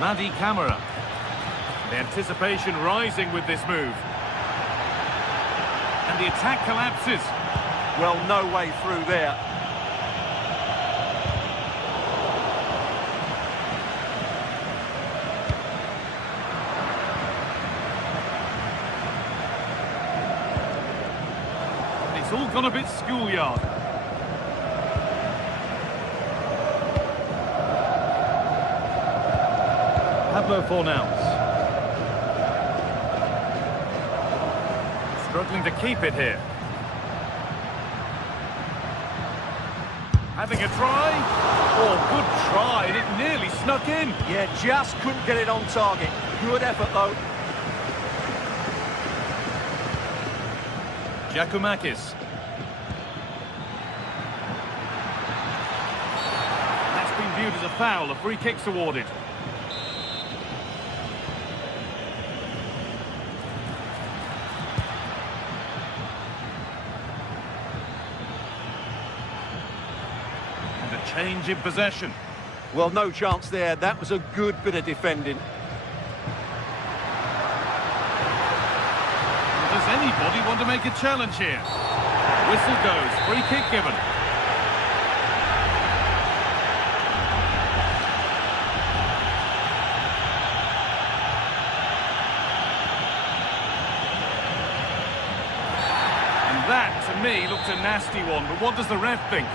Madi Camara. The anticipation rising with this move. And the attack collapses. Well, no way through there. It's all gone a bit schoolyard. Pablo Fornals. Struggling to keep it here. Having a try. Oh, good try. And it nearly snuck in. Yeah, just couldn't get it on target. Good effort, though. Giacomakis. That's been viewed as a foul. A free kick's awarded. Change in possession. Well, no chance there. That was a good bit of defending. Does anybody want to make a challenge here? Whistle goes. Free kick given. And that, to me, looked a nasty one. But what does the ref think?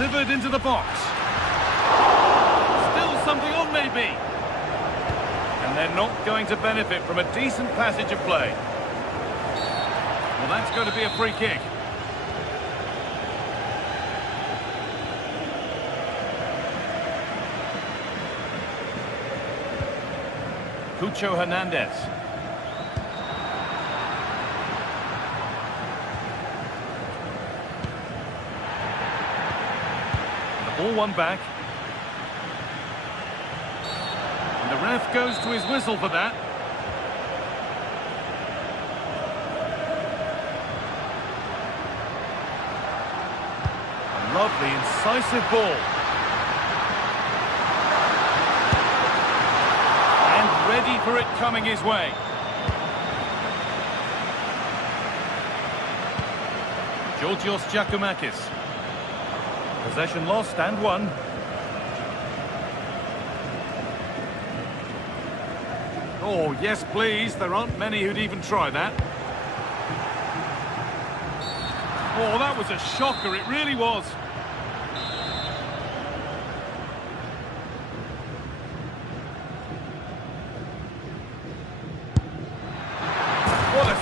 Delivered into the box. Still something on, maybe. And they're not going to benefit from a decent passage of play. Well, that's going to be a free kick. Cucho Hernandez. The ball won back. And the ref goes to his whistle for that. A lovely, incisive ball. Ready for it coming his way. Georgios Giacomakis. Possession lost and won. Oh, yes, please. There aren't many who'd even try that. Oh, that was a shocker. It really was.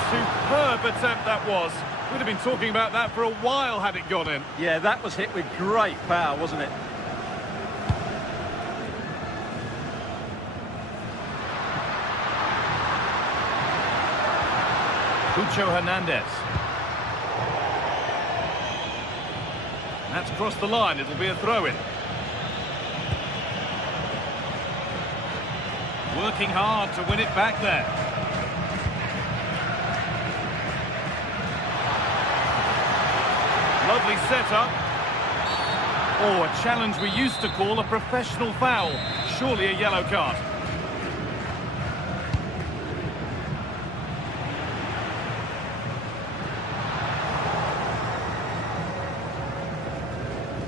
Superb attempt that was. We'd have been talking about that for a while had it gone in. Yeah, that was hit with great power, wasn't it? Cucho Hernandez. And that's crossed the line. It'll be a throw-in. Working hard to win it back there. Lovely setup. Oh, a challenge we used to call a professional foul. Surely a yellow card.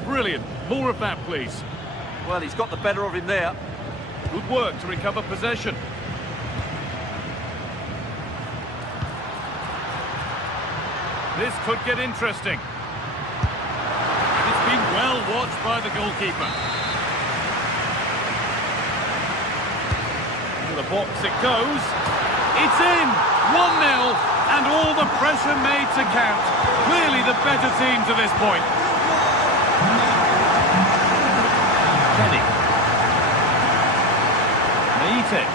Brilliant. More of that, please. Well, he's got the better of him there. Good work to recover possession. This could get interesting. Well watched by the goalkeeper. To the box it goes. It's in! 1-0, and all the pressure made to count. Clearly the better team to this point. Kenny. Meite.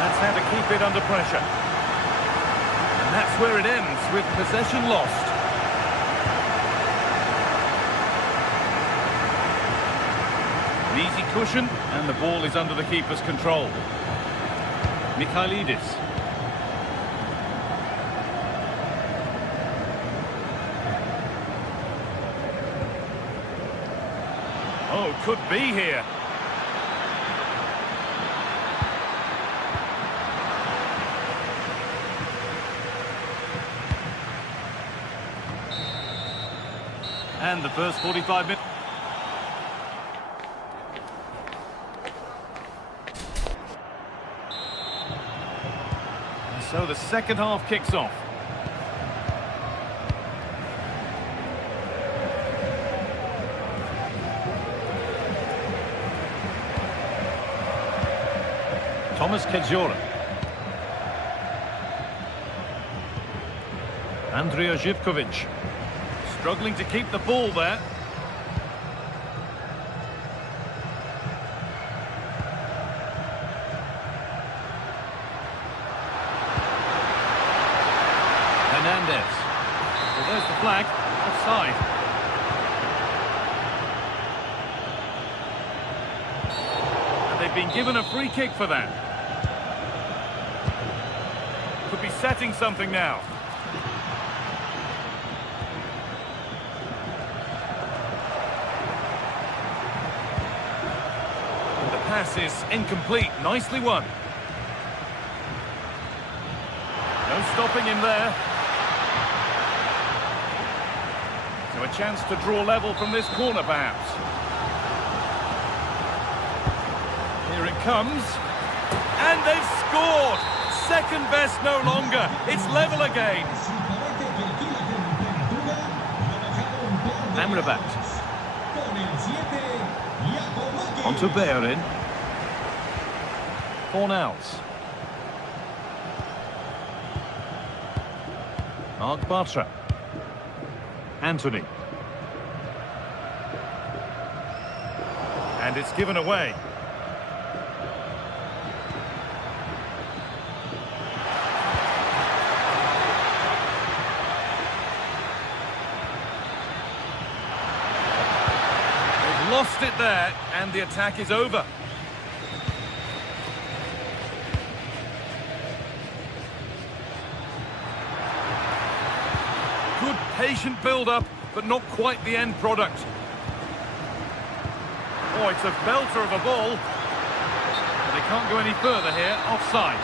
That's how to keep it under pressure. And that's where it ends, with possession lost. Easy cushion, and the ball is under the keeper's control. Mikhailidis. Oh, could be here. And the first 45 minutes. So the second half kicks off. Thomas Kedzora. Andrija Živković. Struggling to keep the ball there. Hernandez. Well, there's the flag. Offside. And they've been given a free kick for that. Could be setting something now. And the pass is incomplete. Nicely won. No stopping him there. So a chance to draw level from this corner, perhaps. Here it comes. And they've scored! Second best no longer. It's level again. Amrabat. On to Bayern. Fornals. Mark Bartra. Anthony. And it's given away. lost it there, and the attack is over. Good patient build-up, but not quite the end product. Oh, it's a belter of a ball. But they can't go any further here. Offside.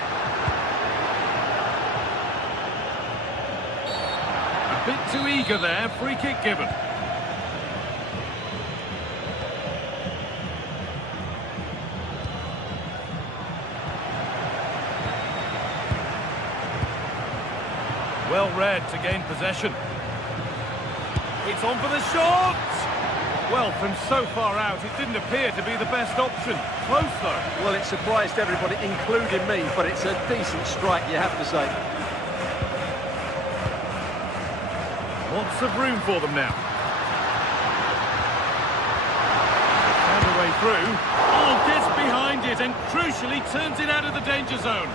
A bit too eager there. Free kick given. Well read to gain possession. It's on for the shot! Well, from so far out, it didn't appear to be the best option. Close, though. Well, it surprised everybody, including me, but it's a decent strike, you have to say. Lots of room for them now. They found a way through. Oh, gets behind it and crucially turns it out of the danger zone.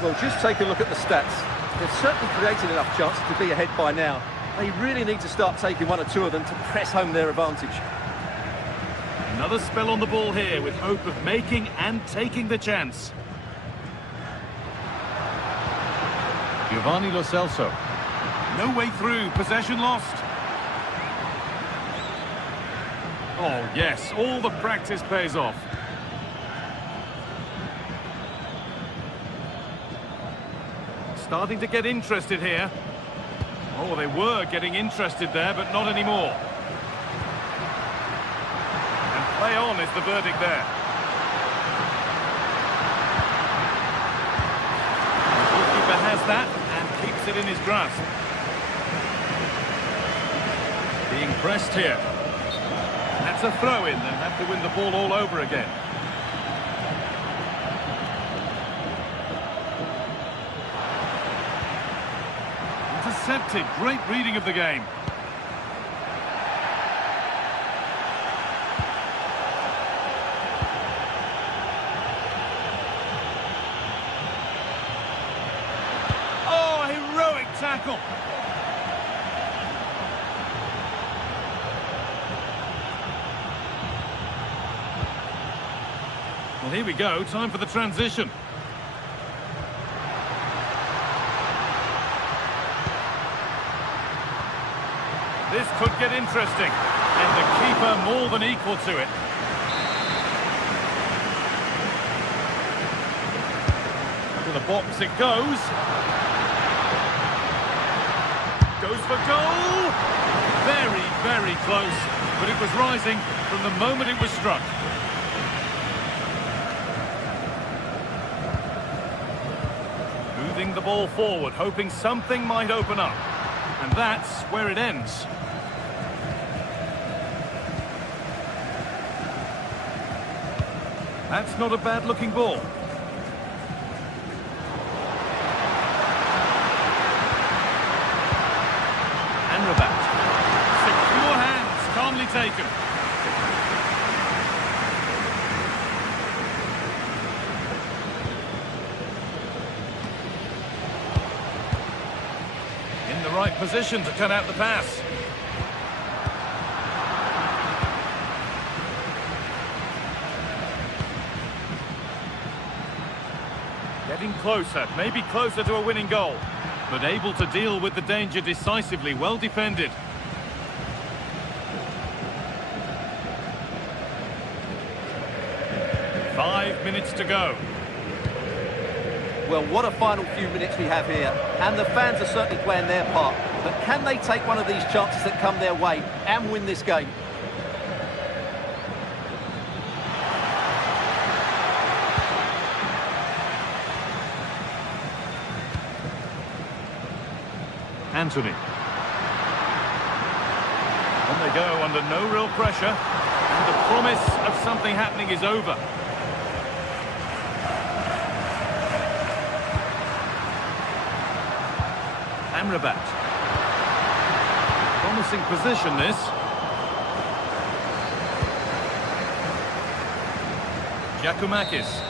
Well, just take a look at the stats. They've certainly created enough chances to be ahead by now. They really need to start taking one or two of them to press home their advantage. Another spell on the ball here with hope of making and taking the chance. Giovanni Lo Celso. No way through, possession lost. Oh yes, all the practice pays off. Starting to get interested here. Oh, they were getting interested there, but not anymore. And play on is the verdict there. The goalkeeper has that and keeps it in his grasp. Being pressed here. That's a throw-in. They'll have to win the ball all over again. Intercepted. Great reading of the game. Oh, heroic tackle. Well, here we go. Time for the transition. This could get interesting, and the keeper more than equal to it. To the box it goes. Goes for goal! Very, very close, but it was rising from the moment it was struck. Moving the ball forward, hoping something might open up. And that's where it ends. That's not a bad-looking ball. And Rabat. Secure hands, calmly taken. In the right position to cut out the pass. Getting closer, maybe closer to a winning goal, but able to deal with the danger decisively, well defended. Five minutes to go. Well, what a final few minutes we have here, and the fans are certainly playing their part. But can they take one of these chances that come their way and win this game? Anthony. On they go under no real pressure, and the promise of something happening is over. Amrabat. Promising position, this. Giacomakis.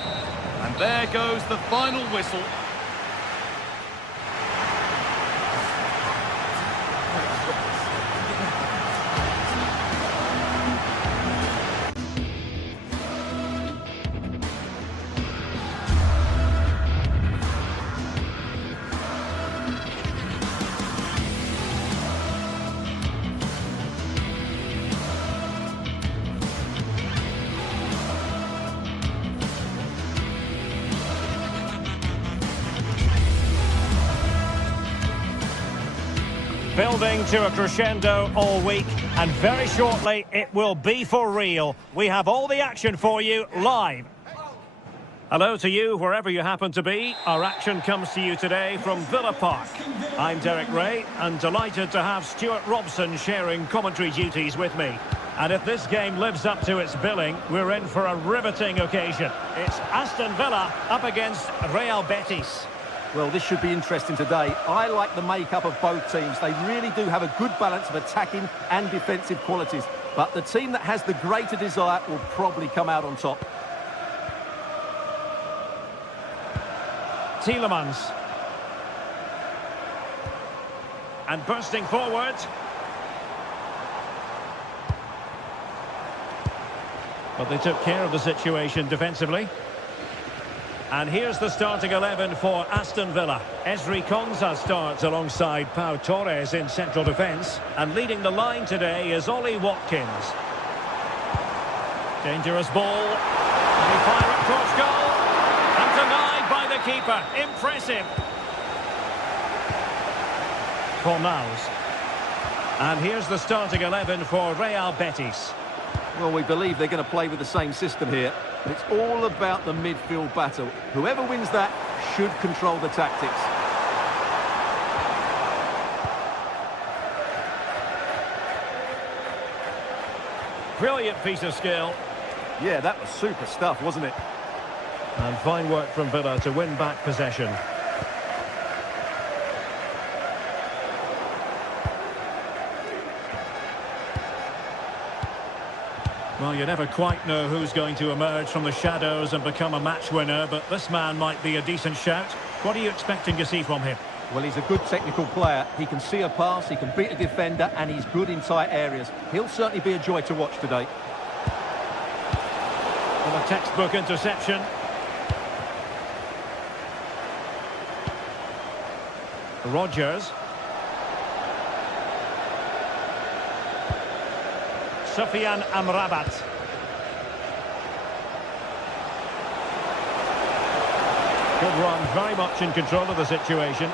And there goes the final whistle. Building to a crescendo all week, and very shortly it will be for real. We have all the action for you live. Hello to you, wherever you happen to be. Our action comes to you today from Villa Park. I'm Derek Ray, and delighted to have Stuart Robson sharing commentary duties with me. And if this game lives up to its billing, we're in for a riveting occasion. It's Aston Villa up against Real Betis. Well, this should be interesting today. I like the makeup of both teams. They really do have a good balance of attacking and defensive qualities. But the team that has the greater desire will probably come out on top. Tielemans. And bursting forward. But they took care of the situation defensively. And here's the starting 11 for Aston Villa. Ezri Konsa starts alongside Pau Torres in central defence. And leading the line today is Ollie Watkins. Dangerous ball. And he fire it towards goal. And denied by the keeper. Impressive. Fornals. And here's the starting 11 for Real Betis. Well, we believe they're going to play with the same system here. It's all about the midfield battle. Whoever wins that should control the tactics. Brilliant piece of skill. Yeah, that was super stuff, wasn't it? And fine work from Villa to win back possession. Well, you never quite know who's going to emerge from the shadows and become a match winner, but this man might be a decent shout. What are you expecting to see from him? Well, he's a good technical player. He can see a pass, he can beat a defender, and he's good in tight areas. He'll certainly be a joy to watch today. With a textbook interception. Rodgers. Sufyan Amrabat. Good run, very much in control of the situation.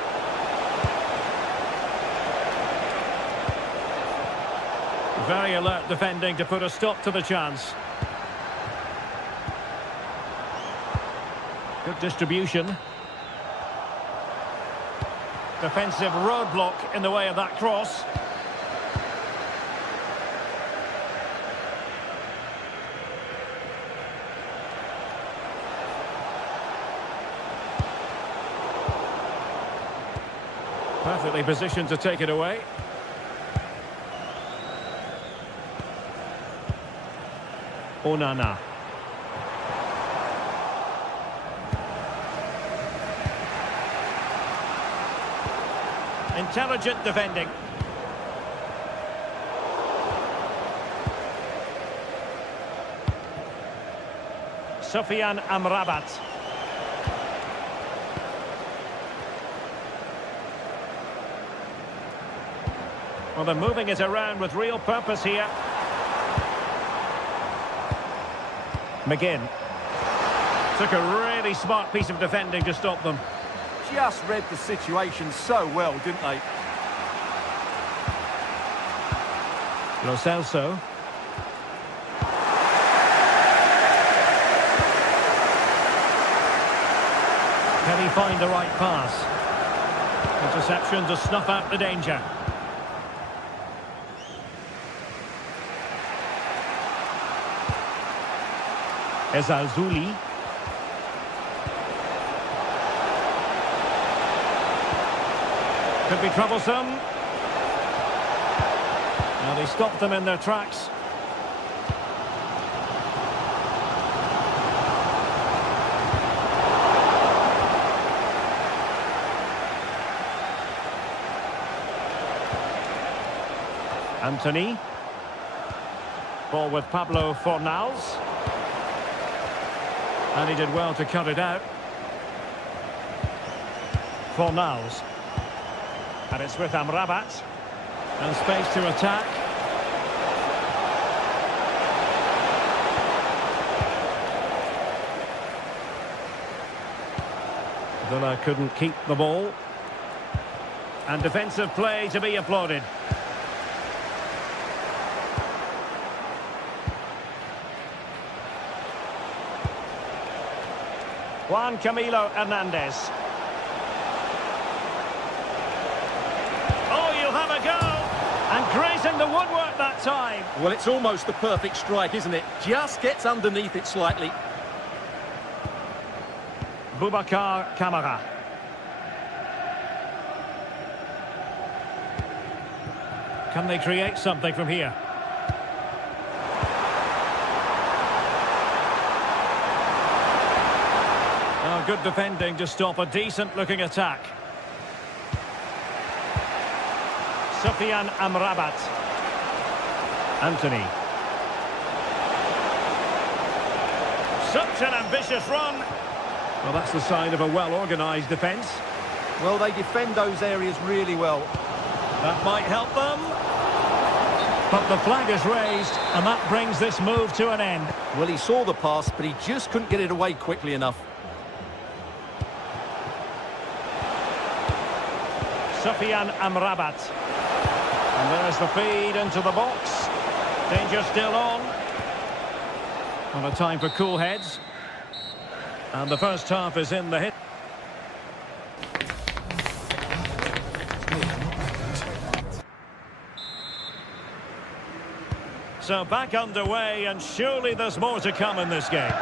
Very alert defending to put a stop to the chance. Good distribution. Defensive roadblock in the way of that cross. Perfectly positioned to take it away. Onana. Intelligent defending. Sufyan Amrabat. Well, they're moving it around with real purpose here. McGinn. Took a really smart piece of defending to stop them. Just read the situation so well, didn't they? Lo Celso. Can he find the right pass? Interception to snuff out the danger. Ezalzouli. Could be troublesome. Now they stopped them in their tracks. Anthony. Ball with Pablo Fornals. And he did well to cut it out. Fornals. And it's with Amrabat. And space to attack. Villa couldn't keep the ball. And defensive play to be applauded. Juan Camilo Hernandez. Oh, you'll have a go. And grazing the woodwork that time. Well, it's almost the perfect strike, isn't it? Just gets underneath it slightly. Boubacar Kamara. Can they create something from here? Oh, good defending to stop a decent-looking attack. Sufyan Amrabat. Anthony. Such an ambitious run. Well, that's the sign of a well-organised defence. Well, they defend those areas really well. That might help them. But the flag is raised, and that brings this move to an end. Well, he saw the pass, but he just couldn't get it away quickly enough. Sufyan Amrabat. And there's the feed into the box. Danger still on. Well, a time for cool heads. And the first half is in the hit. So back underway, and surely there's more to come in this game.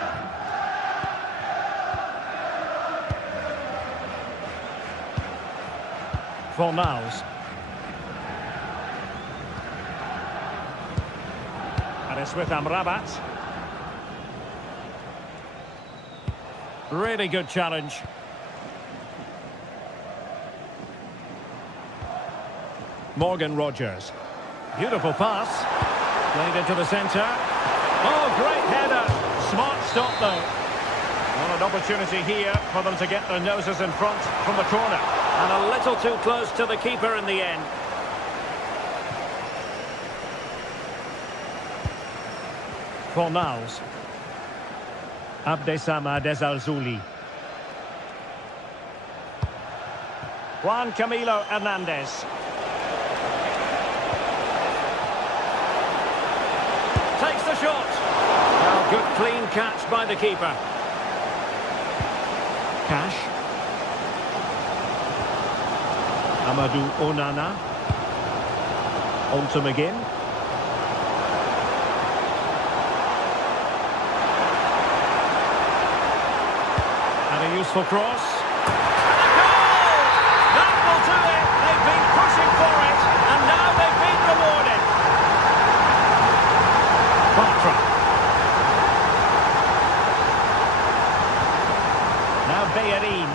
Fornals. And it's with Amrabat. Really good challenge. Morgan Rogers. Beautiful pass. Played into the centre. Oh, great header. Smart stop, though. Well, an opportunity here for them to get their noses in front from the corner. And a little too close to the keeper in the end. Fornals. Abdessamad Ezalzouli. Juan Camilo Hernandez. Takes the shot. Well, good clean catch by the keeper. Cash. Amadou Onana. On to McGinn. And a useful cross. And a goal! That will do it. They've been pushing for it, and now they've been rewarded. Bartra. Now Bayern.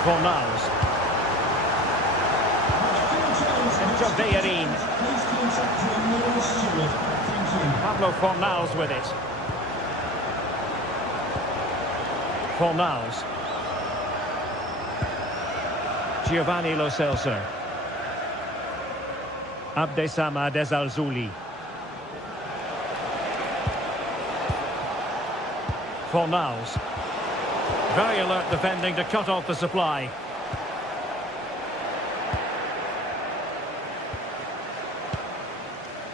Fornals. Into Bayern. Please contact the nearest steward. Thank you. Pablo Fornals with it. Fornals. Giovanni Lo Celso. Abdessamad Ezalzouli. Fornals. Very alert defending to cut off the supply.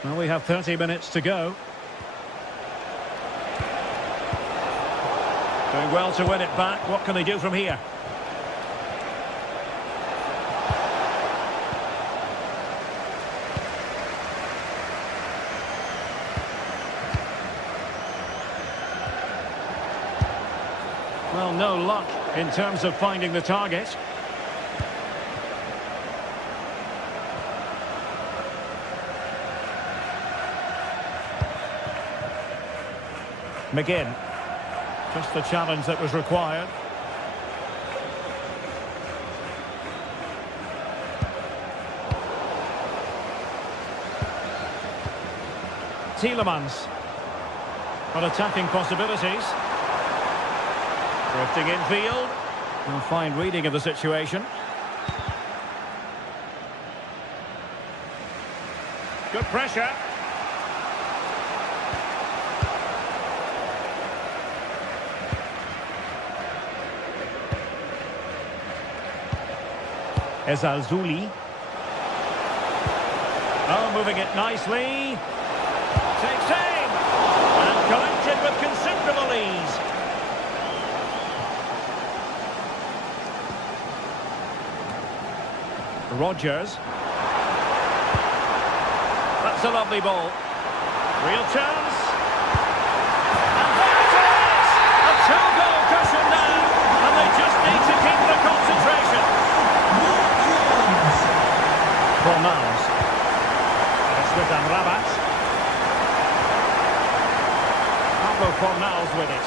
Well, we have 30 minutes to go. Doing well to win it back. What can they do from here? Well, no luck in terms of finding the target. McGinn. Just the challenge that was required. Tielemans. Got attacking possibilities. Drifting infield. A fine reading of the situation. Good pressure. Ezalzouli. Oh, moving it nicely. Takes aim. And collected with considerable ease. Rodgers. That's a lovely ball. Real chance. And there it is! A two-goal cushion now. And they just need to keep the concentration. Fornals. It's with Amrabat. Pablo Fornals with it.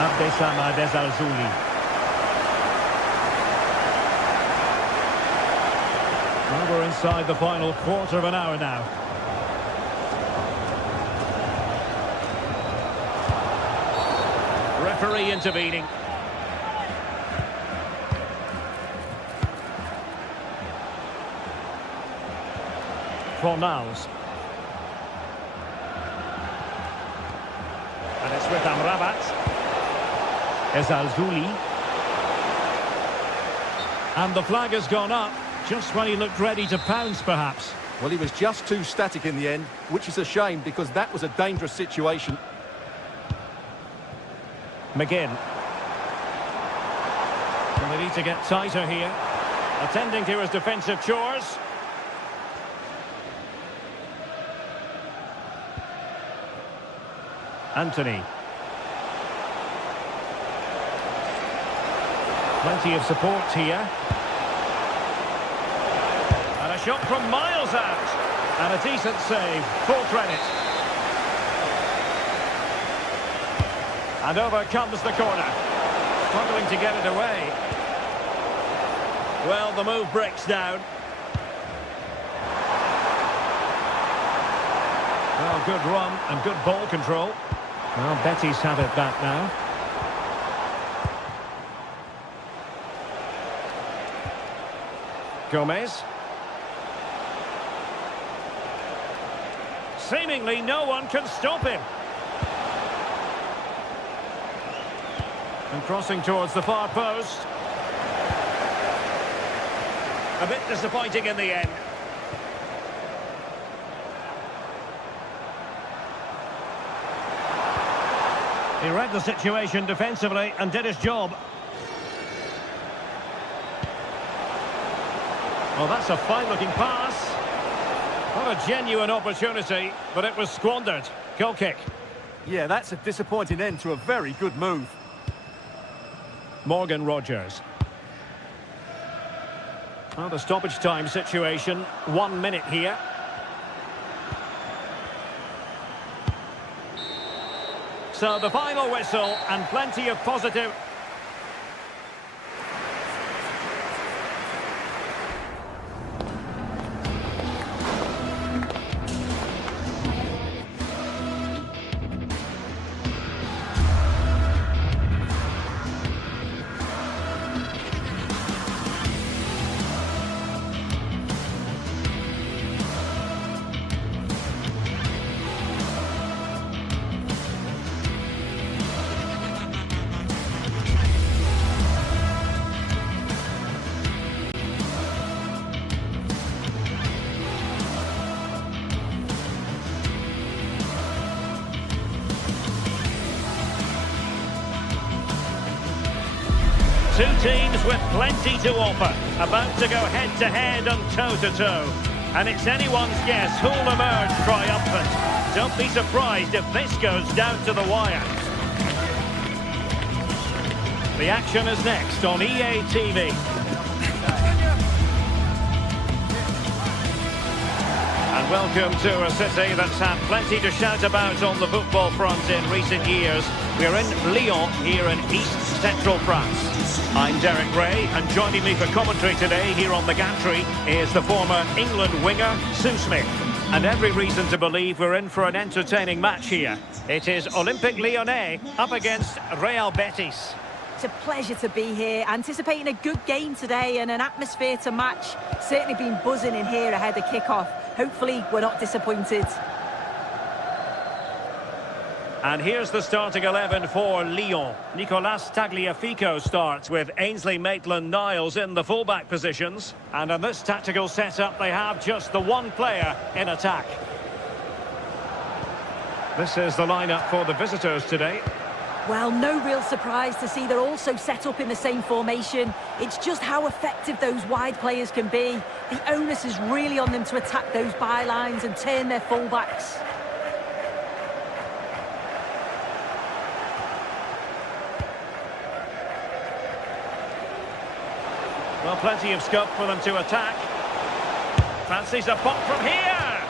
Abdessamad Ezalzouli. Well, we're inside the final quarter of an hour now. Referee intervening. Fornals. And it's with Amrabat. Ezalzouli. And the flag has gone up. Just when he looked ready to pounce, perhaps. Well, he was just too static in the end, which is a shame because that was a dangerous situation. McGinn. And they need to get tighter here. Attending to his defensive chores. Anthony. Plenty of support here. And a shot from miles out. And a decent save. Full credit. And over comes the corner. Struggling to get it away. Well, the move breaks down. Well, good run and good ball control. Well, Betis have it back now. Gomez. Seemingly no one can stop him. And crossing towards the far post. A bit disappointing in the end. He read the situation defensively and did his job. Well, that's a fine-looking pass. What a genuine opportunity, but it was squandered. Goal kick. Yeah, that's a disappointing end to a very good move. Morgan Rodgers. Well, the stoppage time situation. 1 minute here. So the final whistle and plenty of positive... Two teams with plenty to offer, about to go head-to-head and toe-to-toe. And it's anyone's guess who'll emerge triumphant. Don't be surprised if this goes down to the wire. The action is next on EA TV. And welcome to a city that's had plenty to shout about on the football front in recent years. We're in Lyon, here in east-central France. I'm Derek Ray, and joining me for commentary today here on the gantry is the former England winger, Sue Smith. And every reason to believe we're in for an entertaining match here. It is Olympique Lyonnais up against Real Betis. It's a pleasure to be here, anticipating a good game today and an atmosphere to match. Certainly been buzzing in here ahead of kick-off. Hopefully we're not disappointed. And here's the starting 11 for Lyon. Nicolas Tagliafico starts with Ainsley Maitland-Niles in the fullback positions. And in this tactical setup, they have just the one player in attack. This is the lineup for the visitors today. Well, no real surprise to see they're also set up in the same formation. It's just how effective those wide players can be. The onus is really on them to attack those bylines and turn their fullbacks. Well, plenty of scope for them to attack. Fancies a pop from here.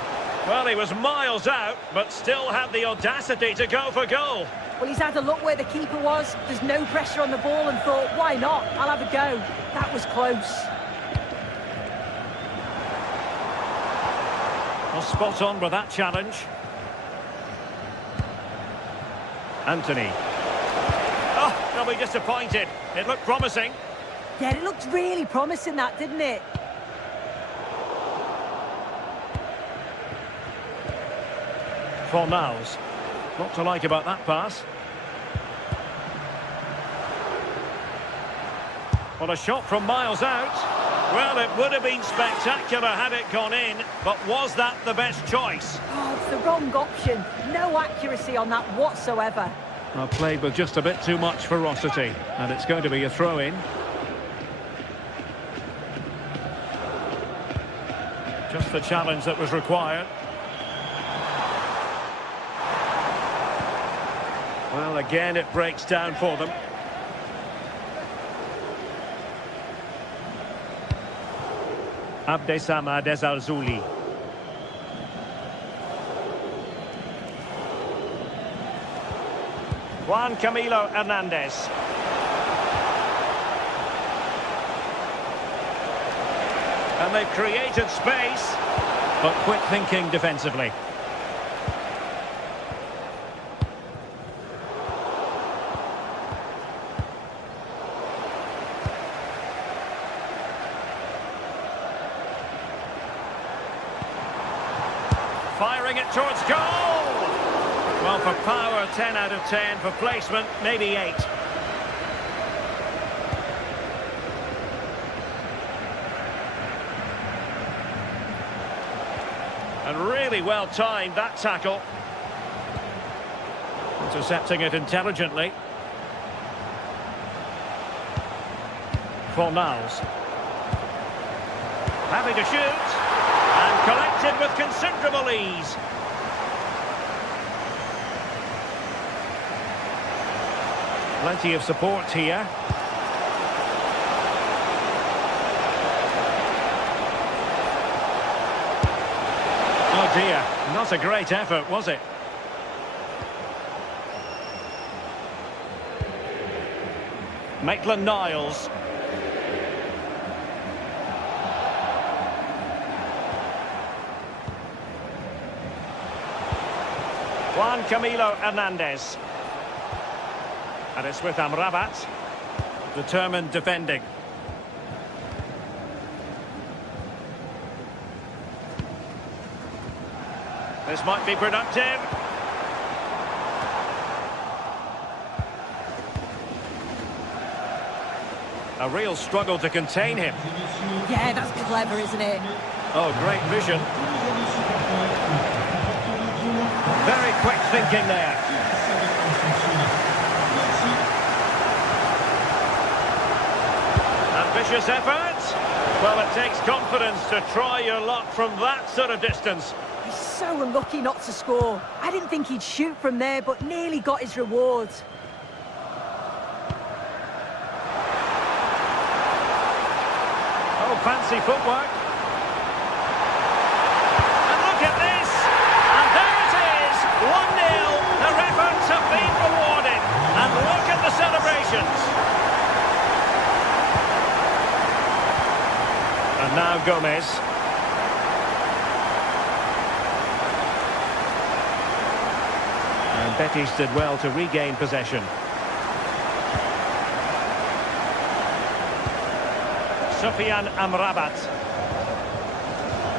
Well, he was miles out, but still had the audacity to go for goal. Well, he's had a look where the keeper was. There's no pressure on the ball and thought, why not? I'll have a go. That was close. Well, spot on with that challenge. Anthony. Oh, they'll be disappointed. It looked promising. Yeah, it looked really promising, that, didn't it? Fornals. Not to like about that pass. Well, a shot from miles out. Well, it would have been spectacular had it gone in, but was that the best choice? Oh, it's the wrong option. No accuracy on that whatsoever. Well, played with just a bit too much ferocity, and it's going to be a throw-in. Just the challenge that was required. Well, again, it breaks down for them. Abdesama Desarzuli. Juan Camilo Hernandez. And they've created space, but quick thinking defensively. Firing it towards goal! Well, for power, 10 out of 10. For placement, maybe 8. And really well timed, that tackle. Intercepting it intelligently. Fornals. Happy to shoot. And collected with considerable ease. Plenty of support here. Oh dear, not a great effort, was it? Maitland-Niles. Juan Camilo Hernandez. And it's with Amrabat. Determined defending. This might be productive. A real struggle to contain him. Yeah, that's clever, isn't it? Oh, great vision. Very quick thinking there. Ambitious effort. Well, it takes confidence to try your luck from that sort of distance. He's so unlucky not to score. I didn't think he'd shoot from there, but nearly got his reward. Oh, fancy footwork. And look at this. And there it is. 1-0. Their efforts have been rewarded. And look at the celebrations. And now Gomez. And Betis did well to regain possession. Sofian Amrabat.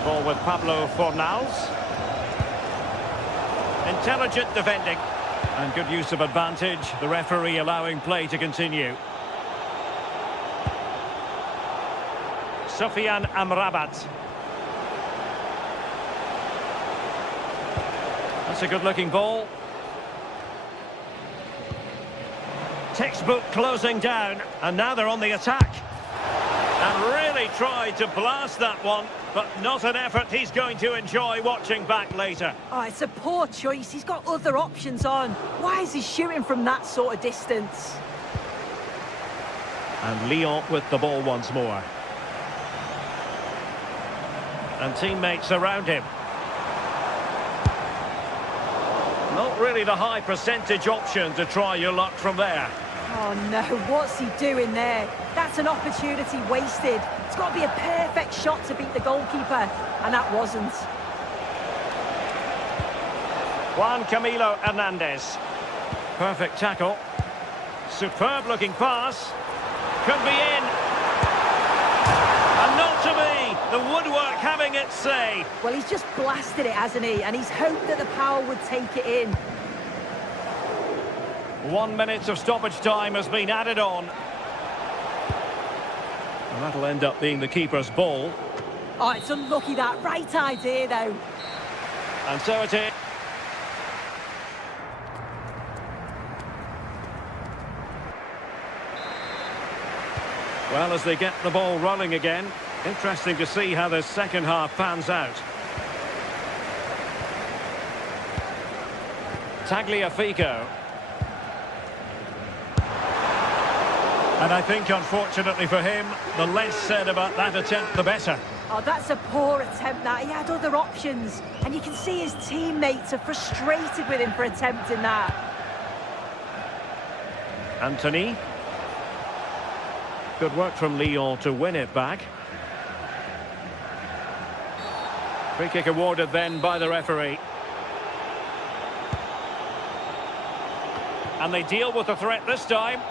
Ball with Pablo Fornals. Intelligent defending. And good use of advantage, the referee allowing play to continue. Sofyan Amrabat. That's a good-looking ball. Textbook closing down, and now they're on the attack. And really tried to blast that one, but not an effort he's going to enjoy watching back later. Oh, it's a poor choice. He's got other options on. Why is he shooting from that sort of distance? And Lyon with the ball once more. And teammates around him. Not really the high percentage option to try your luck from there. Oh no, what's he doing there? That's an opportunity wasted. It's got to be a perfect shot to beat the goalkeeper, and that wasn't. Juan Camilo Hernandez. Perfect tackle. Superb looking pass. Could be in. And not to be. The woodwork having its say. Well, he's just blasted it, hasn't he? And he's hoped that the power would take it in. 1 minute of stoppage time has been added on. And that'll end up being the keeper's ball. Oh, it's unlucky that. Right idea, though. And so it is. Well, as they get the ball rolling again, interesting to see how the second half pans out. Tagliafico. And I think, unfortunately for him, the less said about that attempt, the better. Oh, that's a poor attempt, that. He had other options. And you can see his teammates are frustrated with him for attempting that. Anthony. Good work from Lyon to win it back. Free kick awarded then by the referee. And they deal with the threat this time.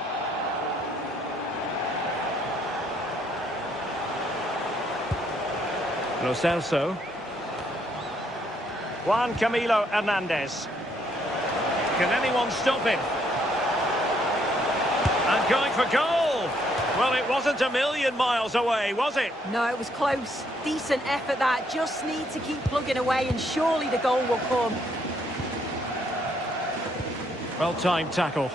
Lo Celso. Juan Camilo Hernandez. Can anyone stop him? And going for goal. Well, it wasn't a million miles away, was it? No, it was close. Decent effort, that. Just need to keep plugging away and surely the goal will come. Well-timed tackle.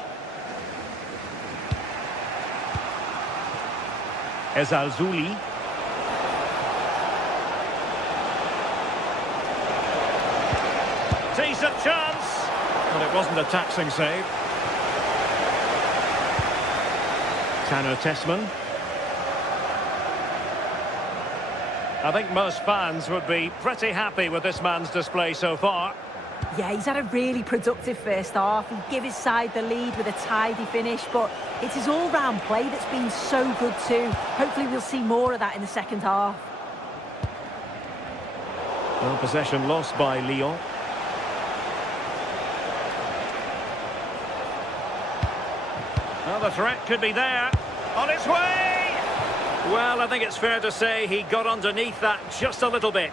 Ezalzouli. Decent chance. But it wasn't a taxing save. Tanner Tessman. I think most fans would be pretty happy with this man's display so far. Yeah, he's had a really productive first half. He gave his side the lead with a tidy finish, but it's his all-round play that's been so good too. Hopefully we'll see more of that in the second half. Well, possession lost by Lyon. Well, the threat could be there. On its way! Well, I think it's fair to say he got underneath that just a little bit.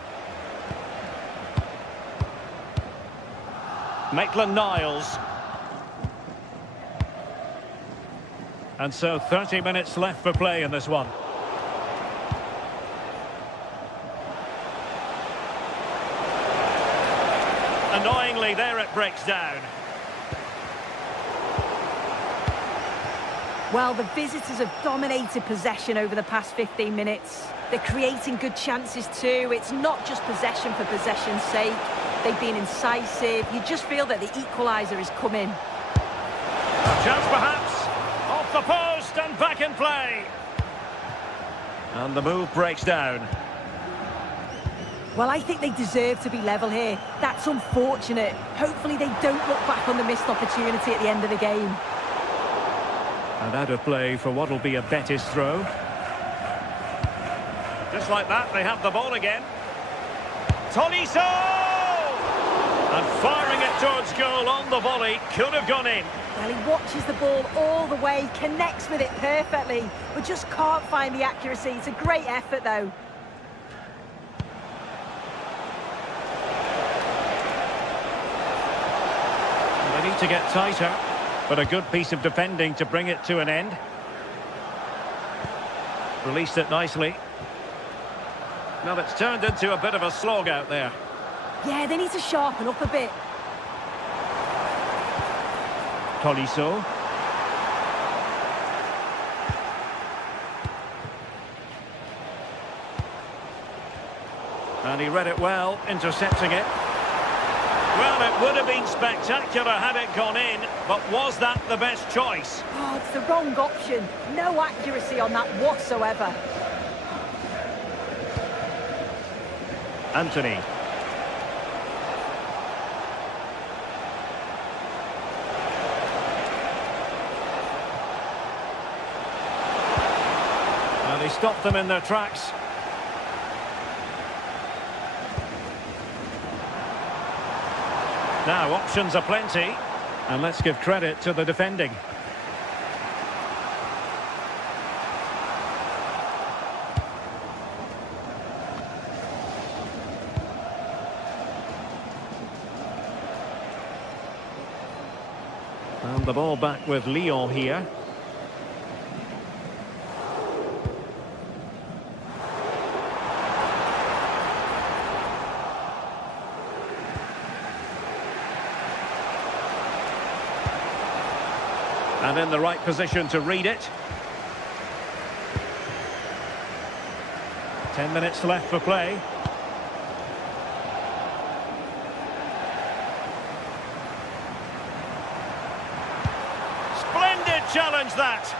Maitland-Niles. And so 30 minutes left for play in this one. Annoyingly, there it breaks down. Well, the visitors have dominated possession over the past 15 minutes. They're creating good chances too. It's not just possession for possession's sake. They've been incisive. You just feel that the equaliser is coming. A chance perhaps. Off the post and back in play. And the move breaks down. Well, I think they deserve to be level here. That's unfortunate. Hopefully they don't look back on the missed opportunity at the end of the game. And out of play for what will be a Betis throw. Just like that, they have the ball again. Tolisso! And firing it towards goal on the volley. Could have gone in. Well, he watches the ball all the way, connects with it perfectly, but just can't find the accuracy. It's a great effort, though. They need to get tighter, but a good piece of defending to bring it to an end. Released it nicely. Well, it's turned into a bit of a slog out there. Yeah, they need to sharpen up a bit. Tolisso. And he read it well, intercepting it. Well, it would have been spectacular had it gone in, but was that the best choice? Oh, it's the wrong option. No accuracy on that whatsoever. Anthony. And he stopped them in their tracks. Now, options are plenty, and let's give credit to the defending. And the ball back with Lyon here. And in the right position to read it. 10 minutes left for play. Splendid challenge, that.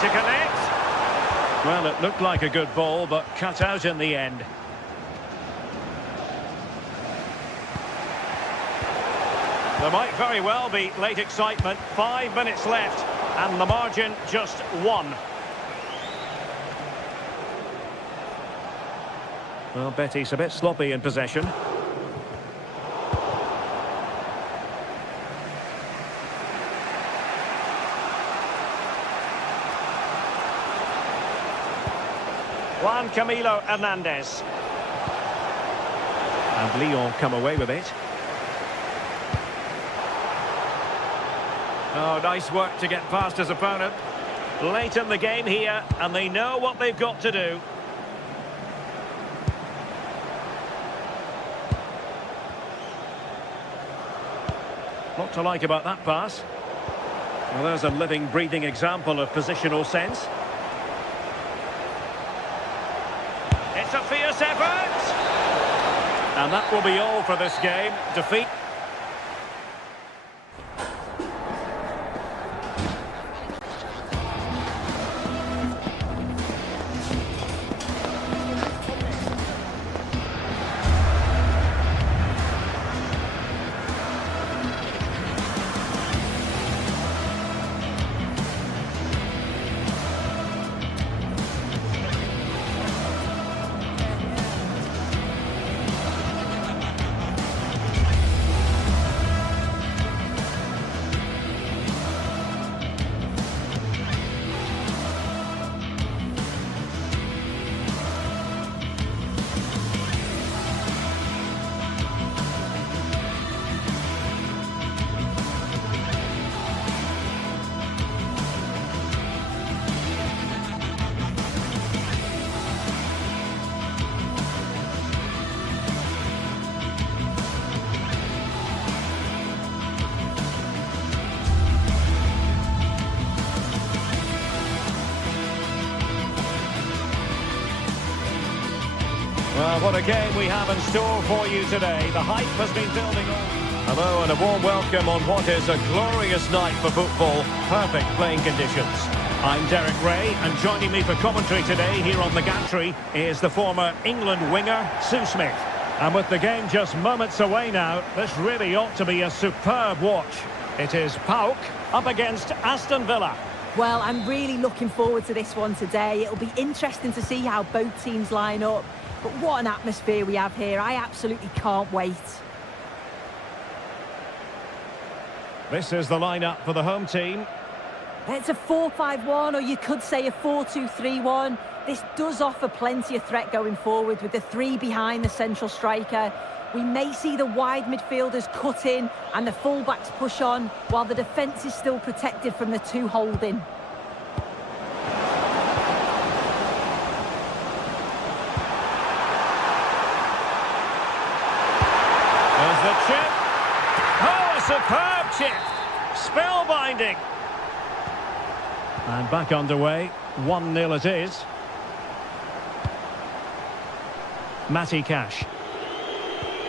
To connect. Well, it looked like a good ball, but cut out in the end. There might very well be late excitement. 5 minutes left, and the margin just 1. Well, Betis a bit sloppy in possession. Juan Camilo Hernandez. And Lyon come away with it. Oh, nice work to get past his opponent. Late in the game here, and they know what they've got to do. What to like about that pass? Well, there's a living, breathing example of positional sense. It's a fierce effort! And that will be all for this game. Defeat. Well, what a game we have in store for you today. The hype has been building on. Hello and a warm welcome on what is a glorious night for football. Perfect playing conditions. I'm Derek Ray, and joining me for commentary today here on the gantry is the former England winger, Sue Smith. And with the game just moments away now, this really ought to be a superb watch. It is PAOK up against Aston Villa. Well, I'm really looking forward to this one today. It'll be interesting to see how both teams line up. But what an atmosphere we have here. I absolutely can't wait. This is the lineup for the home team. It's a 4-5-1, or you could say a 4-2-3-1. This does offer plenty of threat going forward with the three behind the central striker. We may see the wide midfielders cut in and the fullbacks push on, while the defence is still protected from the two holding. There's the chip. Oh, a superb chip. Spellbinding. And back underway. 1-0 it is. Matty Cash.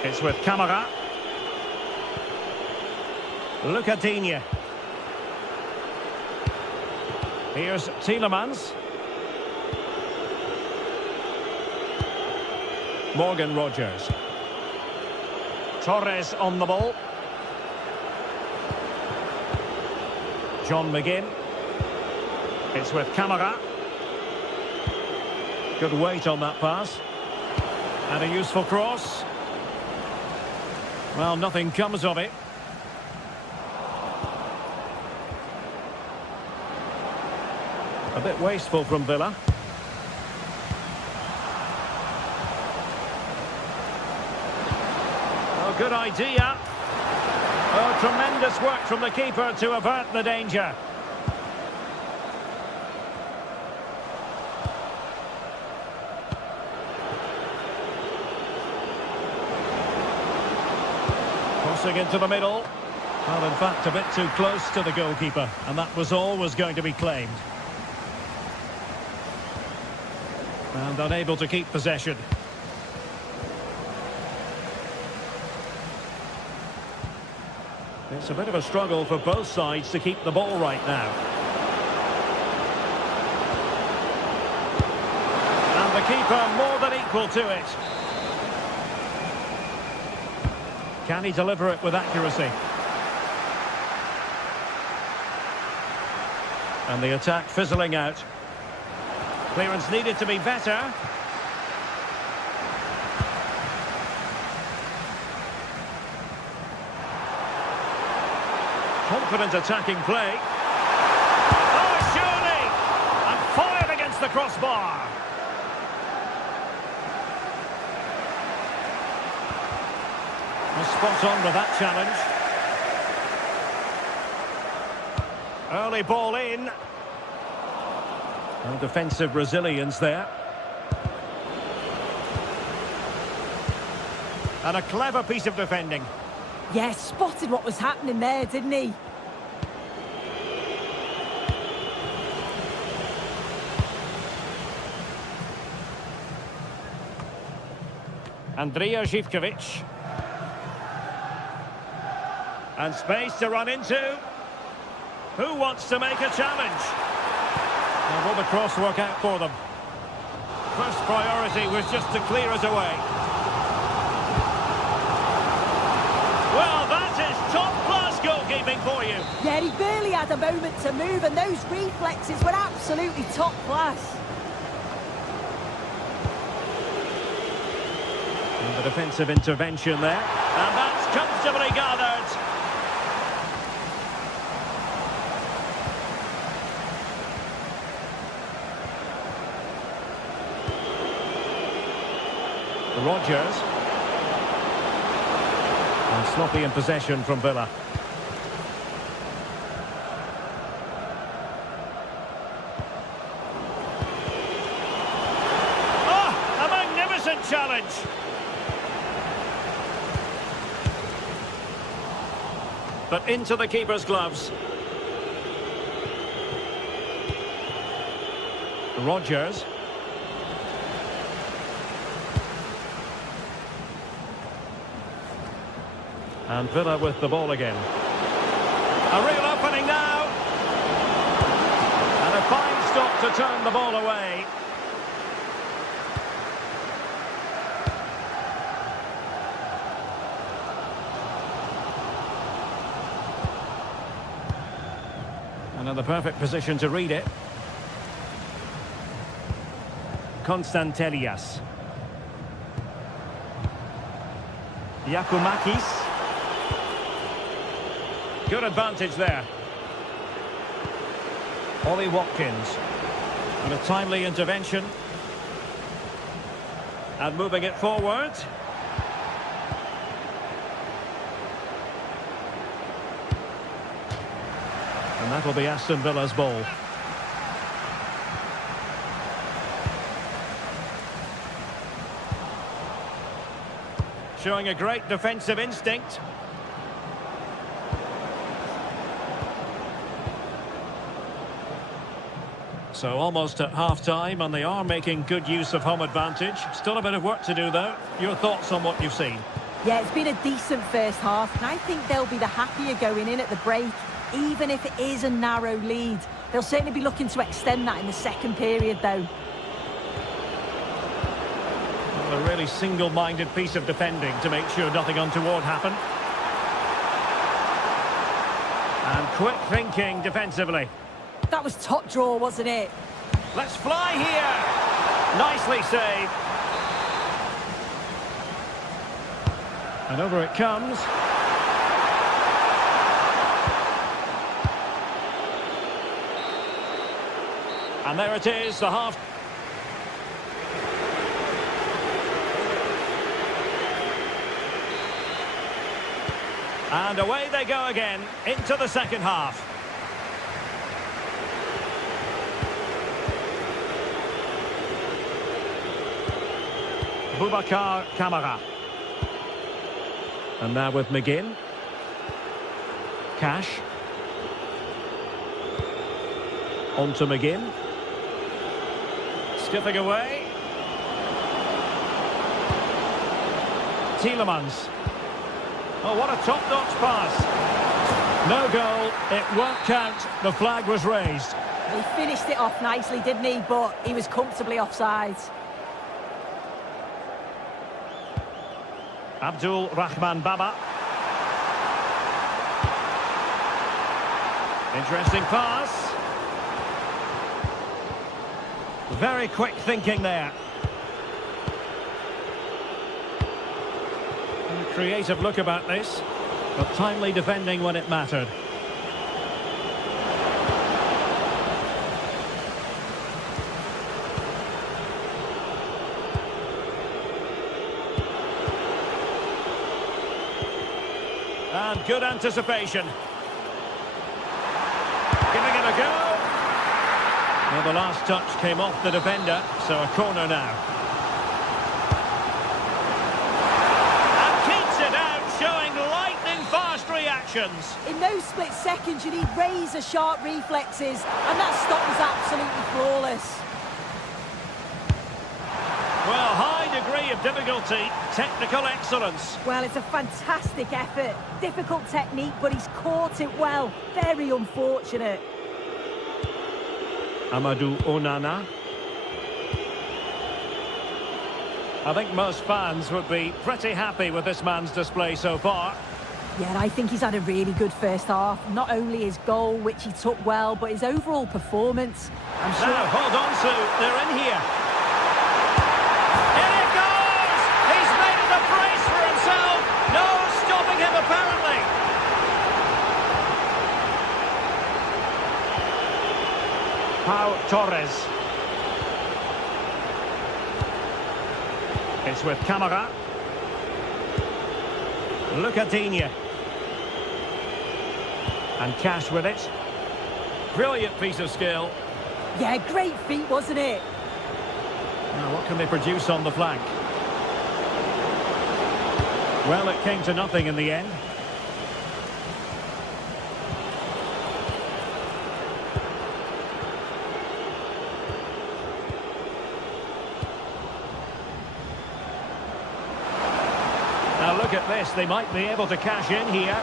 It's with Camara. Lucadinha. Here's Tielemans. Morgan Rogers. Torres on the ball. John McGinn. It's with Camara. Good weight on that pass. And a useful cross. Well, nothing comes of it. A bit wasteful from Villa. Oh, good idea. Oh, tremendous work from the keeper to avert the danger. Crossing into the middle. Well, in fact, a bit too close to the goalkeeper, and that was always going to be claimed. And unable to keep possession. It's a bit of a struggle for both sides to keep the ball right now. And the keeper more than equal to it. Can he deliver it with accuracy? And the attack fizzling out. Clearance needed to be better. Confident attacking play. Oh, surely! And fired against the crossbar. Spot on with that challenge. Early ball in. No defensive resilience there. And a clever piece of defending. Yeah, spotted what was happening there, didn't he? Andrija Živković. And space to run into. Who wants to make a challenge? And will the cross work out for them? First priority was just to clear it away. Well, that is top-class goalkeeping for you. Yeah, he barely had a moment to move, and those reflexes were absolutely top class. And the defensive intervention there. And that's comfortably gathered. Rogers. And sloppy in possession from Villa. Oh, a magnificent challenge. But into the keeper's gloves. Rogers. And Villa with the ball again. A real opening now. And a fine stop to turn the ball away. Another perfect position to read it. Konstantelias. Yakumakis. Good advantage there. Ollie Watkins. And a timely intervention. And moving it forward. And that'll be Aston Villa's ball. Showing a great defensive instinct. So almost at half-time, and they are making good use of home advantage. Still a bit of work to do, though. Your thoughts on what you've seen? Yeah, it's been a decent first half, and I think they'll be the happier going in at the break, even if it is a narrow lead. They'll certainly be looking to extend that in the second period, though. Well, a really single-minded piece of defending to make sure nothing untoward happened. And quick thinking defensively. That was top draw, wasn't it? Let's fly here. Nicely saved. And over it comes. And there it is, the half. And away they go again into the second half. Boubacar Kamara. And now with McGinn. Cash. On to McGinn. Skipping away. Tielemans. Oh, what a top-notch pass. No goal. It won't count. The flag was raised. He finished it off nicely, didn't he? But he was comfortably offside. Abdul Rahman Baba. Interesting pass. Very quick thinking there. And a creative look about this, but timely defending when it mattered. And good anticipation. Giving it a go. Well, the last touch came off the defender, so a corner now. And keeps it out, showing lightning-fast reactions. In those split seconds, you need razor-sharp reflexes, and that stop was absolutely flawless. Well, high degree of difficulty, technical excellence. Well, it's a fantastic effort. Difficult technique, but he's caught it well. Very unfortunate. Amadou Onana. I think most fans would be pretty happy with this man's display so far. Yeah, and I think he's had a really good first half. Not only his goal, which he took well, but his overall performance. I'm sure... Now, hold on, Sue. They're in here. In it goes! He's made it a brace for himself. No stopping him, apparently. Pau Torres. It's with Kamara. Look at Digne. And Cash with it. Brilliant piece of skill. Yeah, great feat, wasn't it? Now, what can they produce on the flank? Well, it came to nothing in the end. Now, look at this. They might be able to cash in here.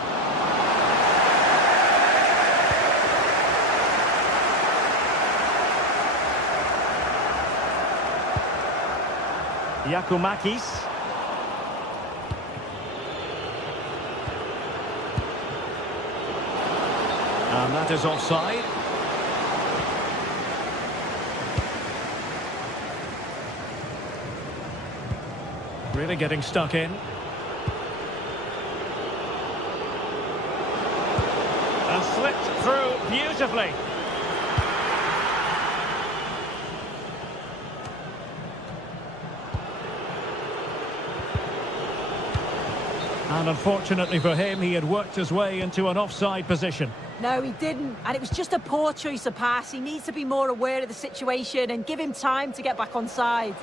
Yakumakis. And that is offside. Really getting stuck in. And slipped through beautifully. And unfortunately for him, he had worked his way into an offside position. No, he didn't, and it was just a poor choice of pass. He needs to be more aware of the situation and give him time to get back on side.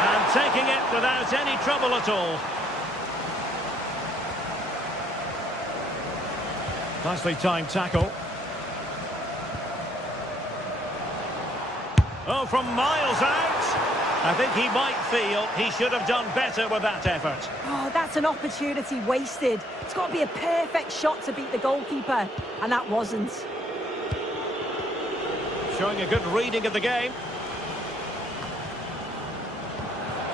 And taking it without any trouble at all. Nicely timed tackle. Oh, from miles out. I think he might feel he should have done better with that effort. Oh, that's an opportunity wasted. It's got to be a perfect shot to beat the goalkeeper, and that wasn't. Showing a good reading of the game.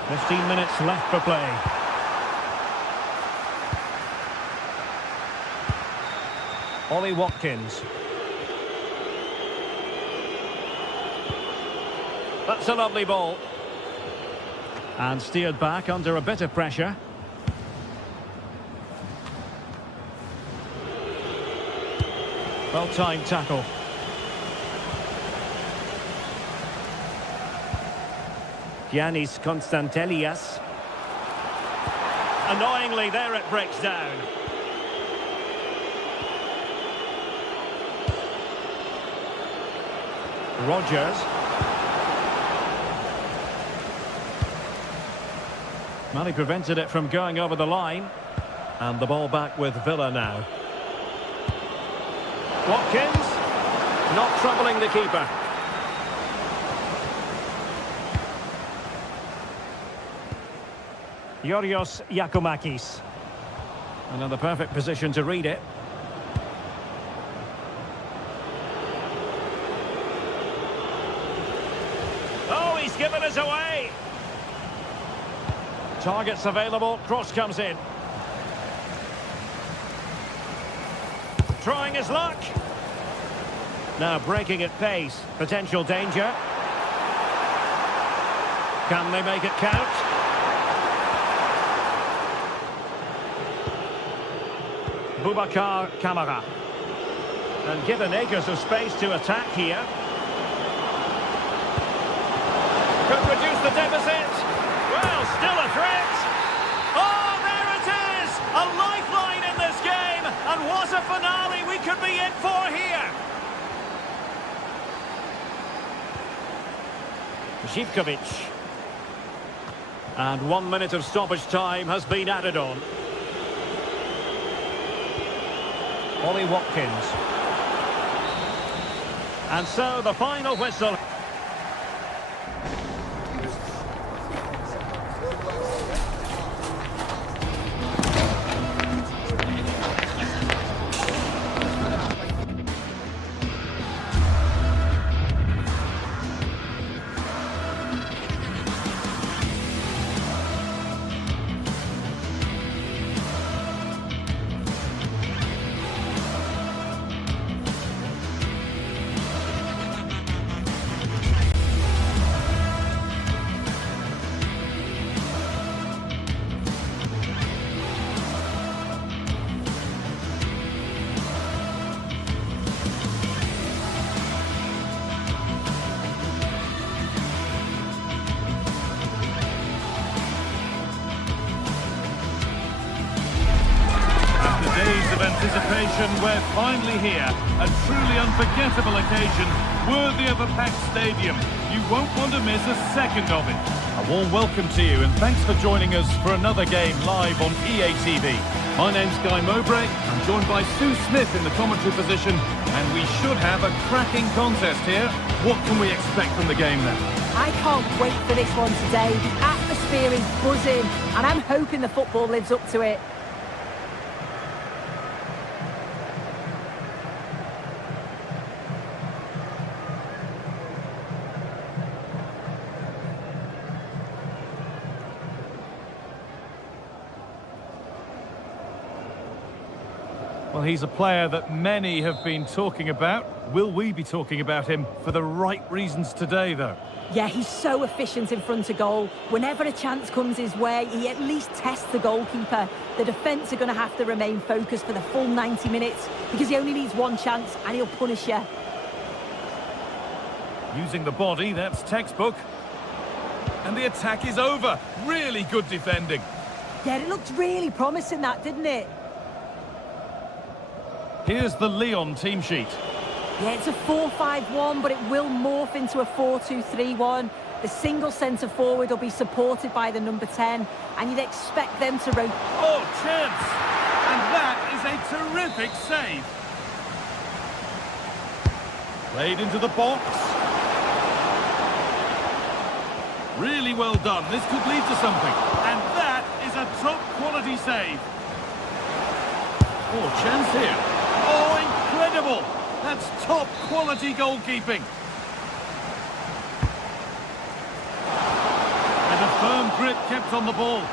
15 minutes left for play. Ollie Watkins. That's a lovely ball. And steered back under a bit of pressure. Well-timed tackle. Giannis Konstantelias. Annoyingly, there it breaks down. Rodgers. Well, he prevented it from going over the line. And the ball back with Villa now. Watkins. Not troubling the keeper. Yorios Giacomakis. Another perfect position to read it. Oh, he's given us away. Targets available, cross comes in. Trying his luck. Now breaking at pace, potential danger. Can they make it count? Boubacar Kamara. And given acres of space to attack here. Could reduce the deficit. Well, still a threat. Oh, there it is! A lifeline in this game. And what a finale we could be in for here. Zivkovic. And 1 minute of stoppage time has been added on. Ollie Watkins. And so the final whistle. Days of anticipation, we're finally here. A truly unforgettable occasion, worthy of a packed stadium. You won't want to miss a second of it. A warm welcome to you and thanks for joining us for another game live on EA TV. My name's Guy Mowbray. I'm joined by Sue Smith in the commentary position, and we should have a cracking contest here. What can we expect from the game then? I can't wait for this one today. The atmosphere is buzzing, and I'm hoping the football lives up to it. Well, he's a player that many have been talking about. Will we be talking about him for the right reasons today, though? Yeah, he's so efficient in front of goal. Whenever a chance comes his way, he at least tests the goalkeeper. The defence are going to have to remain focused for the full 90 minutes because he only needs one chance and he'll punish you. Using the body, that's textbook. And the attack is over. Really good defending. Yeah, it looked really promising, that, didn't it? Here's the Lyon team sheet. Yeah, it's a 4-5-1, but it will morph into a 4-2-3-1. The single centre-forward will be supported by the number 10, and you'd expect them to rotate. Oh, chance! And that is a terrific save. Played into the box. Really well done. This could lead to something. And that is a top-quality save. Oh, chance here. Oh, incredible! That's top-quality goalkeeping. And a firm grip kept on the ball.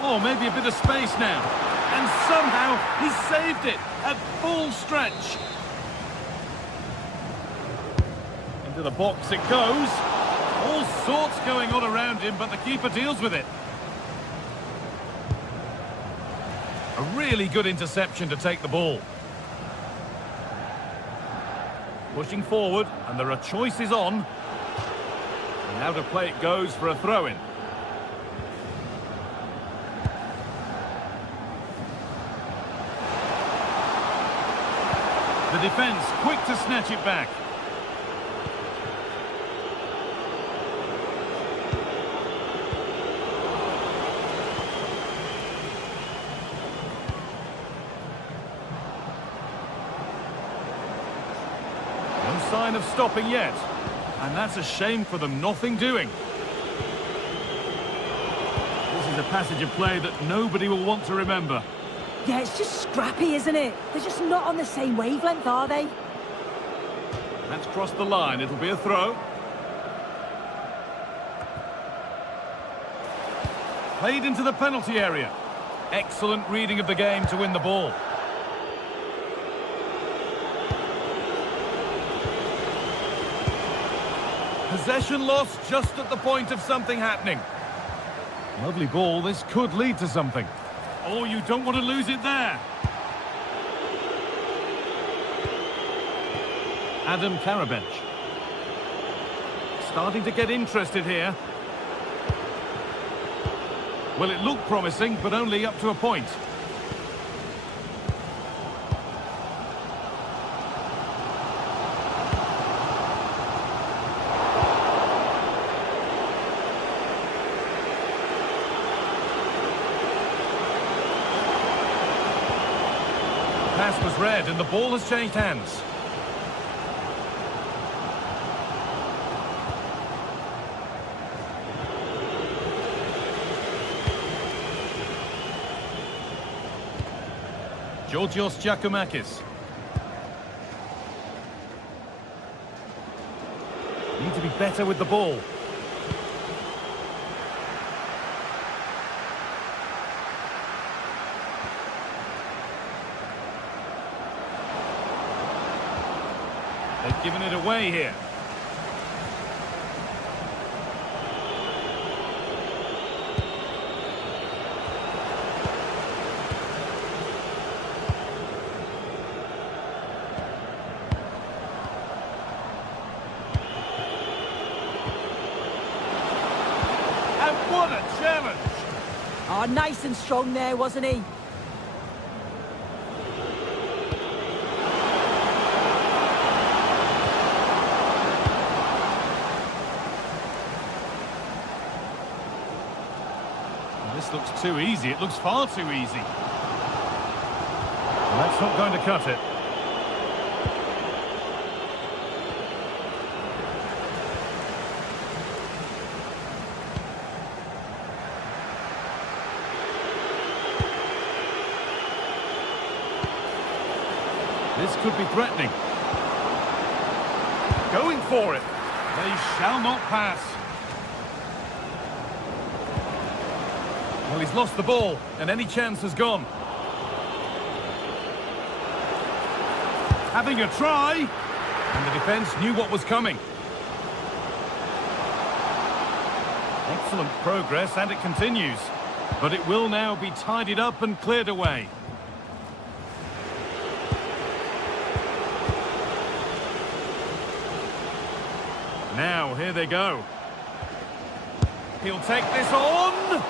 Oh, maybe a bit of space now. And somehow he saved it at full stretch. Into the box it goes. All sorts going on around him, but the keeper deals with it. A really good interception to take the ball. Pushing forward, and there are choices on. And now to play it goes for a throw-in. The defence quick to snatch it back. No sign of stopping yet. And that's a shame for them, nothing doing. This is a passage of play that nobody will want to remember. Yeah, it's just scrappy, isn't it? They're just not on the same wavelength, are they? That's crossed the line. It'll be a throw. Played into the penalty area. Excellent reading of the game to win the ball. Possession lost just at the point of something happening. Lovely ball. This could lead to something. Oh, you don't want to lose it there. Adam Karabench. Starting to get interested here. Well, it looked promising, but only up to a point. Pass was read and the ball has changed hands. Georgios Giacomakis. Need to be better with the ball. They've given it away here. And what a challenge! Oh, nice and strong there, wasn't he? This looks too easy. It looks far too easy. And that's not going to cut it. This could be threatening. Going for it. They shall not pass. Well, he's lost the ball, and any chance has gone. Having a try, and the defence knew what was coming. Excellent progress, and it continues. But it will now be tidied up and cleared away. Now, here they go. He'll take this on,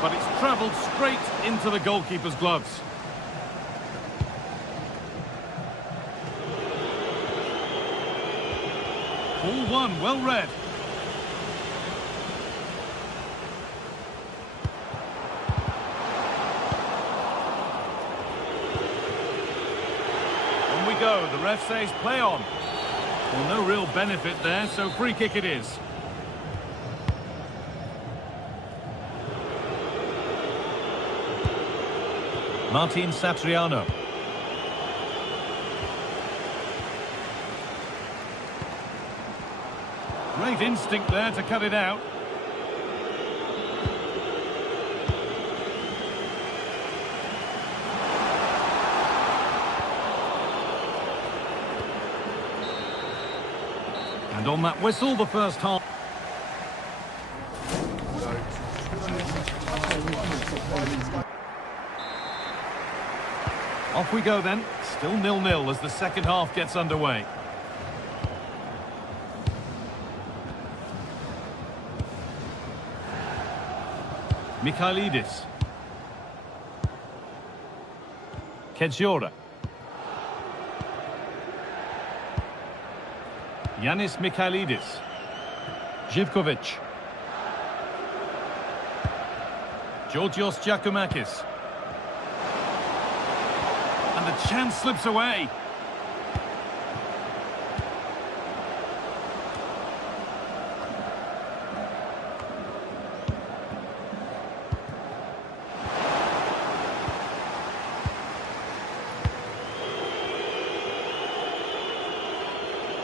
but it's travelled straight into the goalkeeper's gloves. Ball one, well read. On we go, the ref says play on. Well, no real benefit there, so free kick it is. Martin Satriano. Great instinct there to cut it out. And on that whistle, the first half. Off we go then. Still 0-0 as the second half gets underway. Mikhailidis. Kedziora. Yanis Mikhailidis. Živkovic. Georgios Giacomakis. And the chance slips away.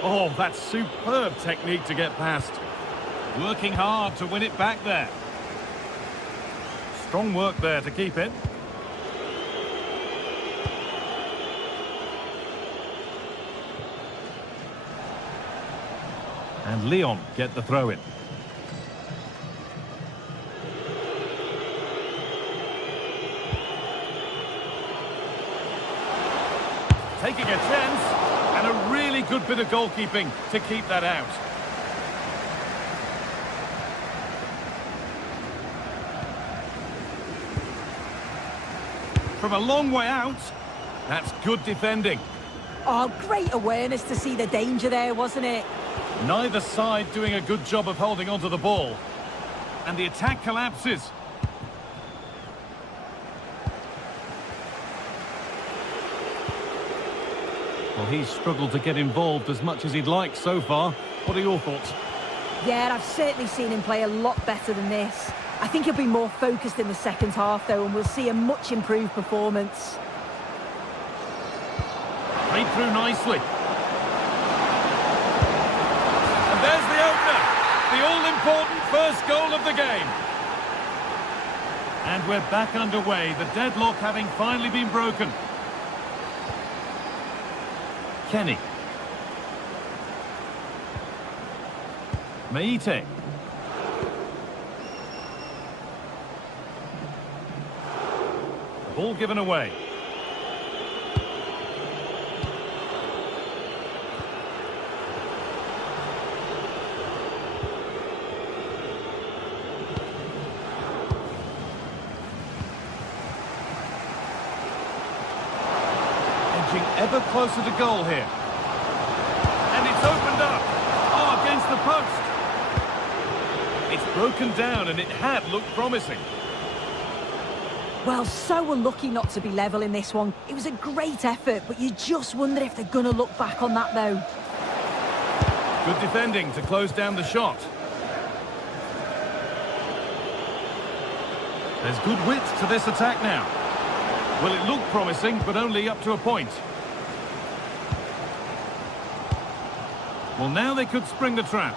Oh, that's superb technique to get past. Working hard to win it back there. Strong work there to keep it. And Lyon get the throw in. Taking a chance, and a really good bit of goalkeeping to keep that out. From a long way out, that's good defending. Oh, great awareness to see the danger there, wasn't it? Neither side doing a good job of holding onto the ball. And the attack collapses. Well, he's struggled to get involved as much as he'd like so far. What are your thoughts? Yeah, I've certainly seen him play a lot better than this. I think he'll be more focused in the second half, though, and we'll see a much improved performance. Played through nicely. And there's the opener. The all-important first goal of the game. And we're back underway. The deadlock having finally been broken. Kenny. Meite. Ball given away. Edging ever closer to goal here. And it's opened up. Oh, against the post. It's broken down, and it had looked promising. Well, so unlucky not to be level in this one. It was a great effort, but you just wonder if they're going to look back on that, though. Good defending to close down the shot. There's good width to this attack now. Well, it looked promising, but only up to a point. Well, now they could spring the trap.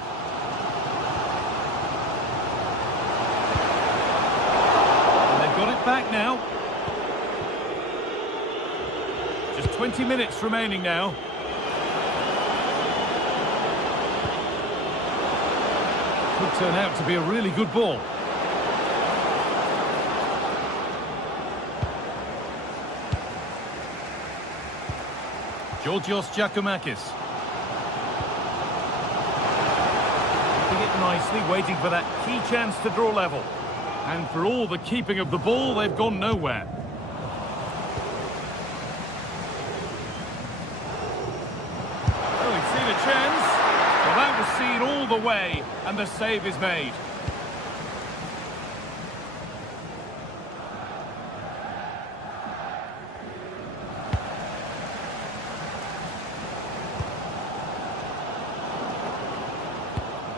Got it back now. Just 20 minutes remaining now. Could turn out to be a really good ball. Georgios Giacomakis. Keeping it nicely, waiting for that key chance to draw level. And for all the keeping of the ball, they've gone nowhere. Oh, he's seen a chance. Well, that was seen all the way, and the save is made.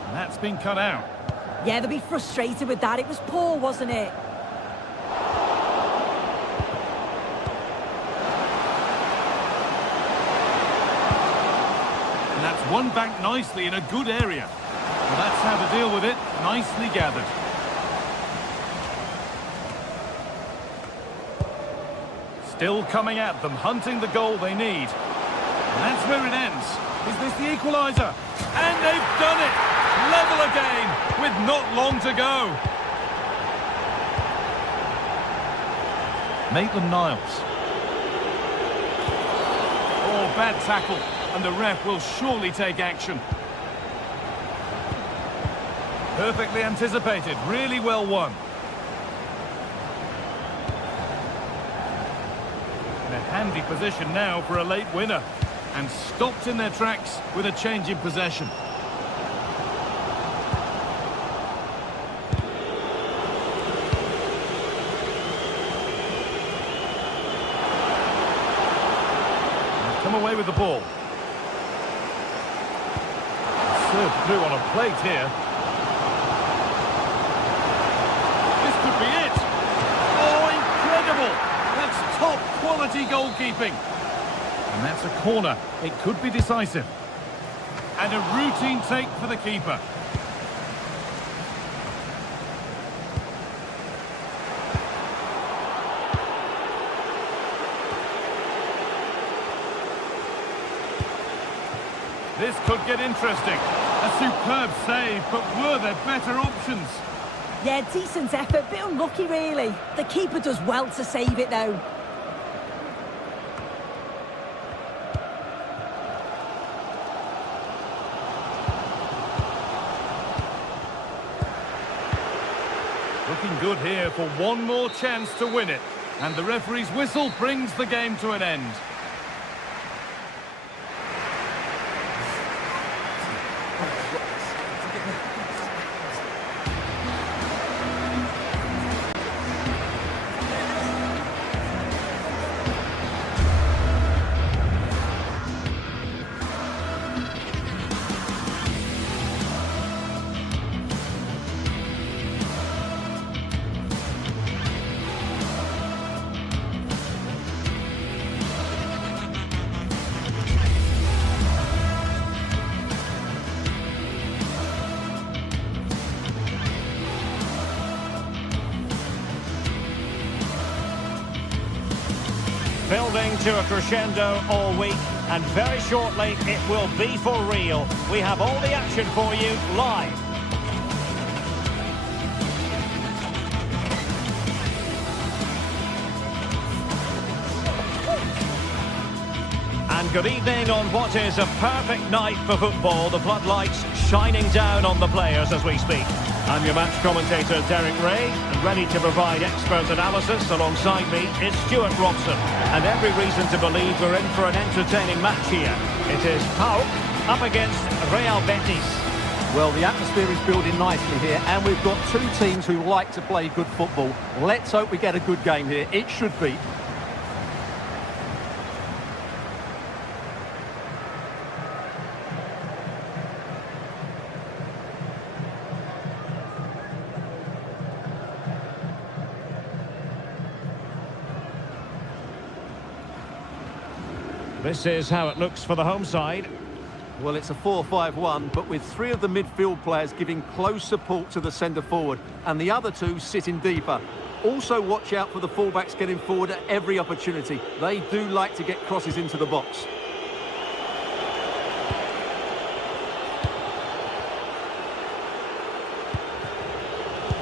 And that's been cut out. Yeah, they'll be frustrated with that. It was poor, wasn't it? And that's won back nicely in a good area. Well, that's how to deal with it. Nicely gathered. Still coming at them, hunting the goal they need. And that's where it ends. Is this the equaliser? And they've done it! Level again, with not long to go. Maitland-Niles. Oh, bad tackle, and the ref will surely take action. Perfectly anticipated, really well won. In a handy position now for a late winner. And stopped in their tracks with a change in possession. Come away with the ball. Served through on a plate here. This could be it. Oh, incredible! That's top quality goalkeeping. And that's a corner. It could be decisive. And a routine take for the keeper. This could get interesting. A superb save, but were there better options? Yeah, decent effort, bit unlucky really. The keeper does well to save it though. Looking good here for one more chance to win it. And the referee's whistle brings the game to an end. Building to a crescendo all week, and very shortly it will be for real. We have all the action for you live. And good evening on what is a perfect night for football. The floodlights shining down on the players as we speak. I'm your match commentator, Derek Ray, and ready to provide expert analysis alongside me is Stuart Robson. And every reason to believe we're in for an entertaining match here. It is PAOK up against Real Betis. Well, the atmosphere is building nicely here, and we've got two teams who like to play good football. Let's hope we get a good game here. It should be. This is how it looks for the home side. Well, it's a 4-5-1, but with three of the midfield players giving close support to the centre-forward, and the other two sitting deeper. Also watch out for the fullbacks getting forward at every opportunity. They do like to get crosses into the box.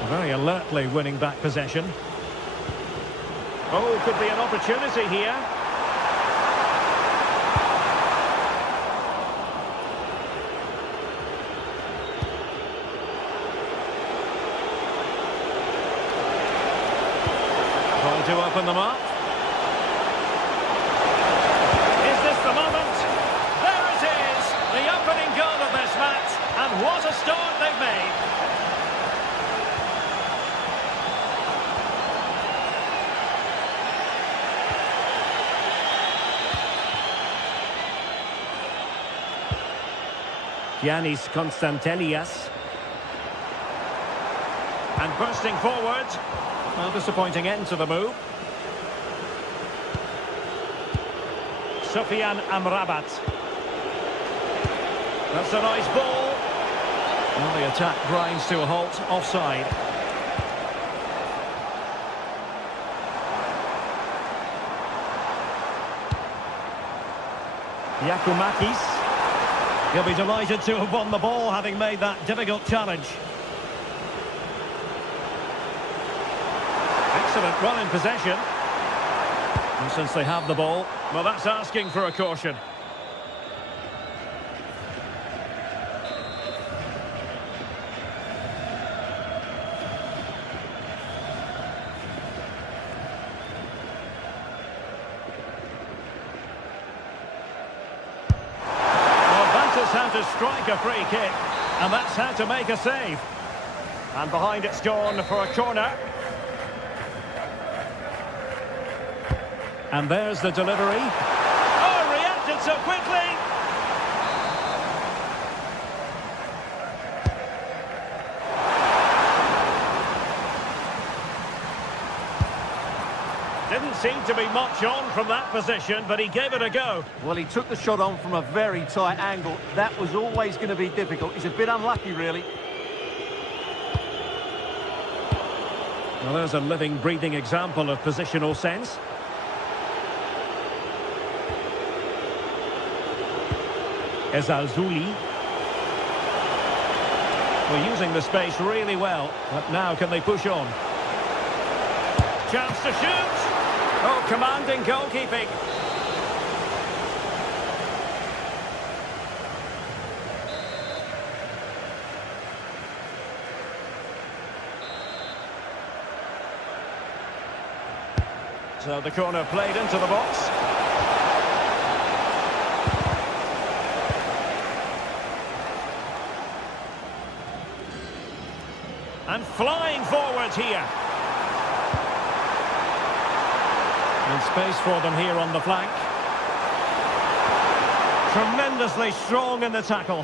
Very alertly winning back possession. Oh, could be an opportunity here. Trying to open them up. Is this the moment? There it is! The opening goal of this match. And what a start they've made. Giannis Constantelias. And bursting forward. Well, disappointing end to the move. Sufyan Amrabat. That's a nice ball. Well, the attack grinds to a halt, offside. Yakumakis. He'll be delighted to have won the ball, having made that difficult challenge. Excellent run in possession. And since they have the ball, well, that's asking for a caution. How to strike a free kick, and that's how to make a save. And behind it's gone for a corner. And there's the delivery. Oh, reacted so quickly! Didn't seem to be much on from that position, but he gave it a go. Well, he took the shot on from a very tight angle. That was always going to be difficult. He's a bit unlucky, really. Well, there's a living, breathing example of positional sense. Ezalzouli. Well, using the space really well, but now can they push on? Chance to shoot! Oh, commanding goalkeeping. So the corner played into the box. And flying forward here. And space for them here on the flank. Tremendously strong in the tackle.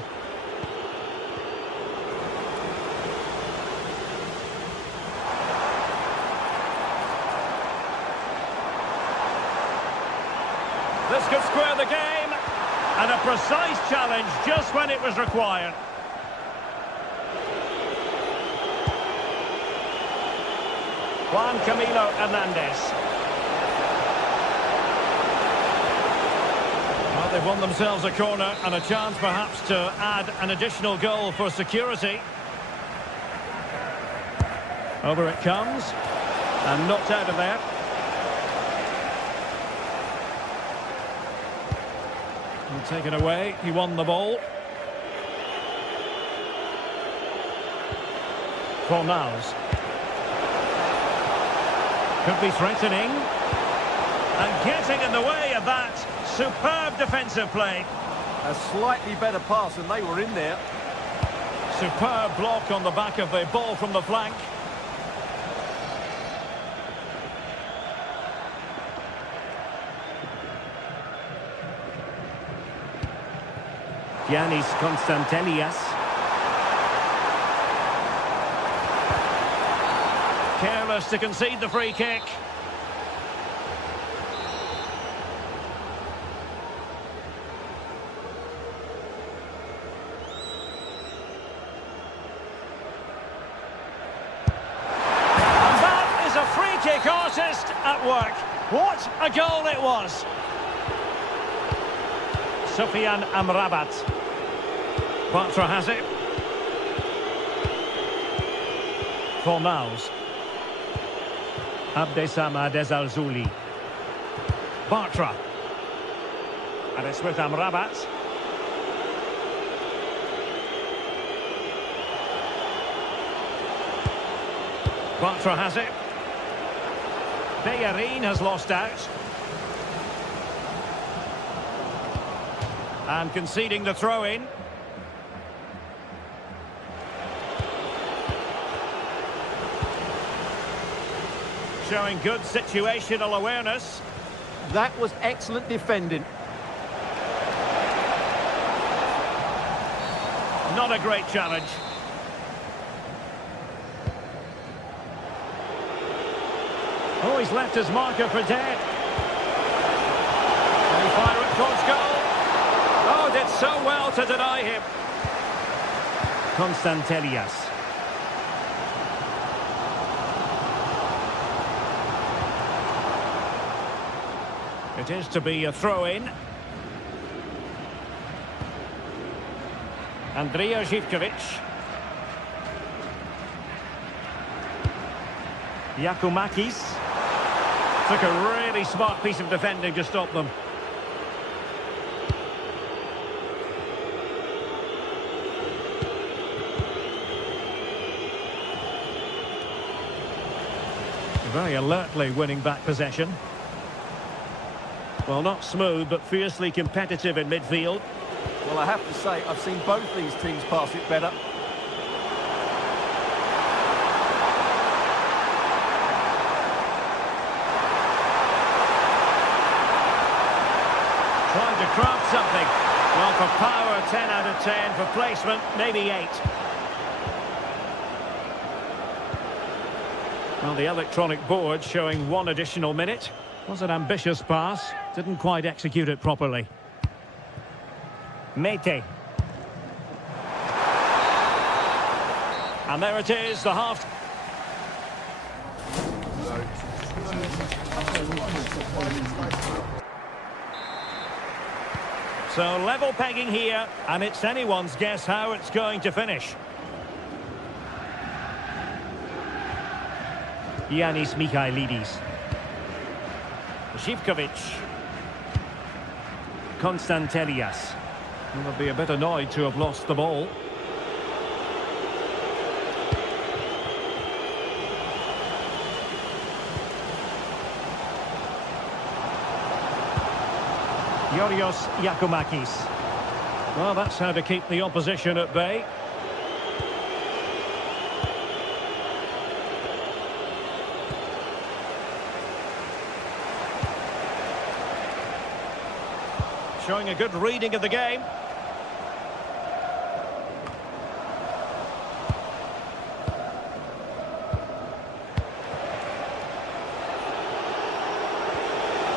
This could square the game. And a precise challenge just when it was required. Juan Camilo Hernandez. Well, they've won themselves a corner and a chance perhaps to add an additional goal for security. Over it comes. And knocked out of there. And taken away. He won the ball. Fornals. Could be threatening. And getting in the way of that. Superb defensive play. A slightly better pass and they were in there. Superb block on the back of the ball from the flank. Giannis Constantelias. Careless to concede the free kick. And that is a free kick artist at work. What a goal it was. Sufyan Amrabat. Patra has it. Fornals. Abdesama Desalzouli. Bartra. And it's with Amrabat. Bartra has it. Bayern has lost out. And conceding the throw-in. Showing good situational awareness. That was excellent defending. Not a great challenge. Oh, he's left his marker for dead. Can he fire it towards goal? Oh, did so well to deny him. Constantelias. It is to be a throw-in. Andrija Živković. Giacomakis. Took a really smart piece of defending to stop them. Very alertly winning back possession. Well, not smooth, but fiercely competitive in midfield. Well, I have to say, I've seen both these teams pass it better. Trying to craft something. Well, for power, 10 out of 10. For placement, maybe 8. Well, the electronic board showing 1 additional minute. Was an ambitious pass. Didn't quite execute it properly. Mete. And there it is, the half. So level pegging here, and it's anyone's guess how it's going to finish. Yanis Michailidis. Živković. Constantelias. They'll be a bit annoyed to have lost the ball. Yorios Giacomakis. Well, that's how to keep the opposition at bay. Showing a good reading of the game.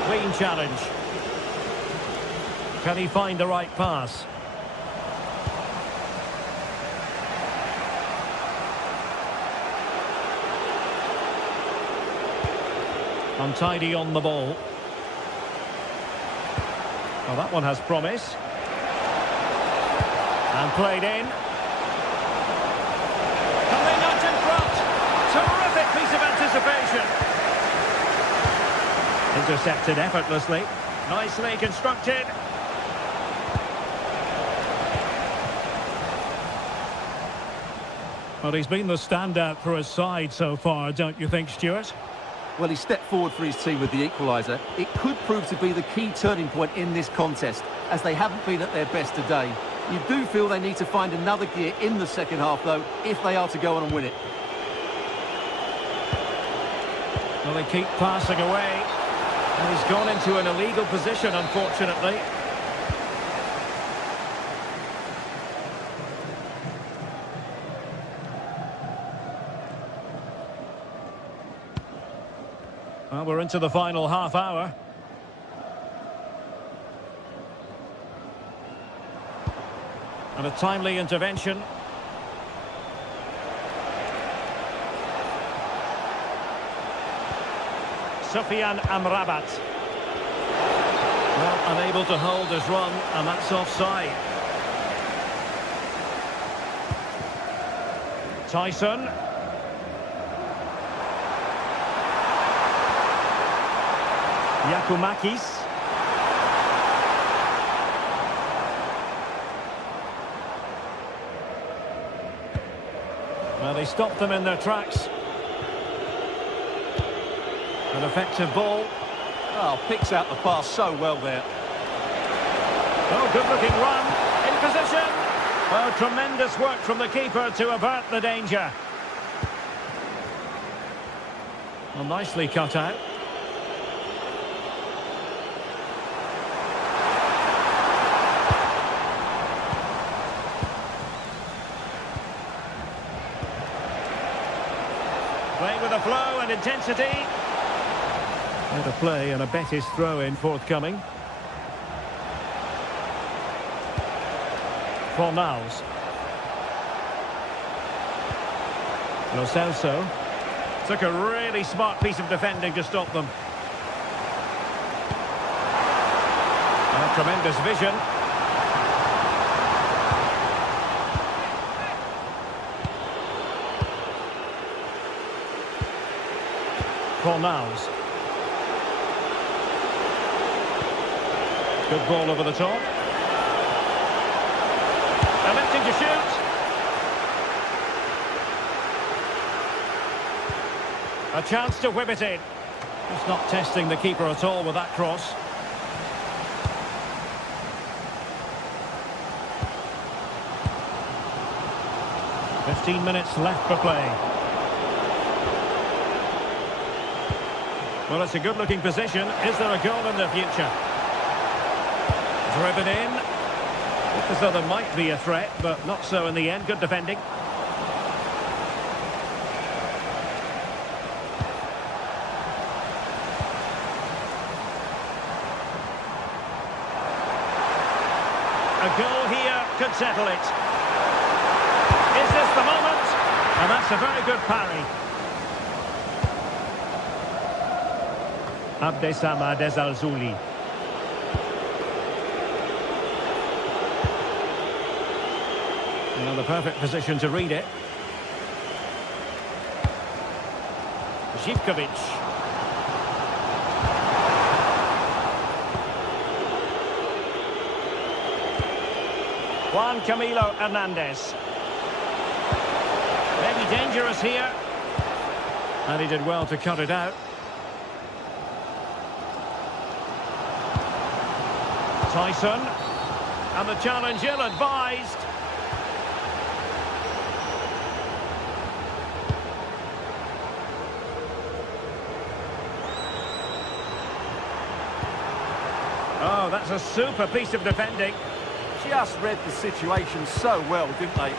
Clean challenge. Can he find the right pass? Untidy on the ball. Well, that one has promise. And played in. Coming out in front. Terrific piece of anticipation. Intercepted effortlessly. Nicely constructed. Well, he's been the standout for his side so far, don't you think, Stuart? Well, he stepped forward for his team with the equaliser. It could prove to be the key turning point in this contest, as they haven't been at their best today. You do feel they need to find another gear in the second half, though, if they are to go on and win it. Well, they keep passing away. And he's gone into an illegal position, unfortunately. Well, we're into the final half hour. And a timely intervention. Sufyan Amrabat. Well, unable to hold his run, and that's offside. Tyson. Yakumakis. Well, they stopped them in their tracks. An effective ball. Oh, picks out the pass so well there. Oh, good-looking run. In position. Oh, tremendous work from the keeper to avert the danger. Well, nicely cut out. Playing with a flow and intensity. Bit of play and a Betis throw-in forthcoming. For Niles. Lo Celso. Took a really smart piece of defending to stop them. A tremendous vision. For Niles. Good ball over the top. Attempting to shoot. A chance to whip it in. Just not testing the keeper at all with that cross. "15 minutes left for play. Well, it's a good-looking position. Is there a goal in the future? Driven in. Looked as though there might be a threat, but not so in the end. Good defending. A goal here could settle it. Is this the moment? And that's a very good parry. Abdessamad Al-Zouli. The perfect position to read it. Zivkovic. Juan Camilo Hernandez. Maybe dangerous here. And he did well to cut it out. Tyson. And the challenge ill-advised. Oh, that's a super piece of defending. Just read the situation so well, didn't they?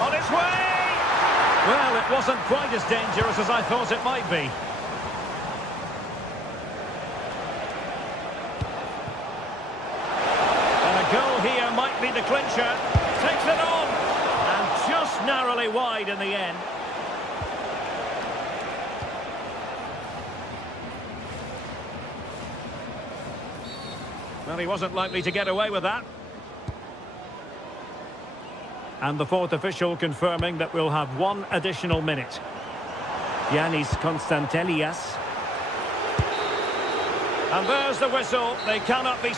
On its way! Well, it wasn't quite as dangerous as I thought it might be. And a goal here might be the clincher. Takes it on! And just narrowly wide in the end. Well, he wasn't likely to get away with that. And the fourth official confirming that we'll have one additional minute. Yanis Konstantelias. And there's the whistle. They cannot be...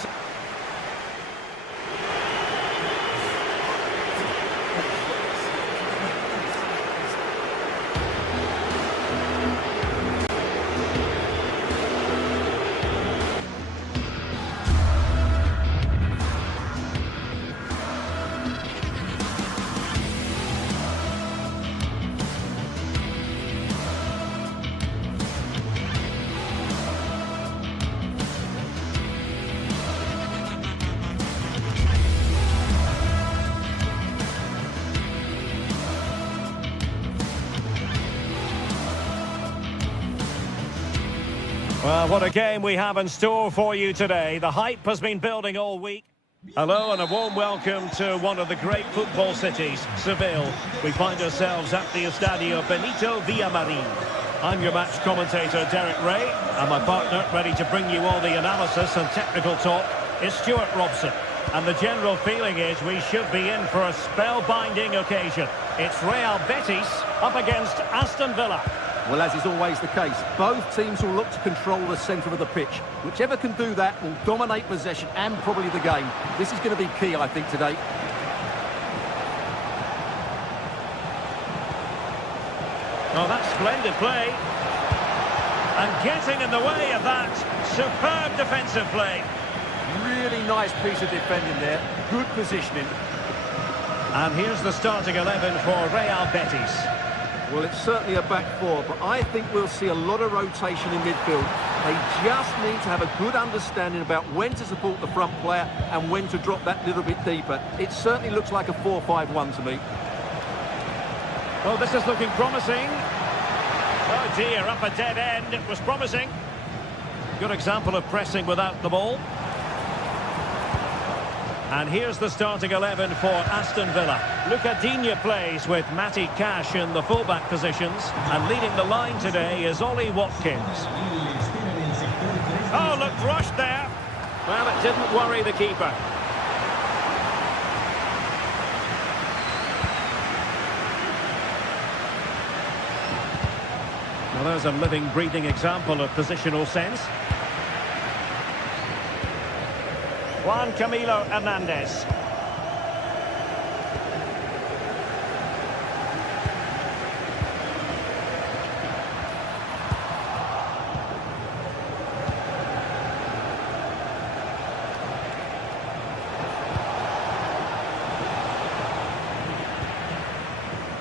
Well, what a game we have in store for you today. The hype has been building all week. Hello and a warm welcome to one of the great football cities, Seville. We find ourselves at the Estadio Benito Villamarin. I'm your match commentator, Derek Ray, and my partner, ready to bring you all the analysis and technical talk, is Stuart Robson. And the general feeling is we should be in for a spellbinding occasion. It's Real Betis up against Aston Villa. Well, as is always the case, both teams will look to control the centre of the pitch. Whichever can do that will dominate possession and probably the game. This is going to be key, I think, today. Oh, that's splendid play. And getting in the way of that, superb defensive play. Really nice piece of defending there. Good positioning. And here's the starting 11 for Real Betis. Well, it's certainly a back four, but I think we'll see a lot of rotation in midfield. They just need to have a good understanding about when to support the front player and when to drop that little bit deeper. It certainly looks like a 4-5-1 to me. Well, this is looking promising. Oh dear, up a dead end. It was promising. Good example of pressing without the ball. And here's the starting 11 for Aston Villa. Luca Digne plays with Matty Cash in the fullback positions. And leading the line today is Ollie Watkins. Oh, looked rushed there. Well, it didn't worry the keeper. Well, there's a living, breathing example of positional sense. Juan Camilo Hernandez.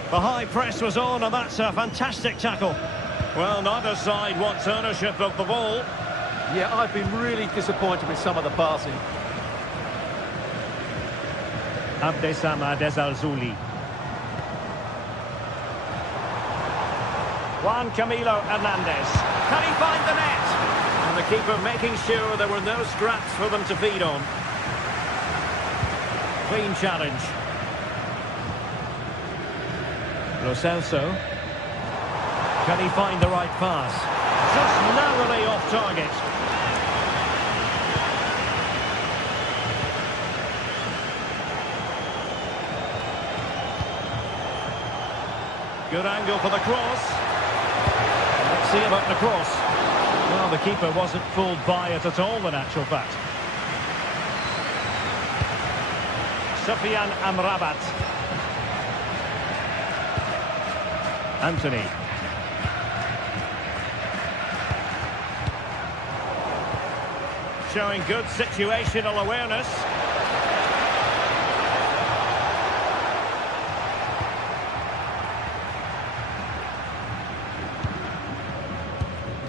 The high press was on, and that's a fantastic tackle. Well, neither side wants ownership of the ball. Yeah, I've been really disappointed with some of the passing. Abdesama Desalzuli. Juan Camilo Hernandez. Can he find the net? And the keeper making sure there were no scraps for them to feed on. Clean challenge. Lo Celso. Can he find the right pass? Just narrowly off target. Good angle for the cross. Let's see about the cross. Well, the keeper wasn't fooled by it at all, in actual fact. Sufyan Amrabat. Anthony. Showing good situational awareness.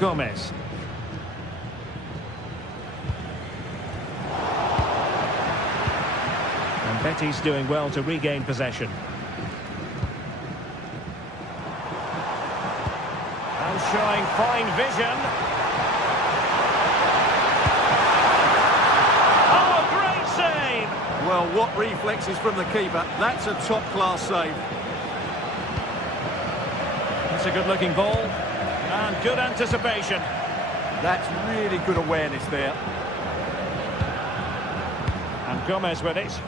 Gomez. And Betis doing well to regain possession. And showing fine vision. Oh, great save! Well, what reflexes from the keeper. That's a top-class save. It's a good-looking ball. And good anticipation. That's really good awareness there. And Gomez with it.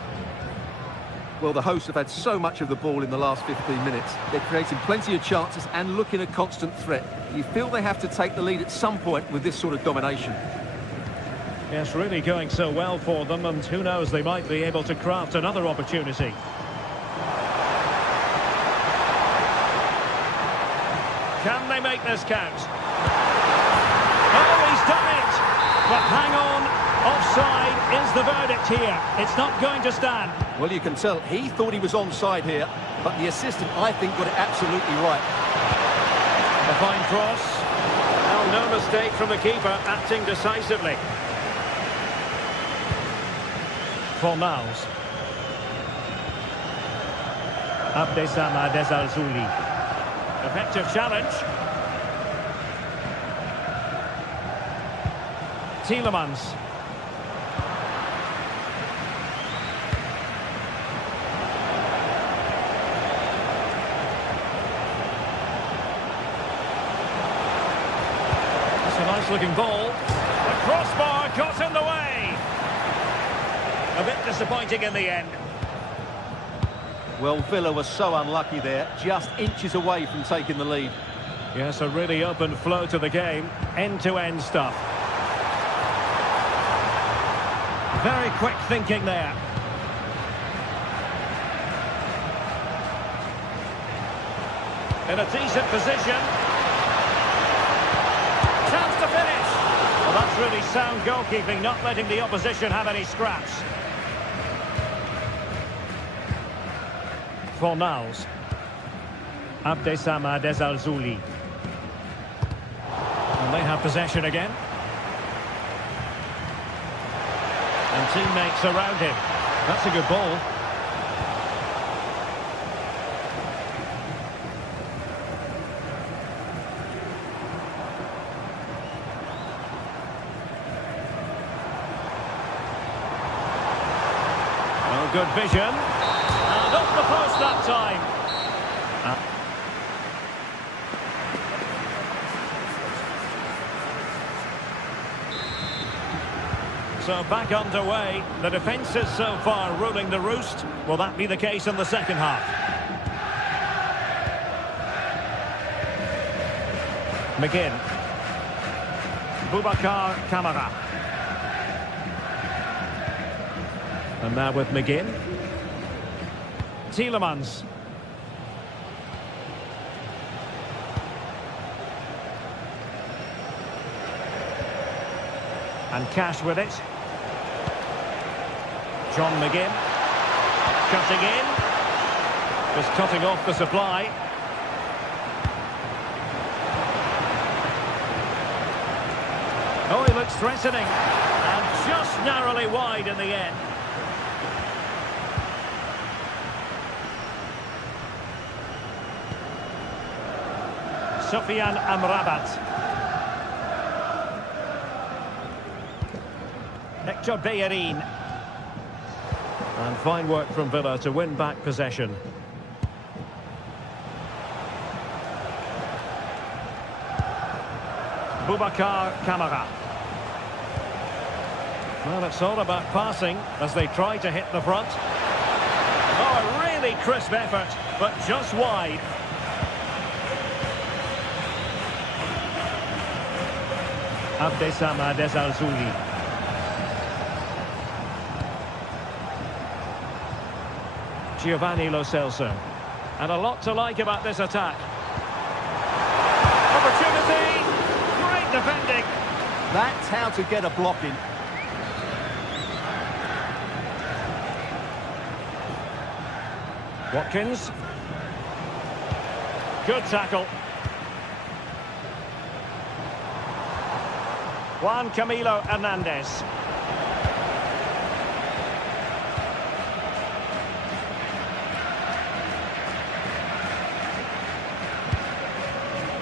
Well, the hosts have had so much of the ball in the last 15 minutes. They're creating plenty of chances and looking a constant threat. You feel they have to take the lead at some point with this sort of domination. Yes, really going so well for them, and who knows, they might be able to craft another opportunity. Can they make this count? Oh, he's done it! But hang on, offside is the verdict here. It's not going to stand. Well, you can tell he thought he was onside here, but the assistant, I think, got it absolutely right. A fine cross. Well, no mistake from the keeper, acting decisively. Fornals. Abdesama Desalzuli. Effective challenge. Tielemans. It's a nice-looking ball. The crossbar got in the way. A bit disappointing in the end. Well, Villa was so unlucky there, just inches away from taking the lead. Yes, a really open flow to the game. End-to-end stuff. Very quick thinking there. In a decent position. Chance to finish. Well, that's really sound goalkeeping, not letting the opposition have any scraps. Fornals. Abdessamad Ezalzouli. And they have possession again. And teammates around him. That's a good ball. Oh, good vision. And off the post that time. So back underway. The defences so far ruling the roost. Will that be the case in the second half? McGinn. Boubacar Kamara. And now with McGinn. Tielemans. And Cash with it. John McGinn. Cutting in. Just cutting off the supply. Oh, he looks threatening. And just narrowly wide in the end. Sofiane Amrabat. Hector Bellerin. And fine work from Villa to win back possession. Boubacar Kamara. Well, it's all about passing as they try to hit the front. Oh, a really crisp effort, but just wide. Abdessamad Ezalzouli. Giovanni Lo Celso. And a lot to like about this attack. Opportunity! Great defending! That's how to get a block in. Watkins. Good tackle. Juan Camilo Hernandez.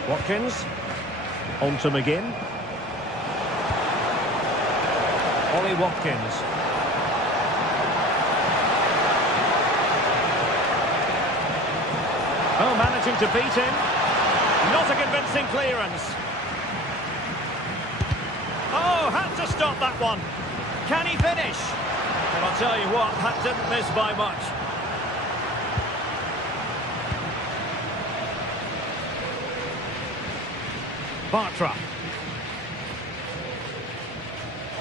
Watkins. On to McGinn. Ollie Watkins. Oh, managing to beat him. Not a convincing clearance. Oh, had to stop that one. Can he finish? Well, I'll tell you what, that didn't miss by much. Bartra.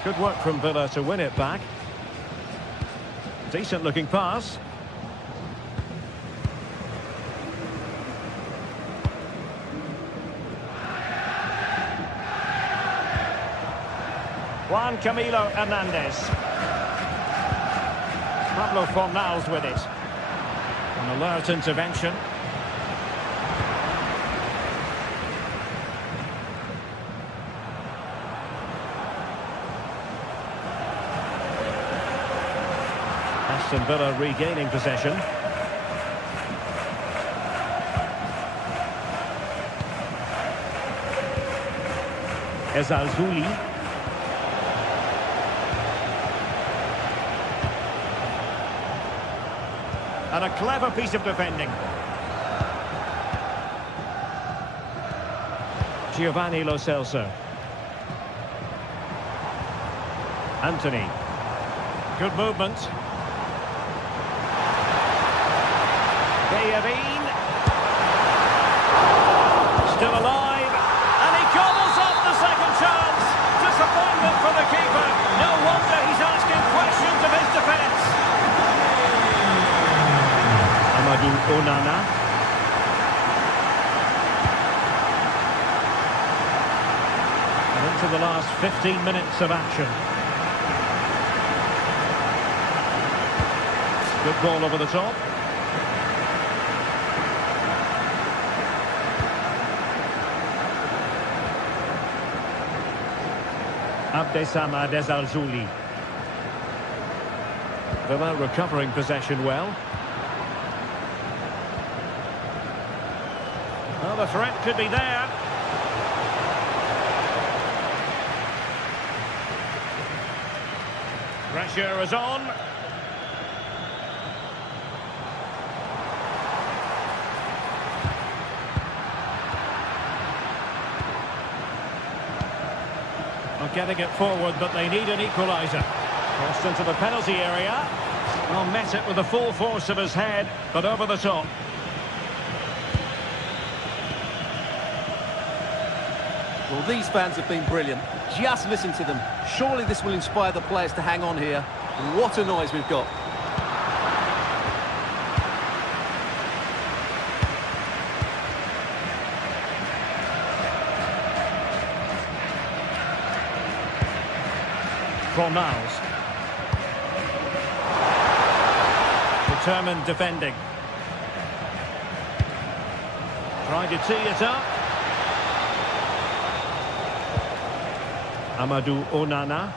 Good work from Villa to win it back. Decent looking pass. Juan Camilo Hernandez. Pablo Fornals with it. An alert intervention. Aston Villa regaining possession. Ezalzouli. And a clever piece of defending. Giovanni Lo Celso. Anthony. Good movement. Bellerin. Still alive. Onana. And into the last 15 minutes of action. Good ball over the top. Abdesama Desarzuli. Villa recovering possession well. Well, the threat could be there. Pressure is on. Getting it forward, but they need an equaliser. Crossed into the penalty area. Well, met it with the full force of his head, but over the top. Well, these fans have been brilliant. Just listen to them. Surely this will inspire the players to hang on here. What a noise we've got. Fornals. Determined defending. Trying to tee it up. Amadou Onana.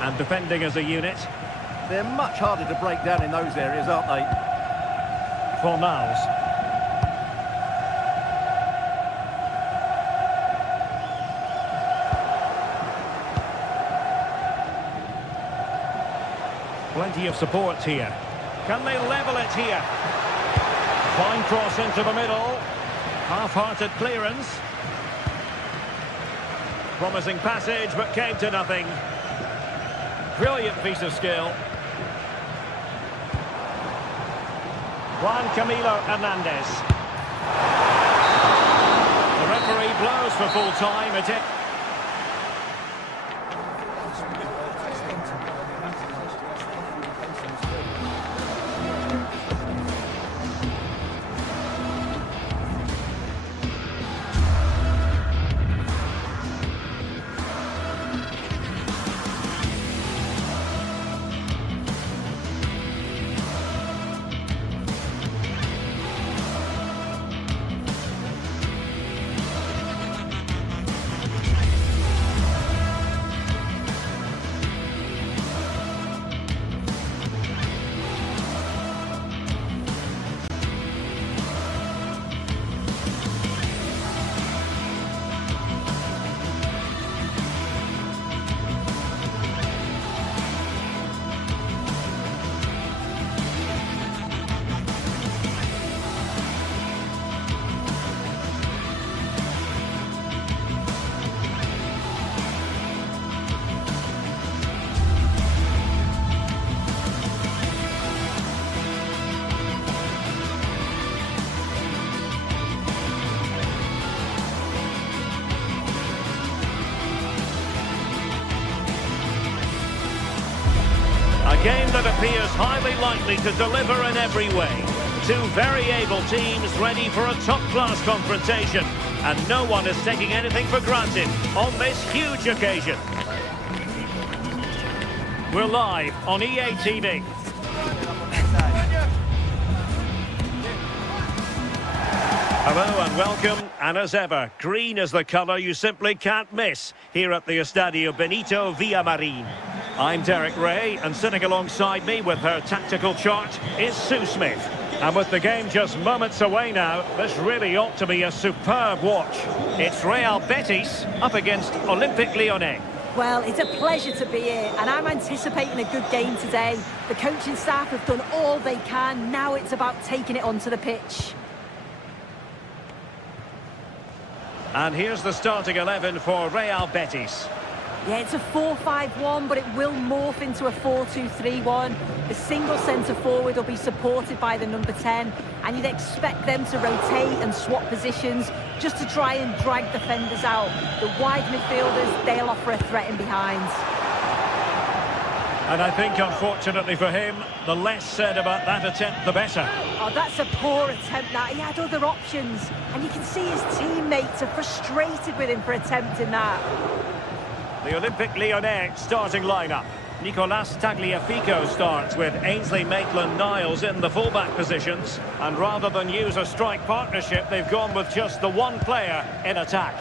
And defending as a unit. They're much harder to break down in those areas, aren't they? Fornals. Plenty of support here. Can they level it here? Fine cross into the middle. Half-hearted clearance. Promising passage, but came to nothing. Brilliant piece of skill. Juan Camilo Hernandez. The referee blows for full time. A game that appears highly likely to deliver in every way. Two very able teams ready for a top-class confrontation. And no one is taking anything for granted on this huge occasion. We're live on EA TV. Hello and welcome, and as ever, green is the colour you simply can't miss here at the Estadio Benito Villamarín. I'm Derek Ray, and sitting alongside me with her tactical chart is Sue Smith. And with the game just moments away now, this really ought to be a superb watch. It's Real Betis up against Olympique Lyonnais. Well, it's a pleasure to be here, and I'm anticipating a good game today. The coaching staff have done all they can. Now it's about taking it onto the pitch. And here's the starting 11 for Real Betis. Yeah, it's a 4-5-1, but it will morph into a 4-2-3-1. The single centre-forward will be supported by the number 10, and you'd expect them to rotate and swap positions just to try and drag defenders out. The wide midfielders, they'll offer a threat in behind. And I think, unfortunately for him, the less said about that attempt, the better. Oh, that's a poor attempt, that. He had other options. And you can see his teammates are frustrated with him for attempting that. The Olympic Lyonnais starting lineup. Nicolas Tagliafico starts with Ainsley Maitland-Niles in the fullback positions. And rather than use a strike partnership, they've gone with just the one player in attack.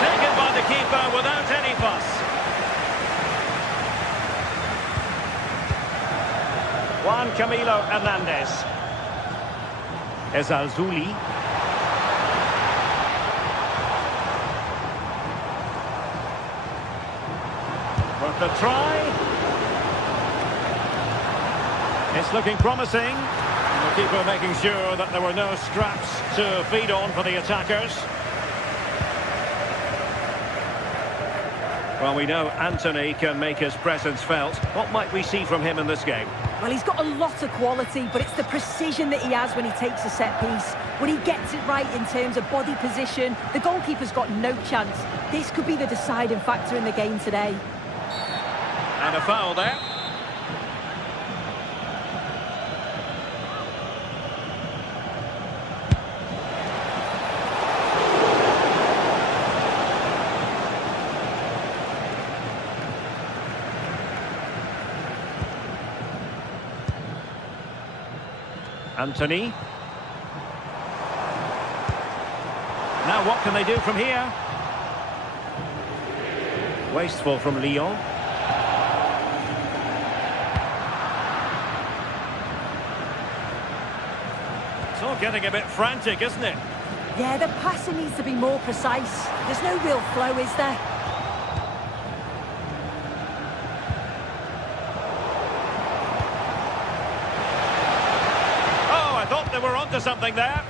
Taken by the keeper without any fuss. Juan Camilo Hernandez. Ezalzouli. Worth a try. It's looking promising. The keeper making sure that there were no scraps to feed on for the attackers. Well, we know Anthony can make his presence felt. What might we see from him in this game? Well, he's got a lot of quality, but it's the precision that he has when he takes a set piece. When he gets it right in terms of body position, the goalkeeper's got no chance. This could be the deciding factor in the game today. And a foul there. Anthony. Now what can they do from here? Wasteful from Lyon. It's all getting a bit frantic, isn't it? Yeah, the passing needs to be more precise. There's no real flow, is there? I thought they were onto something there.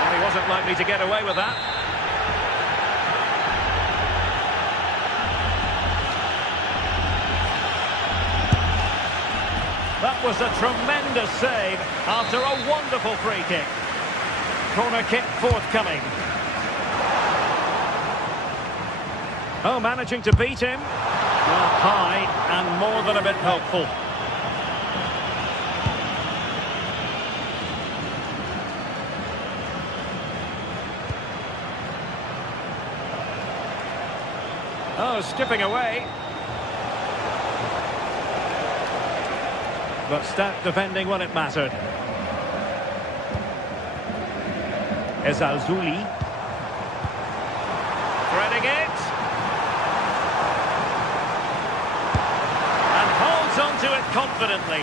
Well, he wasn't likely to get away with that. That was a tremendous save after a wonderful free kick. Corner kick forthcoming. Oh, managing to beat him. Well, high and more than a bit helpful. Oh, skipping away. But stout defending when it mattered. Ezalzouli. Threading it. And holds on to it confidently.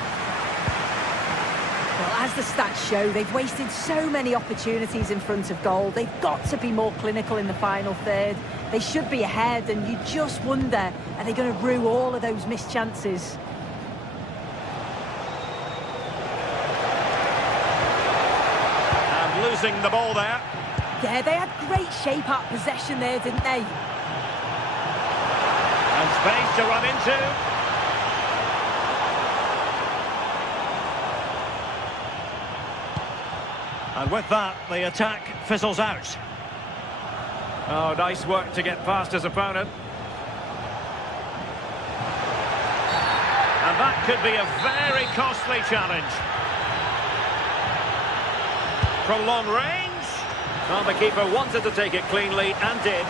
Well, as the stats show, they've wasted so many opportunities in front of goal. They've got to be more clinical in the final third. They should be ahead, and you just wonder, are they going to rue all of those missed chances? Losing the ball there. Yeah, they had great shape out possession there, didn't they? And space to run into. And with that, the attack fizzles out. Oh, nice work to get past his opponent. And that could be a very costly challenge. From long range. Well, the keeper wanted to take it cleanly and did.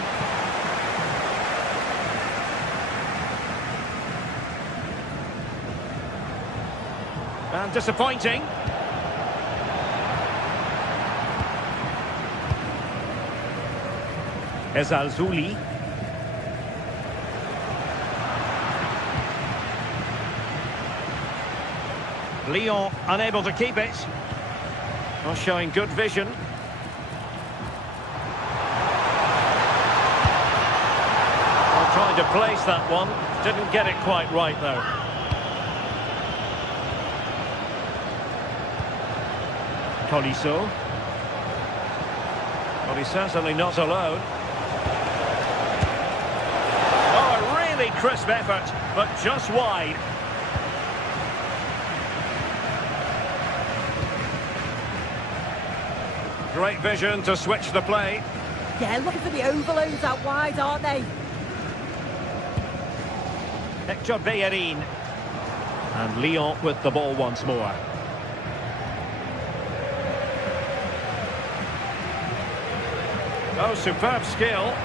And disappointing. Ezalzouli. Lyon unable to keep it. Well, showing good vision. Well, trying to place that one. Didn't get it quite right, though. Tolisso. Well, he's certainly not alone. crisp effort, but just wide. Great vision to switch the play. Yeah, looking for the overloads out wide, aren't they? Hector Bellerin. And Lyon with the ball once more. Oh, superb skill.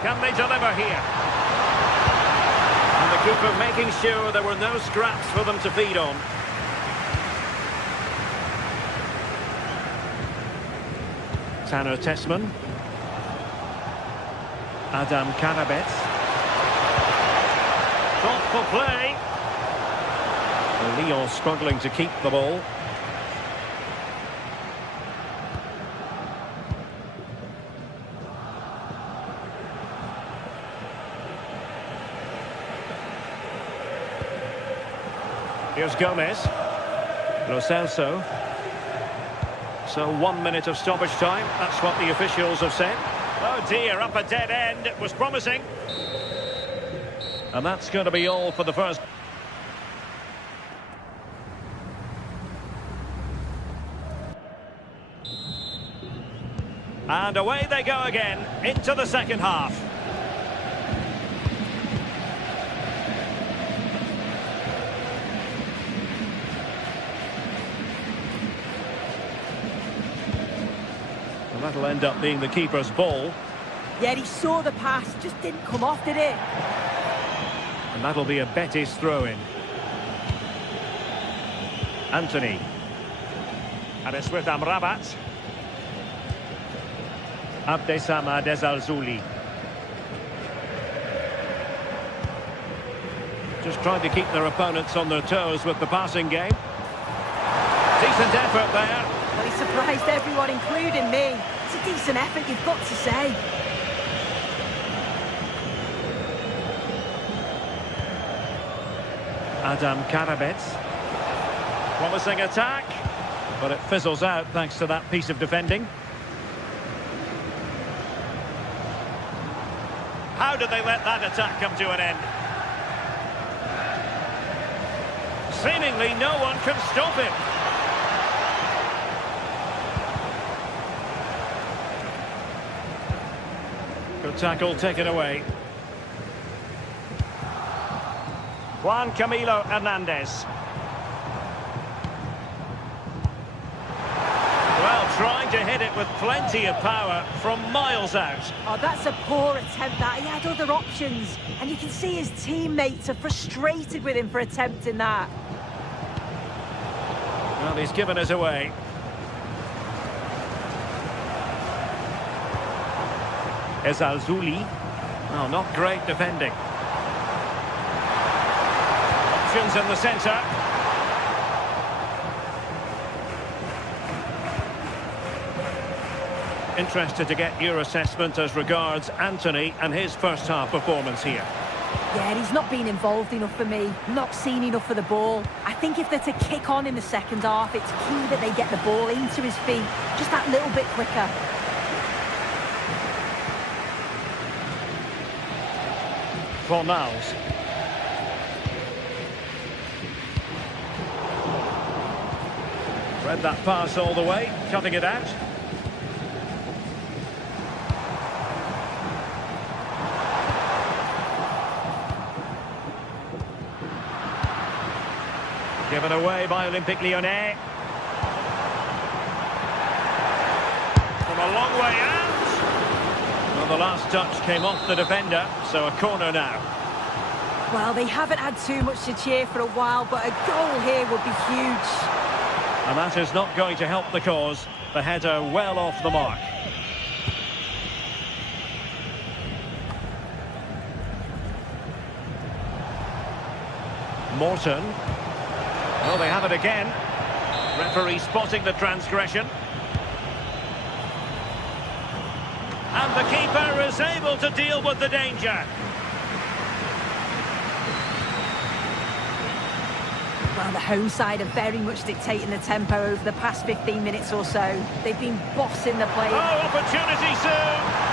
Can they deliver here? And the keeper making sure there were no scraps for them to feed on. Tanner Tessman. Adam Karabets. Thoughtful play. Lyon struggling to keep the ball. Here's Gomez. Lo Celso. So 1 minute of stoppage time. That's what the officials have said. Oh dear, up a dead end. It was promising. And that's going to be all for the first. And away they go again into the second half. And that'll end up being the keeper's ball. Yeah, he saw the pass, just didn't come off, did it? And that'll be a Betis throw-in. Anthony. And it's with Amrabat. Abdesama Desalzouli. Just trying to keep their opponents on their toes with the passing game. Decent effort there. Well, he surprised everyone, including me. It's a decent effort, you've got to say. Adam Karabets. Promising attack, but it fizzles out thanks to that piece of defending. How did they let that attack come to an end? Seemingly no one can stop him. Good tackle taken away. Juan Camilo Hernandez. Well, trying to hit it with plenty of power from miles out. Oh, that's a poor attempt, that. He had other options. And you can see his teammates are frustrated with him for attempting that. Well, he's given us away. Desalzouli. Oh, not great defending. Options in the centre. Interested to get your assessment as regards Anthony and his first half performance here. Yeah, he's not been involved enough for me, not seen enough for the ball. I think if they're to kick on in the second half, it's key that they get the ball into his feet just that little bit quicker. Fornals. Read that pass all the way, cutting it out. Given away by Olympique Lyonnais. From a long way out. Well, the last touch came off the defender, so a corner now. Well, they haven't had too much to cheer for a while, but a goal here would be huge. And that is not going to help the cause. The header well off the mark. Morton. Oh, they have it again. Referee spotting the transgression. And the keeper is able to deal with the danger. Well, the home side are very much dictating the tempo over the past 15 minutes or so. They've been bossing the play. Oh, opportunity soon.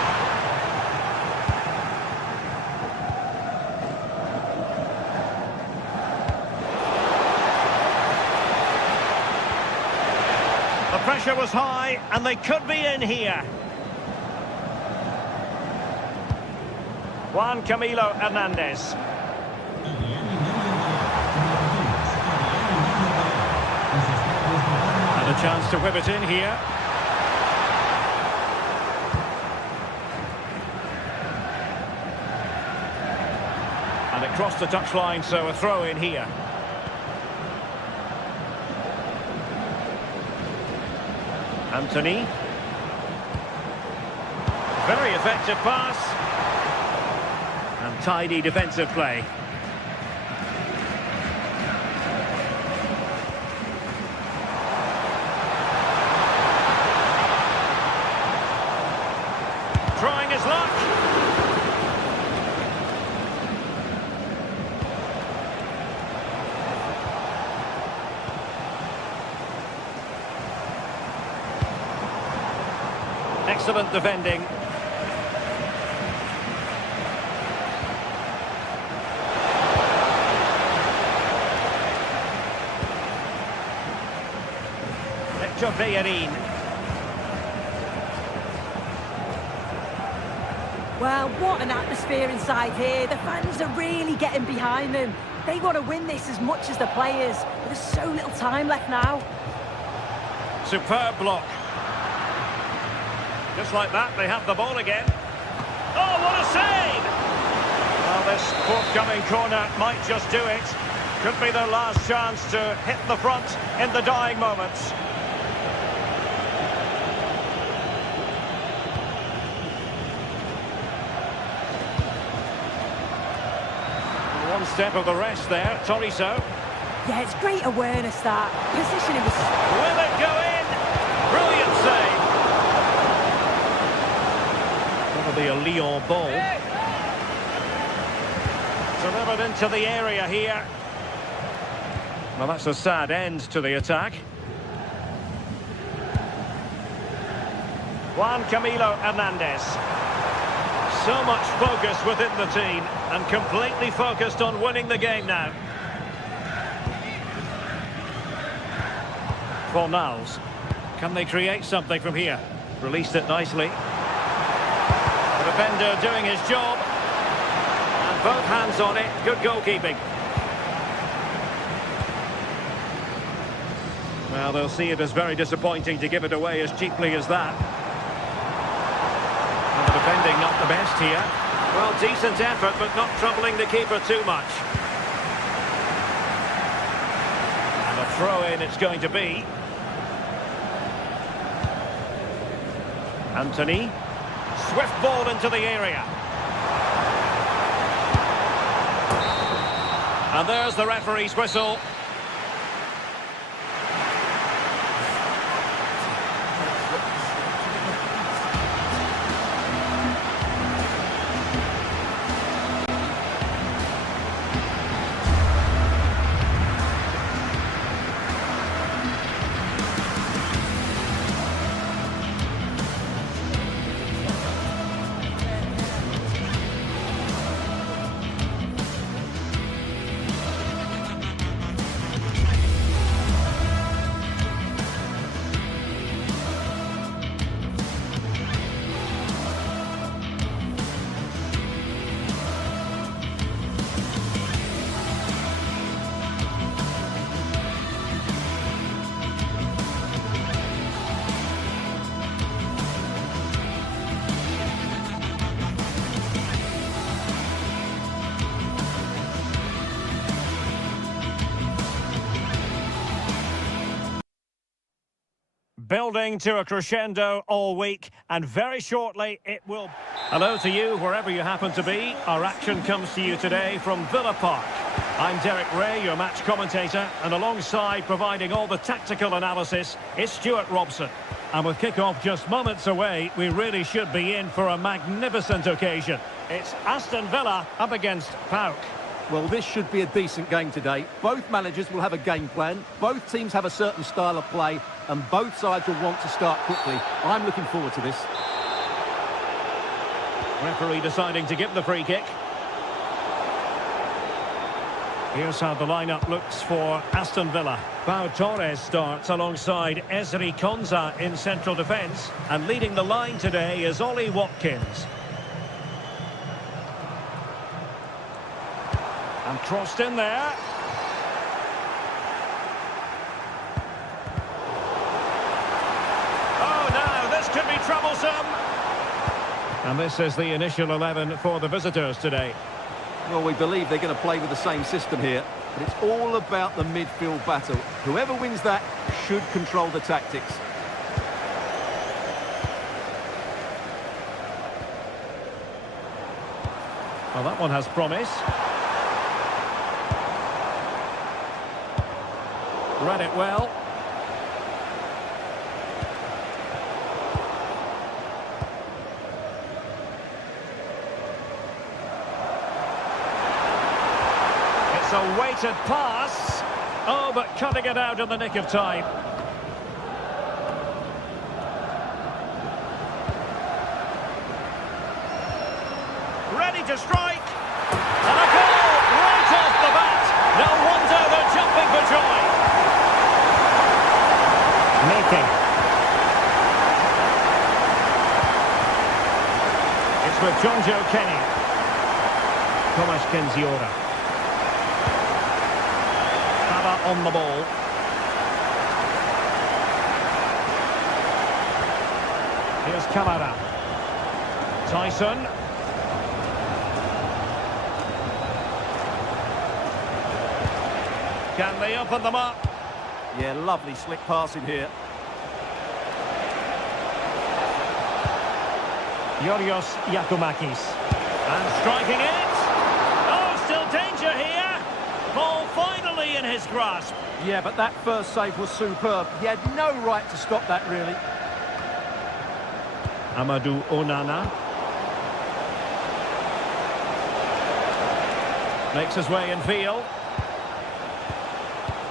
pressure was high, and they could be in here. Juan Camilo Hernandez. And a chance to whip it in here. And it crossed the touchline, so a throw in here. Anthony. Very effective pass. And tidy defensive play. Trying his luck. Excellent defending. Bayern. Well, what an atmosphere inside here. The fans are really getting behind them. They want to win this as much as the players. There's so little time left now. Superb block. Just like that, they have the ball again. Oh, what a save! Well, this forthcoming corner might just do it. Could be their last chance to hit the front in the dying moments. One step of the rest there, Toriso. Yeah, it's great awareness, that. Positioning was... Will it go in? Brilliant save. That'll be a Lyon ball. Delivered into the area here. Well, that's a sad end to the attack. Juan Camilo Hernandez. So much focus within the team and completely focused on winning the game now. Fornals. Can they create something from here? Released it nicely. The defender doing his job. And both hands on it. Good goalkeeping. Well, they'll see it as very disappointing to give it away as cheaply as that. And the defending not the best here. Well, decent effort, but not troubling the keeper too much. And a throw-in it's going to be. Anthony. Swift ball into the area. And there's the referee's whistle. Building to a crescendo all week, and very shortly it will... Hello to you, wherever you happen to be. Our action comes to you today from Villa Park. I'm Derek Ray, your match commentator, and alongside providing all the tactical analysis is Stuart Robson. And with kick-off just moments away, we really should be in for a magnificent occasion. It's Aston Villa up against PAOK. Well, this should be a decent game today. Both managers will have a game plan. Both teams have a certain style of play, and both sides will want to start quickly. I'm looking forward to this. Referee deciding to give the free kick. Here's how the lineup looks for Aston Villa. Pau Torres starts alongside Ezri Konsa in central defence. And leading the line today is Ollie Watkins. And crossed in there. Oh, now this could be troublesome. And this is the initial 11 for the visitors today. Well, we believe they're going to play with the same system here, but it's all about the midfield battle. Whoever wins that should control the tactics. Well, that one has promise. Read it well. It's a weighted pass. Oh, but cutting it out in the nick of time. Ready to strike. And a goal right off the bat. No wonder they're jumping for joy. Making. It's with John Joe Kenny. Tomasz Kenziora. Baba on the ball. Here's Kamara. Tyson. Can they open them up? Yeah, lovely slick passing here. Yorios Yakumakis. And striking it. Oh, still danger here. Ball finally in his grasp. Yeah, but that first save was superb. He had no right to stop that, really. Amadou Onana. Makes his way in field.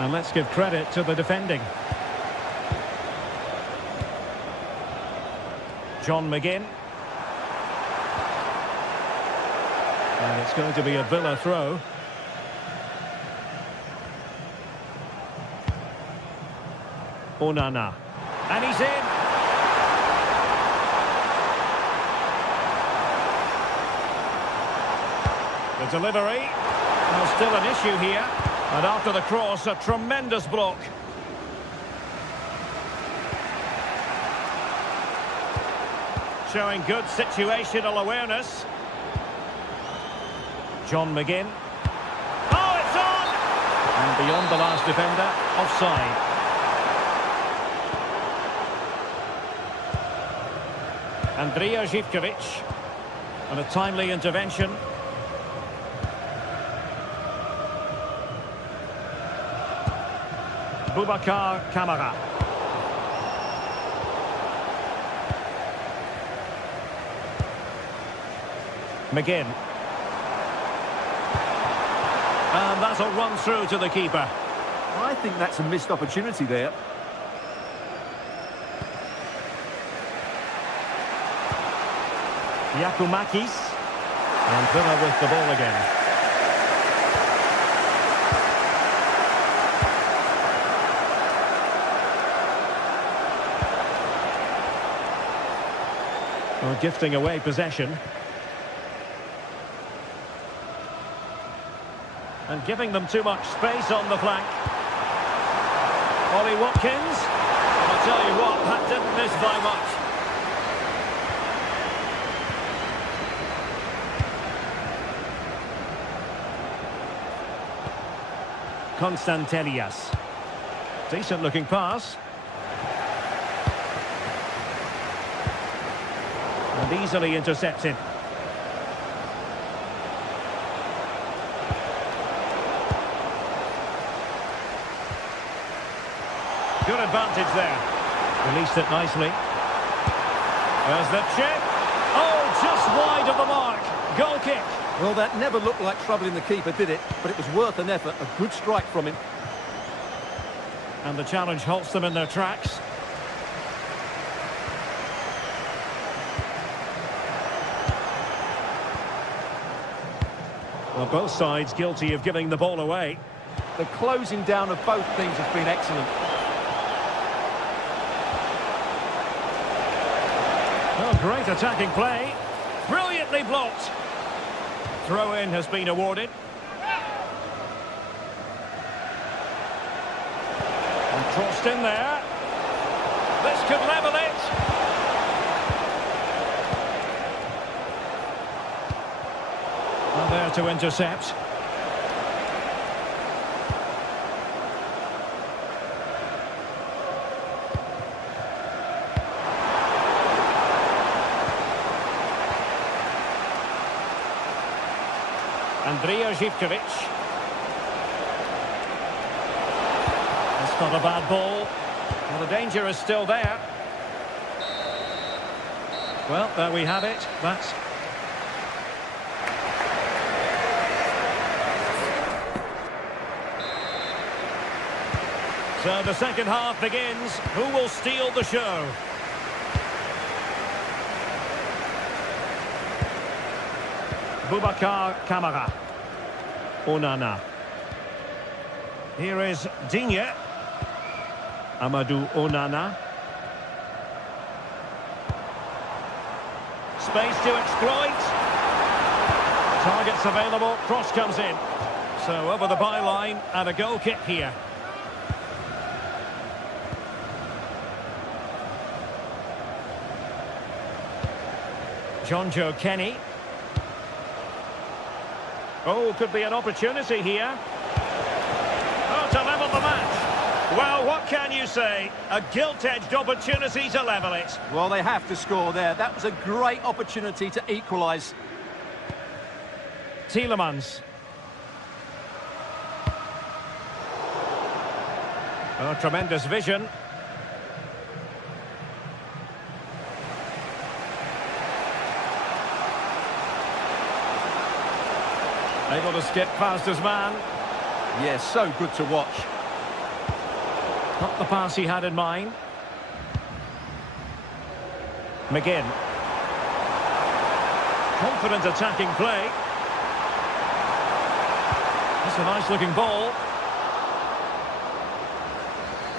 And let's give credit to the defending. John McGinn. And it's going to be a Villa throw. Onana. And he's in. The delivery. Well, still an issue here. And after the cross, a tremendous block. Showing good situational awareness. John McGinn. Oh, it's on! And beyond the last defender, offside. Andrija Živković. And a timely intervention. Boubacar Kamara. McGinn. And that'll run through to the keeper. I think that's a missed opportunity there. Yakumakis. And Villa with the ball again. Well, gifting away possession. And giving them too much space on the flank. Ollie Watkins. And I'll tell you what, that didn't miss by much. Konstantelias. Decent looking pass. And easily intercepted. Good advantage there. Released it nicely. There's the chip. Oh, just wide of the mark. Goal kick. Well, that never looked like troubling the keeper, did it? But it was worth an effort. A good strike from him. And the challenge halts them in their tracks. Well, both sides guilty of giving the ball away. The closing down of both teams has been excellent. Oh, great attacking play. Brilliantly blocked. Throw-in has been awarded. And crossed in there. This could level it. And there to intercept. Andrija Zivkovic. That's not a bad ball. Well, the danger is still there. Well, there we have it. That's... So the second half begins. Who will steal the show? Boubacar Kamara. Onana. Here is Digne. Amadou Onana. Space to exploit. Targets available. Cross comes in. So over the byline and a goal kick here. John Joe Kenny. Oh, could be an opportunity here. Oh, to level the match. Well, what can you say? A gilt-edged opportunity to level it. Well, they have to score there. That was a great opportunity to equalise. Tielemans. Oh, tremendous vision. Able to skip past his man. Yeah, so good to watch. Not the pass he had in mind. McGinn. Confident attacking play. That's a nice looking ball.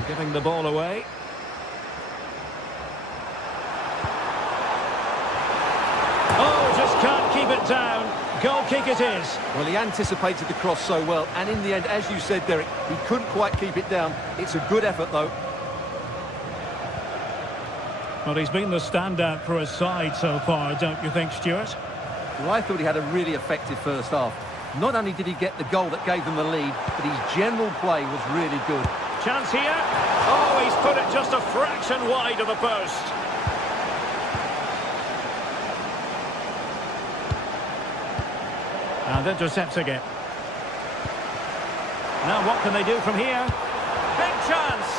Giving the ball away. Oh, just can't keep it down. Goal kick it is. Well, he anticipated the cross so well, and in the end, as you said, Derek, he couldn't quite keep it down. It's a good effort, though. Well, he's been the standout for his side so far, don't you think, Stuart? Well, I thought he had a really effective first half. Not only did he get the goal that gave them the lead, but his general play was really good. Chance here. Oh, he's put it just a fraction wide of the post. And intercepting it. Now what can they do from here? Big chance!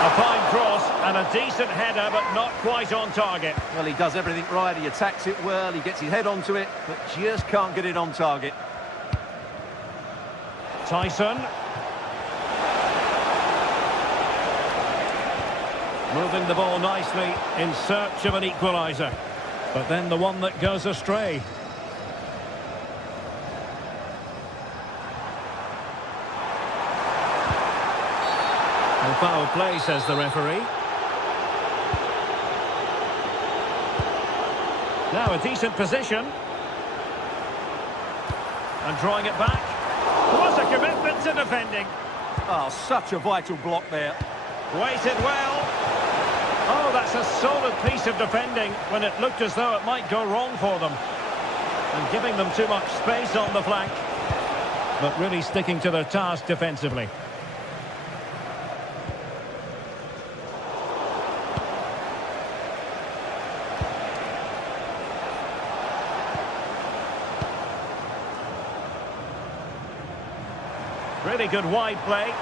A fine cross and a decent header, but not quite on target. Well, he does everything right. He attacks it well. He gets his head onto it, but just can't get it on target. Tyson. Moving the ball nicely in search of an equaliser. But then the one that goes astray. Foul play, says the referee. Now a decent position. And drawing it back. What a commitment to defending. Oh, such a vital block there. Waited well. Oh, that's a solid piece of defending when it looked as though it might go wrong for them. And giving them too much space on the flank. But really sticking to their task defensively. Really good wide play.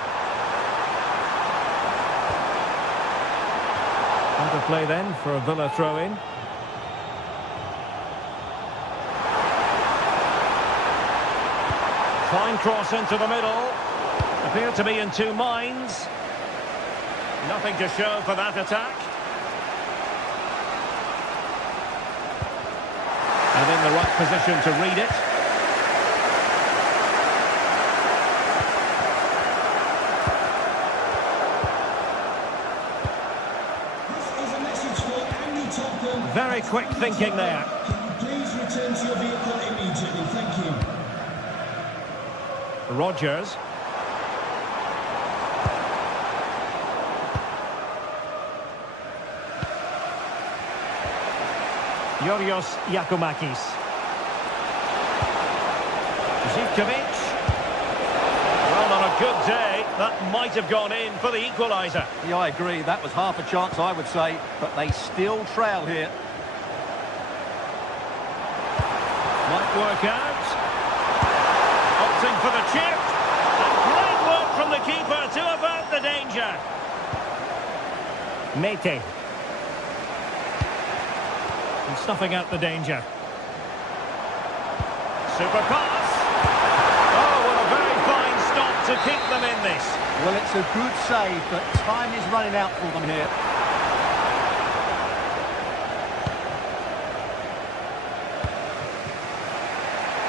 Better play then for a Villa throw-in. Fine cross into the middle. Appear to be in two minds. Nothing to show for that attack. And in the right position to read it. Very quick thinking there. Can you please return to your vehicle immediately? Thank you. Rodgers. Yorios Yakumakis. Zivkovic. Well, on a good day, that might have gone in for the equaliser. Yeah, I agree. That was half a chance, I would say, but they still trail here. Might work out. Opting for the chip. And great work from the keeper to avert the danger. Mete. And snuffing out the danger. Super pass. Oh, what a very fine stop to keep them in this. Well, it's a good save, but time is running out for them here.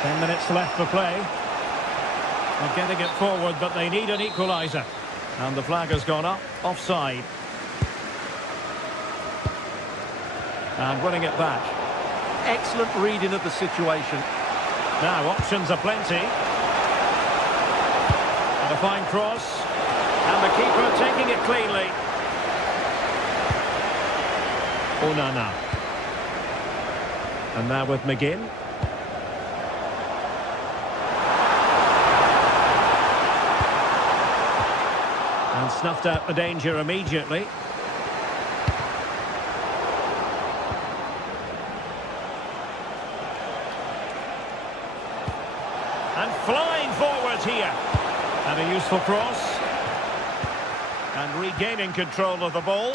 Ten minutes left for play. They're getting it forward, but they need an equaliser. And the flag has gone up, offside. And winning it back. Excellent reading of the situation. Now, options are plenty. And a fine cross. And the keeper taking it cleanly. Onana. And now with McGinn. And snuffed out the danger immediately. And flying forward here. And a useful cross. And regaining control of the ball.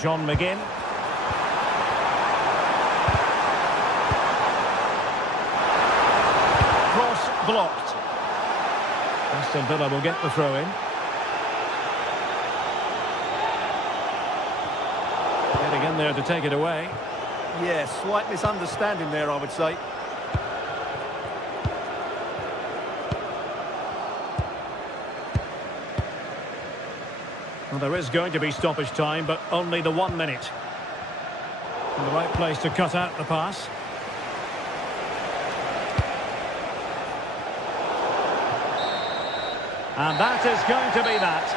John McGinn. Cross blocked. Aston Villa will get the throw in. Getting in there to take it away. Yeah, slight misunderstanding there, I would say. Well, there is going to be stoppage time, but only the 1 minute. In the right place to cut out the pass. And that is going to be that.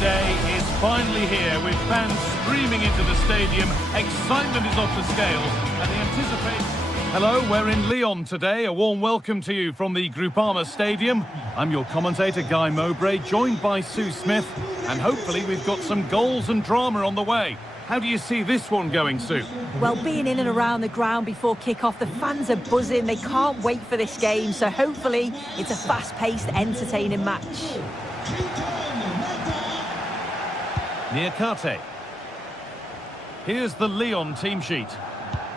Day is finally here with fans streaming into the stadium. Excitement is off the scales and the anticipation. Hello, we're in Lyon today. A warm welcome to you from the Groupama Stadium. I'm your commentator, Guy Mowbray, joined by Sue Smith, and hopefully we've got some goals and drama on the way. How do you see this one going, Sue? Well, being in and around the ground before kick-off, the fans are buzzing. They can't wait for this game, so hopefully it's a fast-paced, entertaining match. Niakate. Here's the Lyon team sheet.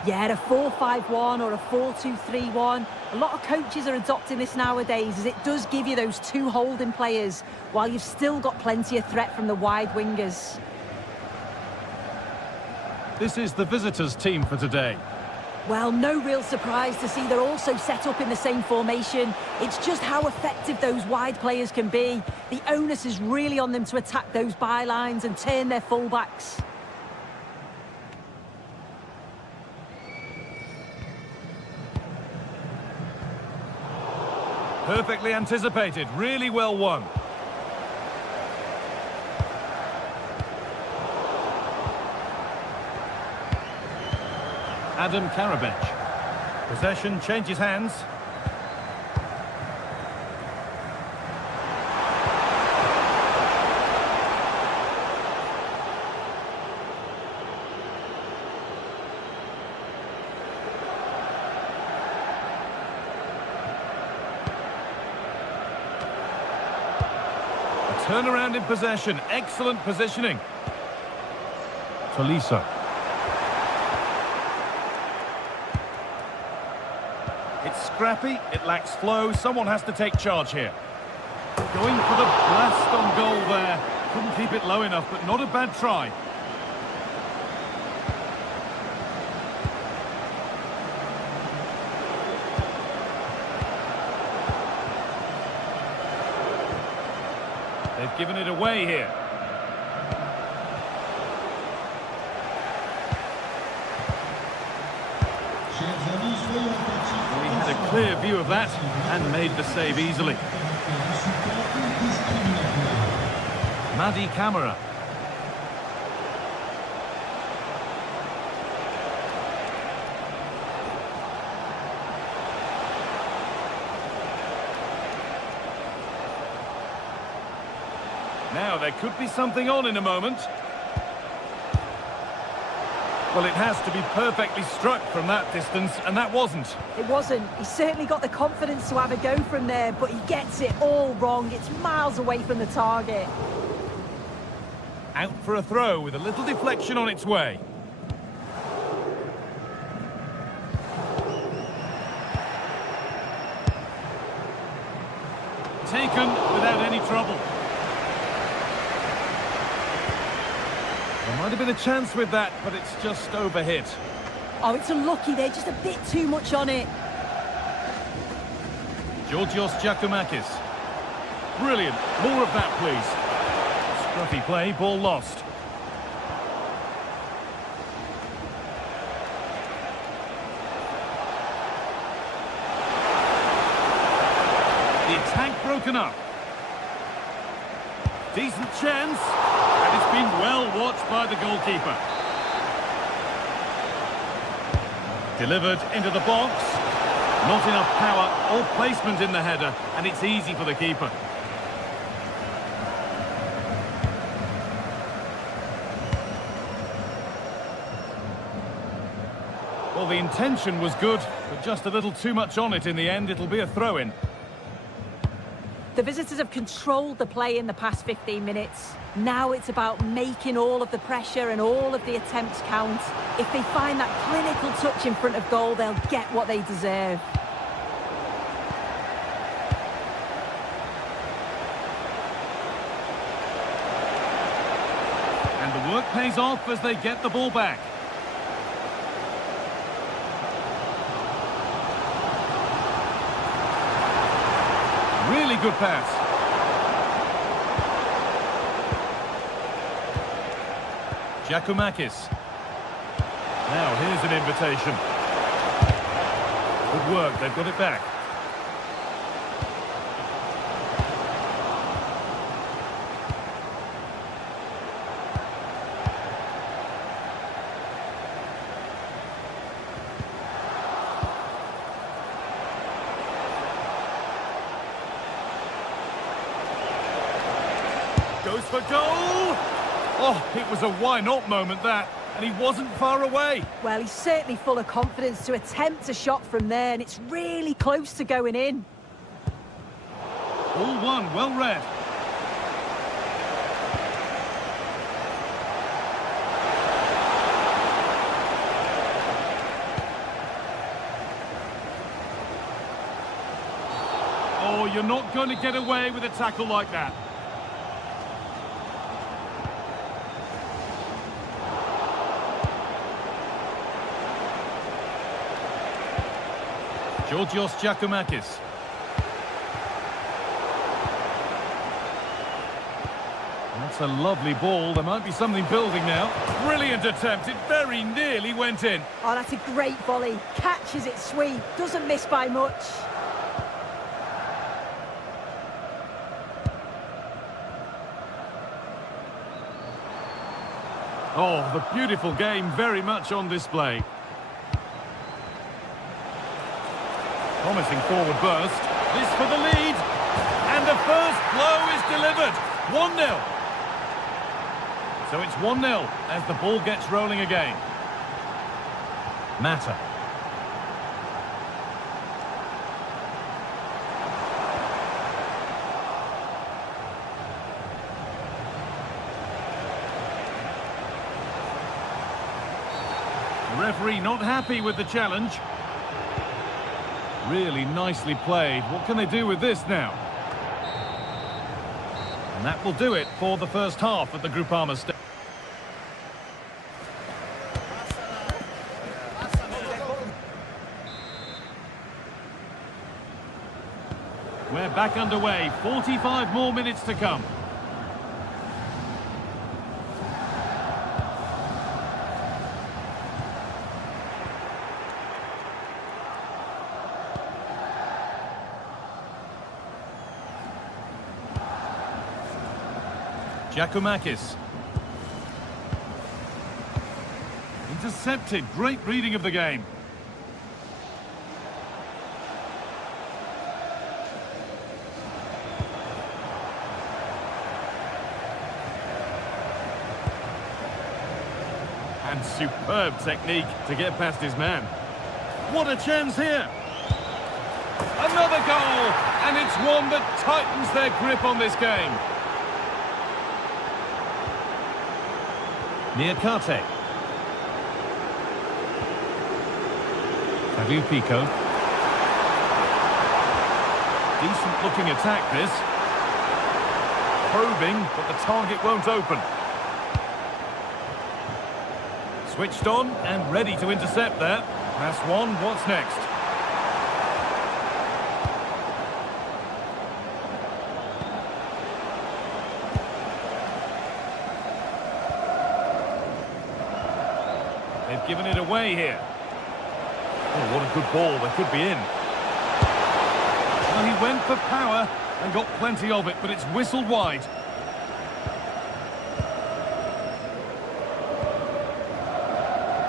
Yeah, a 4-5-1 or a 4-2-3-1. A lot of coaches are adopting this nowadays, as it does give you those two holding players, while you've still got plenty of threat from the wide wingers. This is the visitors' team for today. Well, no real surprise to see they're also set up in the same formation. It's just how effective those wide players can be. The onus is really on them to attack those bylines and turn their fullbacks. Perfectly anticipated, really well won. Adam Karabech. Possession changes hands. A turnaround in possession, excellent positioning. Tolisso. It's scrappy, it lacks flow, someone has to take charge here. Going for the blast on goal there. Couldn't keep it low enough, but not a bad try. They've given it away here. He had a clear view of that and made the save easily. Madi Camara. Now there could be something on in a moment. Well, it has to be perfectly struck from that distance, and that wasn't. It wasn't. He's certainly got the confidence to have a go from there, but he gets it all wrong. It's miles away from the target. Out for a throw with a little deflection on its way. Taken without any trouble. There might have been a chance with that, but it's just overhit. Oh, it's unlucky. They're just a bit too much on it. Georgios Giacomakis. Brilliant. More of that, please. Scruffy play, ball lost. The attack broken up. Decent chance. And it's been well watched by the goalkeeper. Delivered into the box. Not enough power or placement in the header, and it's easy for the keeper. Well, the intention was good, but just a little too much on it in the end. It'll be a throw-in. The visitors have controlled the play in the past 15 minutes. Now it's about making all of the pressure and all of the attempts count. If they find that clinical touch in front of goal, they'll get what they deserve. And the work pays off as they get the ball back. Really good pass. Giacomakis. Now here's an invitation. Good work, they've got it back. Goes for goal! Oh, it was a why-not moment, that. And he wasn't far away. Well, he's certainly full of confidence to attempt a shot from there, and it's really close to going in. All one, well read. Oh, you're not going to get away with a tackle like that. Georgios Giacomakis. That's a lovely ball. There might be something building now. Brilliant attempt. It very nearly went in. Oh, that's a great volley. Catches it sweet. Doesn't miss by much. Oh, the beautiful game very much on display. Promising forward burst. This for the lead. And the first blow is delivered. 1-0. So it's 1-0 as the ball gets rolling again. Mata. The referee not happy with the challenge. Really nicely played. What can they do with this now? And that will do it for the first half of the Groupama stage. We're back underway. 45 more minutes to come. Giacomakis. Intercepted. Great reading of the game. And superb technique to get past his man. What a chance here. Another goal. And it's one that tightens their grip on this game. Niakate. Tavu Pico. Decent looking attack this. Probing, but the target won't open. Switched on and ready to intercept there. Pass one, what's next? They've given it away here. Oh, what a good ball. They could be in. Well, he went for power and got plenty of it, but it's whistled wide.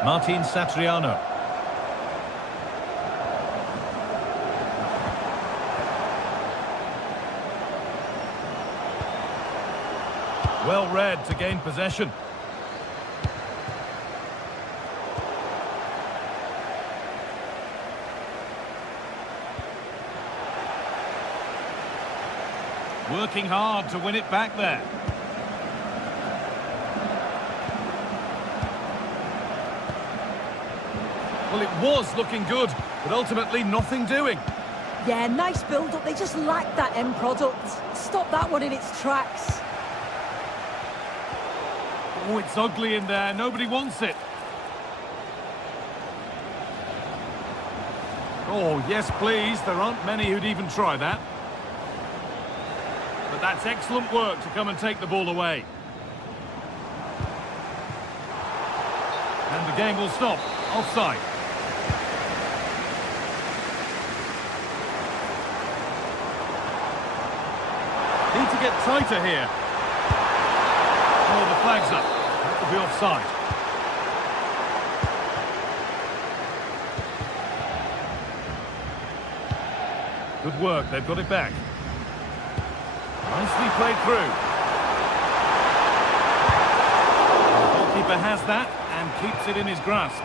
Martin Satriano. Well read to gain possession. Working hard to win it back there. Well, it was looking good, but ultimately nothing doing. Yeah, nice build-up. They just lacked that end product. Stop that one in its tracks. Oh, it's ugly in there. Nobody wants it. Oh, yes, please. There aren't many who'd even try that. But that's excellent work to come and take the ball away. And the game will stop. Offside. Need to get tighter here. Oh, the flag's up. That will be offside. Good work. They've got it back. Nicely played through. The goalkeeper has that and keeps it in his grasp.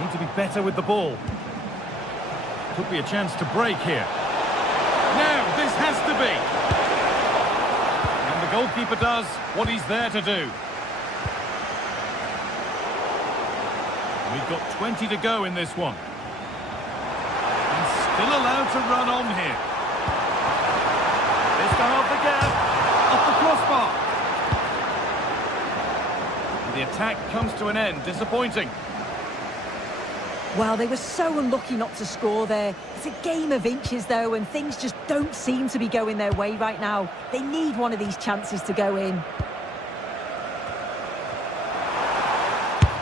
Need to be better with the ball. Could be a chance to break here. Now, this has to be. And the goalkeeper does what he's there to do. We've got 20 to go in this one. And still allowed to run on here. This to half the gap. Off the crossbar. The attack comes to an end. Disappointing. Well, they were so unlucky not to score there. It's a game of inches, though, and things just don't seem to be going their way right now. They need one of these chances to go in.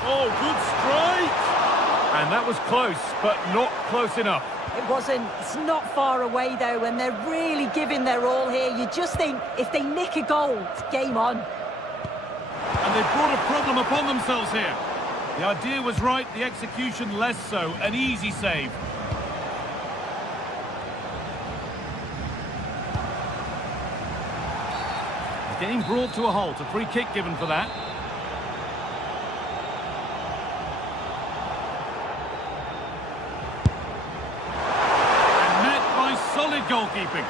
Oh, good strike! And that was close, but not close enough. It wasn't. It's not far away, though, and they're really giving their all here. You just think, if they nick a goal, it's game on. And they've brought a problem upon themselves here. The idea was right, the execution less so. An easy save. The game brought to a halt. A free kick given for that. And met by solid goalkeeping.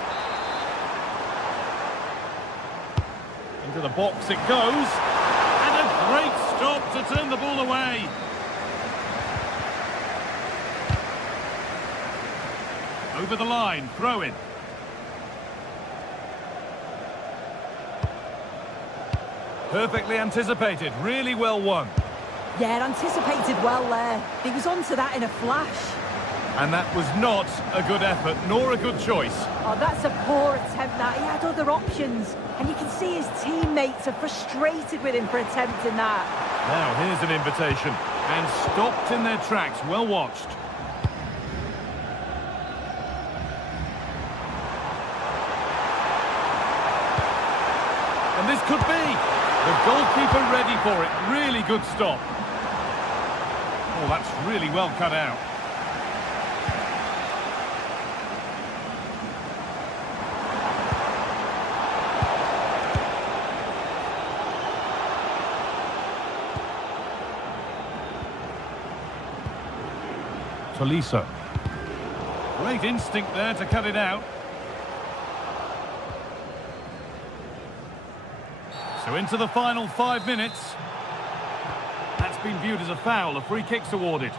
Into the box it goes. And a great stop to turn the ball away. Over the line, throw in. Perfectly anticipated, really well won. Yeah, anticipated well there. He was onto that in a flash. And that was not a good effort, nor a good choice. Oh, that's a poor attempt, that. He had other options. And you can see his teammates are frustrated with him for attempting that. Now, here's an invitation. And stopped in their tracks, well watched. And this could be. The goalkeeper ready for it. Really good stop. Oh, that's really well cut out. Tolisso. Great instinct there to cut it out. So into the final 5 minutes. That's been viewed as a foul. A free kick's awarded.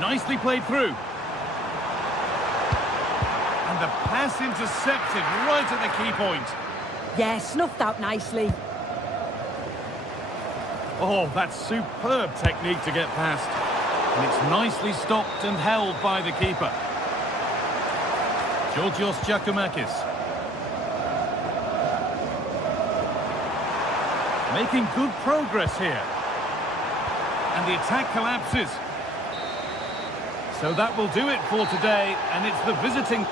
Nicely played through. And the pass intercepted right at the key point. Yeah, snuffed out nicely. Oh, that's superb technique to get past. And it's nicely stopped and held by the keeper. Georgios Giacomakis. Making good progress here. And the attack collapses. So that will do it for today, and it's the visiting...